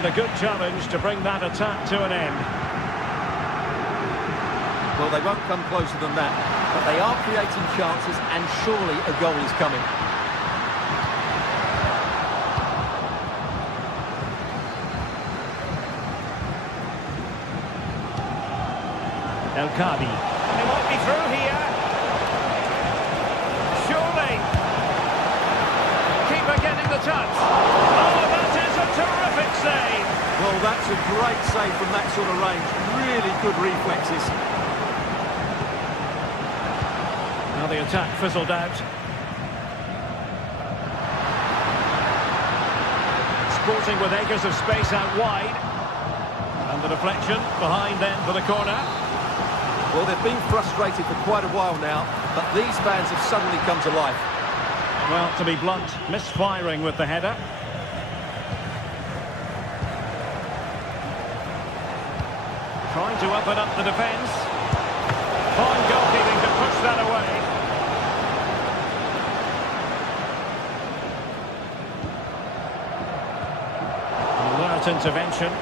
And a good challenge to bring that attack to an end. Well, they won't come closer than that, but they are creating chances, and surely a goal is coming. El Kadi. They might be through here. Surely. Keeper getting the touch. Oh, that is a terrific save. Well, that's a great save from that sort of range. Really good reflexes. Now the attack fizzled out. Sporting with acres of space out wide. And the deflection behind then for the corner. Well, they've been frustrated for quite a while now, but these fans have suddenly come to life. Well, to be blunt, misfiring with the header. Trying to open up the defence. Fine goalkeeping to push that away. Alert intervention.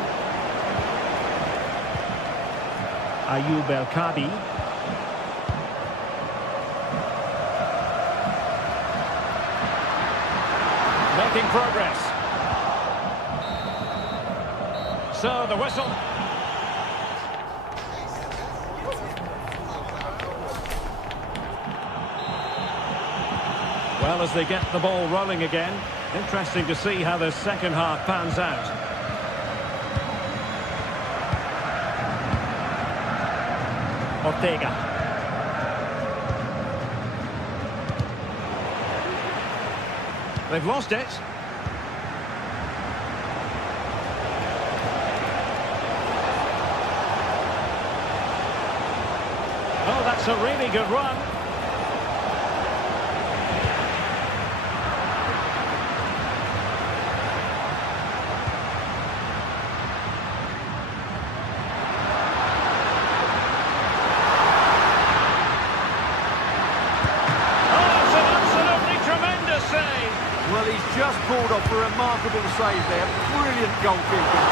Ayoub El Kadi. Making progress. So the whistle. Well, as they get the ball rolling again, interesting to see how the second half pans out. Ortega. They've lost it. Oh, that's a really good run. Well, he's just pulled off a remarkable save there. Brilliant goalkeeping.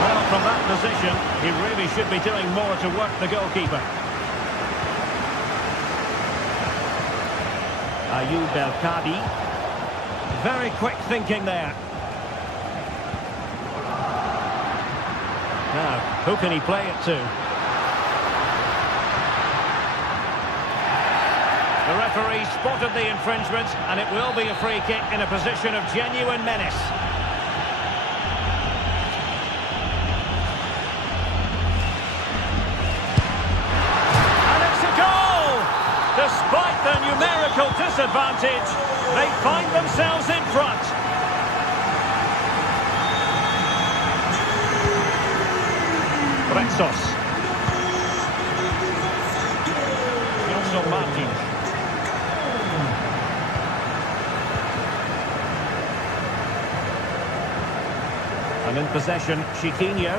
Well, from that position, he really should be doing more to work the goalkeeper. Ayoub El Kadi. Very quick thinking there. Now, who can he play it to? The referee spotted the infringement, and it will be a free kick in a position of genuine menace. And it's a goal! Despite the numerical disadvantage, they find themselves in front. Rexos. Johnson Martins. And in possession, Chiquinho.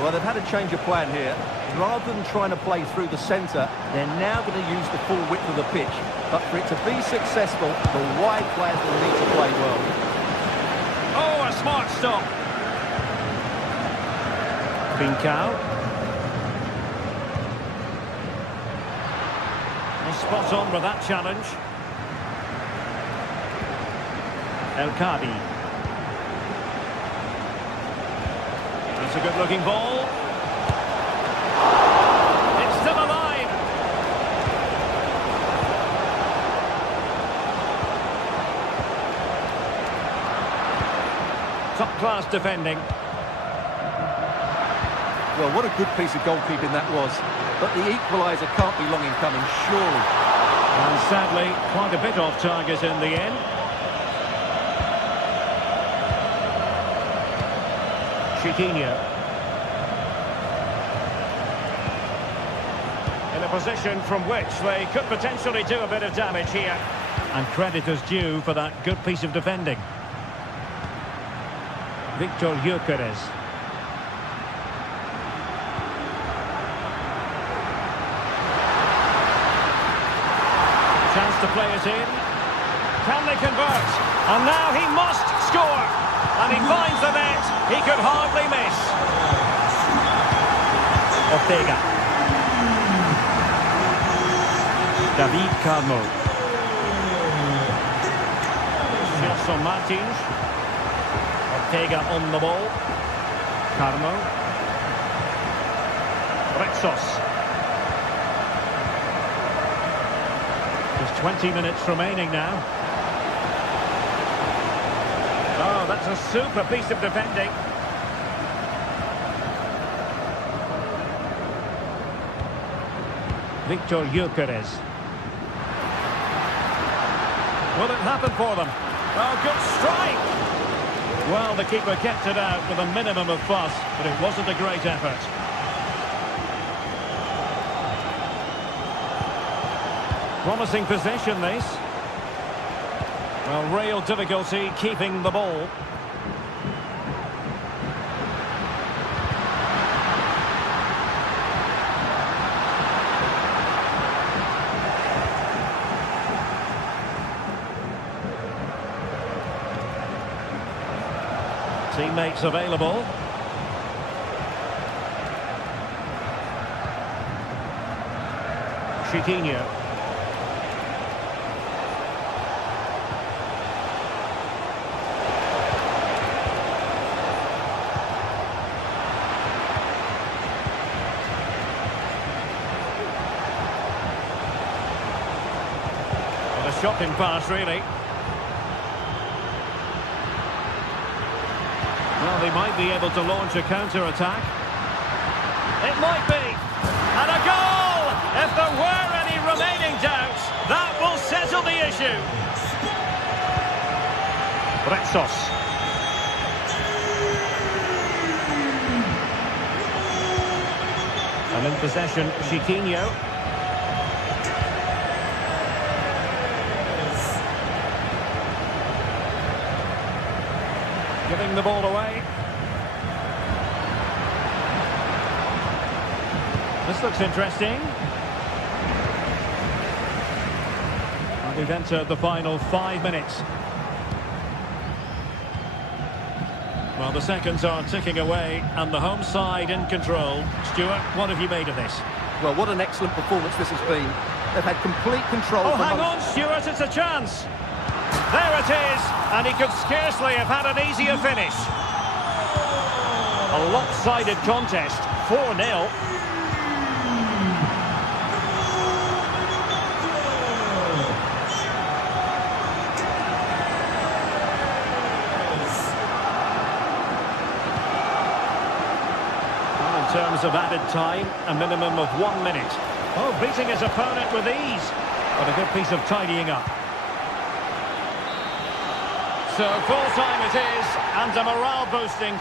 Well, they've had a change of plan here. Rather than trying to play through the centre, they're now going to use the full width of the pitch. But for it to be successful, the wide players will need to play well. Oh, a smart stop. Pincao. Well, spot on with that challenge. El Kadi. That's a good-looking ball. It's still alive. Top-class defending. Well, what a good piece of goalkeeping that was. But the equaliser can't be long in coming, surely. And sadly, quite a bit off target in the end. Chiquinho. In a position from which they could potentially do a bit of damage here. And credit is due for that good piece of defending. Victor Gyökeres. Chance to play it in. Can they convert? And now he must score. And he finds the net. He could hardly miss. Ortega. David Carmo. Gelson Martins. Ortega on the ball. Carmo. Rexos. There's 20 minutes remaining now. Oh, that's a super piece of defending. Victor Gyökeres. Will it happen for them? Oh, good strike! Well, the keeper kept it out with a minimum of fuss, but it wasn't a great effort. Promising possession, this. Well, real difficulty keeping the ball. Teammates available. Chiquinho. What a shocking pass, really. Well, they might be able to launch a counter-attack. It might be. And a goal! If there were any remaining doubts, that will settle the issue. Rexos. And in possession, Chiquinho. Giving the ball away. This looks interesting. And we've entered the final 5 minutes. Well, the seconds are ticking away and the home side in control. Stuart, what have you made of this? Well, what an excellent performance this has been. They've had complete control. Oh, hang on, Stuart, it's a chance. There it is, and he could scarcely have had an easier finish. A lopsided contest, 4-0. In terms of added time, a minimum of 1 minute. Oh, beating his opponent with ease. What a good piece of tidying up. So full time it is, and a morale boosting.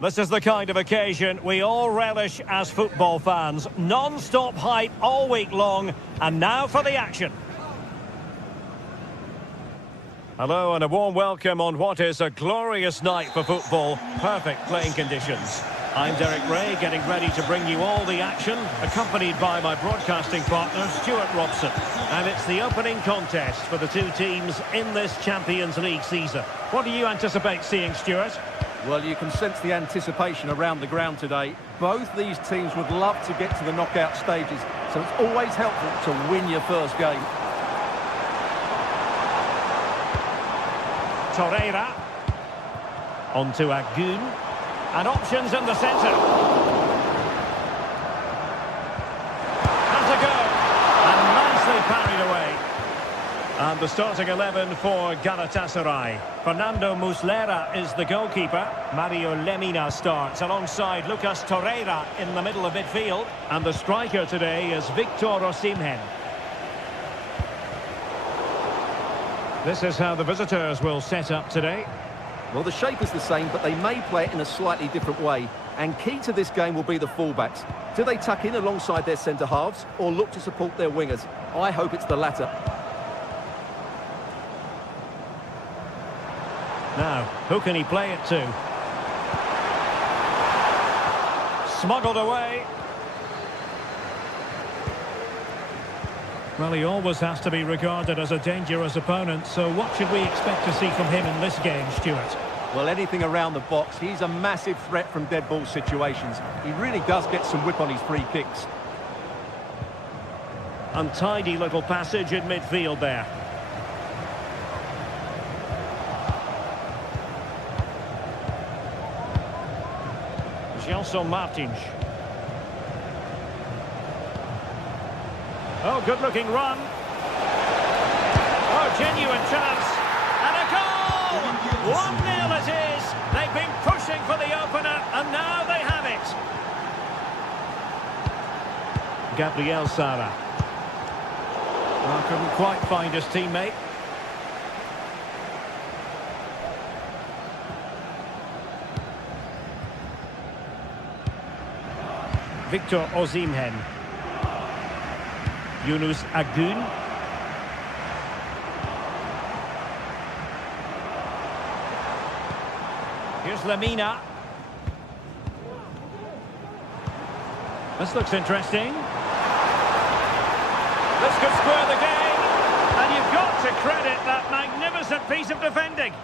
This is the kind of occasion we all relish as football fans. Non-stop hype all week long, and now for the action. Hello and a warm welcome on what is a glorious night for football. Perfect playing conditions. I'm Derek Ray, getting ready to bring you all the action, accompanied by my broadcasting partner, Stuart Robson. And it's the opening contest for the two teams in this Champions League season. What do you anticipate seeing, Stuart? Well, you can sense the anticipation around the ground today. Both these teams would love to get to the knockout stages, so it's always helpful to win your first game. Torreira. On to Agun. And options in the centre. Has a go. And nicely parried away. And the starting 11 for Galatasaray. Fernando Muslera is the goalkeeper. Mario Lemina starts alongside Lucas Torreira in the middle of midfield. And the striker today is Victor Osimhen. This is how the visitors will set up today. Well, the shape is the same, but they may play it in a slightly different way. And key to this game will be the fullbacks. Do they tuck in alongside their centre-halves or look to support their wingers? I hope it's the latter. Now, who can he play it to? Smuggled away. Well, he always has to be regarded as a dangerous opponent, so what should we expect to see from him in this game, Stuart? Well, anything around the box. He's a massive threat from dead ball situations. He really does get some whip on his free kicks. Untidy little passage in midfield there. Gelson Martins. Oh, good-looking run. Oh, genuine chance. And a goal! 1-0 it is. They've been pushing for the opener, and now they have it. Gabriel Sara. Well, couldn't quite find his teammate. Victor Osimhen. Yunus Agun. Here's Lemina. This looks interesting. This could square the game. And you've got to credit that magnificent piece of defending.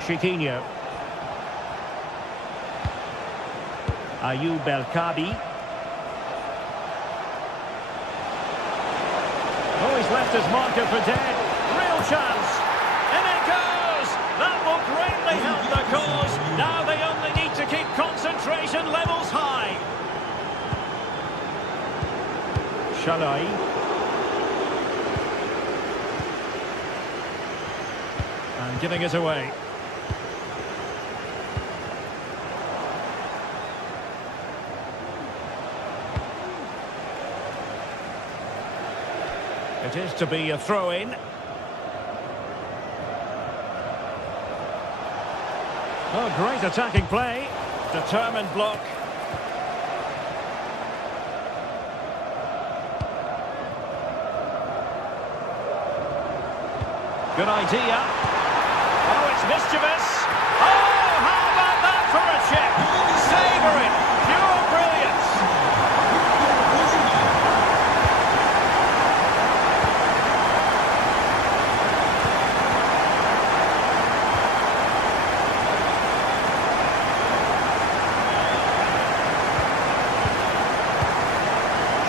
Chiquinho. Ayoub El-Kabi. Oh, he's left his marker for dead. Real chance. And it goes. That will greatly help the cause. Now they only need to keep concentration levels high. Shalai. And giving it away. It is to be a throw-in. Oh, great attacking play. Determined block. Good idea. Oh, it's mischievous. Oh, how about that for a chip? Savouring. Pure brilliance.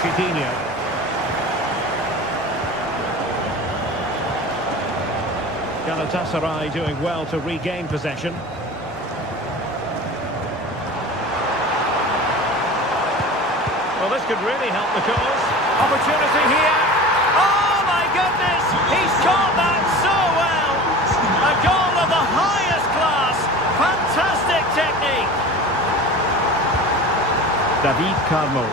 Chiquinho. Galatasaray doing well to regain possession. Well, this could really help the cause. Opportunity here. Oh, my goodness! He's caught that so well! A goal of the highest class. Fantastic technique. David Carmo.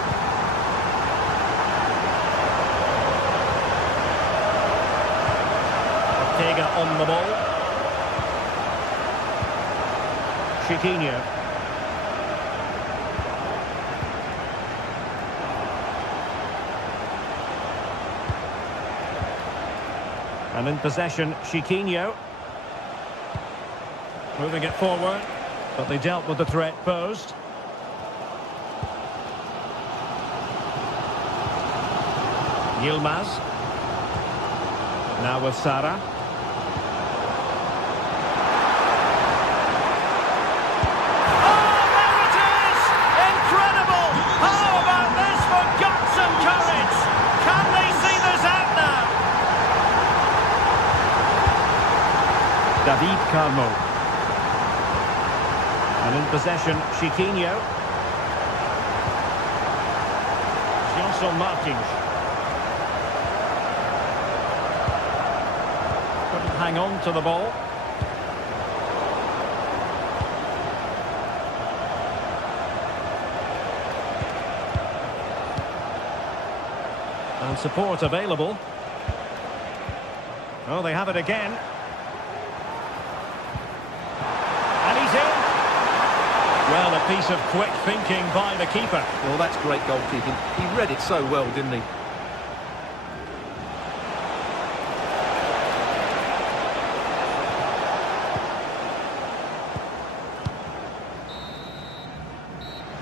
On the ball. Chiquinho. And in possession, Chiquinho. Moving it forward, but they dealt with the threat posed. Yilmaz. Now with Sara. David Carmo. And in possession, Chiquinho. Johnson Martins. Couldn't hang on to the ball. And support available. Oh, they have it again. Well, a piece of quick thinking by the keeper. Well, that's great goalkeeping. He read it so well, didn't he?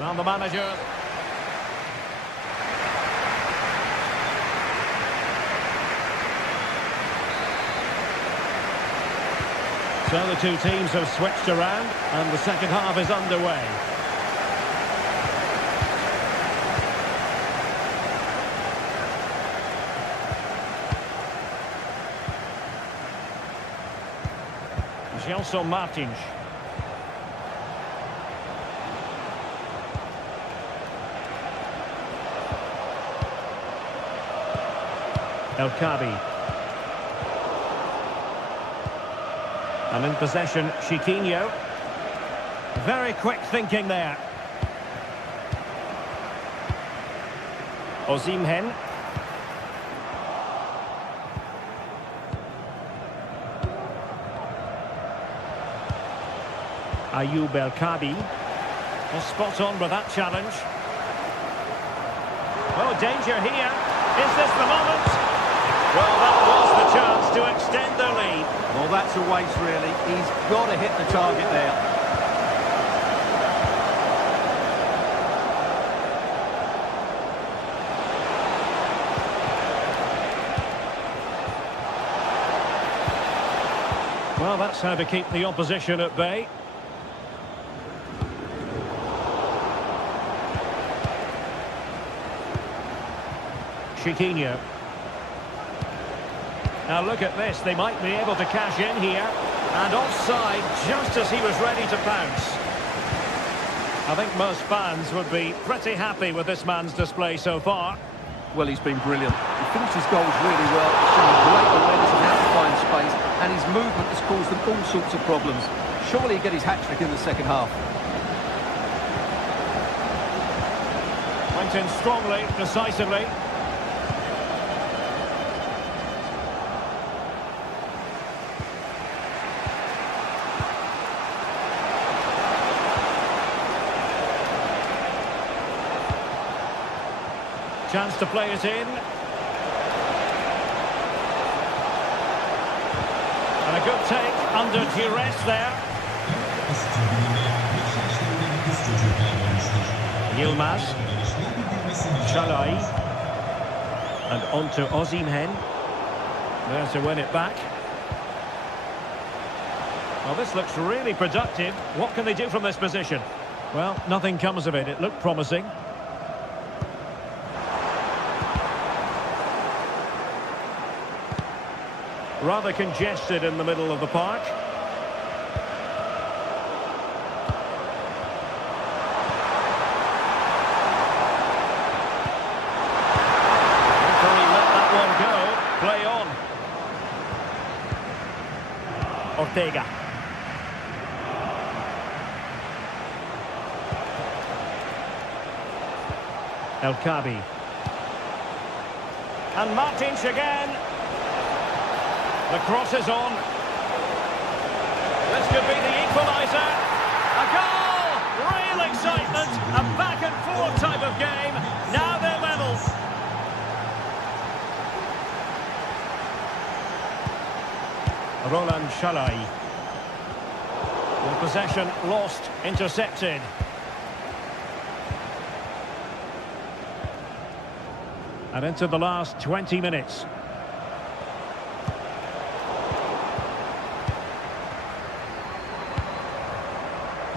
Well, the manager. So the two teams have switched around and the second half is underway. Johnson Martins. El Kabi. And in possession, Chiquinho. Very quick thinking there. Osimhen. Ayoub El Kabi. Well, spot on with that challenge. Oh, danger here. Is this the moment? Well, that was the chance to extend their lead. Well, that's a waste, really. He's got to hit the target there. Well, that's how to keep the opposition at bay. Chiquinho. Now look at this, they might be able to cash in here. And offside just as he was ready to pounce. I think most fans would be pretty happy with this man's display so far. Well, he's been brilliant. He finished his goals really well, showing great awareness of how to find space, and his movement has caused them all sorts of problems. Surely he'll get his hat-trick in the second half. Went in strongly, decisively. Chance to play it in. And a good take under duress there. Yilmaz. Chalai. And on to Osimhen. There to win it back. Well, this looks really productive. What can they do from this position? Well, nothing comes of it. It looked promising. Rather congested in the middle of the park. Referee let that one go. Play on. Ortega. El Kabi. And Martins again. The cross is on. This could be the equaliser. A goal! Real excitement. A back-and-forth type of game. Now they're level. Shalai. The possession lost, intercepted. And into the last 20 minutes.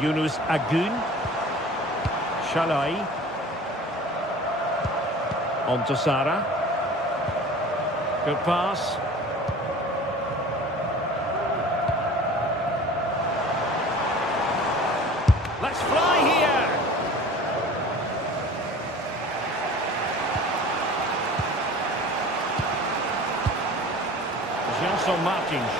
Yunus Agun. Shalai. On to Sara. Good pass. Let's fly here. Gelson Martins.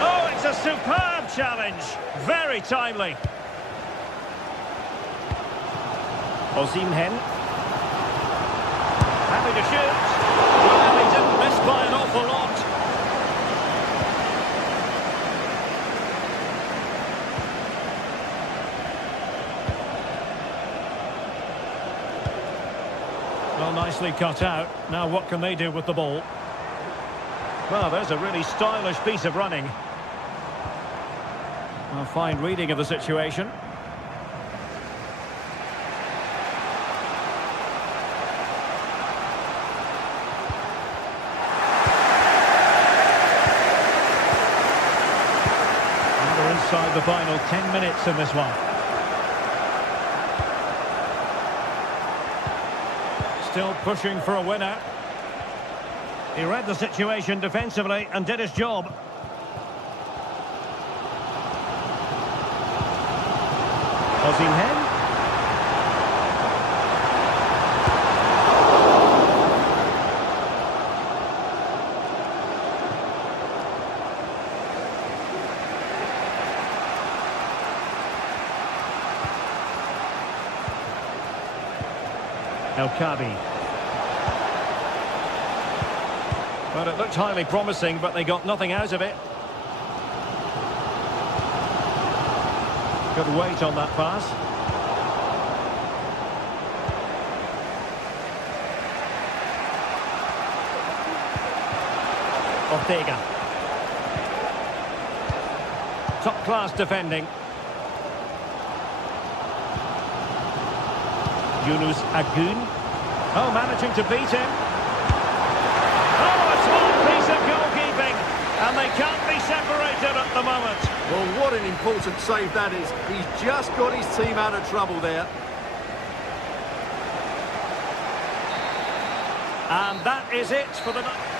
Oh, it's a superb challenge. Very timely. Osimhen. Happy to shoot. Well, he didn't miss by an awful lot. Well, nicely cut out. Now what can they do with the ball? Well, there's a really stylish piece of running. A fine reading of the situation. And we're inside the final 10 minutes in this one. Still pushing for a winner. He read the situation defensively and did his job. Osimhen. El Kabi. Well, it looked highly promising, but they got nothing out of it. Good weight on that pass. Ortega. Top-class defending. Yunus Agun. Oh, managing to beat him. Oh, a small piece of goalkeeping. And they can't be separated at the moment. Well, what an important save that is. He's just got his team out of trouble there. And that is it for the night.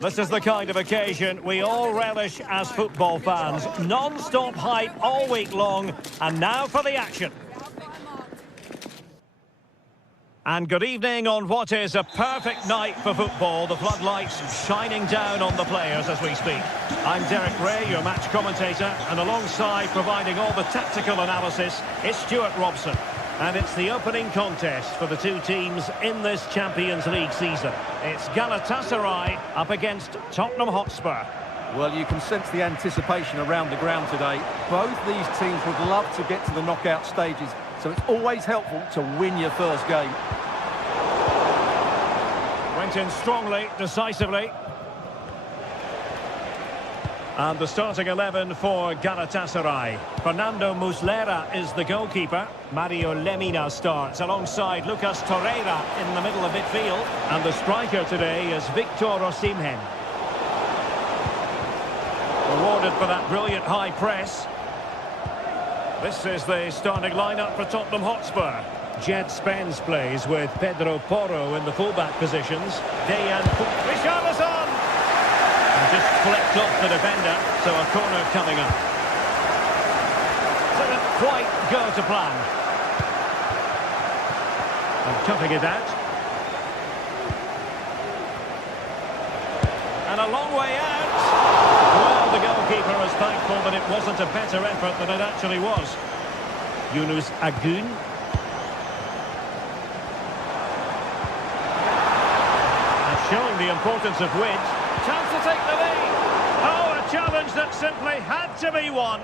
This is the kind of occasion we all relish as football fans. Non-stop hype all week long, and now for the action. And good evening on what is a perfect night for football. The floodlights shining down on the players as we speak. I'm Derek Ray, your match commentator, and alongside providing all the tactical analysis is Stuart Robson. And it's the opening contest for the two teams in this Champions League season. It's Galatasaray up against Tottenham Hotspur. Well, you can sense the anticipation around the ground today. Both these teams would love to get to the knockout stages, so it's always helpful to win your first game. Went in strongly, decisively. And the starting 11 for Galatasaray. Fernando Muslera is the goalkeeper. Mario Lemina starts alongside Lucas Torreira in the middle of midfield. And the striker today is Victor Osimhen. Rewarded for that brilliant high press. This is the starting lineup for Tottenham Hotspur. Jed Spence plays with Pedro Porro in the fullback positions. Dejan Richarlison! Just flicked off the defender, so a corner coming up. Didn't quite go to plan. And cutting it out. And a long way out. Well, the goalkeeper is thankful that it wasn't a better effort than it actually was. Yunus Agun. And showing the importance of width. Chance to take the lead. Oh, a challenge that simply had to be won.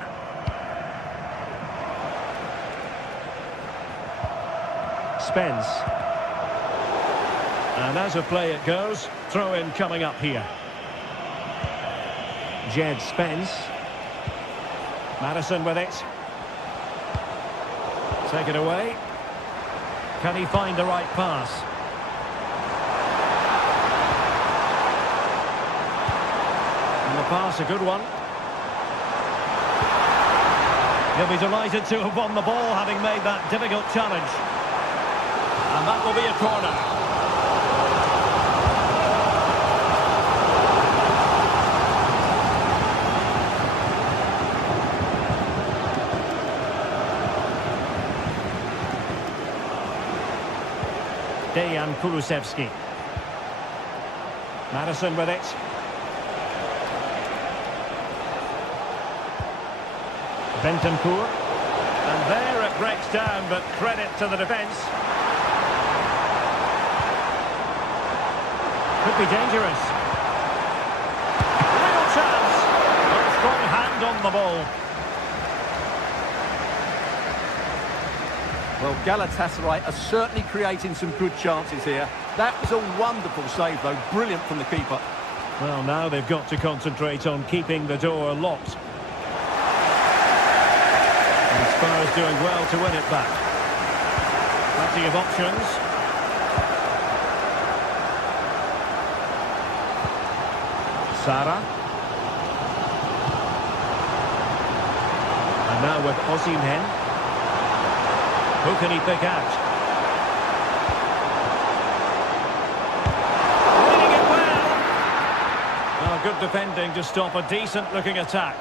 Spence. And as a play it goes, throw-in coming up here. Jed Spence. Madison with it. Take it away. Can he find the right pass? And the pass, a good one. He'll be delighted to have won the ball, having made that difficult challenge. And that will be a corner. Dejan Kulusevski. Madison with it. Bentancur. And there it breaks down, but credit to the defence. Could be dangerous. Real chance. A strong hand on the ball. Well, Galatasaray are certainly creating some good chances here. That was a wonderful save, though. Brilliant from the keeper. Well, now they've got to concentrate on keeping the door locked. And Spurs doing well to win it back. Plenty of options. Sara. And now with Osimhen. Who can he pick out? Reading it well. Oh, good defending to stop a decent-looking attack.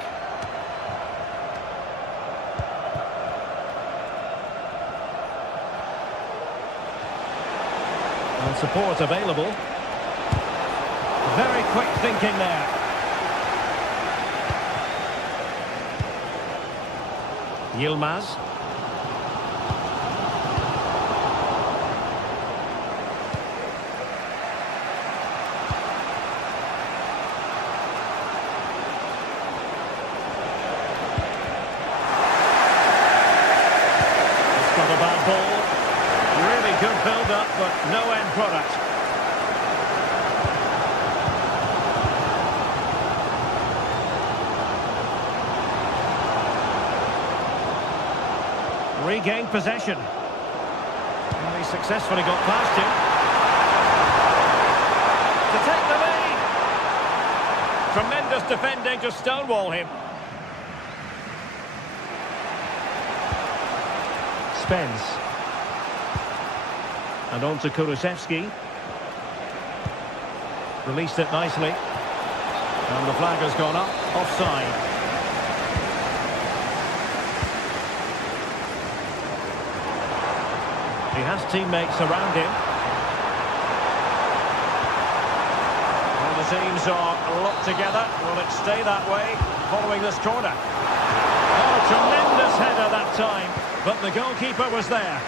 And support available. Very quick thinking there. Yilmaz. Good build-up, but no end product. Regained possession. And he successfully got past him. To take the lead. Tremendous defending to stonewall him. Spence. And on to Kulusevski. Released it nicely. And the flag has gone up. Offside. He has teammates around him. Well, the teams are locked together. Will it stay that way following this corner? Oh, tremendous header that time. But the goalkeeper was there.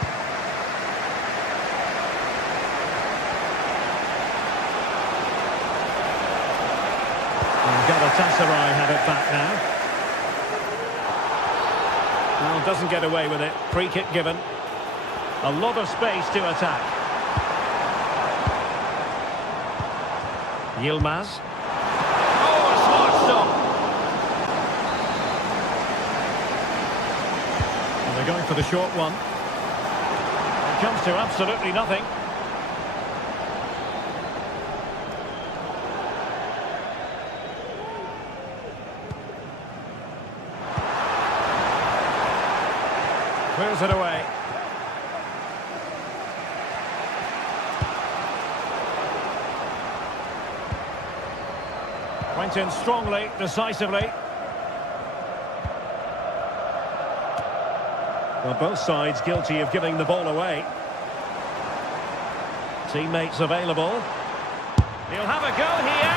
Galatasaray have it back now. Well, doesn't get away with it. Free kick given. A lot of space to attack. Yilmaz. Oh, a smart stop. And they're going for the short one. It comes to absolutely nothing. Clears it away. Went in strongly, decisively. Well, both sides guilty of giving the ball away. Teammates available. He'll have a go here.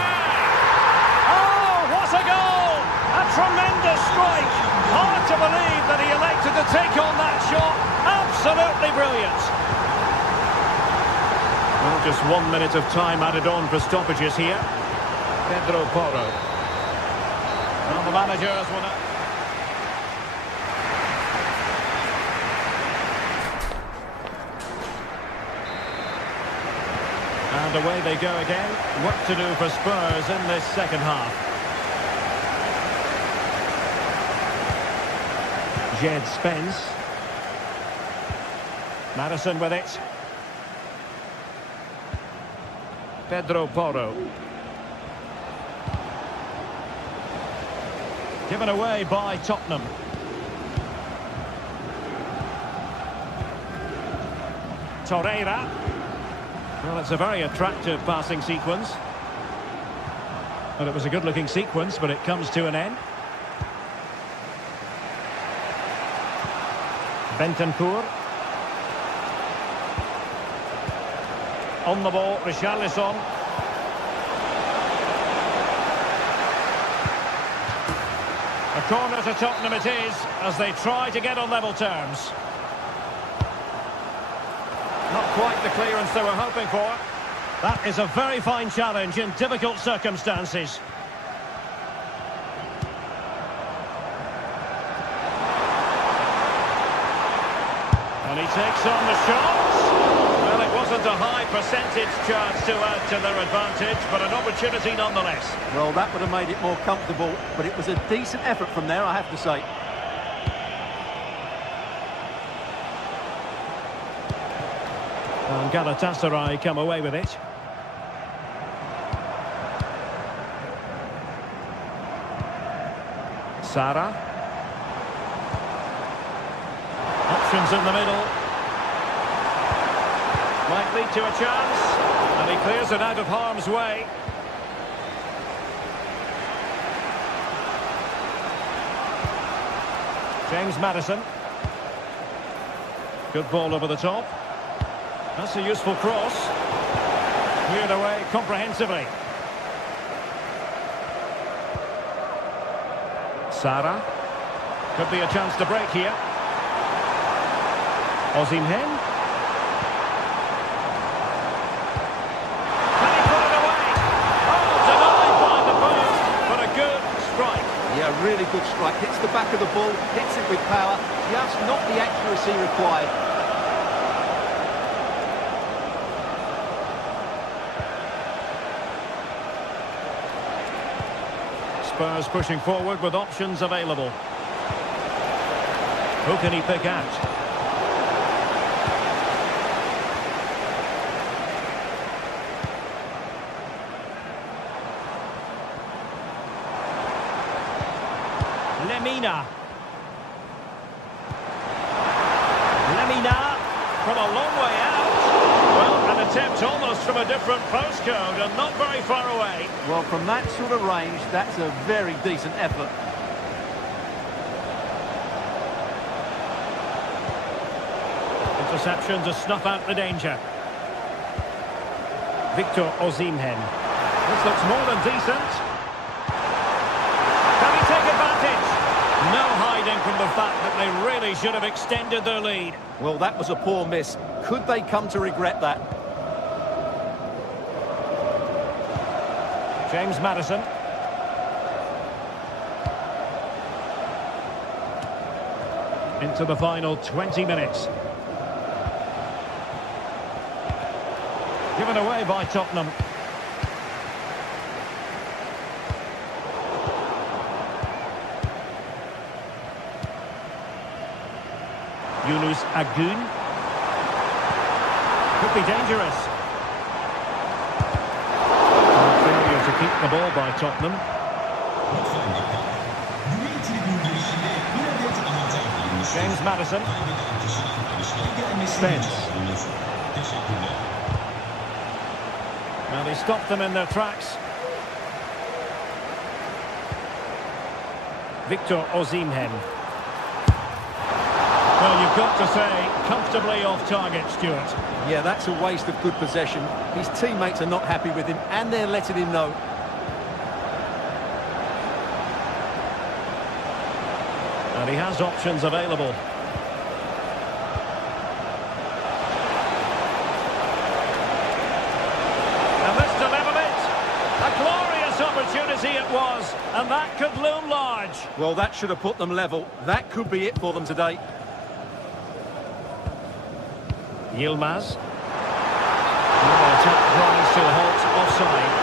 Oh, what a goal! A tremendous strike. Hard to believe that he elected to take on that shot. Absolutely brilliant. Well, just 1 minute of time added on for stoppages here. Pedro Porro. Well, the managers will not... And away they go again. Work to do for Spurs in this second half. Jed Spence. Madison with it. Pedro Porro. Given away by Tottenham. Torreira. Well, it's a very attractive passing sequence. Well, it was a good-looking sequence, but it comes to an end. Bentancur. On the ball, Richarlison. A corner to Tottenham it is, as they try to get on level terms. Not quite the clearance they were hoping for. That is a very fine challenge in difficult circumstances. And he takes on the shot. Well, it wasn't a high percentage chance to add to their advantage, but an opportunity nonetheless. Well, that would have made it more comfortable, but it was a decent effort from there, I have to say. And Galatasaray come away with it. Sara. Options in the middle. Might lead to a chance. And he clears it out of harm's way. James Madison. Good ball over the top. That's a useful cross. Cleared away comprehensively. Sara. Could be a chance to break here. Osimhen. Can he put it away? Oh, denied by the post, but a good strike. Yeah, really good strike. Hits the back of the ball, hits it with power. Just not the accuracy required. Spurs pushing forward with options available. Who can he pick out? Lemina. Lemina from a long way out. Well, an attempt almost from a different postcode and not very far away. Well, from that sort of range, that's a very decent effort. Interception to snuff out the danger. Victor Osimhen. This looks more than decent. Can he take advantage? No hiding from the fact that they really should have extended their lead. Well, that was a poor miss. Could they come to regret that? James Madison. into the final 20 minutes. Given away by Tottenham. Yunus Agun. Could be dangerous. Failure to keep the ball by Tottenham. James Maddison. Spence. Well, he stopped them in their tracks. Victor Osimhen. Well, you've got to say, comfortably off target, Stuart. Yeah, that's a waste of good possession. His teammates are not happy with him, and they're letting him know. And he has options available. And this to level it. A glorious opportunity it was, and that could loom large. Well, that should have put them level. That could be it for them today. Yilmaz. The attack grinds to a halt, offside.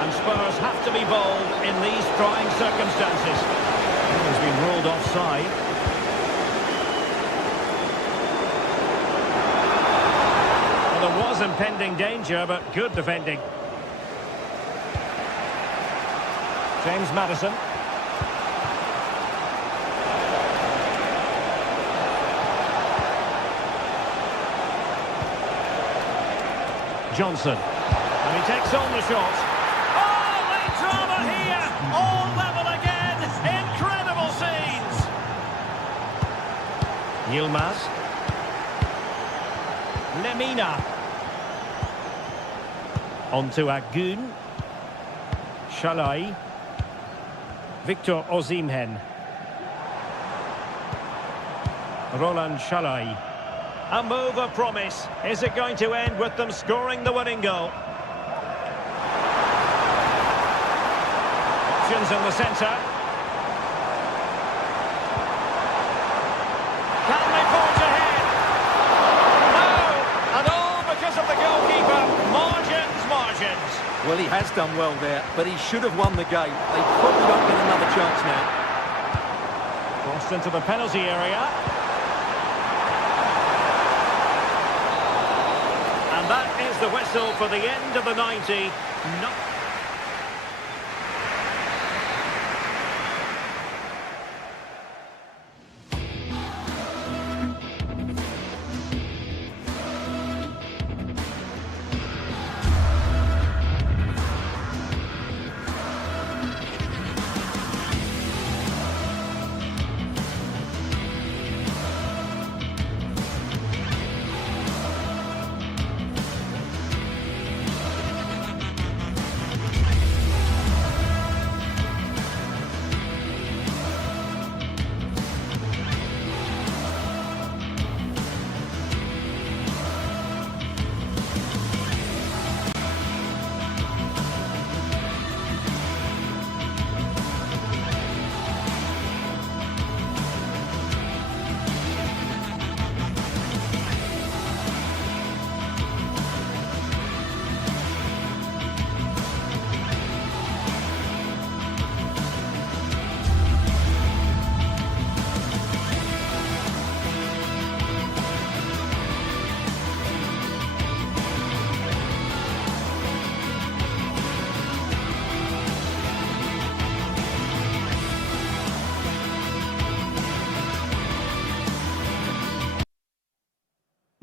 And Spurs have to be bold in these trying circumstances. He's been ruled offside. Well, there was impending danger, but good defending. James Maddison. Johnson. And he takes on the shot. Oh, late drama here. All level again. Incredible scenes. Yilmaz. Lemina. On to Agun. Shalai. Victor Osimhen. Roland Shalai. A move of promise. Is it going to end with them scoring the winning goal? Options in the centre. Can they forge ahead? No! And all because of the goalkeeper. Margins. Well, he has done well there, but he should have won the game. They probably don't get another chance now. Crossed into the penalty area. And that is the whistle for the end of the 90. No.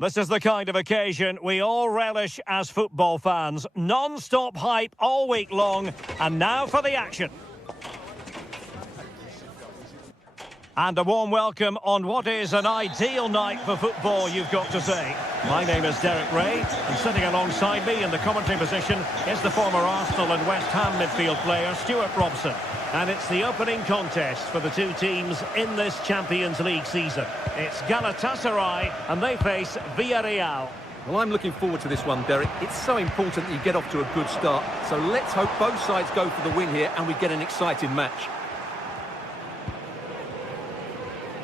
This is the kind of occasion we all relish as football fans. Non-stop hype all week long, and now for the action. And a warm welcome on what is an ideal night for football, you've got to say. My name is Derek Ray, and sitting alongside me in the commentary position is the former Arsenal and West Ham midfield player, Stuart Robson. And it's the opening contest for the two teams in this Champions League season. It's Galatasaray, and they face Villarreal. Well, I'm looking forward to this one, Derek. It's so important that you get off to a good start. So let's hope both sides go for the win here and we get an exciting match.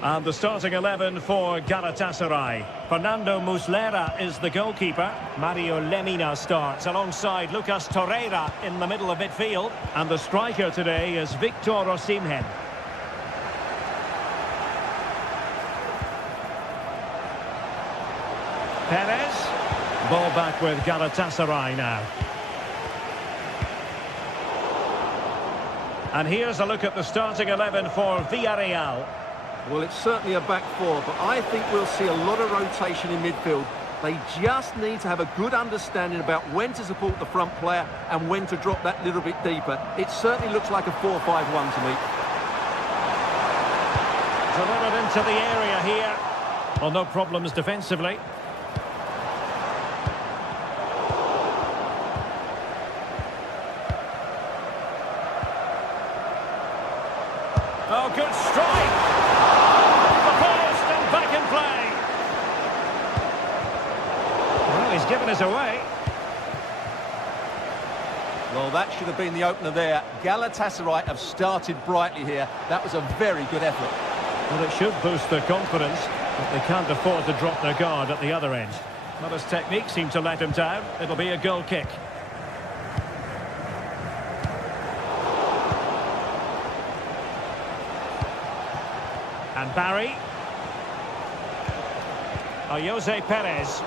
And the starting 11 for Galatasaray. Fernando Muslera is the goalkeeper. Mario Lemina starts alongside Lucas Torreira in the middle of midfield. And the striker today is Victor Osimhen. Perez. Ball back with Galatasaray now. And here's a look at the starting 11 for Villarreal. Well, it's certainly a back four, but I think we'll see a lot of rotation in midfield. They just need to have a good understanding about when to support the front player and when to drop that little bit deeper. It certainly looks like a 4-5-1 to me. Delivered into the area here. Well, no problems defensively. Oh, good strike! The post and back in play. Well, he's given us away. Well, that should have been the opener there. Galatasaray have started brightly here. That was a very good effort. Well, it should boost their confidence, but they can't afford to drop their guard at the other end. Well, his technique seemed to let him down. It'll be a goal kick. And Barry. Jose Perez.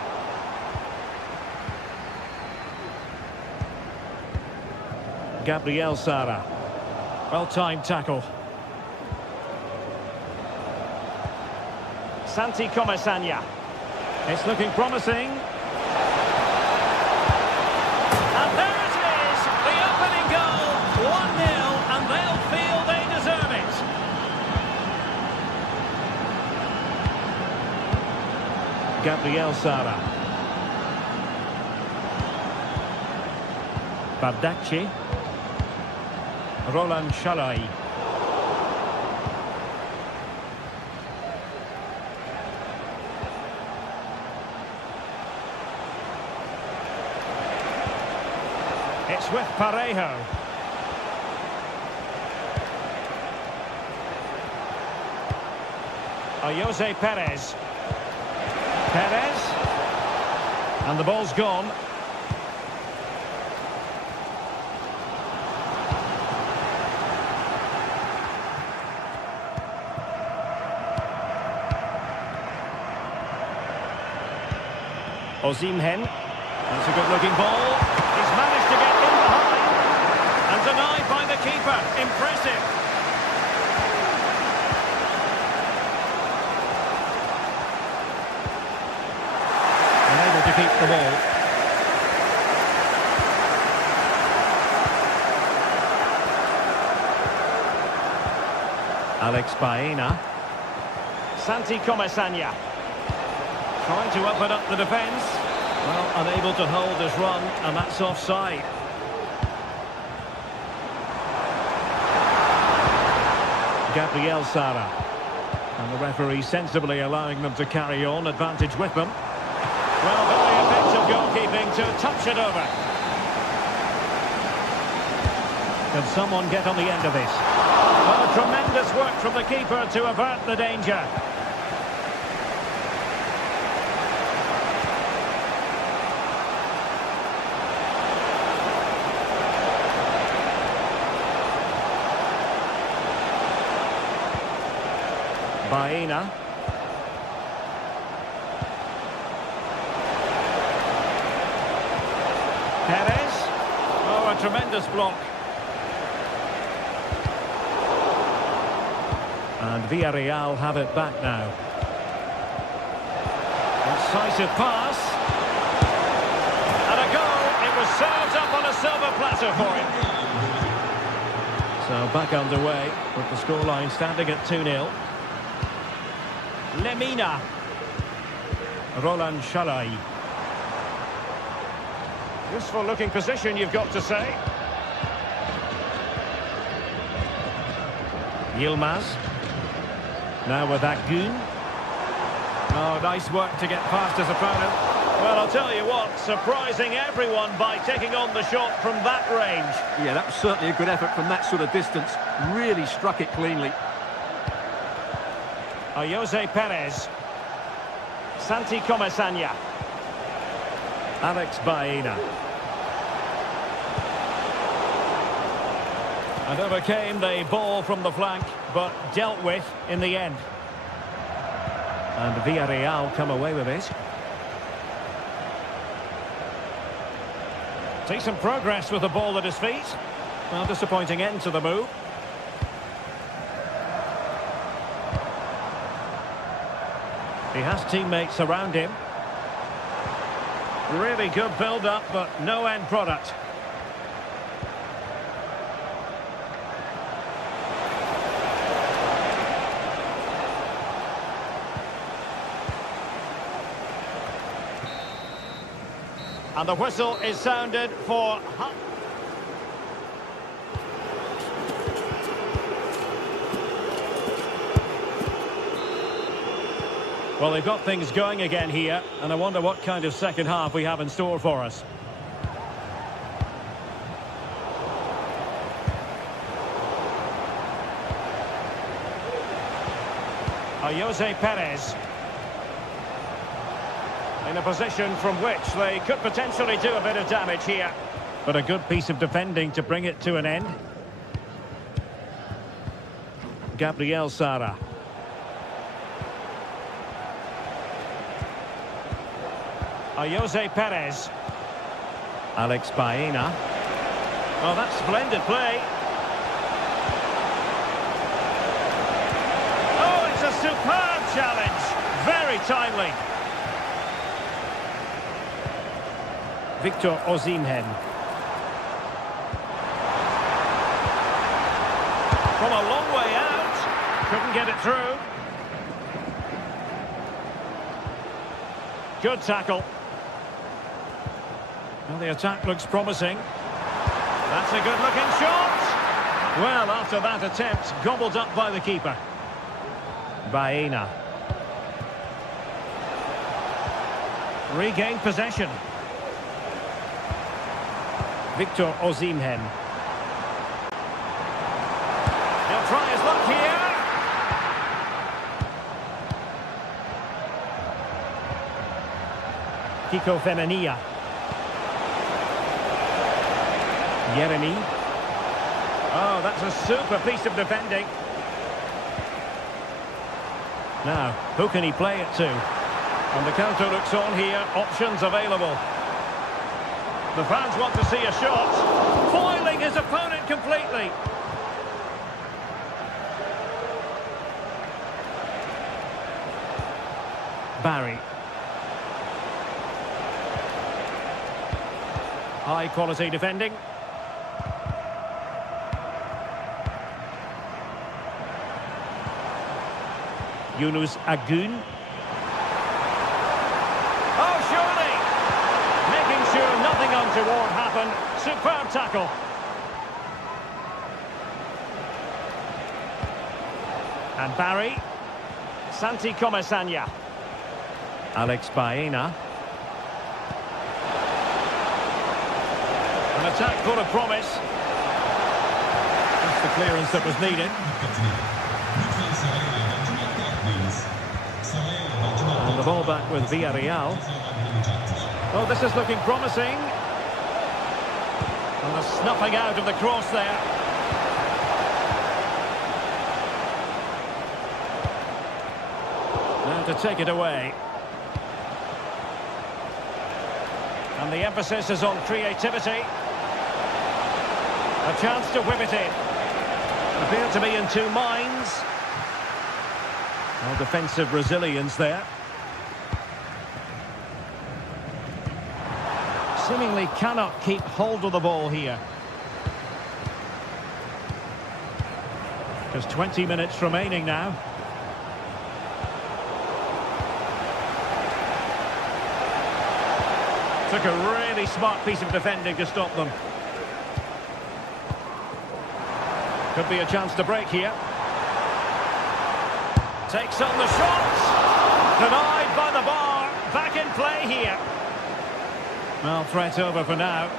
Gabriel Sara. Well-timed tackle. Santi Comesaña. It's looking promising. And there it is, the opening goal. 1-0, and they'll feel they deserve it. Gabriel Sara. Bardacci. Roland Shalai. It's with Parejo. Jose Perez. Perez. And the ball's gone. Osimhen. That's a good-looking ball. He's managed to get in behind. And denied by the keeper. Impressive. Unable to keep the ball. Alex Baena. Santi Comesaña. Trying to open up the defence. Well, unable to hold his run, and that's offside. Gabriel Sara. And the referee sensibly allowing them to carry on, advantage with them. Well, very effective goalkeeping to touch it over. Can someone get on the end of this? Well, tremendous work from the keeper to avert the danger. Baena. Perez. Oh, a tremendous block. And Villarreal have it back now. Incisive pass. And a goal. It was served up on a silver platter for him. So back underway with the scoreline standing at 2-0. Lemina. Roland Shalai. Useful looking position, you've got to say. Yilmaz. Now with Akgun. Oh, nice work to get past his opponent. Well, I'll tell you what, surprising everyone by taking on the shot from that range. Yeah, that was certainly a good effort from that sort of distance. Really struck it cleanly. Jose Perez. Santi Comesaña. Alex Baena. And overcame the ball from the flank, but dealt with in the end. And Villarreal come away with it. Decent progress with the ball at his feet. Well, disappointing end to the move. He has teammates around him. Really good build-up, but no end product. And the whistle is sounded for... Well, they've got things going again here, and I wonder what kind of second half we have in store for us. Jose Perez. In a position from which they could potentially do a bit of damage here. But a good piece of defending to bring it to an end. Gabriel Sara. Jose Perez. Alex Baena. Oh, that's splendid play. Oh, it's a superb challenge. Very timely. Victor Osimhen. From a long way out. Couldn't get it through. Good tackle. Well, the attack looks promising. That's a good-looking shot. Well, after that attempt, gobbled up by the keeper. Baena. Regained possession. Victor Osimhen. He'll try his luck here. Kiko Femenia. Yeremy. Oh, that's a super piece of defending. Now, who can he play it to? And the counter looks on here. Options available. The fans want to see a shot. Foiling his opponent completely. Barry. High quality defending. Yunus Agun. Oh, surely! Making sure nothing untoward happened. Superb tackle. And Barry. Santi Comesaña. Alex Baena. An attack full of promise. That's the clearance that was needed. And the ball back with Villarreal. Oh, this is looking promising. And the snuffing out of the cross there. Now to take it away. And the emphasis is on creativity. A chance to whip it in. Appear to be in two minds. Well, defensive resilience there. Seemingly cannot keep hold of the ball here. Just 20 minutes remaining now. Took a really smart piece of defending to stop them. Could be a chance to break here. Takes on the shot. Denied by the bar. Back in play here. Well, threat over for now.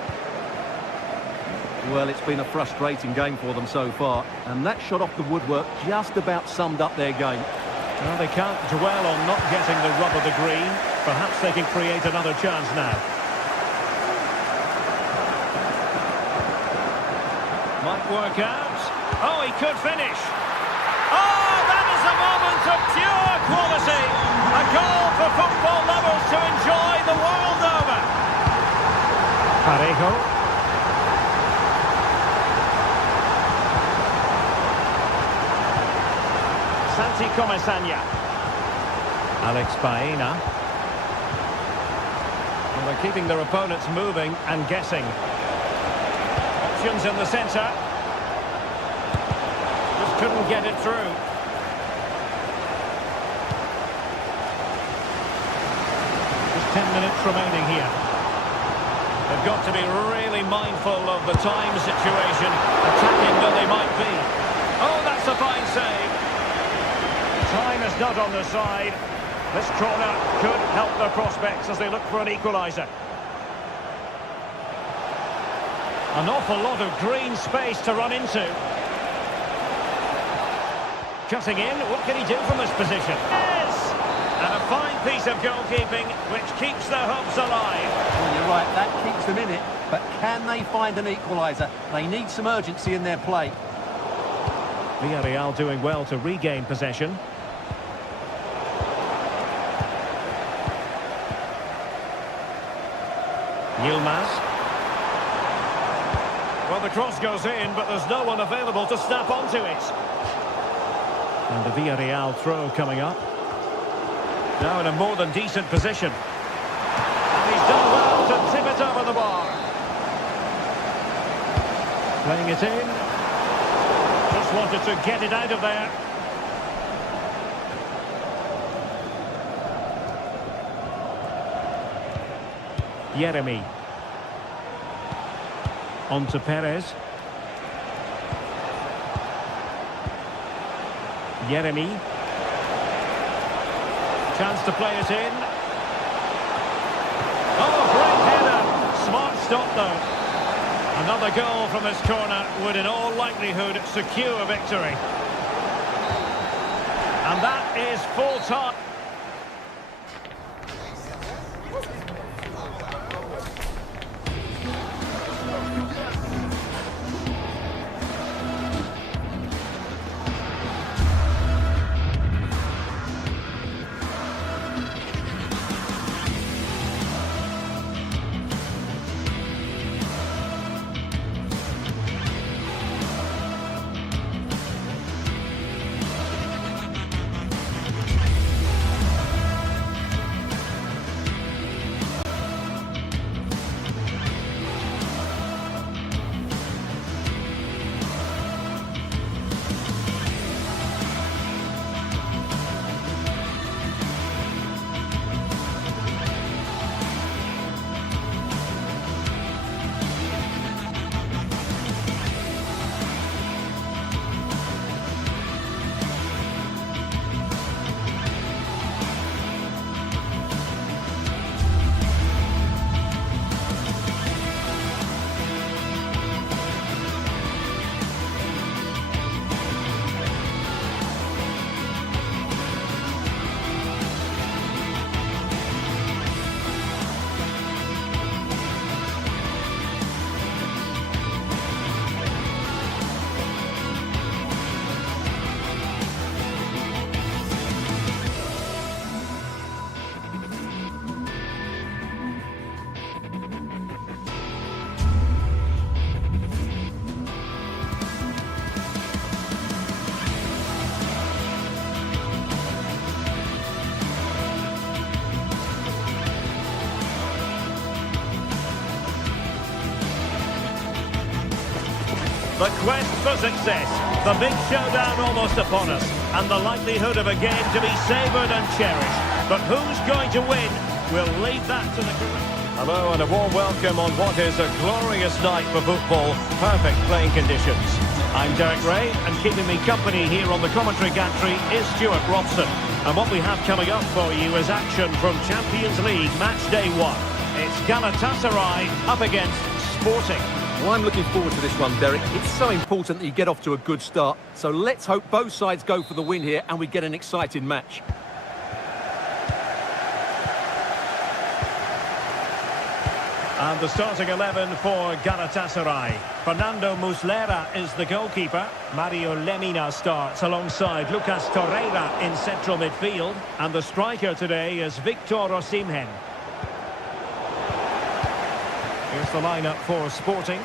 Well, it's been a frustrating game for them so far, and that shot off the woodwork just about summed up their game. Well, they can't dwell on not getting the rub of the green. Perhaps they can create another chance now. Might work out. Oh, he could finish. Oh, that is a moment of pure quality. A goal for football lovers to enjoy the world over. Parejo. Santi Comesaña. Alex Baena. Well, they're keeping their opponents moving and guessing. Options in the centre. Just couldn't get it through. Just 10 minutes remaining here. They've got to be really mindful of the time situation, attacking though they might be. Oh, that's a fine save. Time is not on their side. This corner could help their prospects as they look for an equaliser. An awful lot of green space to run into. Cutting in, what can he do from this position? Yes! And a fine piece of goalkeeping which keeps their hopes alive. Well, you're right, that keeps them in it, but can they find an equaliser? They need some urgency in their play. Villarreal doing well to regain possession. Yilmaz. Well, the cross goes in, but there's no one available to snap onto it. And the Villarreal throw coming up. Now in a more than decent position. And he's done well to tip it over the bar. Playing it in. Just wanted to get it out of there. Yeremy. On to Perez. Yeremy. Chance to play it in. Oh, great header. Smart stop, though. Another goal from this corner would in all likelihood secure victory. And that is full time. The quest for success, the big showdown almost upon us, and the likelihood of a game to be savoured and cherished. But who's going to win? We'll leave that to the... Hello and a warm welcome on what is a glorious night for football. Perfect playing conditions. I'm Derek Ray, and keeping me company here on the commentary gantry is Stuart Robson. And what we have coming up for you is action from Champions League match day 1. It's Galatasaray up against Sporting. Well, I'm looking forward to this one, Derek. It's so important that you get off to a good start. So let's hope both sides go for the win here and we get an exciting match. And the starting 11 for Galatasaray. Fernando Muslera is the goalkeeper. Mario Lemina starts alongside Lucas Torreira in central midfield. And the striker today is Victor Osimhen. Here's the lineup for Sporting.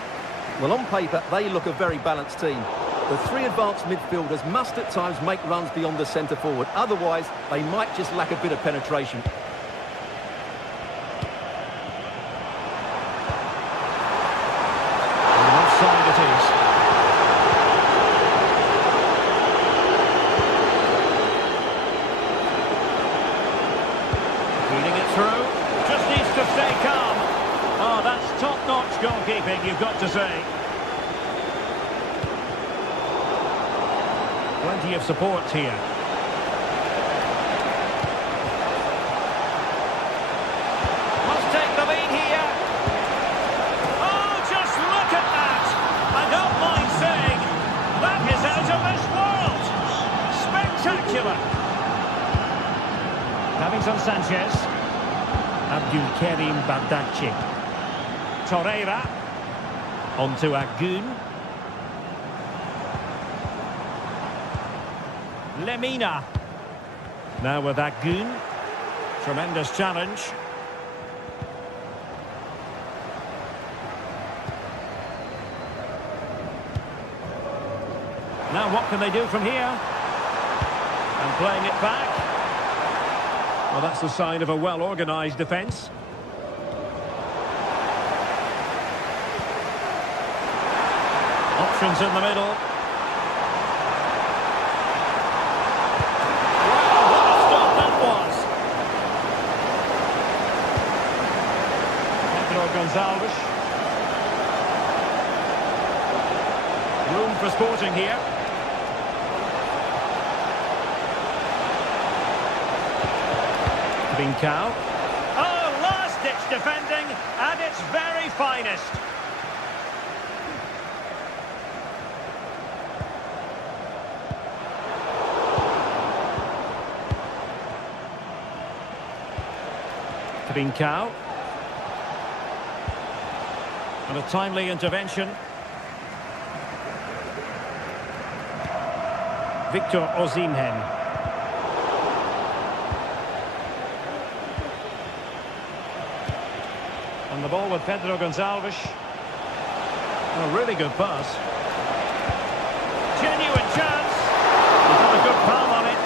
Well, on paper, they look a very balanced team. The three advanced midfielders must at times make runs beyond the centre forward. Otherwise, they might just lack a bit of penetration. Offside it is. Feeding it through. Just needs to stay calm. Oh, that's top-notch goalkeeping, you've got to say. Plenty of support here. Must take the lead here. Oh, just look at that. I don't mind saying, that is out of this world. Spectacular. Davinson Sanchez. Abdulkarim Bardakci. Torreira. Onto Agun. Lemina. Now with Agun. Tremendous challenge. Now what can they do from here? And playing it back. Well, that's the sign of a well-organised defence. Options in the middle. Gonzalez. Room for Sporting here. Trincao. Oh, last-ditch defending at its very finest. Trincao. And a timely intervention. Victor Osimhen. On the ball with Pedro Gonçalves. A really good pass. Genuine chance. He's got a good palm on it.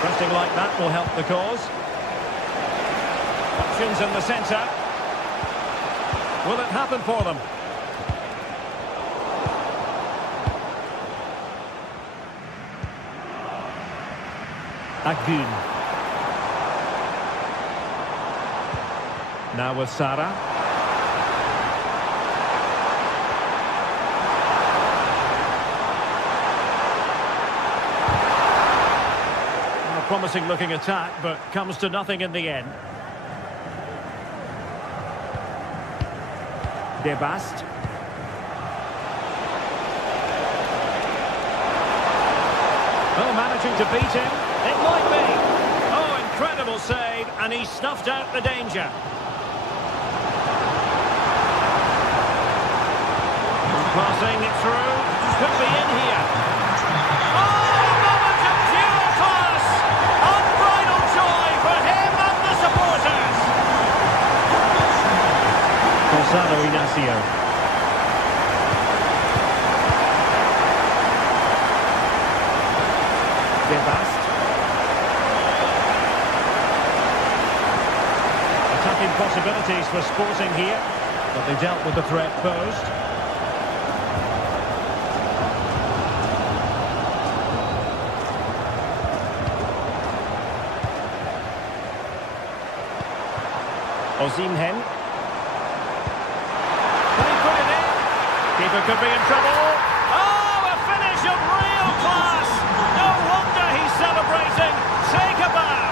Pressing like that will help the cause. Options in the centre. Will it happen for them? Agun. Now with Sara. A promising looking attack, but comes to nothing in the end. Debast. Oh, managing to beat him. It might be. Oh, incredible save, and he snuffed out the danger. Passing it through. Could be in here. Oh, moment of pure class. Unbridled joy for him and the supporters. Gonzalo Inacio. Debast. Attacking possibilities for Sporting here, but they dealt with the threat posed. Osimhen. Can he put it in? Keeper could be in trouble. Oh, a finish of real class. No wonder he's celebrating. Take a bow.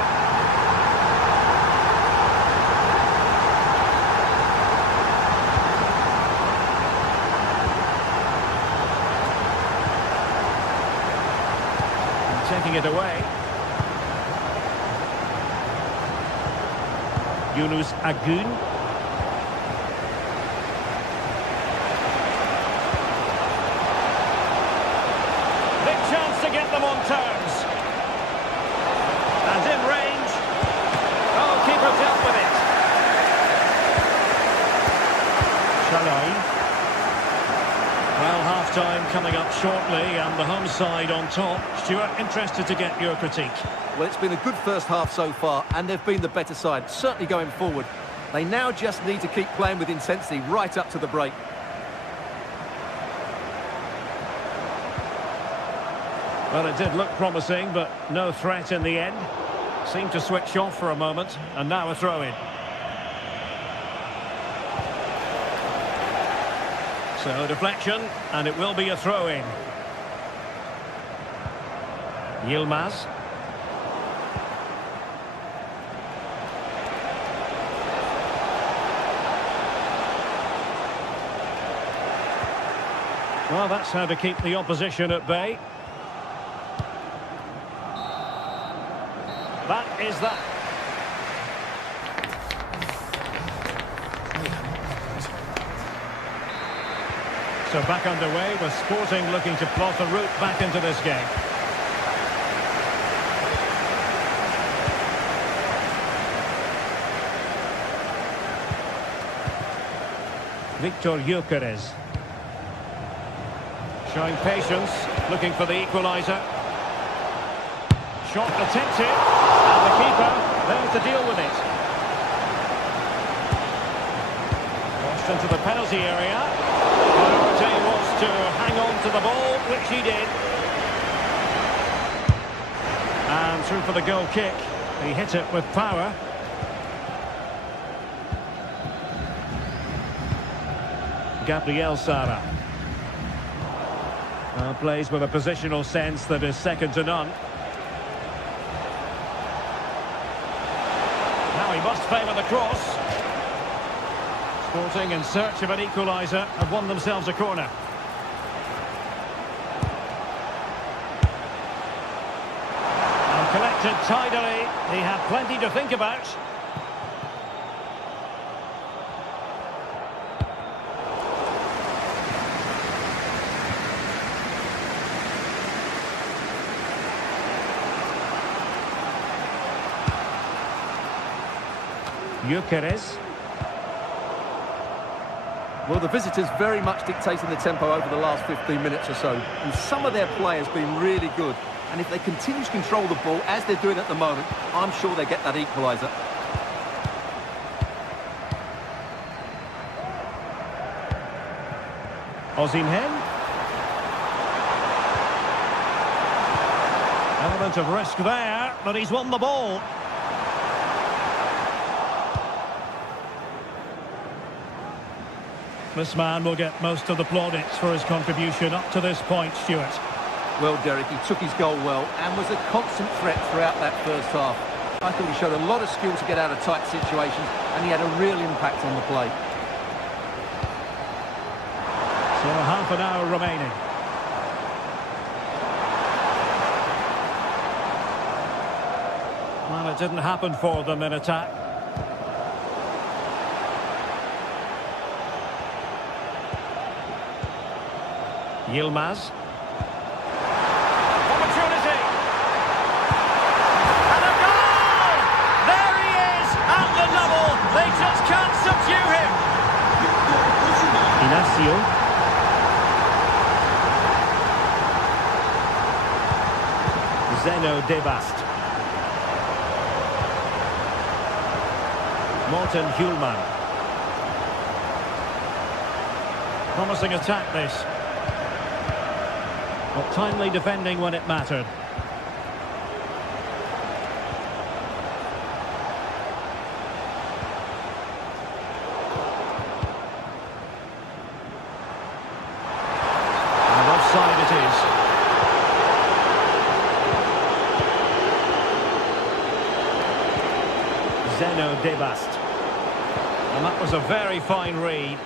taking it away. Yunus Agun. Big chance to get them on terms. And in range. Oh, keeper dealt with it. Shalai. Well, half-time coming up shortly and the home side on top. Stuart, interested to get your critique. Well, it's been a good first half so far, and they've been the better side, certainly going forward. They now just need to keep playing with intensity right up to the break. Well, it did look promising, but no threat in the end. Seemed to switch off for a moment, and now a throw-in. So, deflection, and it will be a throw-in. Yilmaz. Well, that's how to keep the opposition at bay. That is that. So back underway with Sporting looking to plot a route back into this game. Victor Gyökeres. Showing patience, looking for the equaliser. Shot attempted, and the keeper there to deal with it. Crossed into the penalty area. Priority was to hang on to the ball, which he did. And through for the goal kick. He hit it with power. Gabriel Sara. Plays with a positional sense that is second to none. Now he must favour the cross. Sporting in search of an equaliser have won themselves a corner. And collected tidily. He had plenty to think about. Gyökeres. Well, the visitors very much dictating the tempo over the last 15 minutes or so. And some of their players been really good. And if they continue to control the ball, as they're doing at the moment, I'm sure they get that equaliser. Osimhen. Element of risk there, but he's won the ball. This man will get most of the plaudits for his contribution up to this point, Stuart. Well, Derek, he took his goal well and was a constant threat throughout that first half. I thought he showed a lot of skill to get out of tight situations, and he had a real impact on the play. So half an hour remaining. Well, it didn't happen for them in attack. Yilmaz. Opportunity. And a goal! There he is at the double. They just can't subdue him. Inacio. Zeno Debast. Morten Hjulman. Promising attack this. But timely defending when it mattered. And offside it is. Zeno Debast. And that was a very fine read.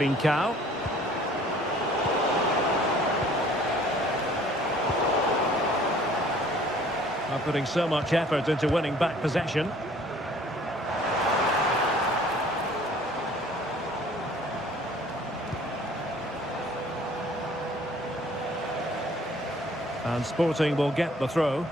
Trincao. Not putting so much effort into winning back possession. And Sporting will get the throw.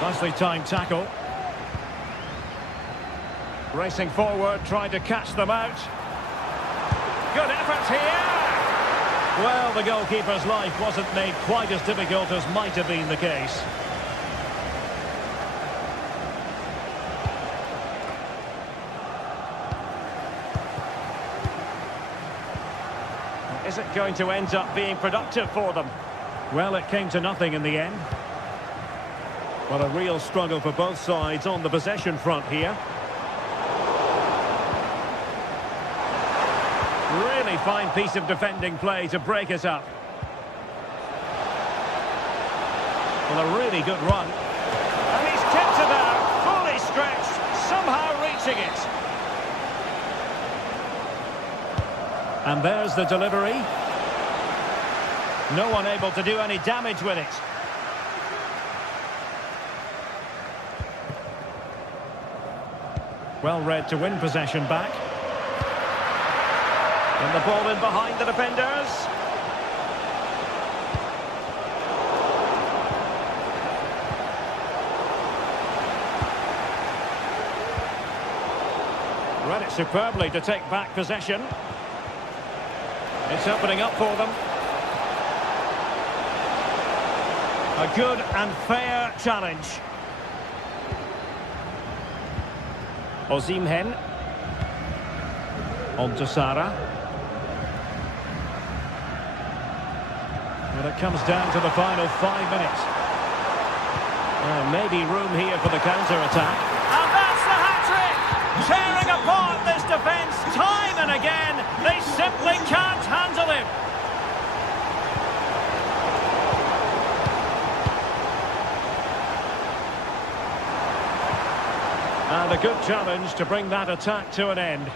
Nicely timed tackle. Racing forward, trying to catch them out. Good effort here! Well, the goalkeeper's life wasn't made quite as difficult as might have been the case. Is it going to end up being productive for them? Well, it came to nothing in the end. But a real struggle for both sides on the possession front here. Really fine piece of defending play to break it up. Well, a really good run. And he's kept it out, fully stretched, somehow reaching it. And there's the delivery. No one able to do any damage with it. Well read to win possession back. And the ball in behind the defenders. Read it superbly to take back possession. It's opening up for them. A good and fair challenge. Osimhen. On to Sara. Well, it comes down to the final 5 minutes. Maybe room here for the counter-attack. And that's the hat-trick! Tearing apart this defence time and again. They simply can't handle him. And a good challenge to bring that attack to an end.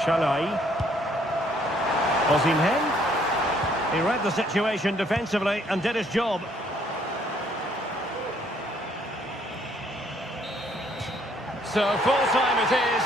Shalai. Osimhen. He read the situation defensively and did his job. So full time it is.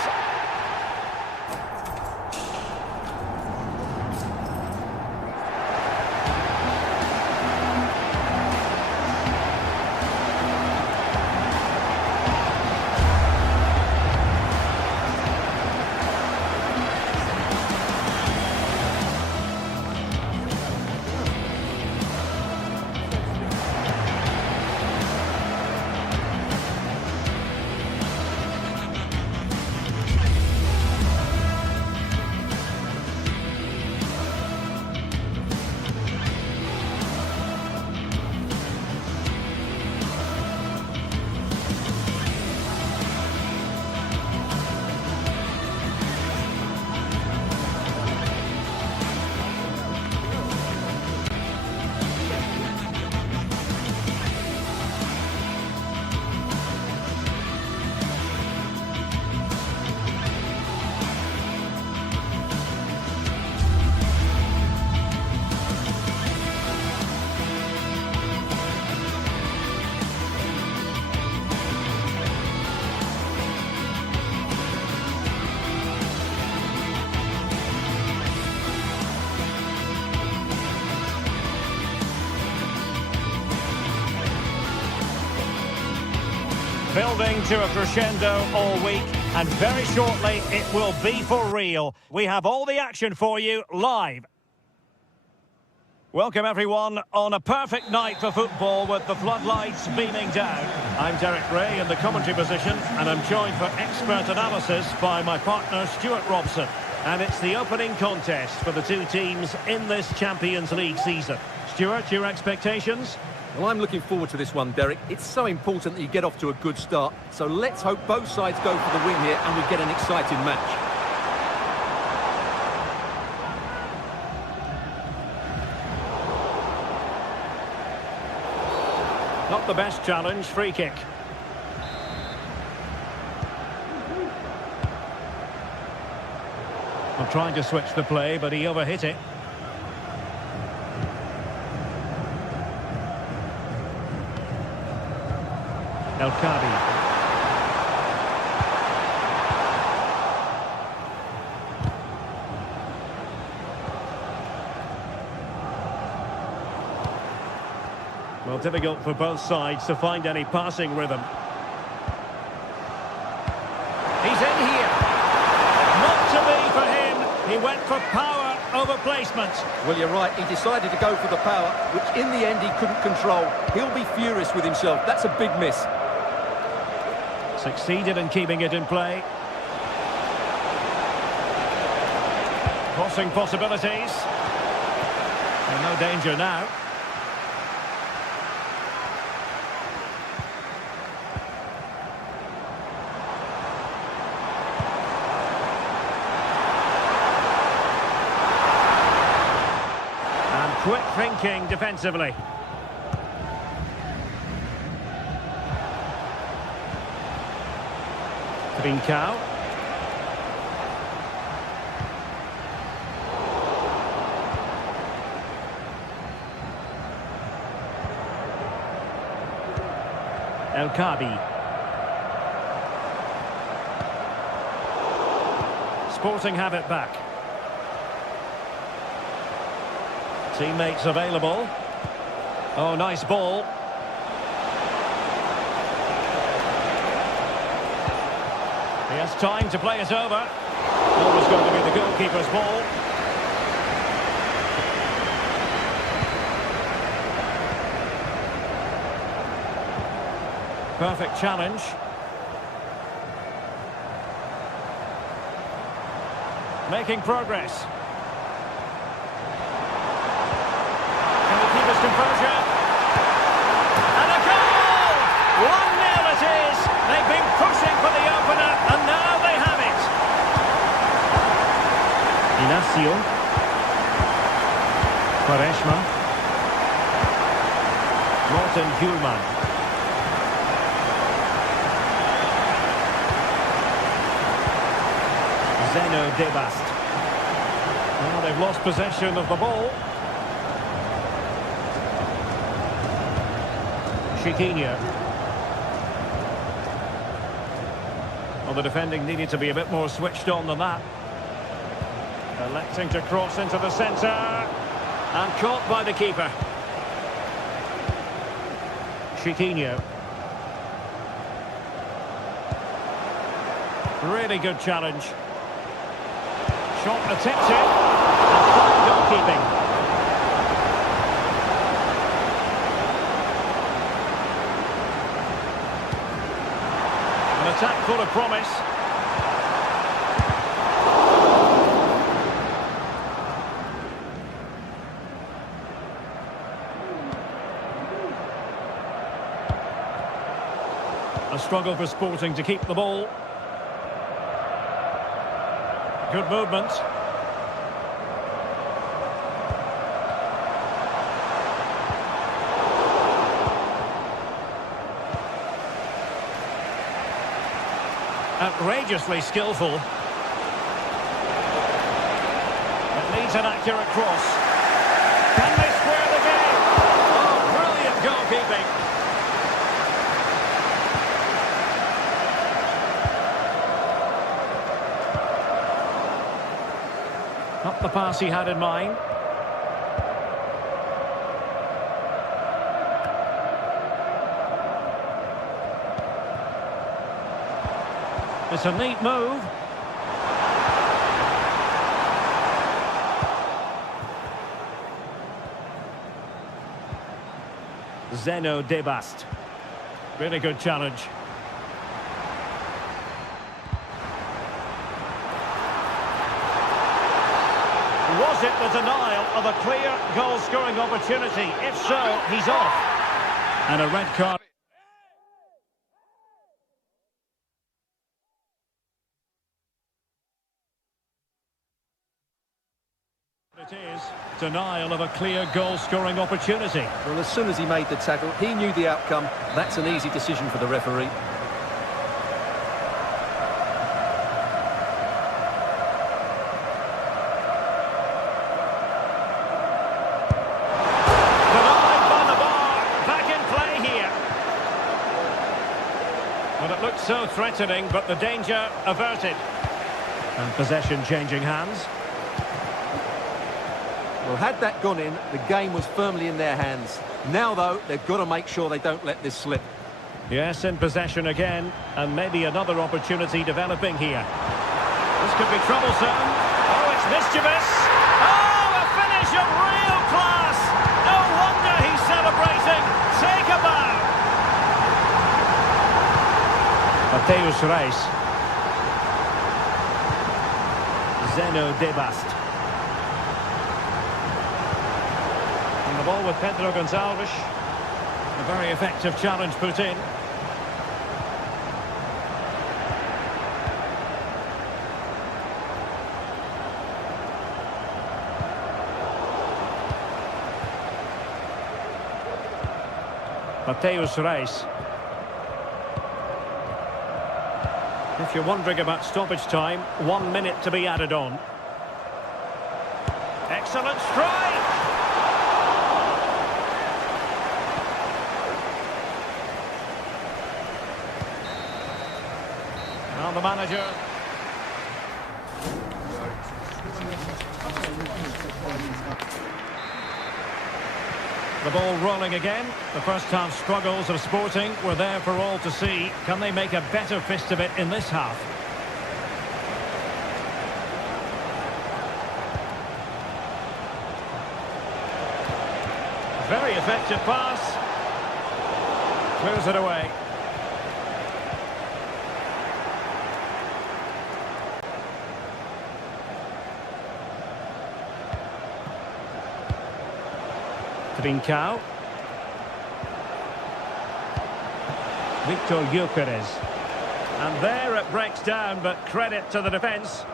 Building to a crescendo all week, and very shortly it will be for real. We have all the action for you live. Welcome everyone on a perfect night for football with the floodlights beaming down. I'm Derek Ray in the commentary position, and I'm joined for expert analysis by my partner Stuart Robson. And it's the opening contest for the two teams in this Champions League season. Stuart, your expectations? Well, I'm looking forward to this one, Derek. It's so important that you get off to a good start. So let's hope both sides go for the win here and we get an exciting match. Not the best challenge, free kick. I'm trying to switch the play, but he overhit it. El Kadi. Well, difficult for both sides to find any passing rhythm. He's in here. Not to be for him. He went for power over placement. Well, you're right. He decided to go for the power, which in the end he couldn't control. He'll be furious with himself. That's a big miss. Succeeded in keeping it in play. Crossing possibilities. And no danger now. Quick thinking defensively. Trincao. El Kadi. Sporting have it back. Teammates available. Oh, nice ball. He has time to play it over. Always going to be the goalkeeper's ball. Perfect challenge. Making progress. Composure. And a goal! 1-0 it is. They've been pushing for the opener, and now they have it. Inacio. Quaresma. Morten Hjulman. Zeno Debast. Well, they've lost possession of the ball. Chiquinho. Well, the defending needed to be a bit more switched on than that. Electing to cross into the centre. And caught by the keeper. Chiquinho. Really good challenge. Shot attempted. And fine goalkeeping. Attack full of promise. A struggle for Sporting to keep the ball. Good movement. Outrageously skillful. It needs an accurate cross. Can they square the game? Oh, brilliant goalkeeping. Not the pass he had in mind. It's a neat move. Zeno Debast. Really good challenge. Was it the denial of a clear goal-scoring opportunity? If so, he's off. And a red card. It is. Denial of a clear goal-scoring opportunity. Well, as soon as he made the tackle, he knew the outcome. That's an easy decision for the referee. Denied by the bar. Back in play here. Well, it looked so threatening, but the danger averted. And possession changing hands. Well, had that gone in, the game was firmly in their hands. Now, though, they've got to make sure they don't let this slip. Yes, in possession again, and maybe another opportunity developing here. This could be troublesome. Oh, it's mischievous. Oh, a finish of real class. No wonder he's celebrating. Take a bow. Mateusz Reis. Zeno Debast. And the ball with Pedro Gonçalves. A very effective challenge put in. Mateusz Reis. If you're wondering about stoppage time, 1 minute to be added on. Excellent strike! Now the manager. The ball rolling again. The first half struggles of Sporting were there for all to see. Can they make a better fist of it in this half? Very effective pass. Clears it away. Trincao. Victor Gyökeres. And there it breaks down, but credit to the defence.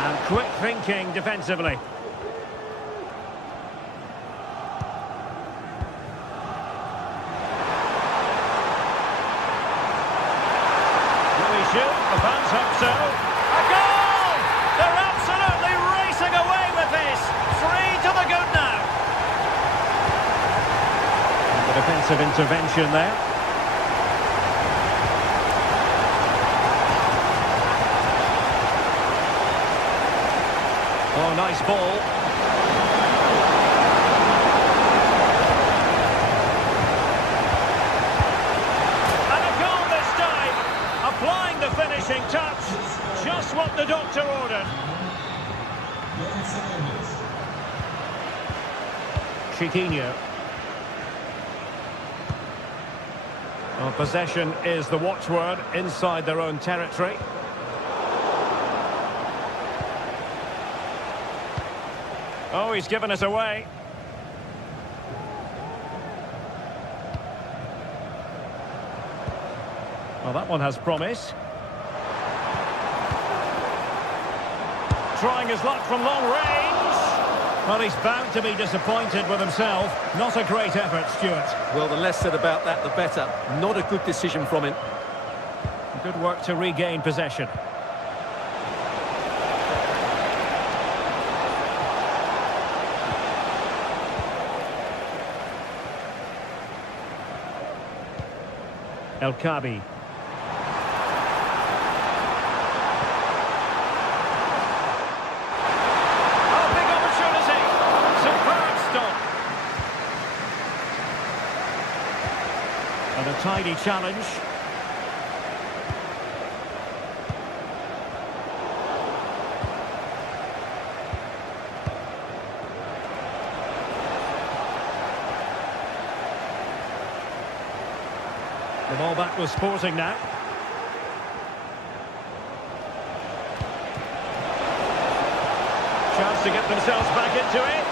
And quick thinking defensively. The fans hope so. A goal! They're absolutely racing away with this. 3 to the good now. And the defensive intervention there. Oh, nice ball. Finishing touch, just what the doctor ordered. Chiquinho. Well, possession is the watchword inside their own territory. Oh, he's given it away. Well, that one has promise. Trying his luck from long range. Well, he's bound to be disappointed with himself. Not a great effort, Stuart. Well, the less said about that, the better. Not a good decision from him. Good work to regain possession. El Kabi. And a tidy challenge. The ball back with Sporting now. Chance to get themselves back into it.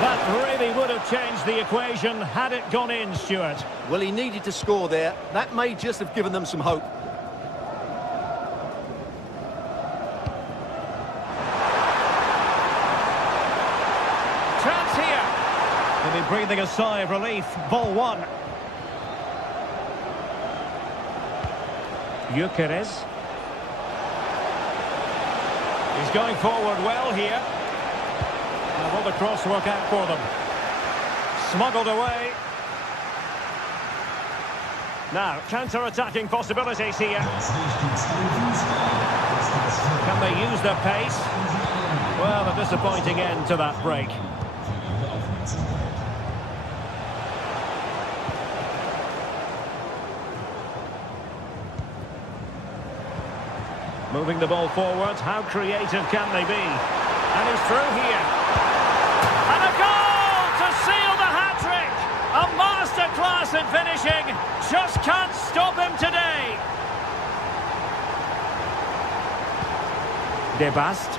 That really would have changed the equation had it gone in, Stuart. Well, he needed to score there. That may just have given them some hope. Chance here. They'll be breathing a sigh of relief. Ball one. Gyökeres. He's going forward well here. And will the cross work out for them? Smuggled away. Now, counter-attacking possibilities here. Can they use their pace? Well, a disappointing end to that break. Moving the ball forward, how creative can they be? And he's through here. And a goal to seal the hat-trick! A masterclass in finishing. Just can't stop him today. De Bast.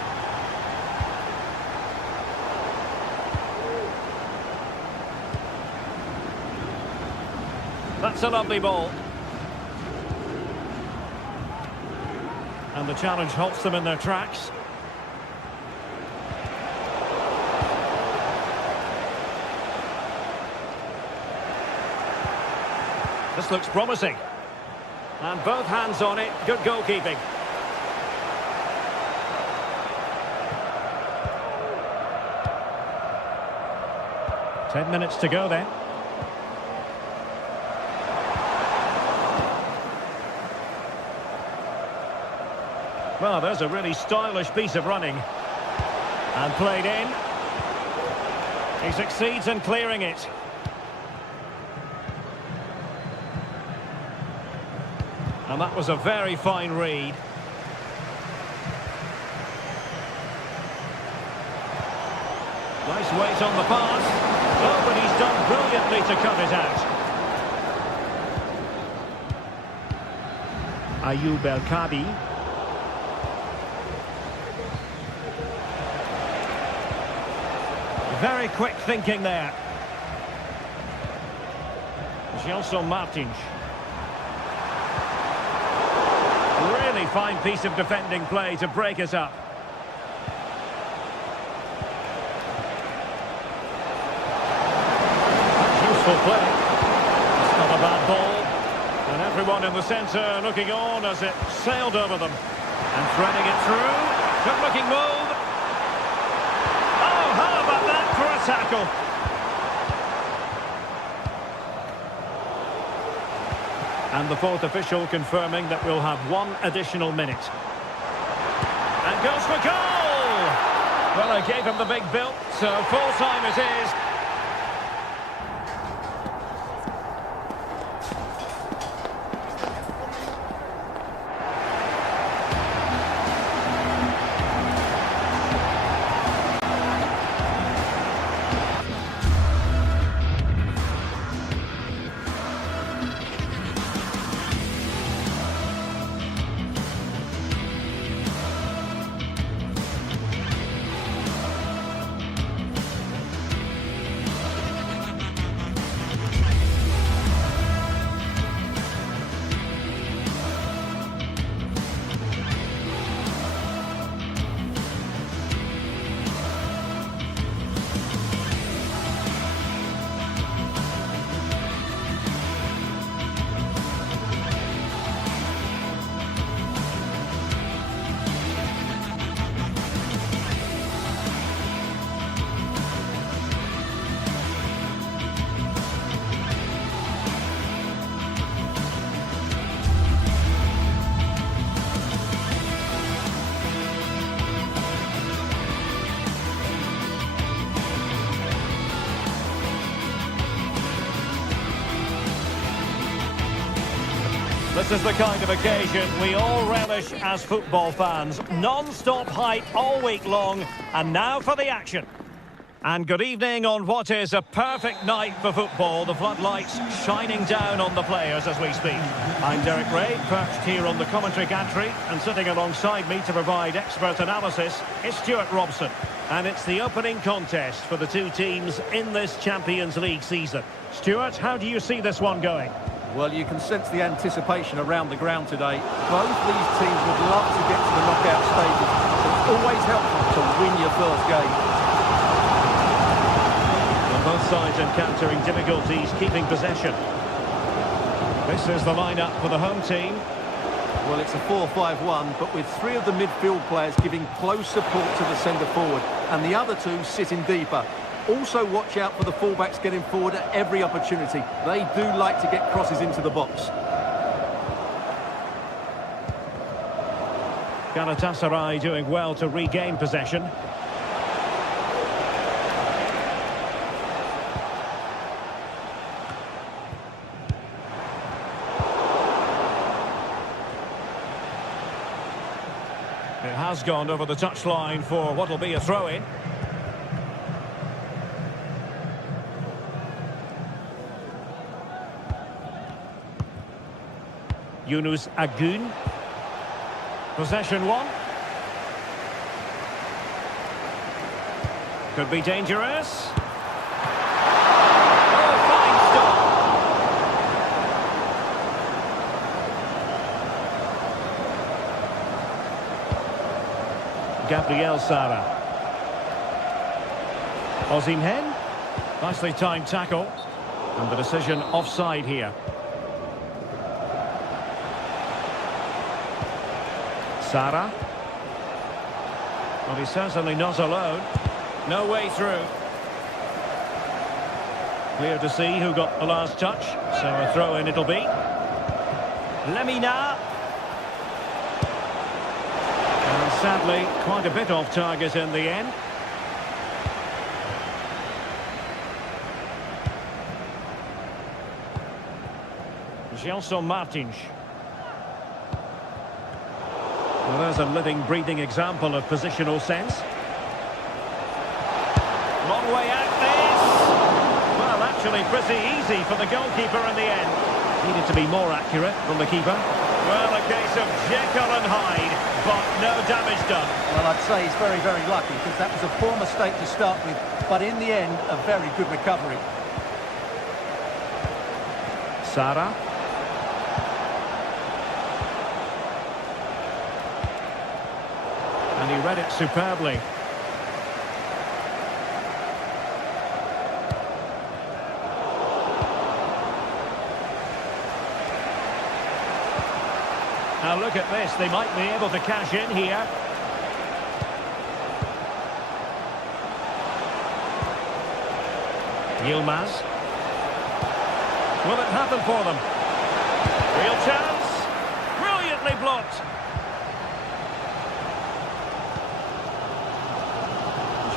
That's a lovely ball. And the challenge halts them in their tracks. This looks promising. And both hands on it. Good goalkeeping. Ten minutes to go then. Well, there's a really stylish piece of running. And played in. He succeeds in clearing it. And that was a very fine read. Nice weight on the pass. Oh, but he's done brilliantly to cut it out. Ayoub El-Kadi. Very quick thinking there. Gelson Martins. Really fine piece of defending play to break us up. Useful play. It's not a bad ball. And everyone in the centre looking on as it sailed over them. And threading it through. Good looking move. Oh, how about that for a tackle? And the fourth official confirming that we'll have one additional minute. And goes for goal! Well, I gave him the big bill, so full time it is. This is the kind of occasion we all relish as football fans. Non-stop hype all week long, and now for the action. And good evening on what is a perfect night for football. The floodlights shining down on the players as we speak. I'm Derek Ray, perched here on the commentary gantry, and sitting alongside me to provide expert analysis is Stuart Robson. And it's the opening contest for the two teams in this Champions League season. Stuart, how do you see this one going? Well, you can sense the anticipation around the ground today. Both these teams would love to get to the knockout stages. It's always helpful to win your first game. Well, both sides encountering difficulties keeping possession. This is the lineup for the home team. Well, it's a 4-5-1, but with three of the midfield players giving close support to the centre-forward, and the other two sitting deeper. Also watch out for the fullbacks getting forward at every opportunity. They do like to get crosses into the box. Galatasaray doing well to regain possession. It has gone over the touchline for what will be a throw-in. Yunus Agun. Possession one. Could be dangerous. Oh, fine stop. Gabriel Sara. Osimhen. Nicely timed tackle. And the decision offside here. Sara. Well, he's certainly not alone. No way through. Clear to see who got the last touch. So a throw-in it'll be. Lemina. And sadly, quite a bit off target in the end. Gelson Martins. Well, there's a living, breathing example of positional sense. Long way out this. Well, actually pretty easy for the goalkeeper in the end. Needed to be more accurate than the keeper. Well, a case of Jekyll and Hyde, but no damage done. Well, I'd say he's very, very lucky because that was a poor mistake to start with, but in the end, a very good recovery. Sara. And he read it superbly. Now look at this, they might be able to cash in here. Yilmaz. Will it happen for them? Real chance. Brilliantly blocked.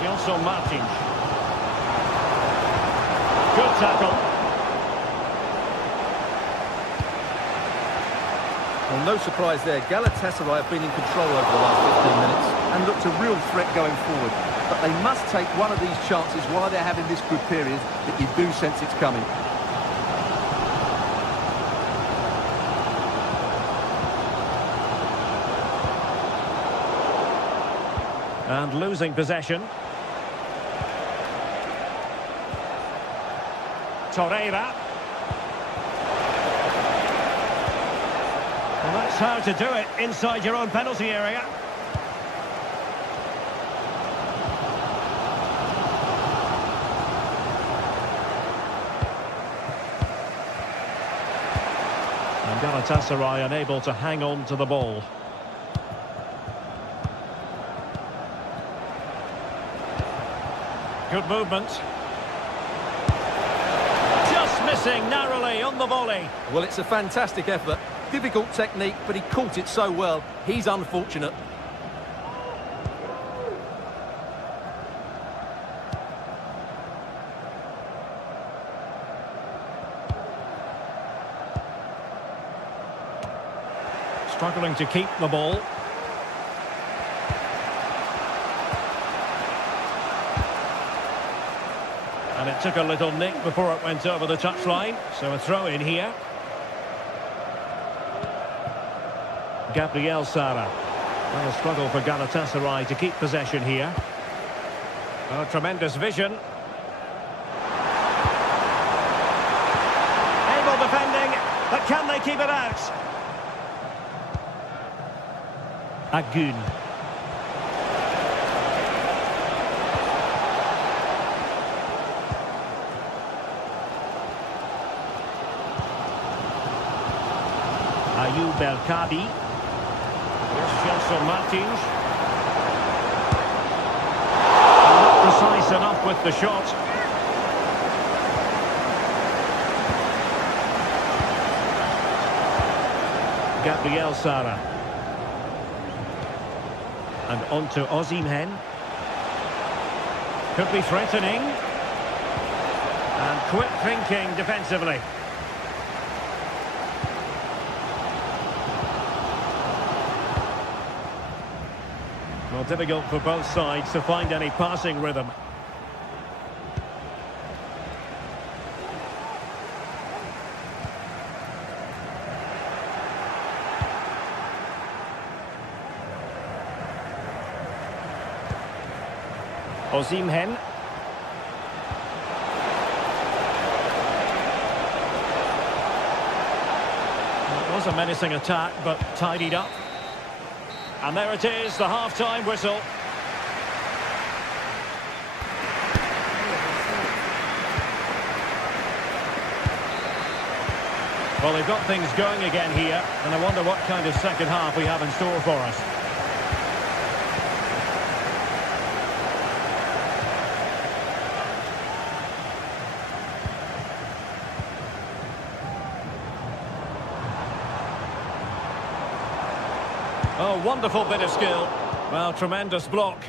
Gelson Martins. Good tackle. Well, no surprise there. Galatasaray have been in control over the last 15 minutes and looked a real threat going forward. But they must take one of these chances while they're having this good period that you do sense it's coming. And losing possession. Torreira. Well, that's how to do it inside your own penalty area. And Galatasaray unable to hang on to the ball. Good movement. Just missing narrowly on the volley. Well, it's a fantastic effort. Difficult technique, but he caught it so well. He's unfortunate. Struggling to keep the ball. And it took a little nick before it went over the touchline. So a throw in here. Gabriel Sara. And a struggle for Galatasaray to keep possession here. Oh, tremendous vision. Able defending, but can they keep it out? Agun. Ayub El-Kabi. Here's Gelson Martins. Not precise enough with the shot. Gabriel Sara. And on to Osimhen. Could be threatening. And quick thinking defensively. Well, difficult for both sides to find any passing rhythm. Osimhen. It was a menacing attack, but tidied up. And there it is, the half-time whistle. Well, they've got things going again here, and I wonder what kind of second half we have in store for us. Oh, wonderful bit of skill. Well, tremendous block.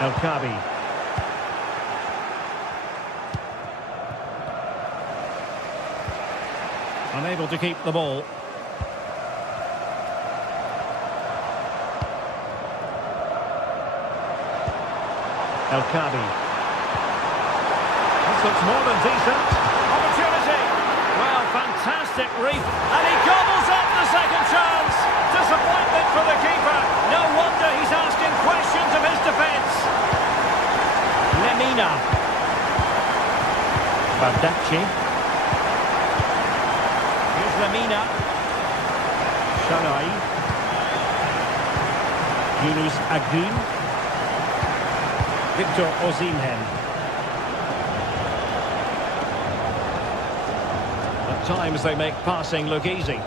El-Kabi. Unable to keep the ball. El-Kabi. Looks more than decent. Opportunity. Well, fantastic reef. And he gobbles up the second chance. Disappointment for the keeper. No wonder he's asking questions of his defence. Lemina. Bardacci. Here's Lemina. Shalai. Yunus Agun. Victor Osimhen. At times they make passing look easy.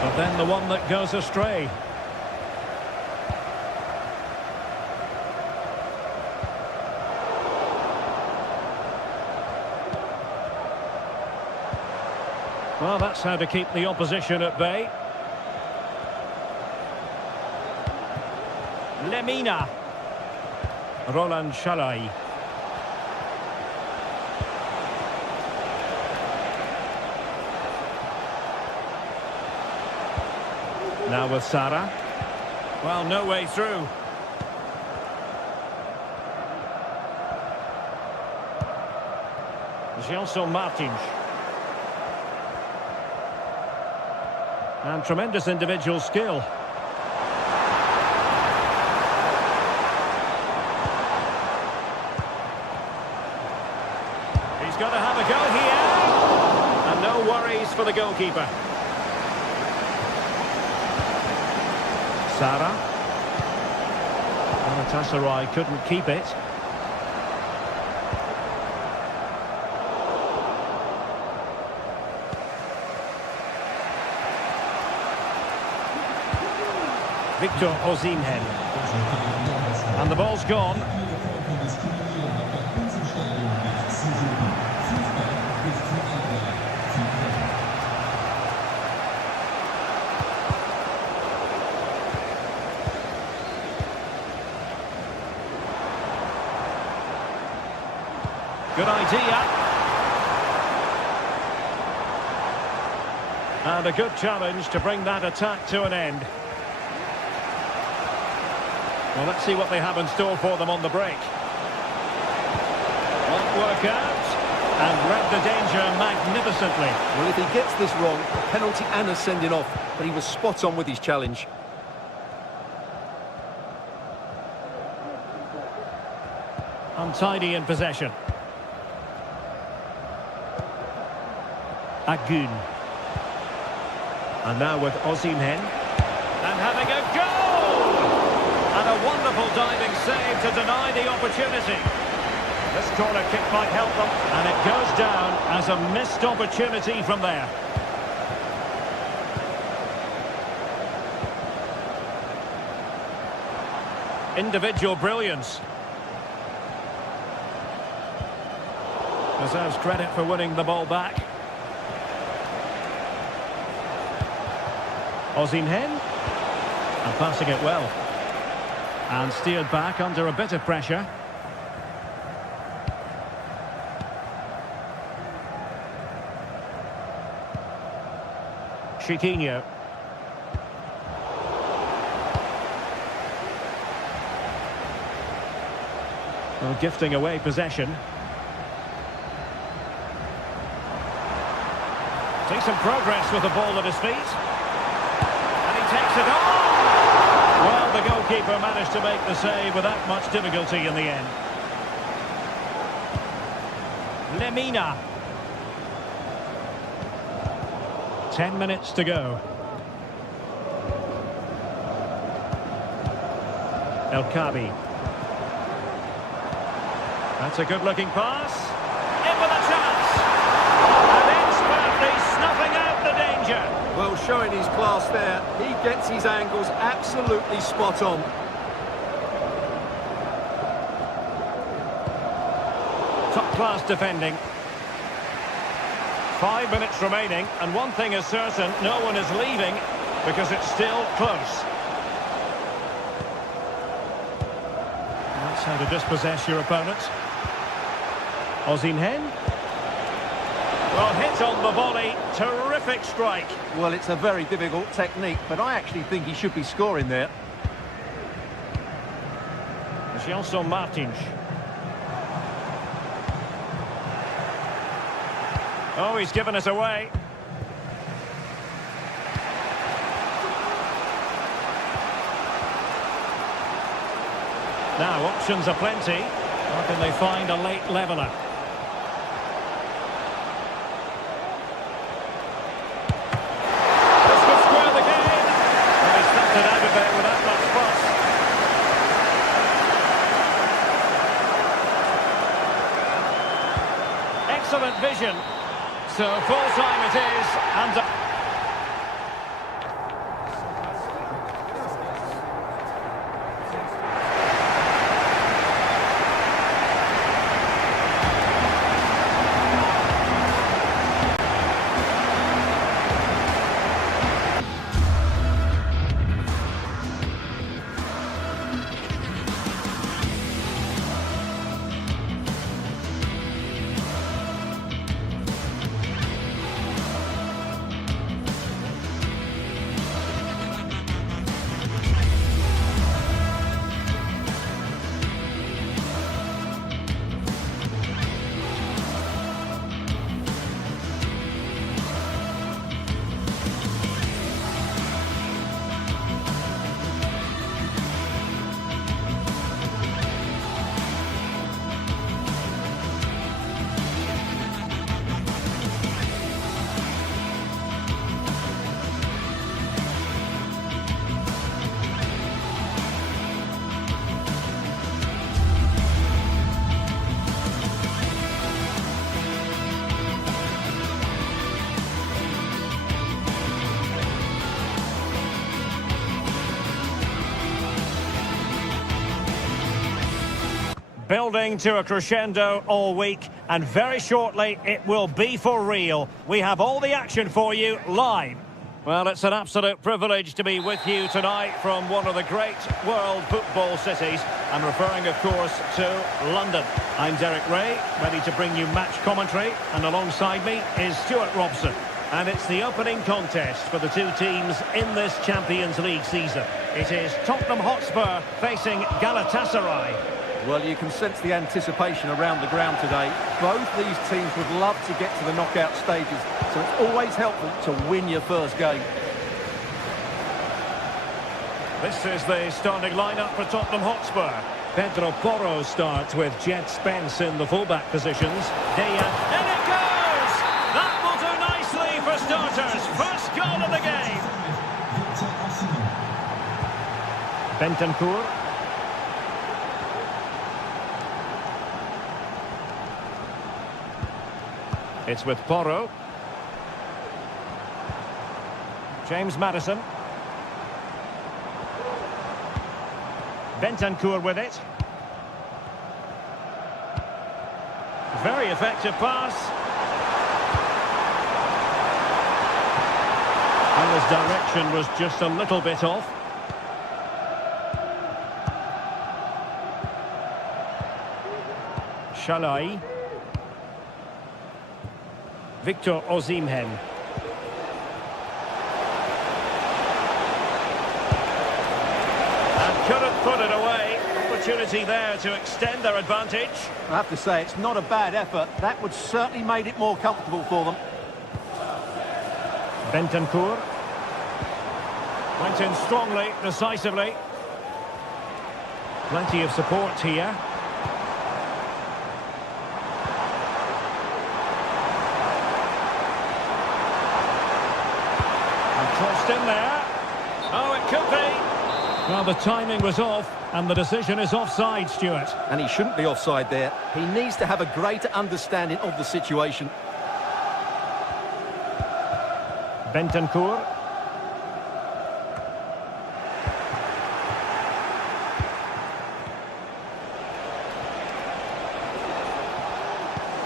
But then the one that goes astray. Well, that's how to keep the opposition at bay. Lemina. Roland Shalai. Now with Sara. Well, no way through. Gelson Martins. And tremendous individual skill. He's got to have a go here. And no worries for the goalkeeper. Sara. Galatasaray couldn't keep it. Victor Osimhen. And the ball's gone. Good idea. And a good challenge to bring that attack to an end. Well, let's see what they have in store for them on the break. Won't work out. and read the danger magnificently. Well, if he gets this wrong, a penalty and a sending off, but he was spot on with his challenge. Untidy in possession. Agun. And now with Osimhen. And having a goal! And a wonderful diving save to deny the opportunity. This corner kick might help them. And it goes down as a missed opportunity from there. Individual brilliance. Deserves credit for winning the ball back. Osimhen. And passing it well. And steered back under a bit of pressure. Chiquinho. Well, gifting away possession. See some progress with the ball at his feet. And he takes it on! Well, the goalkeeper managed to make the save without much difficulty in the end. Lemina. 10 minutes to go. El Kabi. That's a good-looking pass. In with a chance. And expertly snuffing out the danger. Well, showing his class there. He gets his angles absolutely spot on. Top-class defending. 5 minutes remaining, and one thing is certain, no one is leaving because it's still close. That's how to dispossess your opponents. Osimhen. Well, hit on the volley. Terrific strike. Well, it's a very difficult technique, but I actually think he should be scoring there. Gelson Martins. Oh, he's given us away. Now, options are plenty. Or can they find a late leveller? This could square the game. And he snapped it out of there without much fuss. Excellent vision. So full time it is, and building to a crescendo all week, and very shortly it will be for real. We have all the action for you live. Well, it's an absolute privilege to be with you tonight from one of the great world football cities. I'm referring, of course, to London. I'm Derek Ray, ready to bring you match commentary, and alongside me is Stuart Robson. And it's the opening contest for the two teams in this Champions League season. It is Tottenham Hotspur facing Galatasaray. Well, you can sense the anticipation around the ground today. Both these teams would love to get to the knockout stages, so it's always helpful to win your first game. This is the starting lineup for Tottenham Hotspur. Pedro Porro starts with Jet Spence in the fullback positions. Dejan, and it goes! That will do nicely for starters. First goal of the game. Bentancur. It's with Porro. James Maddison. Bentancur with it. Very effective pass. And his direction was just a little bit off. Shalai. Victor Osimhen. Couldn't put it away. Opportunity there to extend their advantage. I have to say, it's not a bad effort. That would certainly made it more comfortable for them. Bentancur. Went in strongly, decisively. Plenty of support here. And crossed in there. Oh, it could be. Well, the timing was off, and the decision is offside, Stuart. And he shouldn't be offside there. He needs to have a greater understanding of the situation. Bentancur.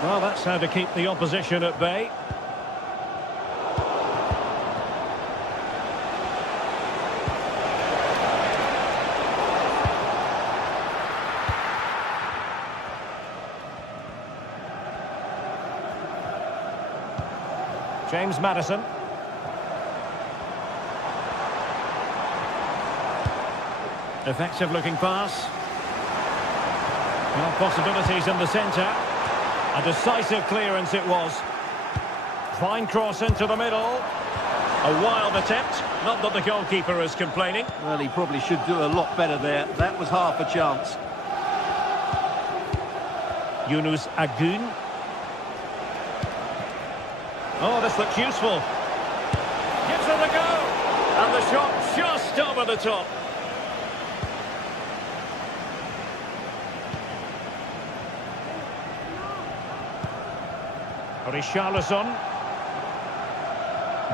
Well, that's how to keep the opposition at bay. James Maddison. Effective looking pass. Well, possibilities in the centre. A decisive clearance it was. Fine cross into the middle. A wild attempt. Not that the goalkeeper is complaining. Well, he probably should do a lot better there. That was half a chance. Yunus Agun. Oh, this looks useful. Gives it a go. And the shot just over the top. Richarlison.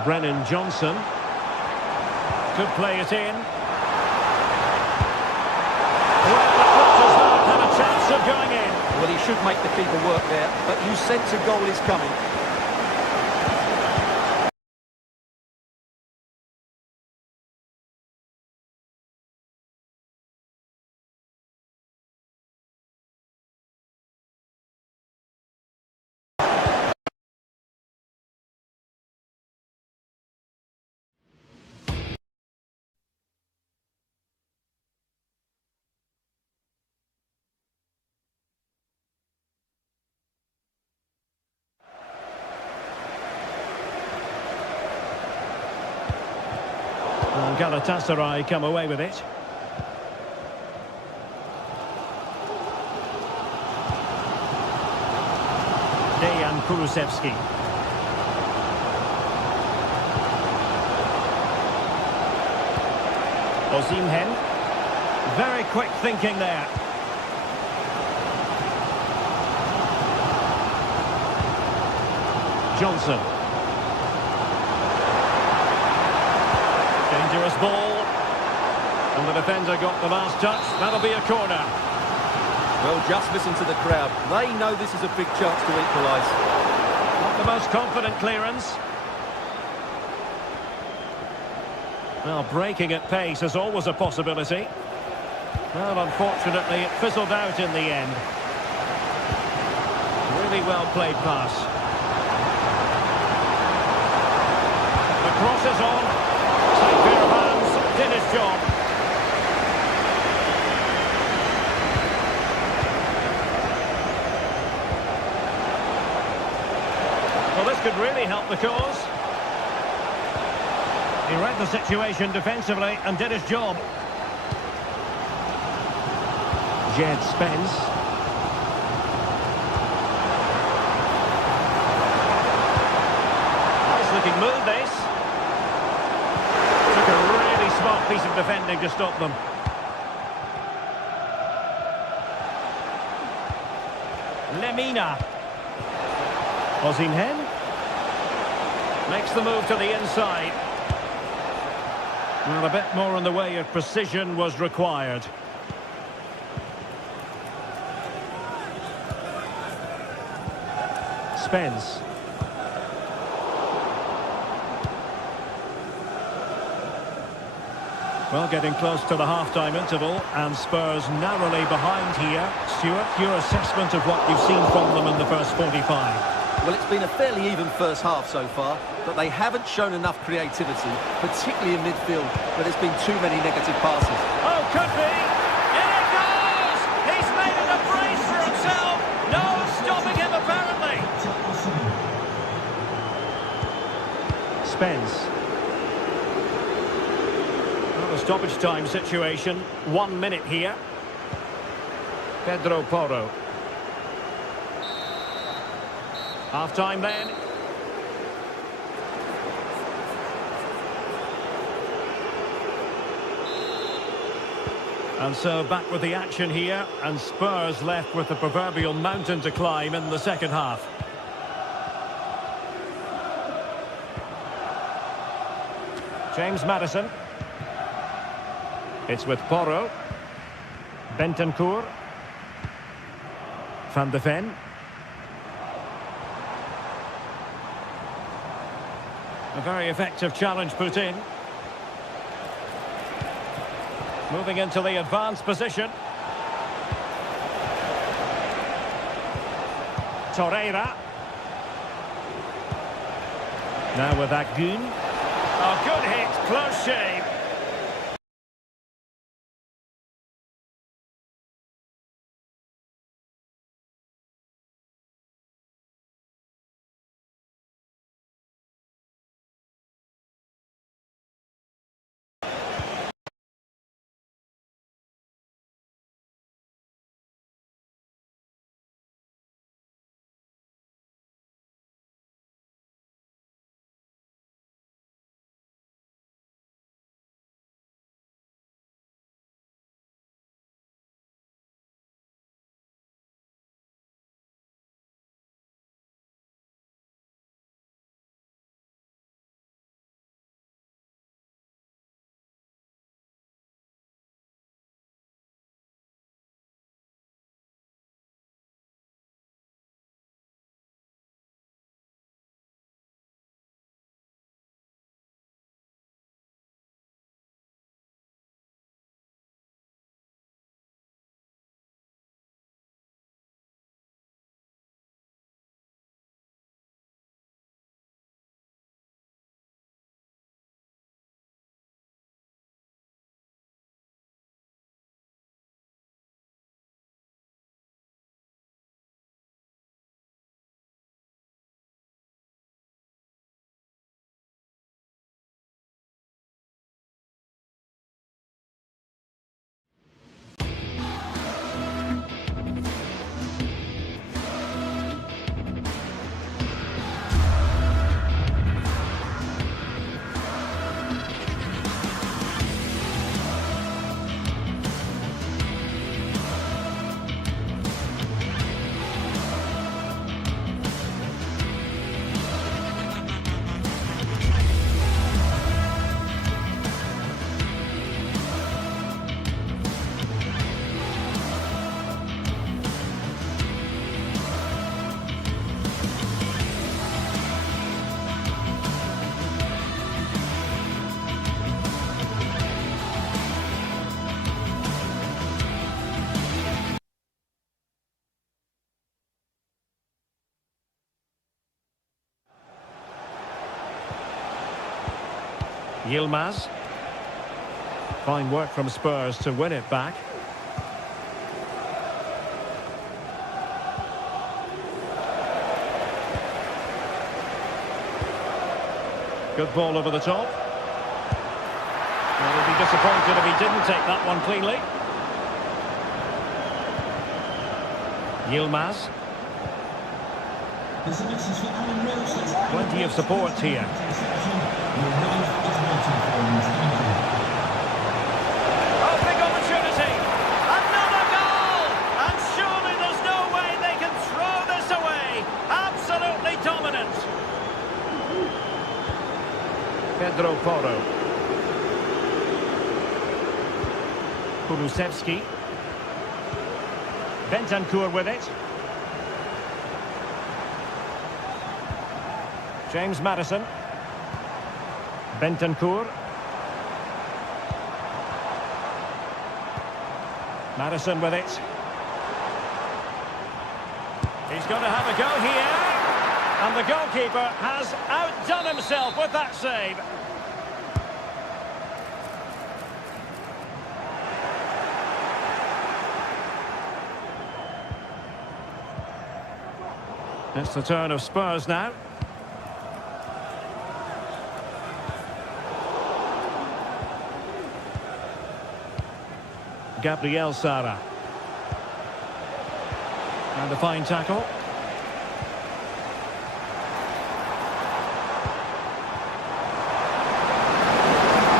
Brennan Johnson. Could play it in. Well, the crosses not had a chance of going in. Well, he should make the keeper work there, but you sense a goal is coming. And Galatasaray come away with it. Dejan Kulusevski. Osimhen. Very quick thinking there. Johnson. Dangerous ball. And the defender got the last touch. That'll be a corner. Well, just listen to the crowd. They know this is a big chance to equalise. Not the most confident clearance. Well, breaking at pace is always a possibility. Well, unfortunately, it fizzled out in the end. Really well played pass. The cross is on. Tight pair of hands, did his job. could really help the cause. He read the situation defensively and did his job. Jed Spence. Nice looking move, this. Took a really smart piece of defending to stop them. Lemina. Osimhen. Makes the move to the inside. Well, a bit more in the way of precision was required. Spence. Well, getting close to the half-time interval, and Spurs narrowly behind here. Stuart, your assessment of what you've seen from them in the first 45? Well, it's been a fairly even first half so far, but they haven't shown enough creativity, particularly in midfield, where there's been too many negative passes. Oh, could be! In it goes! He's made it a brace for himself! No stopping him, apparently! Spence. Well, the stoppage time situation, 1 minute here. Pedro Porro. Half-time then. And so back with the action here, and Spurs left with the proverbial mountain to climb in the second half. James Maddison. It's with Porro. Bentancur. Van de Ven. A very effective challenge put in. Moving into the advanced position. Torreira. Now with Agun. Oh, good hit, close shave. Yilmaz. Fine work from Spurs to win it back. Good ball over the top. Well, he'll be disappointed if he didn't take that one cleanly. Yilmaz. There's a message for Alan Roach. Plenty of support here. Your wife is waiting for you. Thank you. Oh, big opportunity. Another goal! And surely there's no way they can throw this away. Absolutely dominant. Pedro Porro. Kulusevski. Bentancur with it. James Maddison. Bentancur. Maddison with it. He's going to have a go here. And the goalkeeper has outdone himself with that save. It's the turn of Spurs now. Gabriel Sara. And a fine tackle.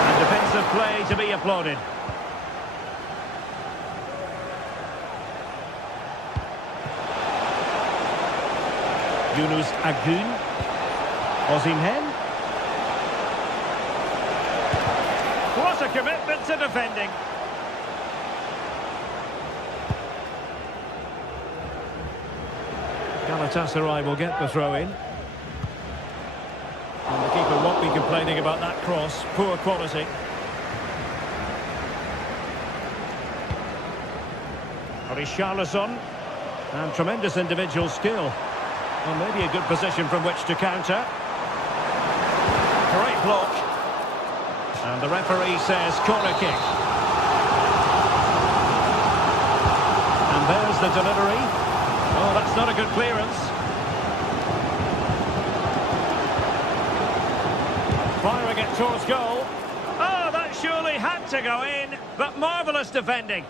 And defensive play to be applauded. Yunus Agun. Osimhen. What a commitment to defending. Galatasaray will get the throw in. And the keeper won't be complaining about that cross. Poor quality. Richarlison. And tremendous individual skill. Well, maybe a good position from which to counter. Great block. And the referee says corner kick. And there's the delivery. Oh, that's not a good clearance. Firing it towards goal. Oh, that surely had to go in, but marvellous defending.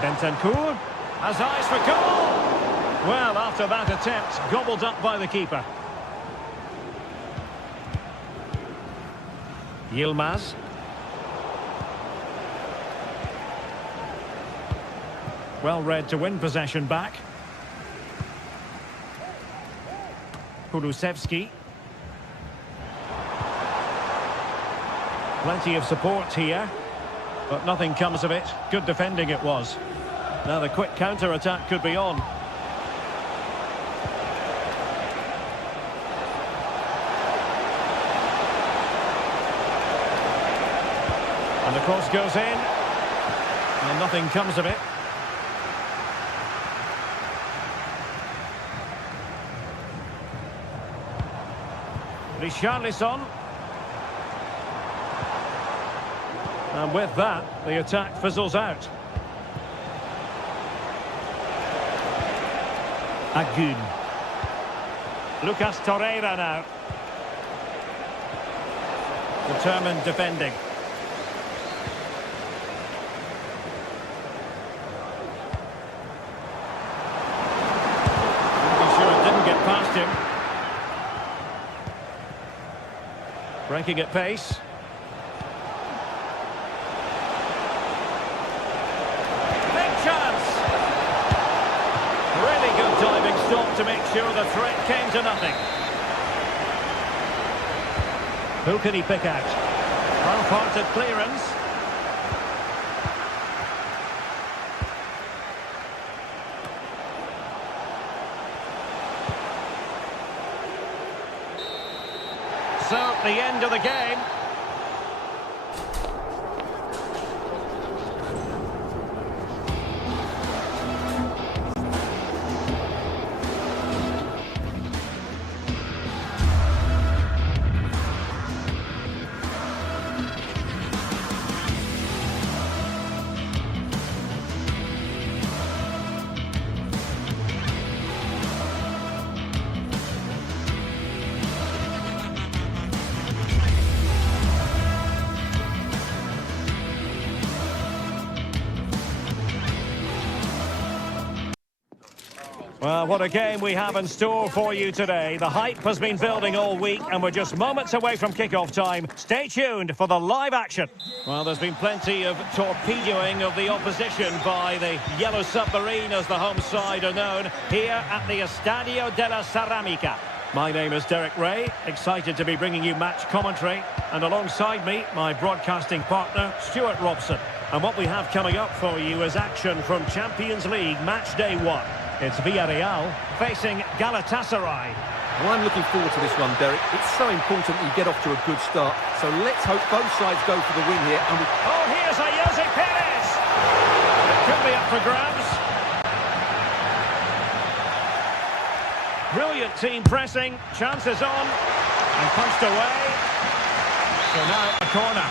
Bentancur has eyes for goal. Well, after that attempt, gobbled up by the keeper. Yilmaz. Well read to win possession back. Kulusevski. Plenty of support here, but nothing comes of it. Good defending it was. Now the quick counter-attack could be on. And the cross goes in, and nothing comes of it. Richarlison. And with that, the attack fizzles out. Agun. Lucas Torreira now. Determined defending. Pretty sure it didn't get past him. Breaking at pace. Big chance. Really good diving stop to make sure the threat came to nothing. Who can he pick out? Well-parted clearance. So, the end of the game. Well, what a game we have in store for you today. The hype has been building all week, and we're just moments away from kick-off time. Stay tuned for the live action. Well, there's been plenty of torpedoing of the opposition by the Yellow Submarine, as the home side are known, here at the Estadio de la Ceramica. My name is Derek Ray, excited to be bringing you match commentary. And alongside me, my broadcasting partner, Stuart Robson. And what we have coming up for you is action from Champions League match day 1. It's Villarreal facing Galatasaray. Well, I'm looking forward to this one, Derek. It's so important that you get off to a good start. So let's hope both sides go for the win here. And oh, here's Jose Perez. It could be up for grabs. Brilliant team pressing. Chances on. And punched away. So now a corner.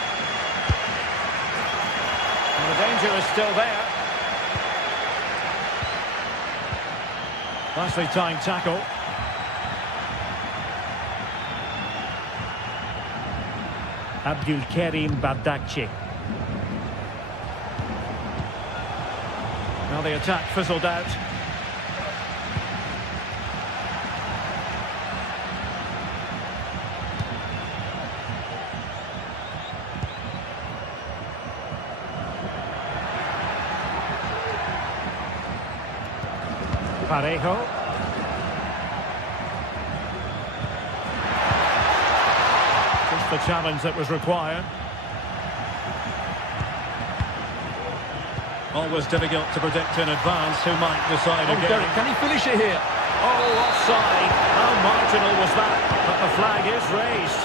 And the danger is still there. Nicely timed tackle. Abdulkarim Bardakci. Now the attack fizzled out. Parejo. Just the challenge that was required. Always difficult to predict in advance who might decide again. Derek, can he finish it here? Oh, offside. How marginal was that? But the flag is raised.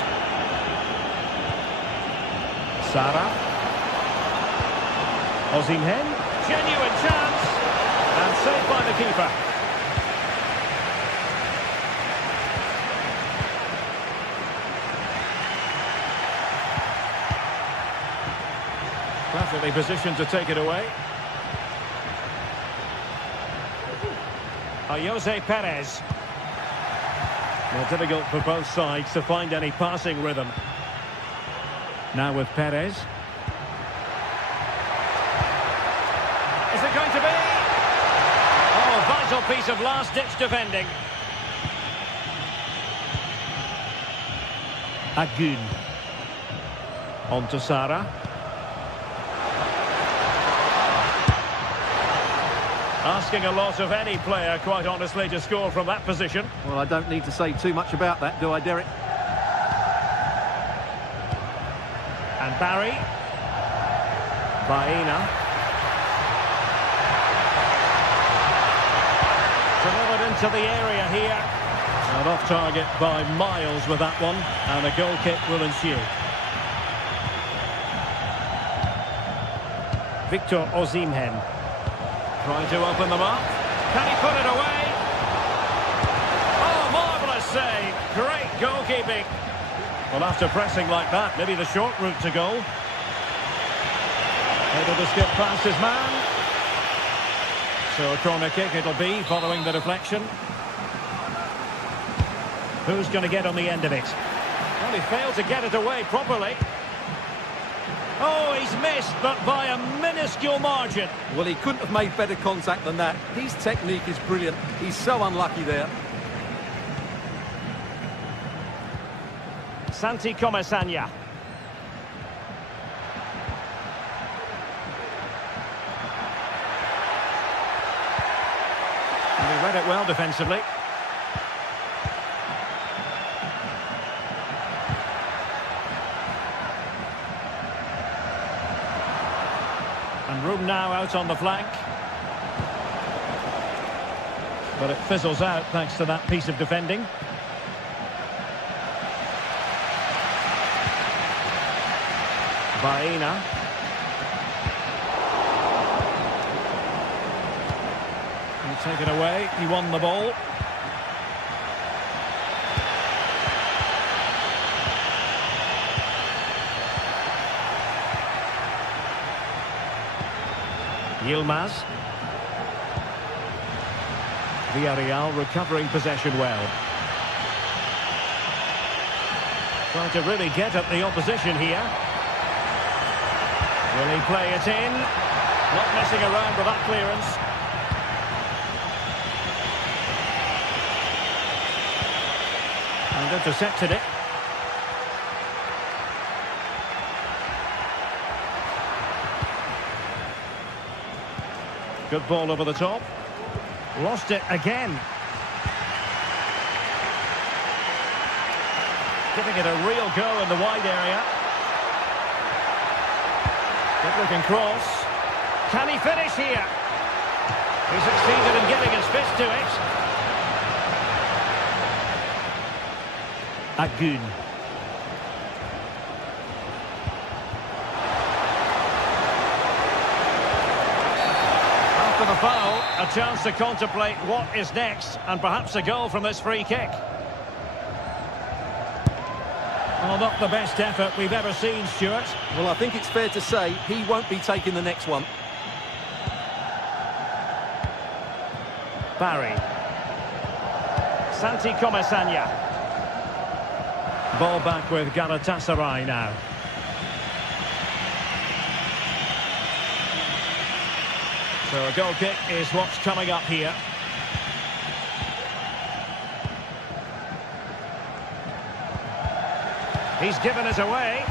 Sara. Osimhen. Genuine chance. And saved by the keeper. Perfectly positioned to take it away. Jose Perez. Well, difficult for both sides to find any passing rhythm. Now with Perez. Is it going to be? Oh, vital piece of last-ditch defending. Agun. On to Sara. Asking a lot of any player, quite honestly, to score from that position. Well, I don't need to say too much about that, do I, Derek? And Barry. Baena. Delivered into the area here. And off target by miles with that one. And a goal kick will ensue. Victor Osimhen. Trying to open them up. Can he put it away? Oh, marvellous save. Great goalkeeping. Well, after pressing like that, maybe the short route to goal. Able to skip past his man. So a corner kick it'll be, following the deflection. Who's going to get on the end of it? Well, he failed to get it away properly. Oh, he's missed, but by a minuscule margin. Well, he couldn't have made better contact than that. His technique is brilliant. He's so unlucky there. Santi Comesaña. And he read it well defensively. And room now out on the flank. But it fizzles out thanks to that piece of defending. Baena. He'll take it away. He won the ball. Yilmaz. Villarreal recovering possession well. Trying to really get at the opposition here. Will he play it in? Not messing around with that clearance. intercepted it. Good ball over the top. Lost it again. Giving it a real go in the wide area. Good looking cross. Can he finish here? He succeeded in getting his fist to it. Agun. After the foul, a chance to contemplate what is next, and perhaps a goal from this free kick. Well, not the best effort we've ever seen, Stuart. Well, I think it's fair to say he won't be taking the next one. Barry. Santi Comasagna. Ball back with Galatasaray now. So a goal kick is what's coming up here. He's given us away.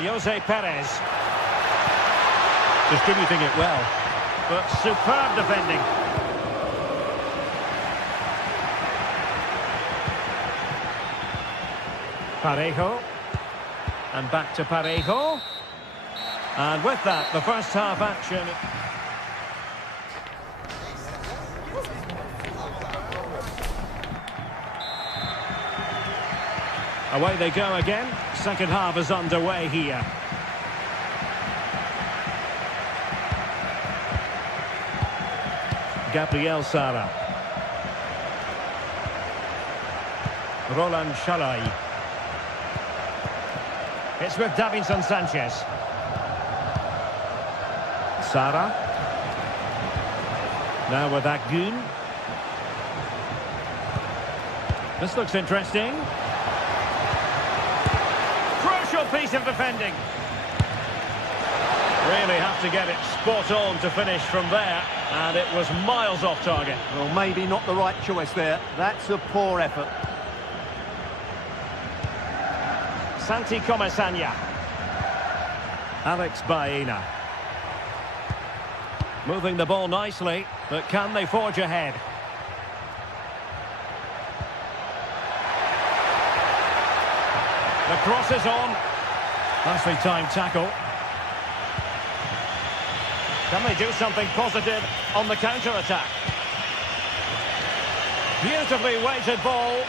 Jose Perez. Distributing it well, but superb defending. Parejo. And back to Parejo. And with that, the first half action. Away they go again. Second half is underway here. Gabriel Sara. Roland Shalai. It's with Davinson Sanchez. Sara. Now with Agun. This looks interesting. Piece of defending. Really have to get it spot on to finish from there, and it was miles off target. Well, maybe not the right choice there. That's a poor effort. Santi Comasagna. Alex Baena. Moving the ball nicely, but can they forge ahead? The cross is on. Nicely timed tackle. Can they do something positive on the counter-attack? Beautifully weighted ball.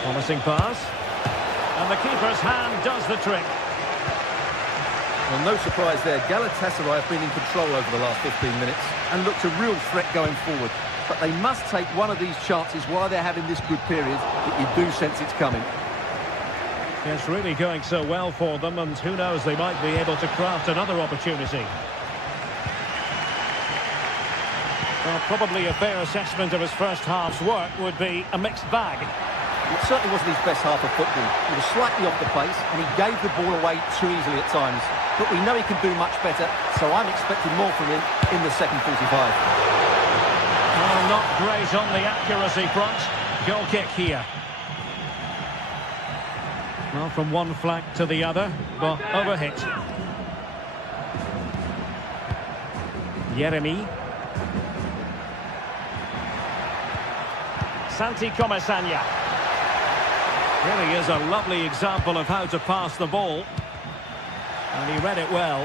Promising pass. And the keeper's hand does the trick. Well, no surprise there. Galatasaray have been in control over the last 15 minutes and looked a real threat going forward. But they must take one of these chances while they're having this good period that you do sense it's coming. It's really going so well for them, and who knows, they might be able to craft another opportunity. Well, probably a fair assessment of his first half's work would be a mixed bag. It certainly wasn't his best half of football. He was slightly off the pace, and he gave the ball away too easily at times. But we know he can do much better, so I'm expecting more from him in the second 45. Well, not great on the accuracy front. Goal kick here. Well, from one flank to the other, but overhit. Yeremi. Santi Comasagna. Really is a lovely example of how to pass the ball. And he read it well.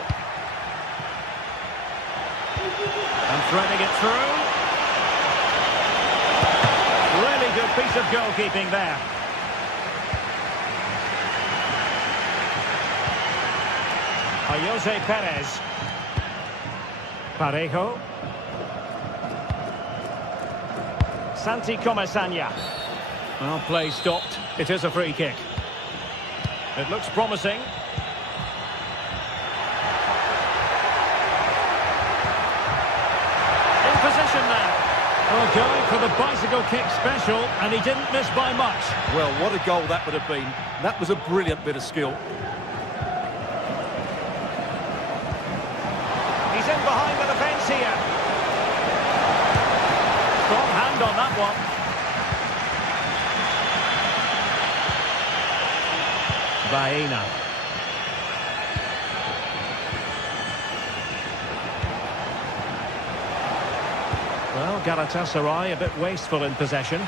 And threading it through. Really good piece of goalkeeping there. Jose Perez. Parejo. Santi Comasagna. Well, play stopped. It is a free kick. It looks promising. In position now. Well, going for the bicycle kick special, and he didn't miss by much. Well, what a goal that would have been. That was a brilliant bit of skill. defend on that one. Baena. Well, Galatasaray a bit wasteful in possession.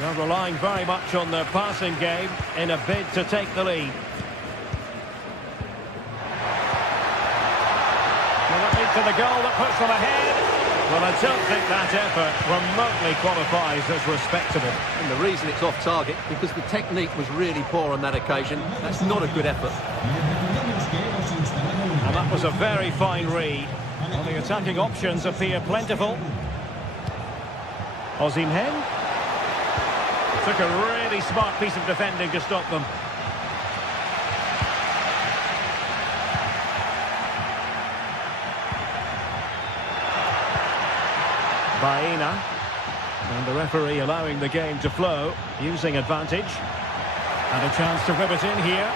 They're relying very much on their passing game in a bid to take the lead. Will it lead to the goal that puts them ahead? Well, I don't think that effort remotely qualifies as respectable. And the reason it's off target, because the technique was really poor on that occasion. That's not a good effort. And that was a very fine read. Well, the attacking options appear plentiful. Osimhen. Took a really smart piece of defending to stop them. Baena. And the referee allowing the game to flow, using advantage. And a chance to whip it in here.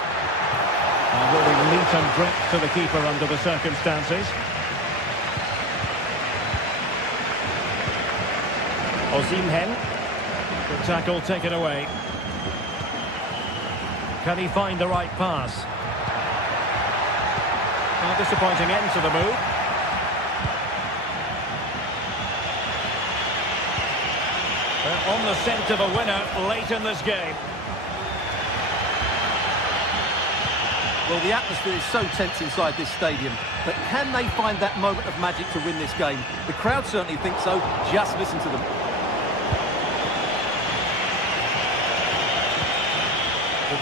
And really neat and grip to the keeper under the circumstances. Osimhen. Good tackle taken away. Can he find the right pass? A disappointing end to the move. They're on the scent of a winner late in this game. Well, the atmosphere is so tense inside this stadium, but can they find that moment of magic to win this game? The crowd certainly think so. Just listen to them.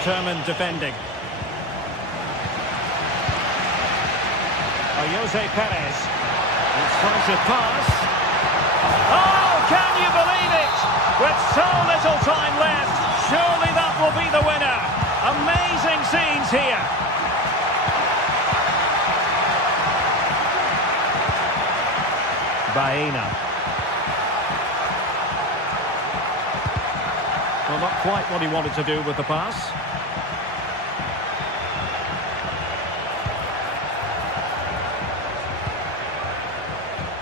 Determined defending. Jose Perez. Decisive pass. Oh, can you believe it? With so little time left, surely that will be the winner. Amazing scenes here. Baena. Well, not quite what he wanted to do with the pass.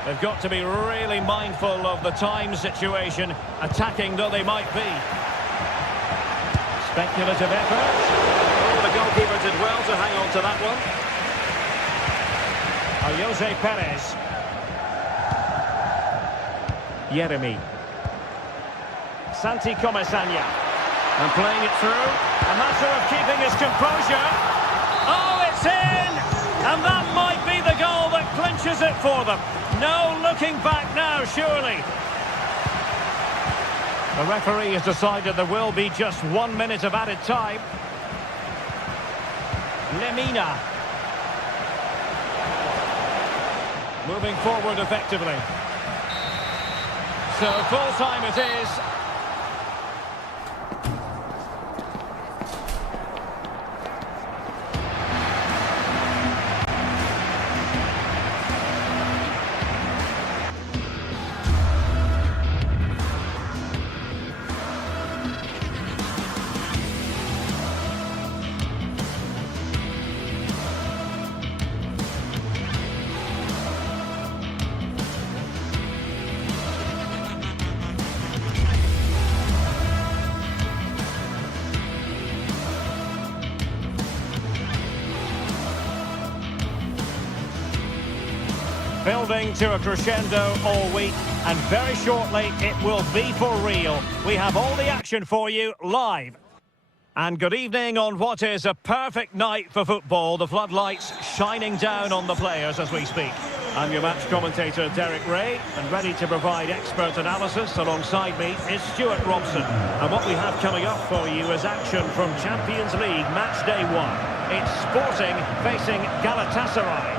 They've got to be really mindful of the time situation, attacking though they might be. Speculative effort. Oh, the goalkeeper did well to hang on to that one. Jose Perez. Yeremi. Santi Comesaña. And playing it through. A matter of keeping his composure. Oh, it's in! And that might be the goal that clinches it for them. No looking back now, surely. The referee has decided there will be just 1 minute of added time. Lemina. Moving forward effectively. So full time it is. Building to a crescendo all week, and very shortly it will be for real. We have all the action for you live. And good evening on what is a perfect night for football. The floodlights shining down on the players as we speak. I'm your match commentator Derek Ray, and ready to provide expert analysis alongside me is Stuart Robson. And what we have coming up for you is action from Champions League match day 1. It's Sporting facing Galatasaray.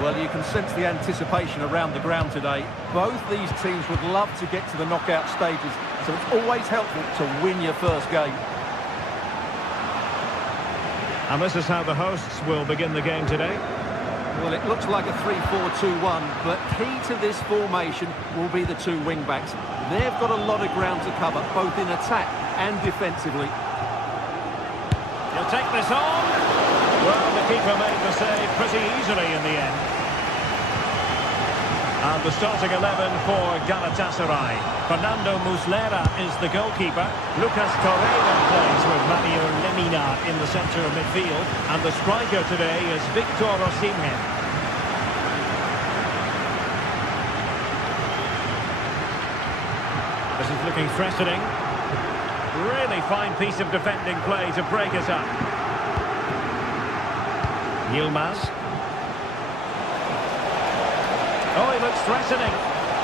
Well, you can sense the anticipation around the ground today. Both these teams would love to get to the knockout stages, so it's always helpful to win your first game. And this is how the hosts will begin the game today. Well, it looks like a 3-4-2-1, but key to this formation will be the two wing-backs. They've got a lot of ground to cover, both in attack and defensively. take this on. Well, the keeper made the save pretty easily in the end. And the starting 11 for Galatasaray. Fernando Muslera is the goalkeeper. Lucas Torreira plays with Mario Lemina in the centre of midfield. And the striker today is Victor Osimhen. This is looking threatening. Really fine piece of defending play to break it up. Yilmaz. Oh, he looks threatening.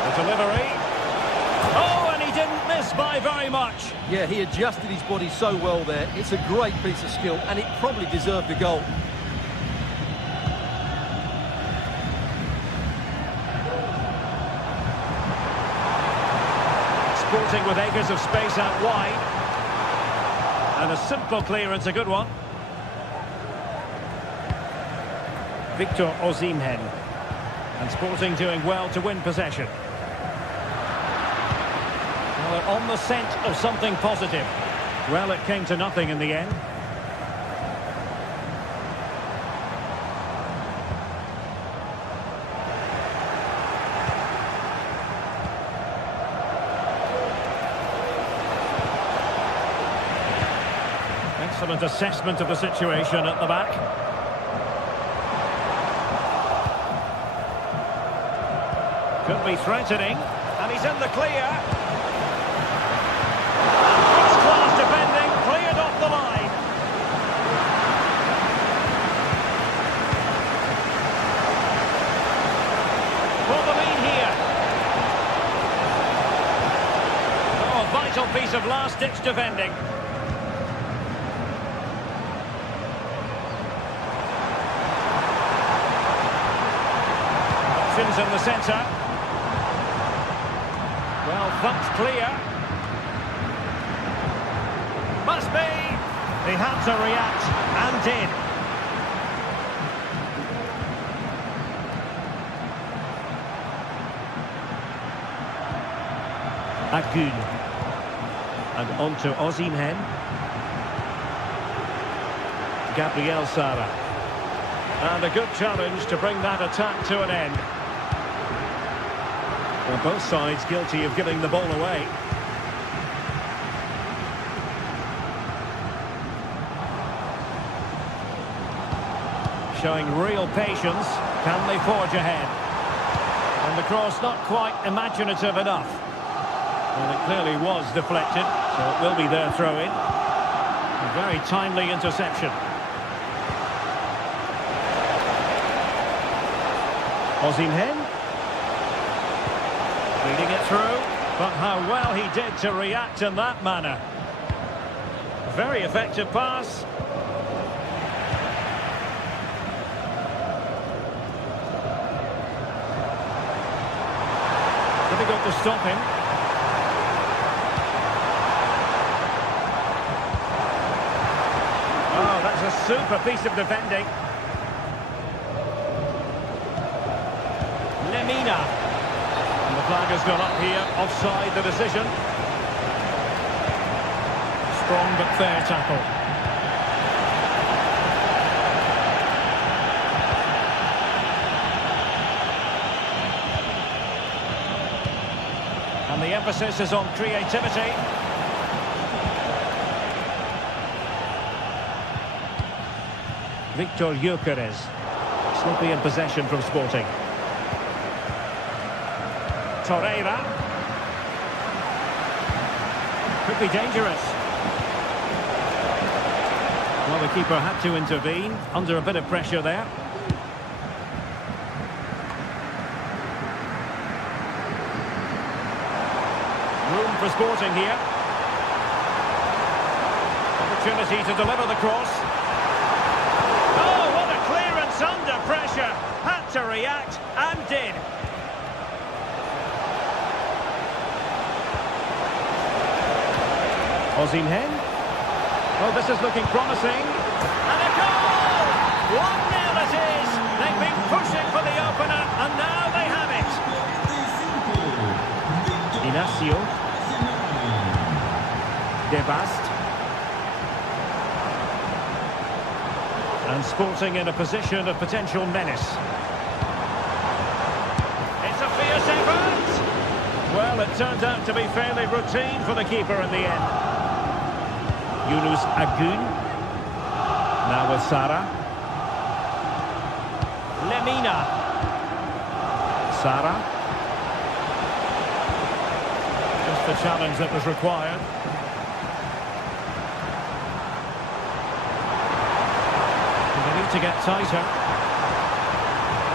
The delivery. Oh, and he didn't miss by very much. Yeah, he adjusted his body so well there. It's a great piece of skill, and it probably deserved a goal. Sporting with acres of space out wide. And a simple clearance, a good one. Victor Osimhen. And Sporting doing well to win possession. Well, they're on the scent of something positive. Well, it came to nothing in the end. Excellent assessment of the situation at the back. Could be threatening, and he's in the clear. First-class defending, cleared off the line. For the lead here. Oh, a vital piece of last-ditch defending. Options in the centre. Well, thumped clear. Must be. He had to react, and did. Akun. And on to Osimhen. Gabriel Sara. And a good challenge to bring that attack to an end. Well, both sides guilty of giving the ball away. Showing real patience. Can they forge ahead? And the cross not quite imaginative enough. Well, it clearly was deflected, so it will be their throw-in. A very timely interception. Osimhen. Leading it through, but how well he did to react in that manner. Very effective pass. Difficult to stop him. Oh, that's a super piece of defending. Lemina. And the flag has gone up here, offside the decision. Strong but fair tackle. And the emphasis is on creativity. Victor Gyökeres. Sloppy in possession from Sporting. Torreira. Could be dangerous. Well, the keeper had to intervene under a bit of pressure there. Room for Sporting here. Opportunity to deliver the cross. Oh, what a clearance under pressure. Had to react and did. Osimhen. Oh, this is looking promising. And a goal! 1-0 it is. They've been pushing for the opener, and now they have it. Inacio. Debast. Sporting in a position of potential menace. It's a fierce effort! Well, it turned out to be fairly routine for the keeper in the end. Yunus Agun. Now with Sara. Lemina. Sara. Just the challenge that was required. They need to get tighter.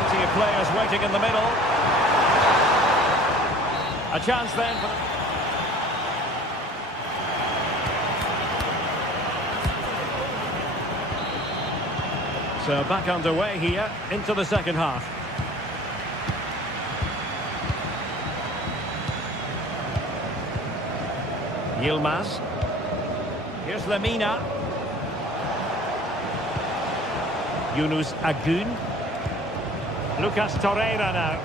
Plenty of players waiting in the middle. A chance then for So back underway here into the second half. Yilmaz. Here's Lemina. Yunus Agun. Lucas Torreira now.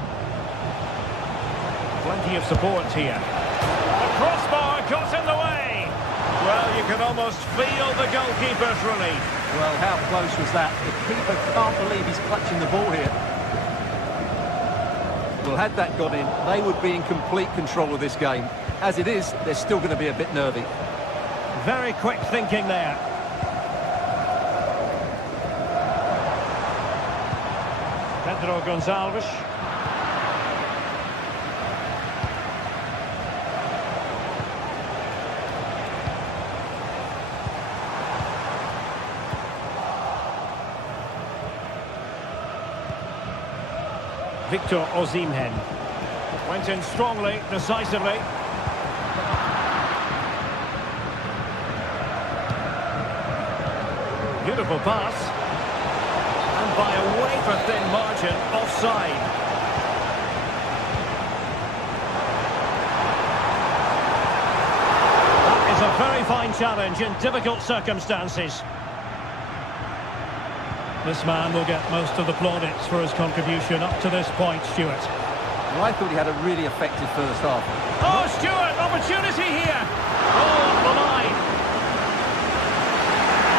Plenty of support here. The crossbar got in the way. Well, you can almost feel the goalkeeper's relief. Well, how close was that? The keeper can't believe he's clutching the ball here. Well, had that got in, they would be in complete control of this game. As it is, they're still going to be a bit nervy. Very quick thinking there. Pedro Gonçalves. Victor Osimhen went in strongly, decisively. Beautiful pass. And by a wafer-thin margin, offside. That is a very fine challenge in difficult circumstances. This man will get most of the plaudits for his contribution up to this point, Stuart. Well, I thought he had a really effective first half. Oh, Stuart, opportunity here. Oh, up the line.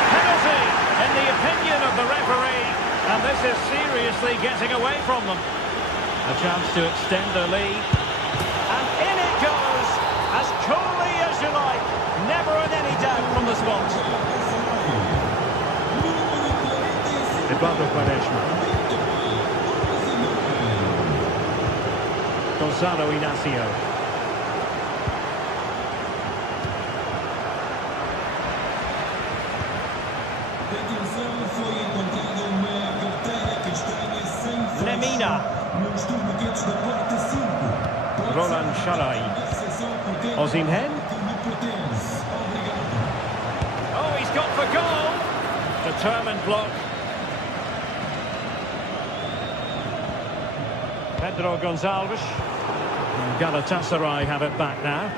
Penalty, in the opinion of the referee. And this is seriously getting away from them. A chance to extend their lead. And in it goes, as coolly as you like. Never in any doubt from the spot. Eduardo Quaresma. Gonzalo Inacio. Lemina. Roland Shalai. Osimhen. Oh, he's got for goal. Determined block. Pedro Gonçalves. And Galatasaray have it back now.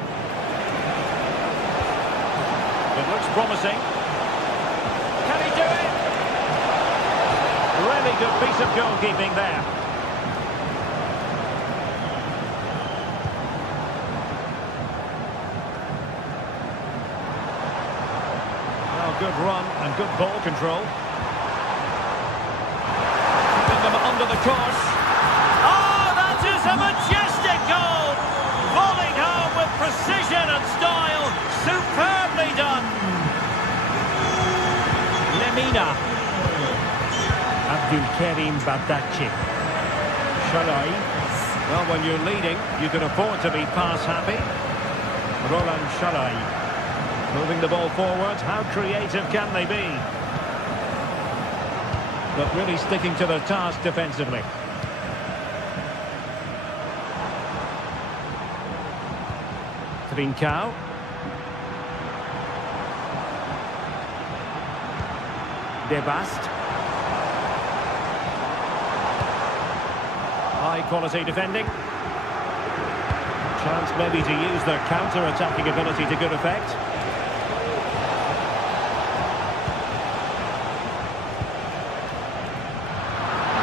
It looks promising. Can he do it? Really good piece of goalkeeping there. Well, good run and good ball control. Keeping them under the course. A majestic goal, volleyed home with precision and style, superbly done. Lemina. Abdulkarim Badaci. Shalai. Well, when you're leading, you can afford to be pass happy. Roland Shalai. Moving the ball forward, how creative can they be? But really sticking to their task defensively. Trincao. De Bast. High quality defending. Chance maybe to use their counter-attacking ability to good effect.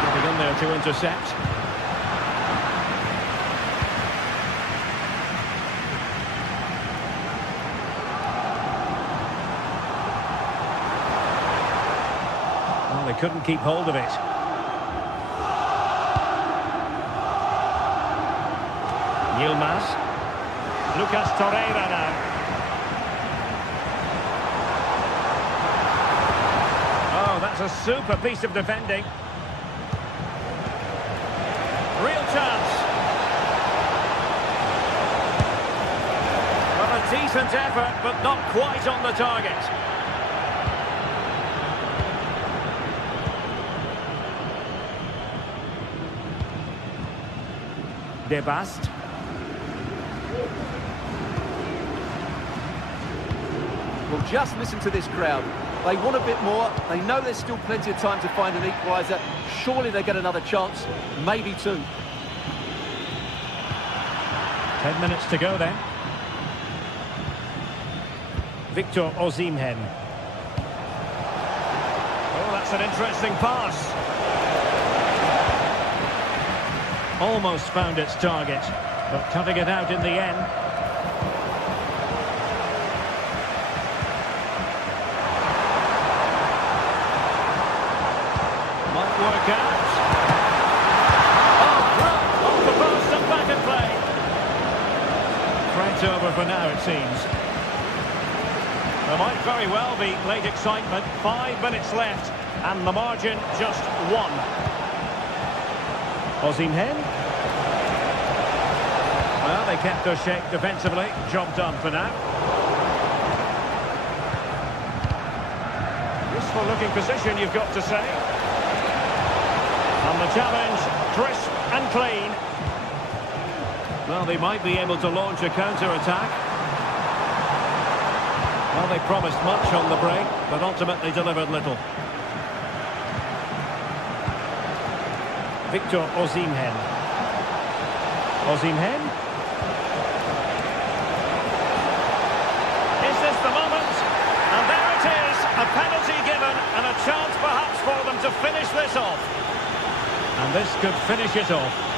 Getting in there to intercept. couldn't keep hold of it. Yilmaz. Lucas Torreira now. Oh, that's a super piece of defending. Real chance. Well, a decent effort, but not quite on the target. De Bast. Well, just listen to this crowd. They want a bit more. They know there's still plenty of time to find an equaliser. Surely they get another chance, maybe two. 10 minutes to go then. Victor Osimhen. Oh, that's an interesting pass. Almost found its target, but cutting it out in the end. Might work out. Oh, off the post and back in play. Threat over for now, it seems. There might very well be late excitement. 5 minutes left, and the margin just 1. Osimhen. Well, they kept their shape defensively. Job done for now. Useful looking position, you've got to say. And the challenge, crisp and clean. Well, they might be able to launch a counter-attack. Well, they promised much on the break, but ultimately delivered little. Victor Osimhen. Osimhen. Is this the moment? And there it is, a penalty given and a chance perhaps for them to finish this off. And this could finish it off.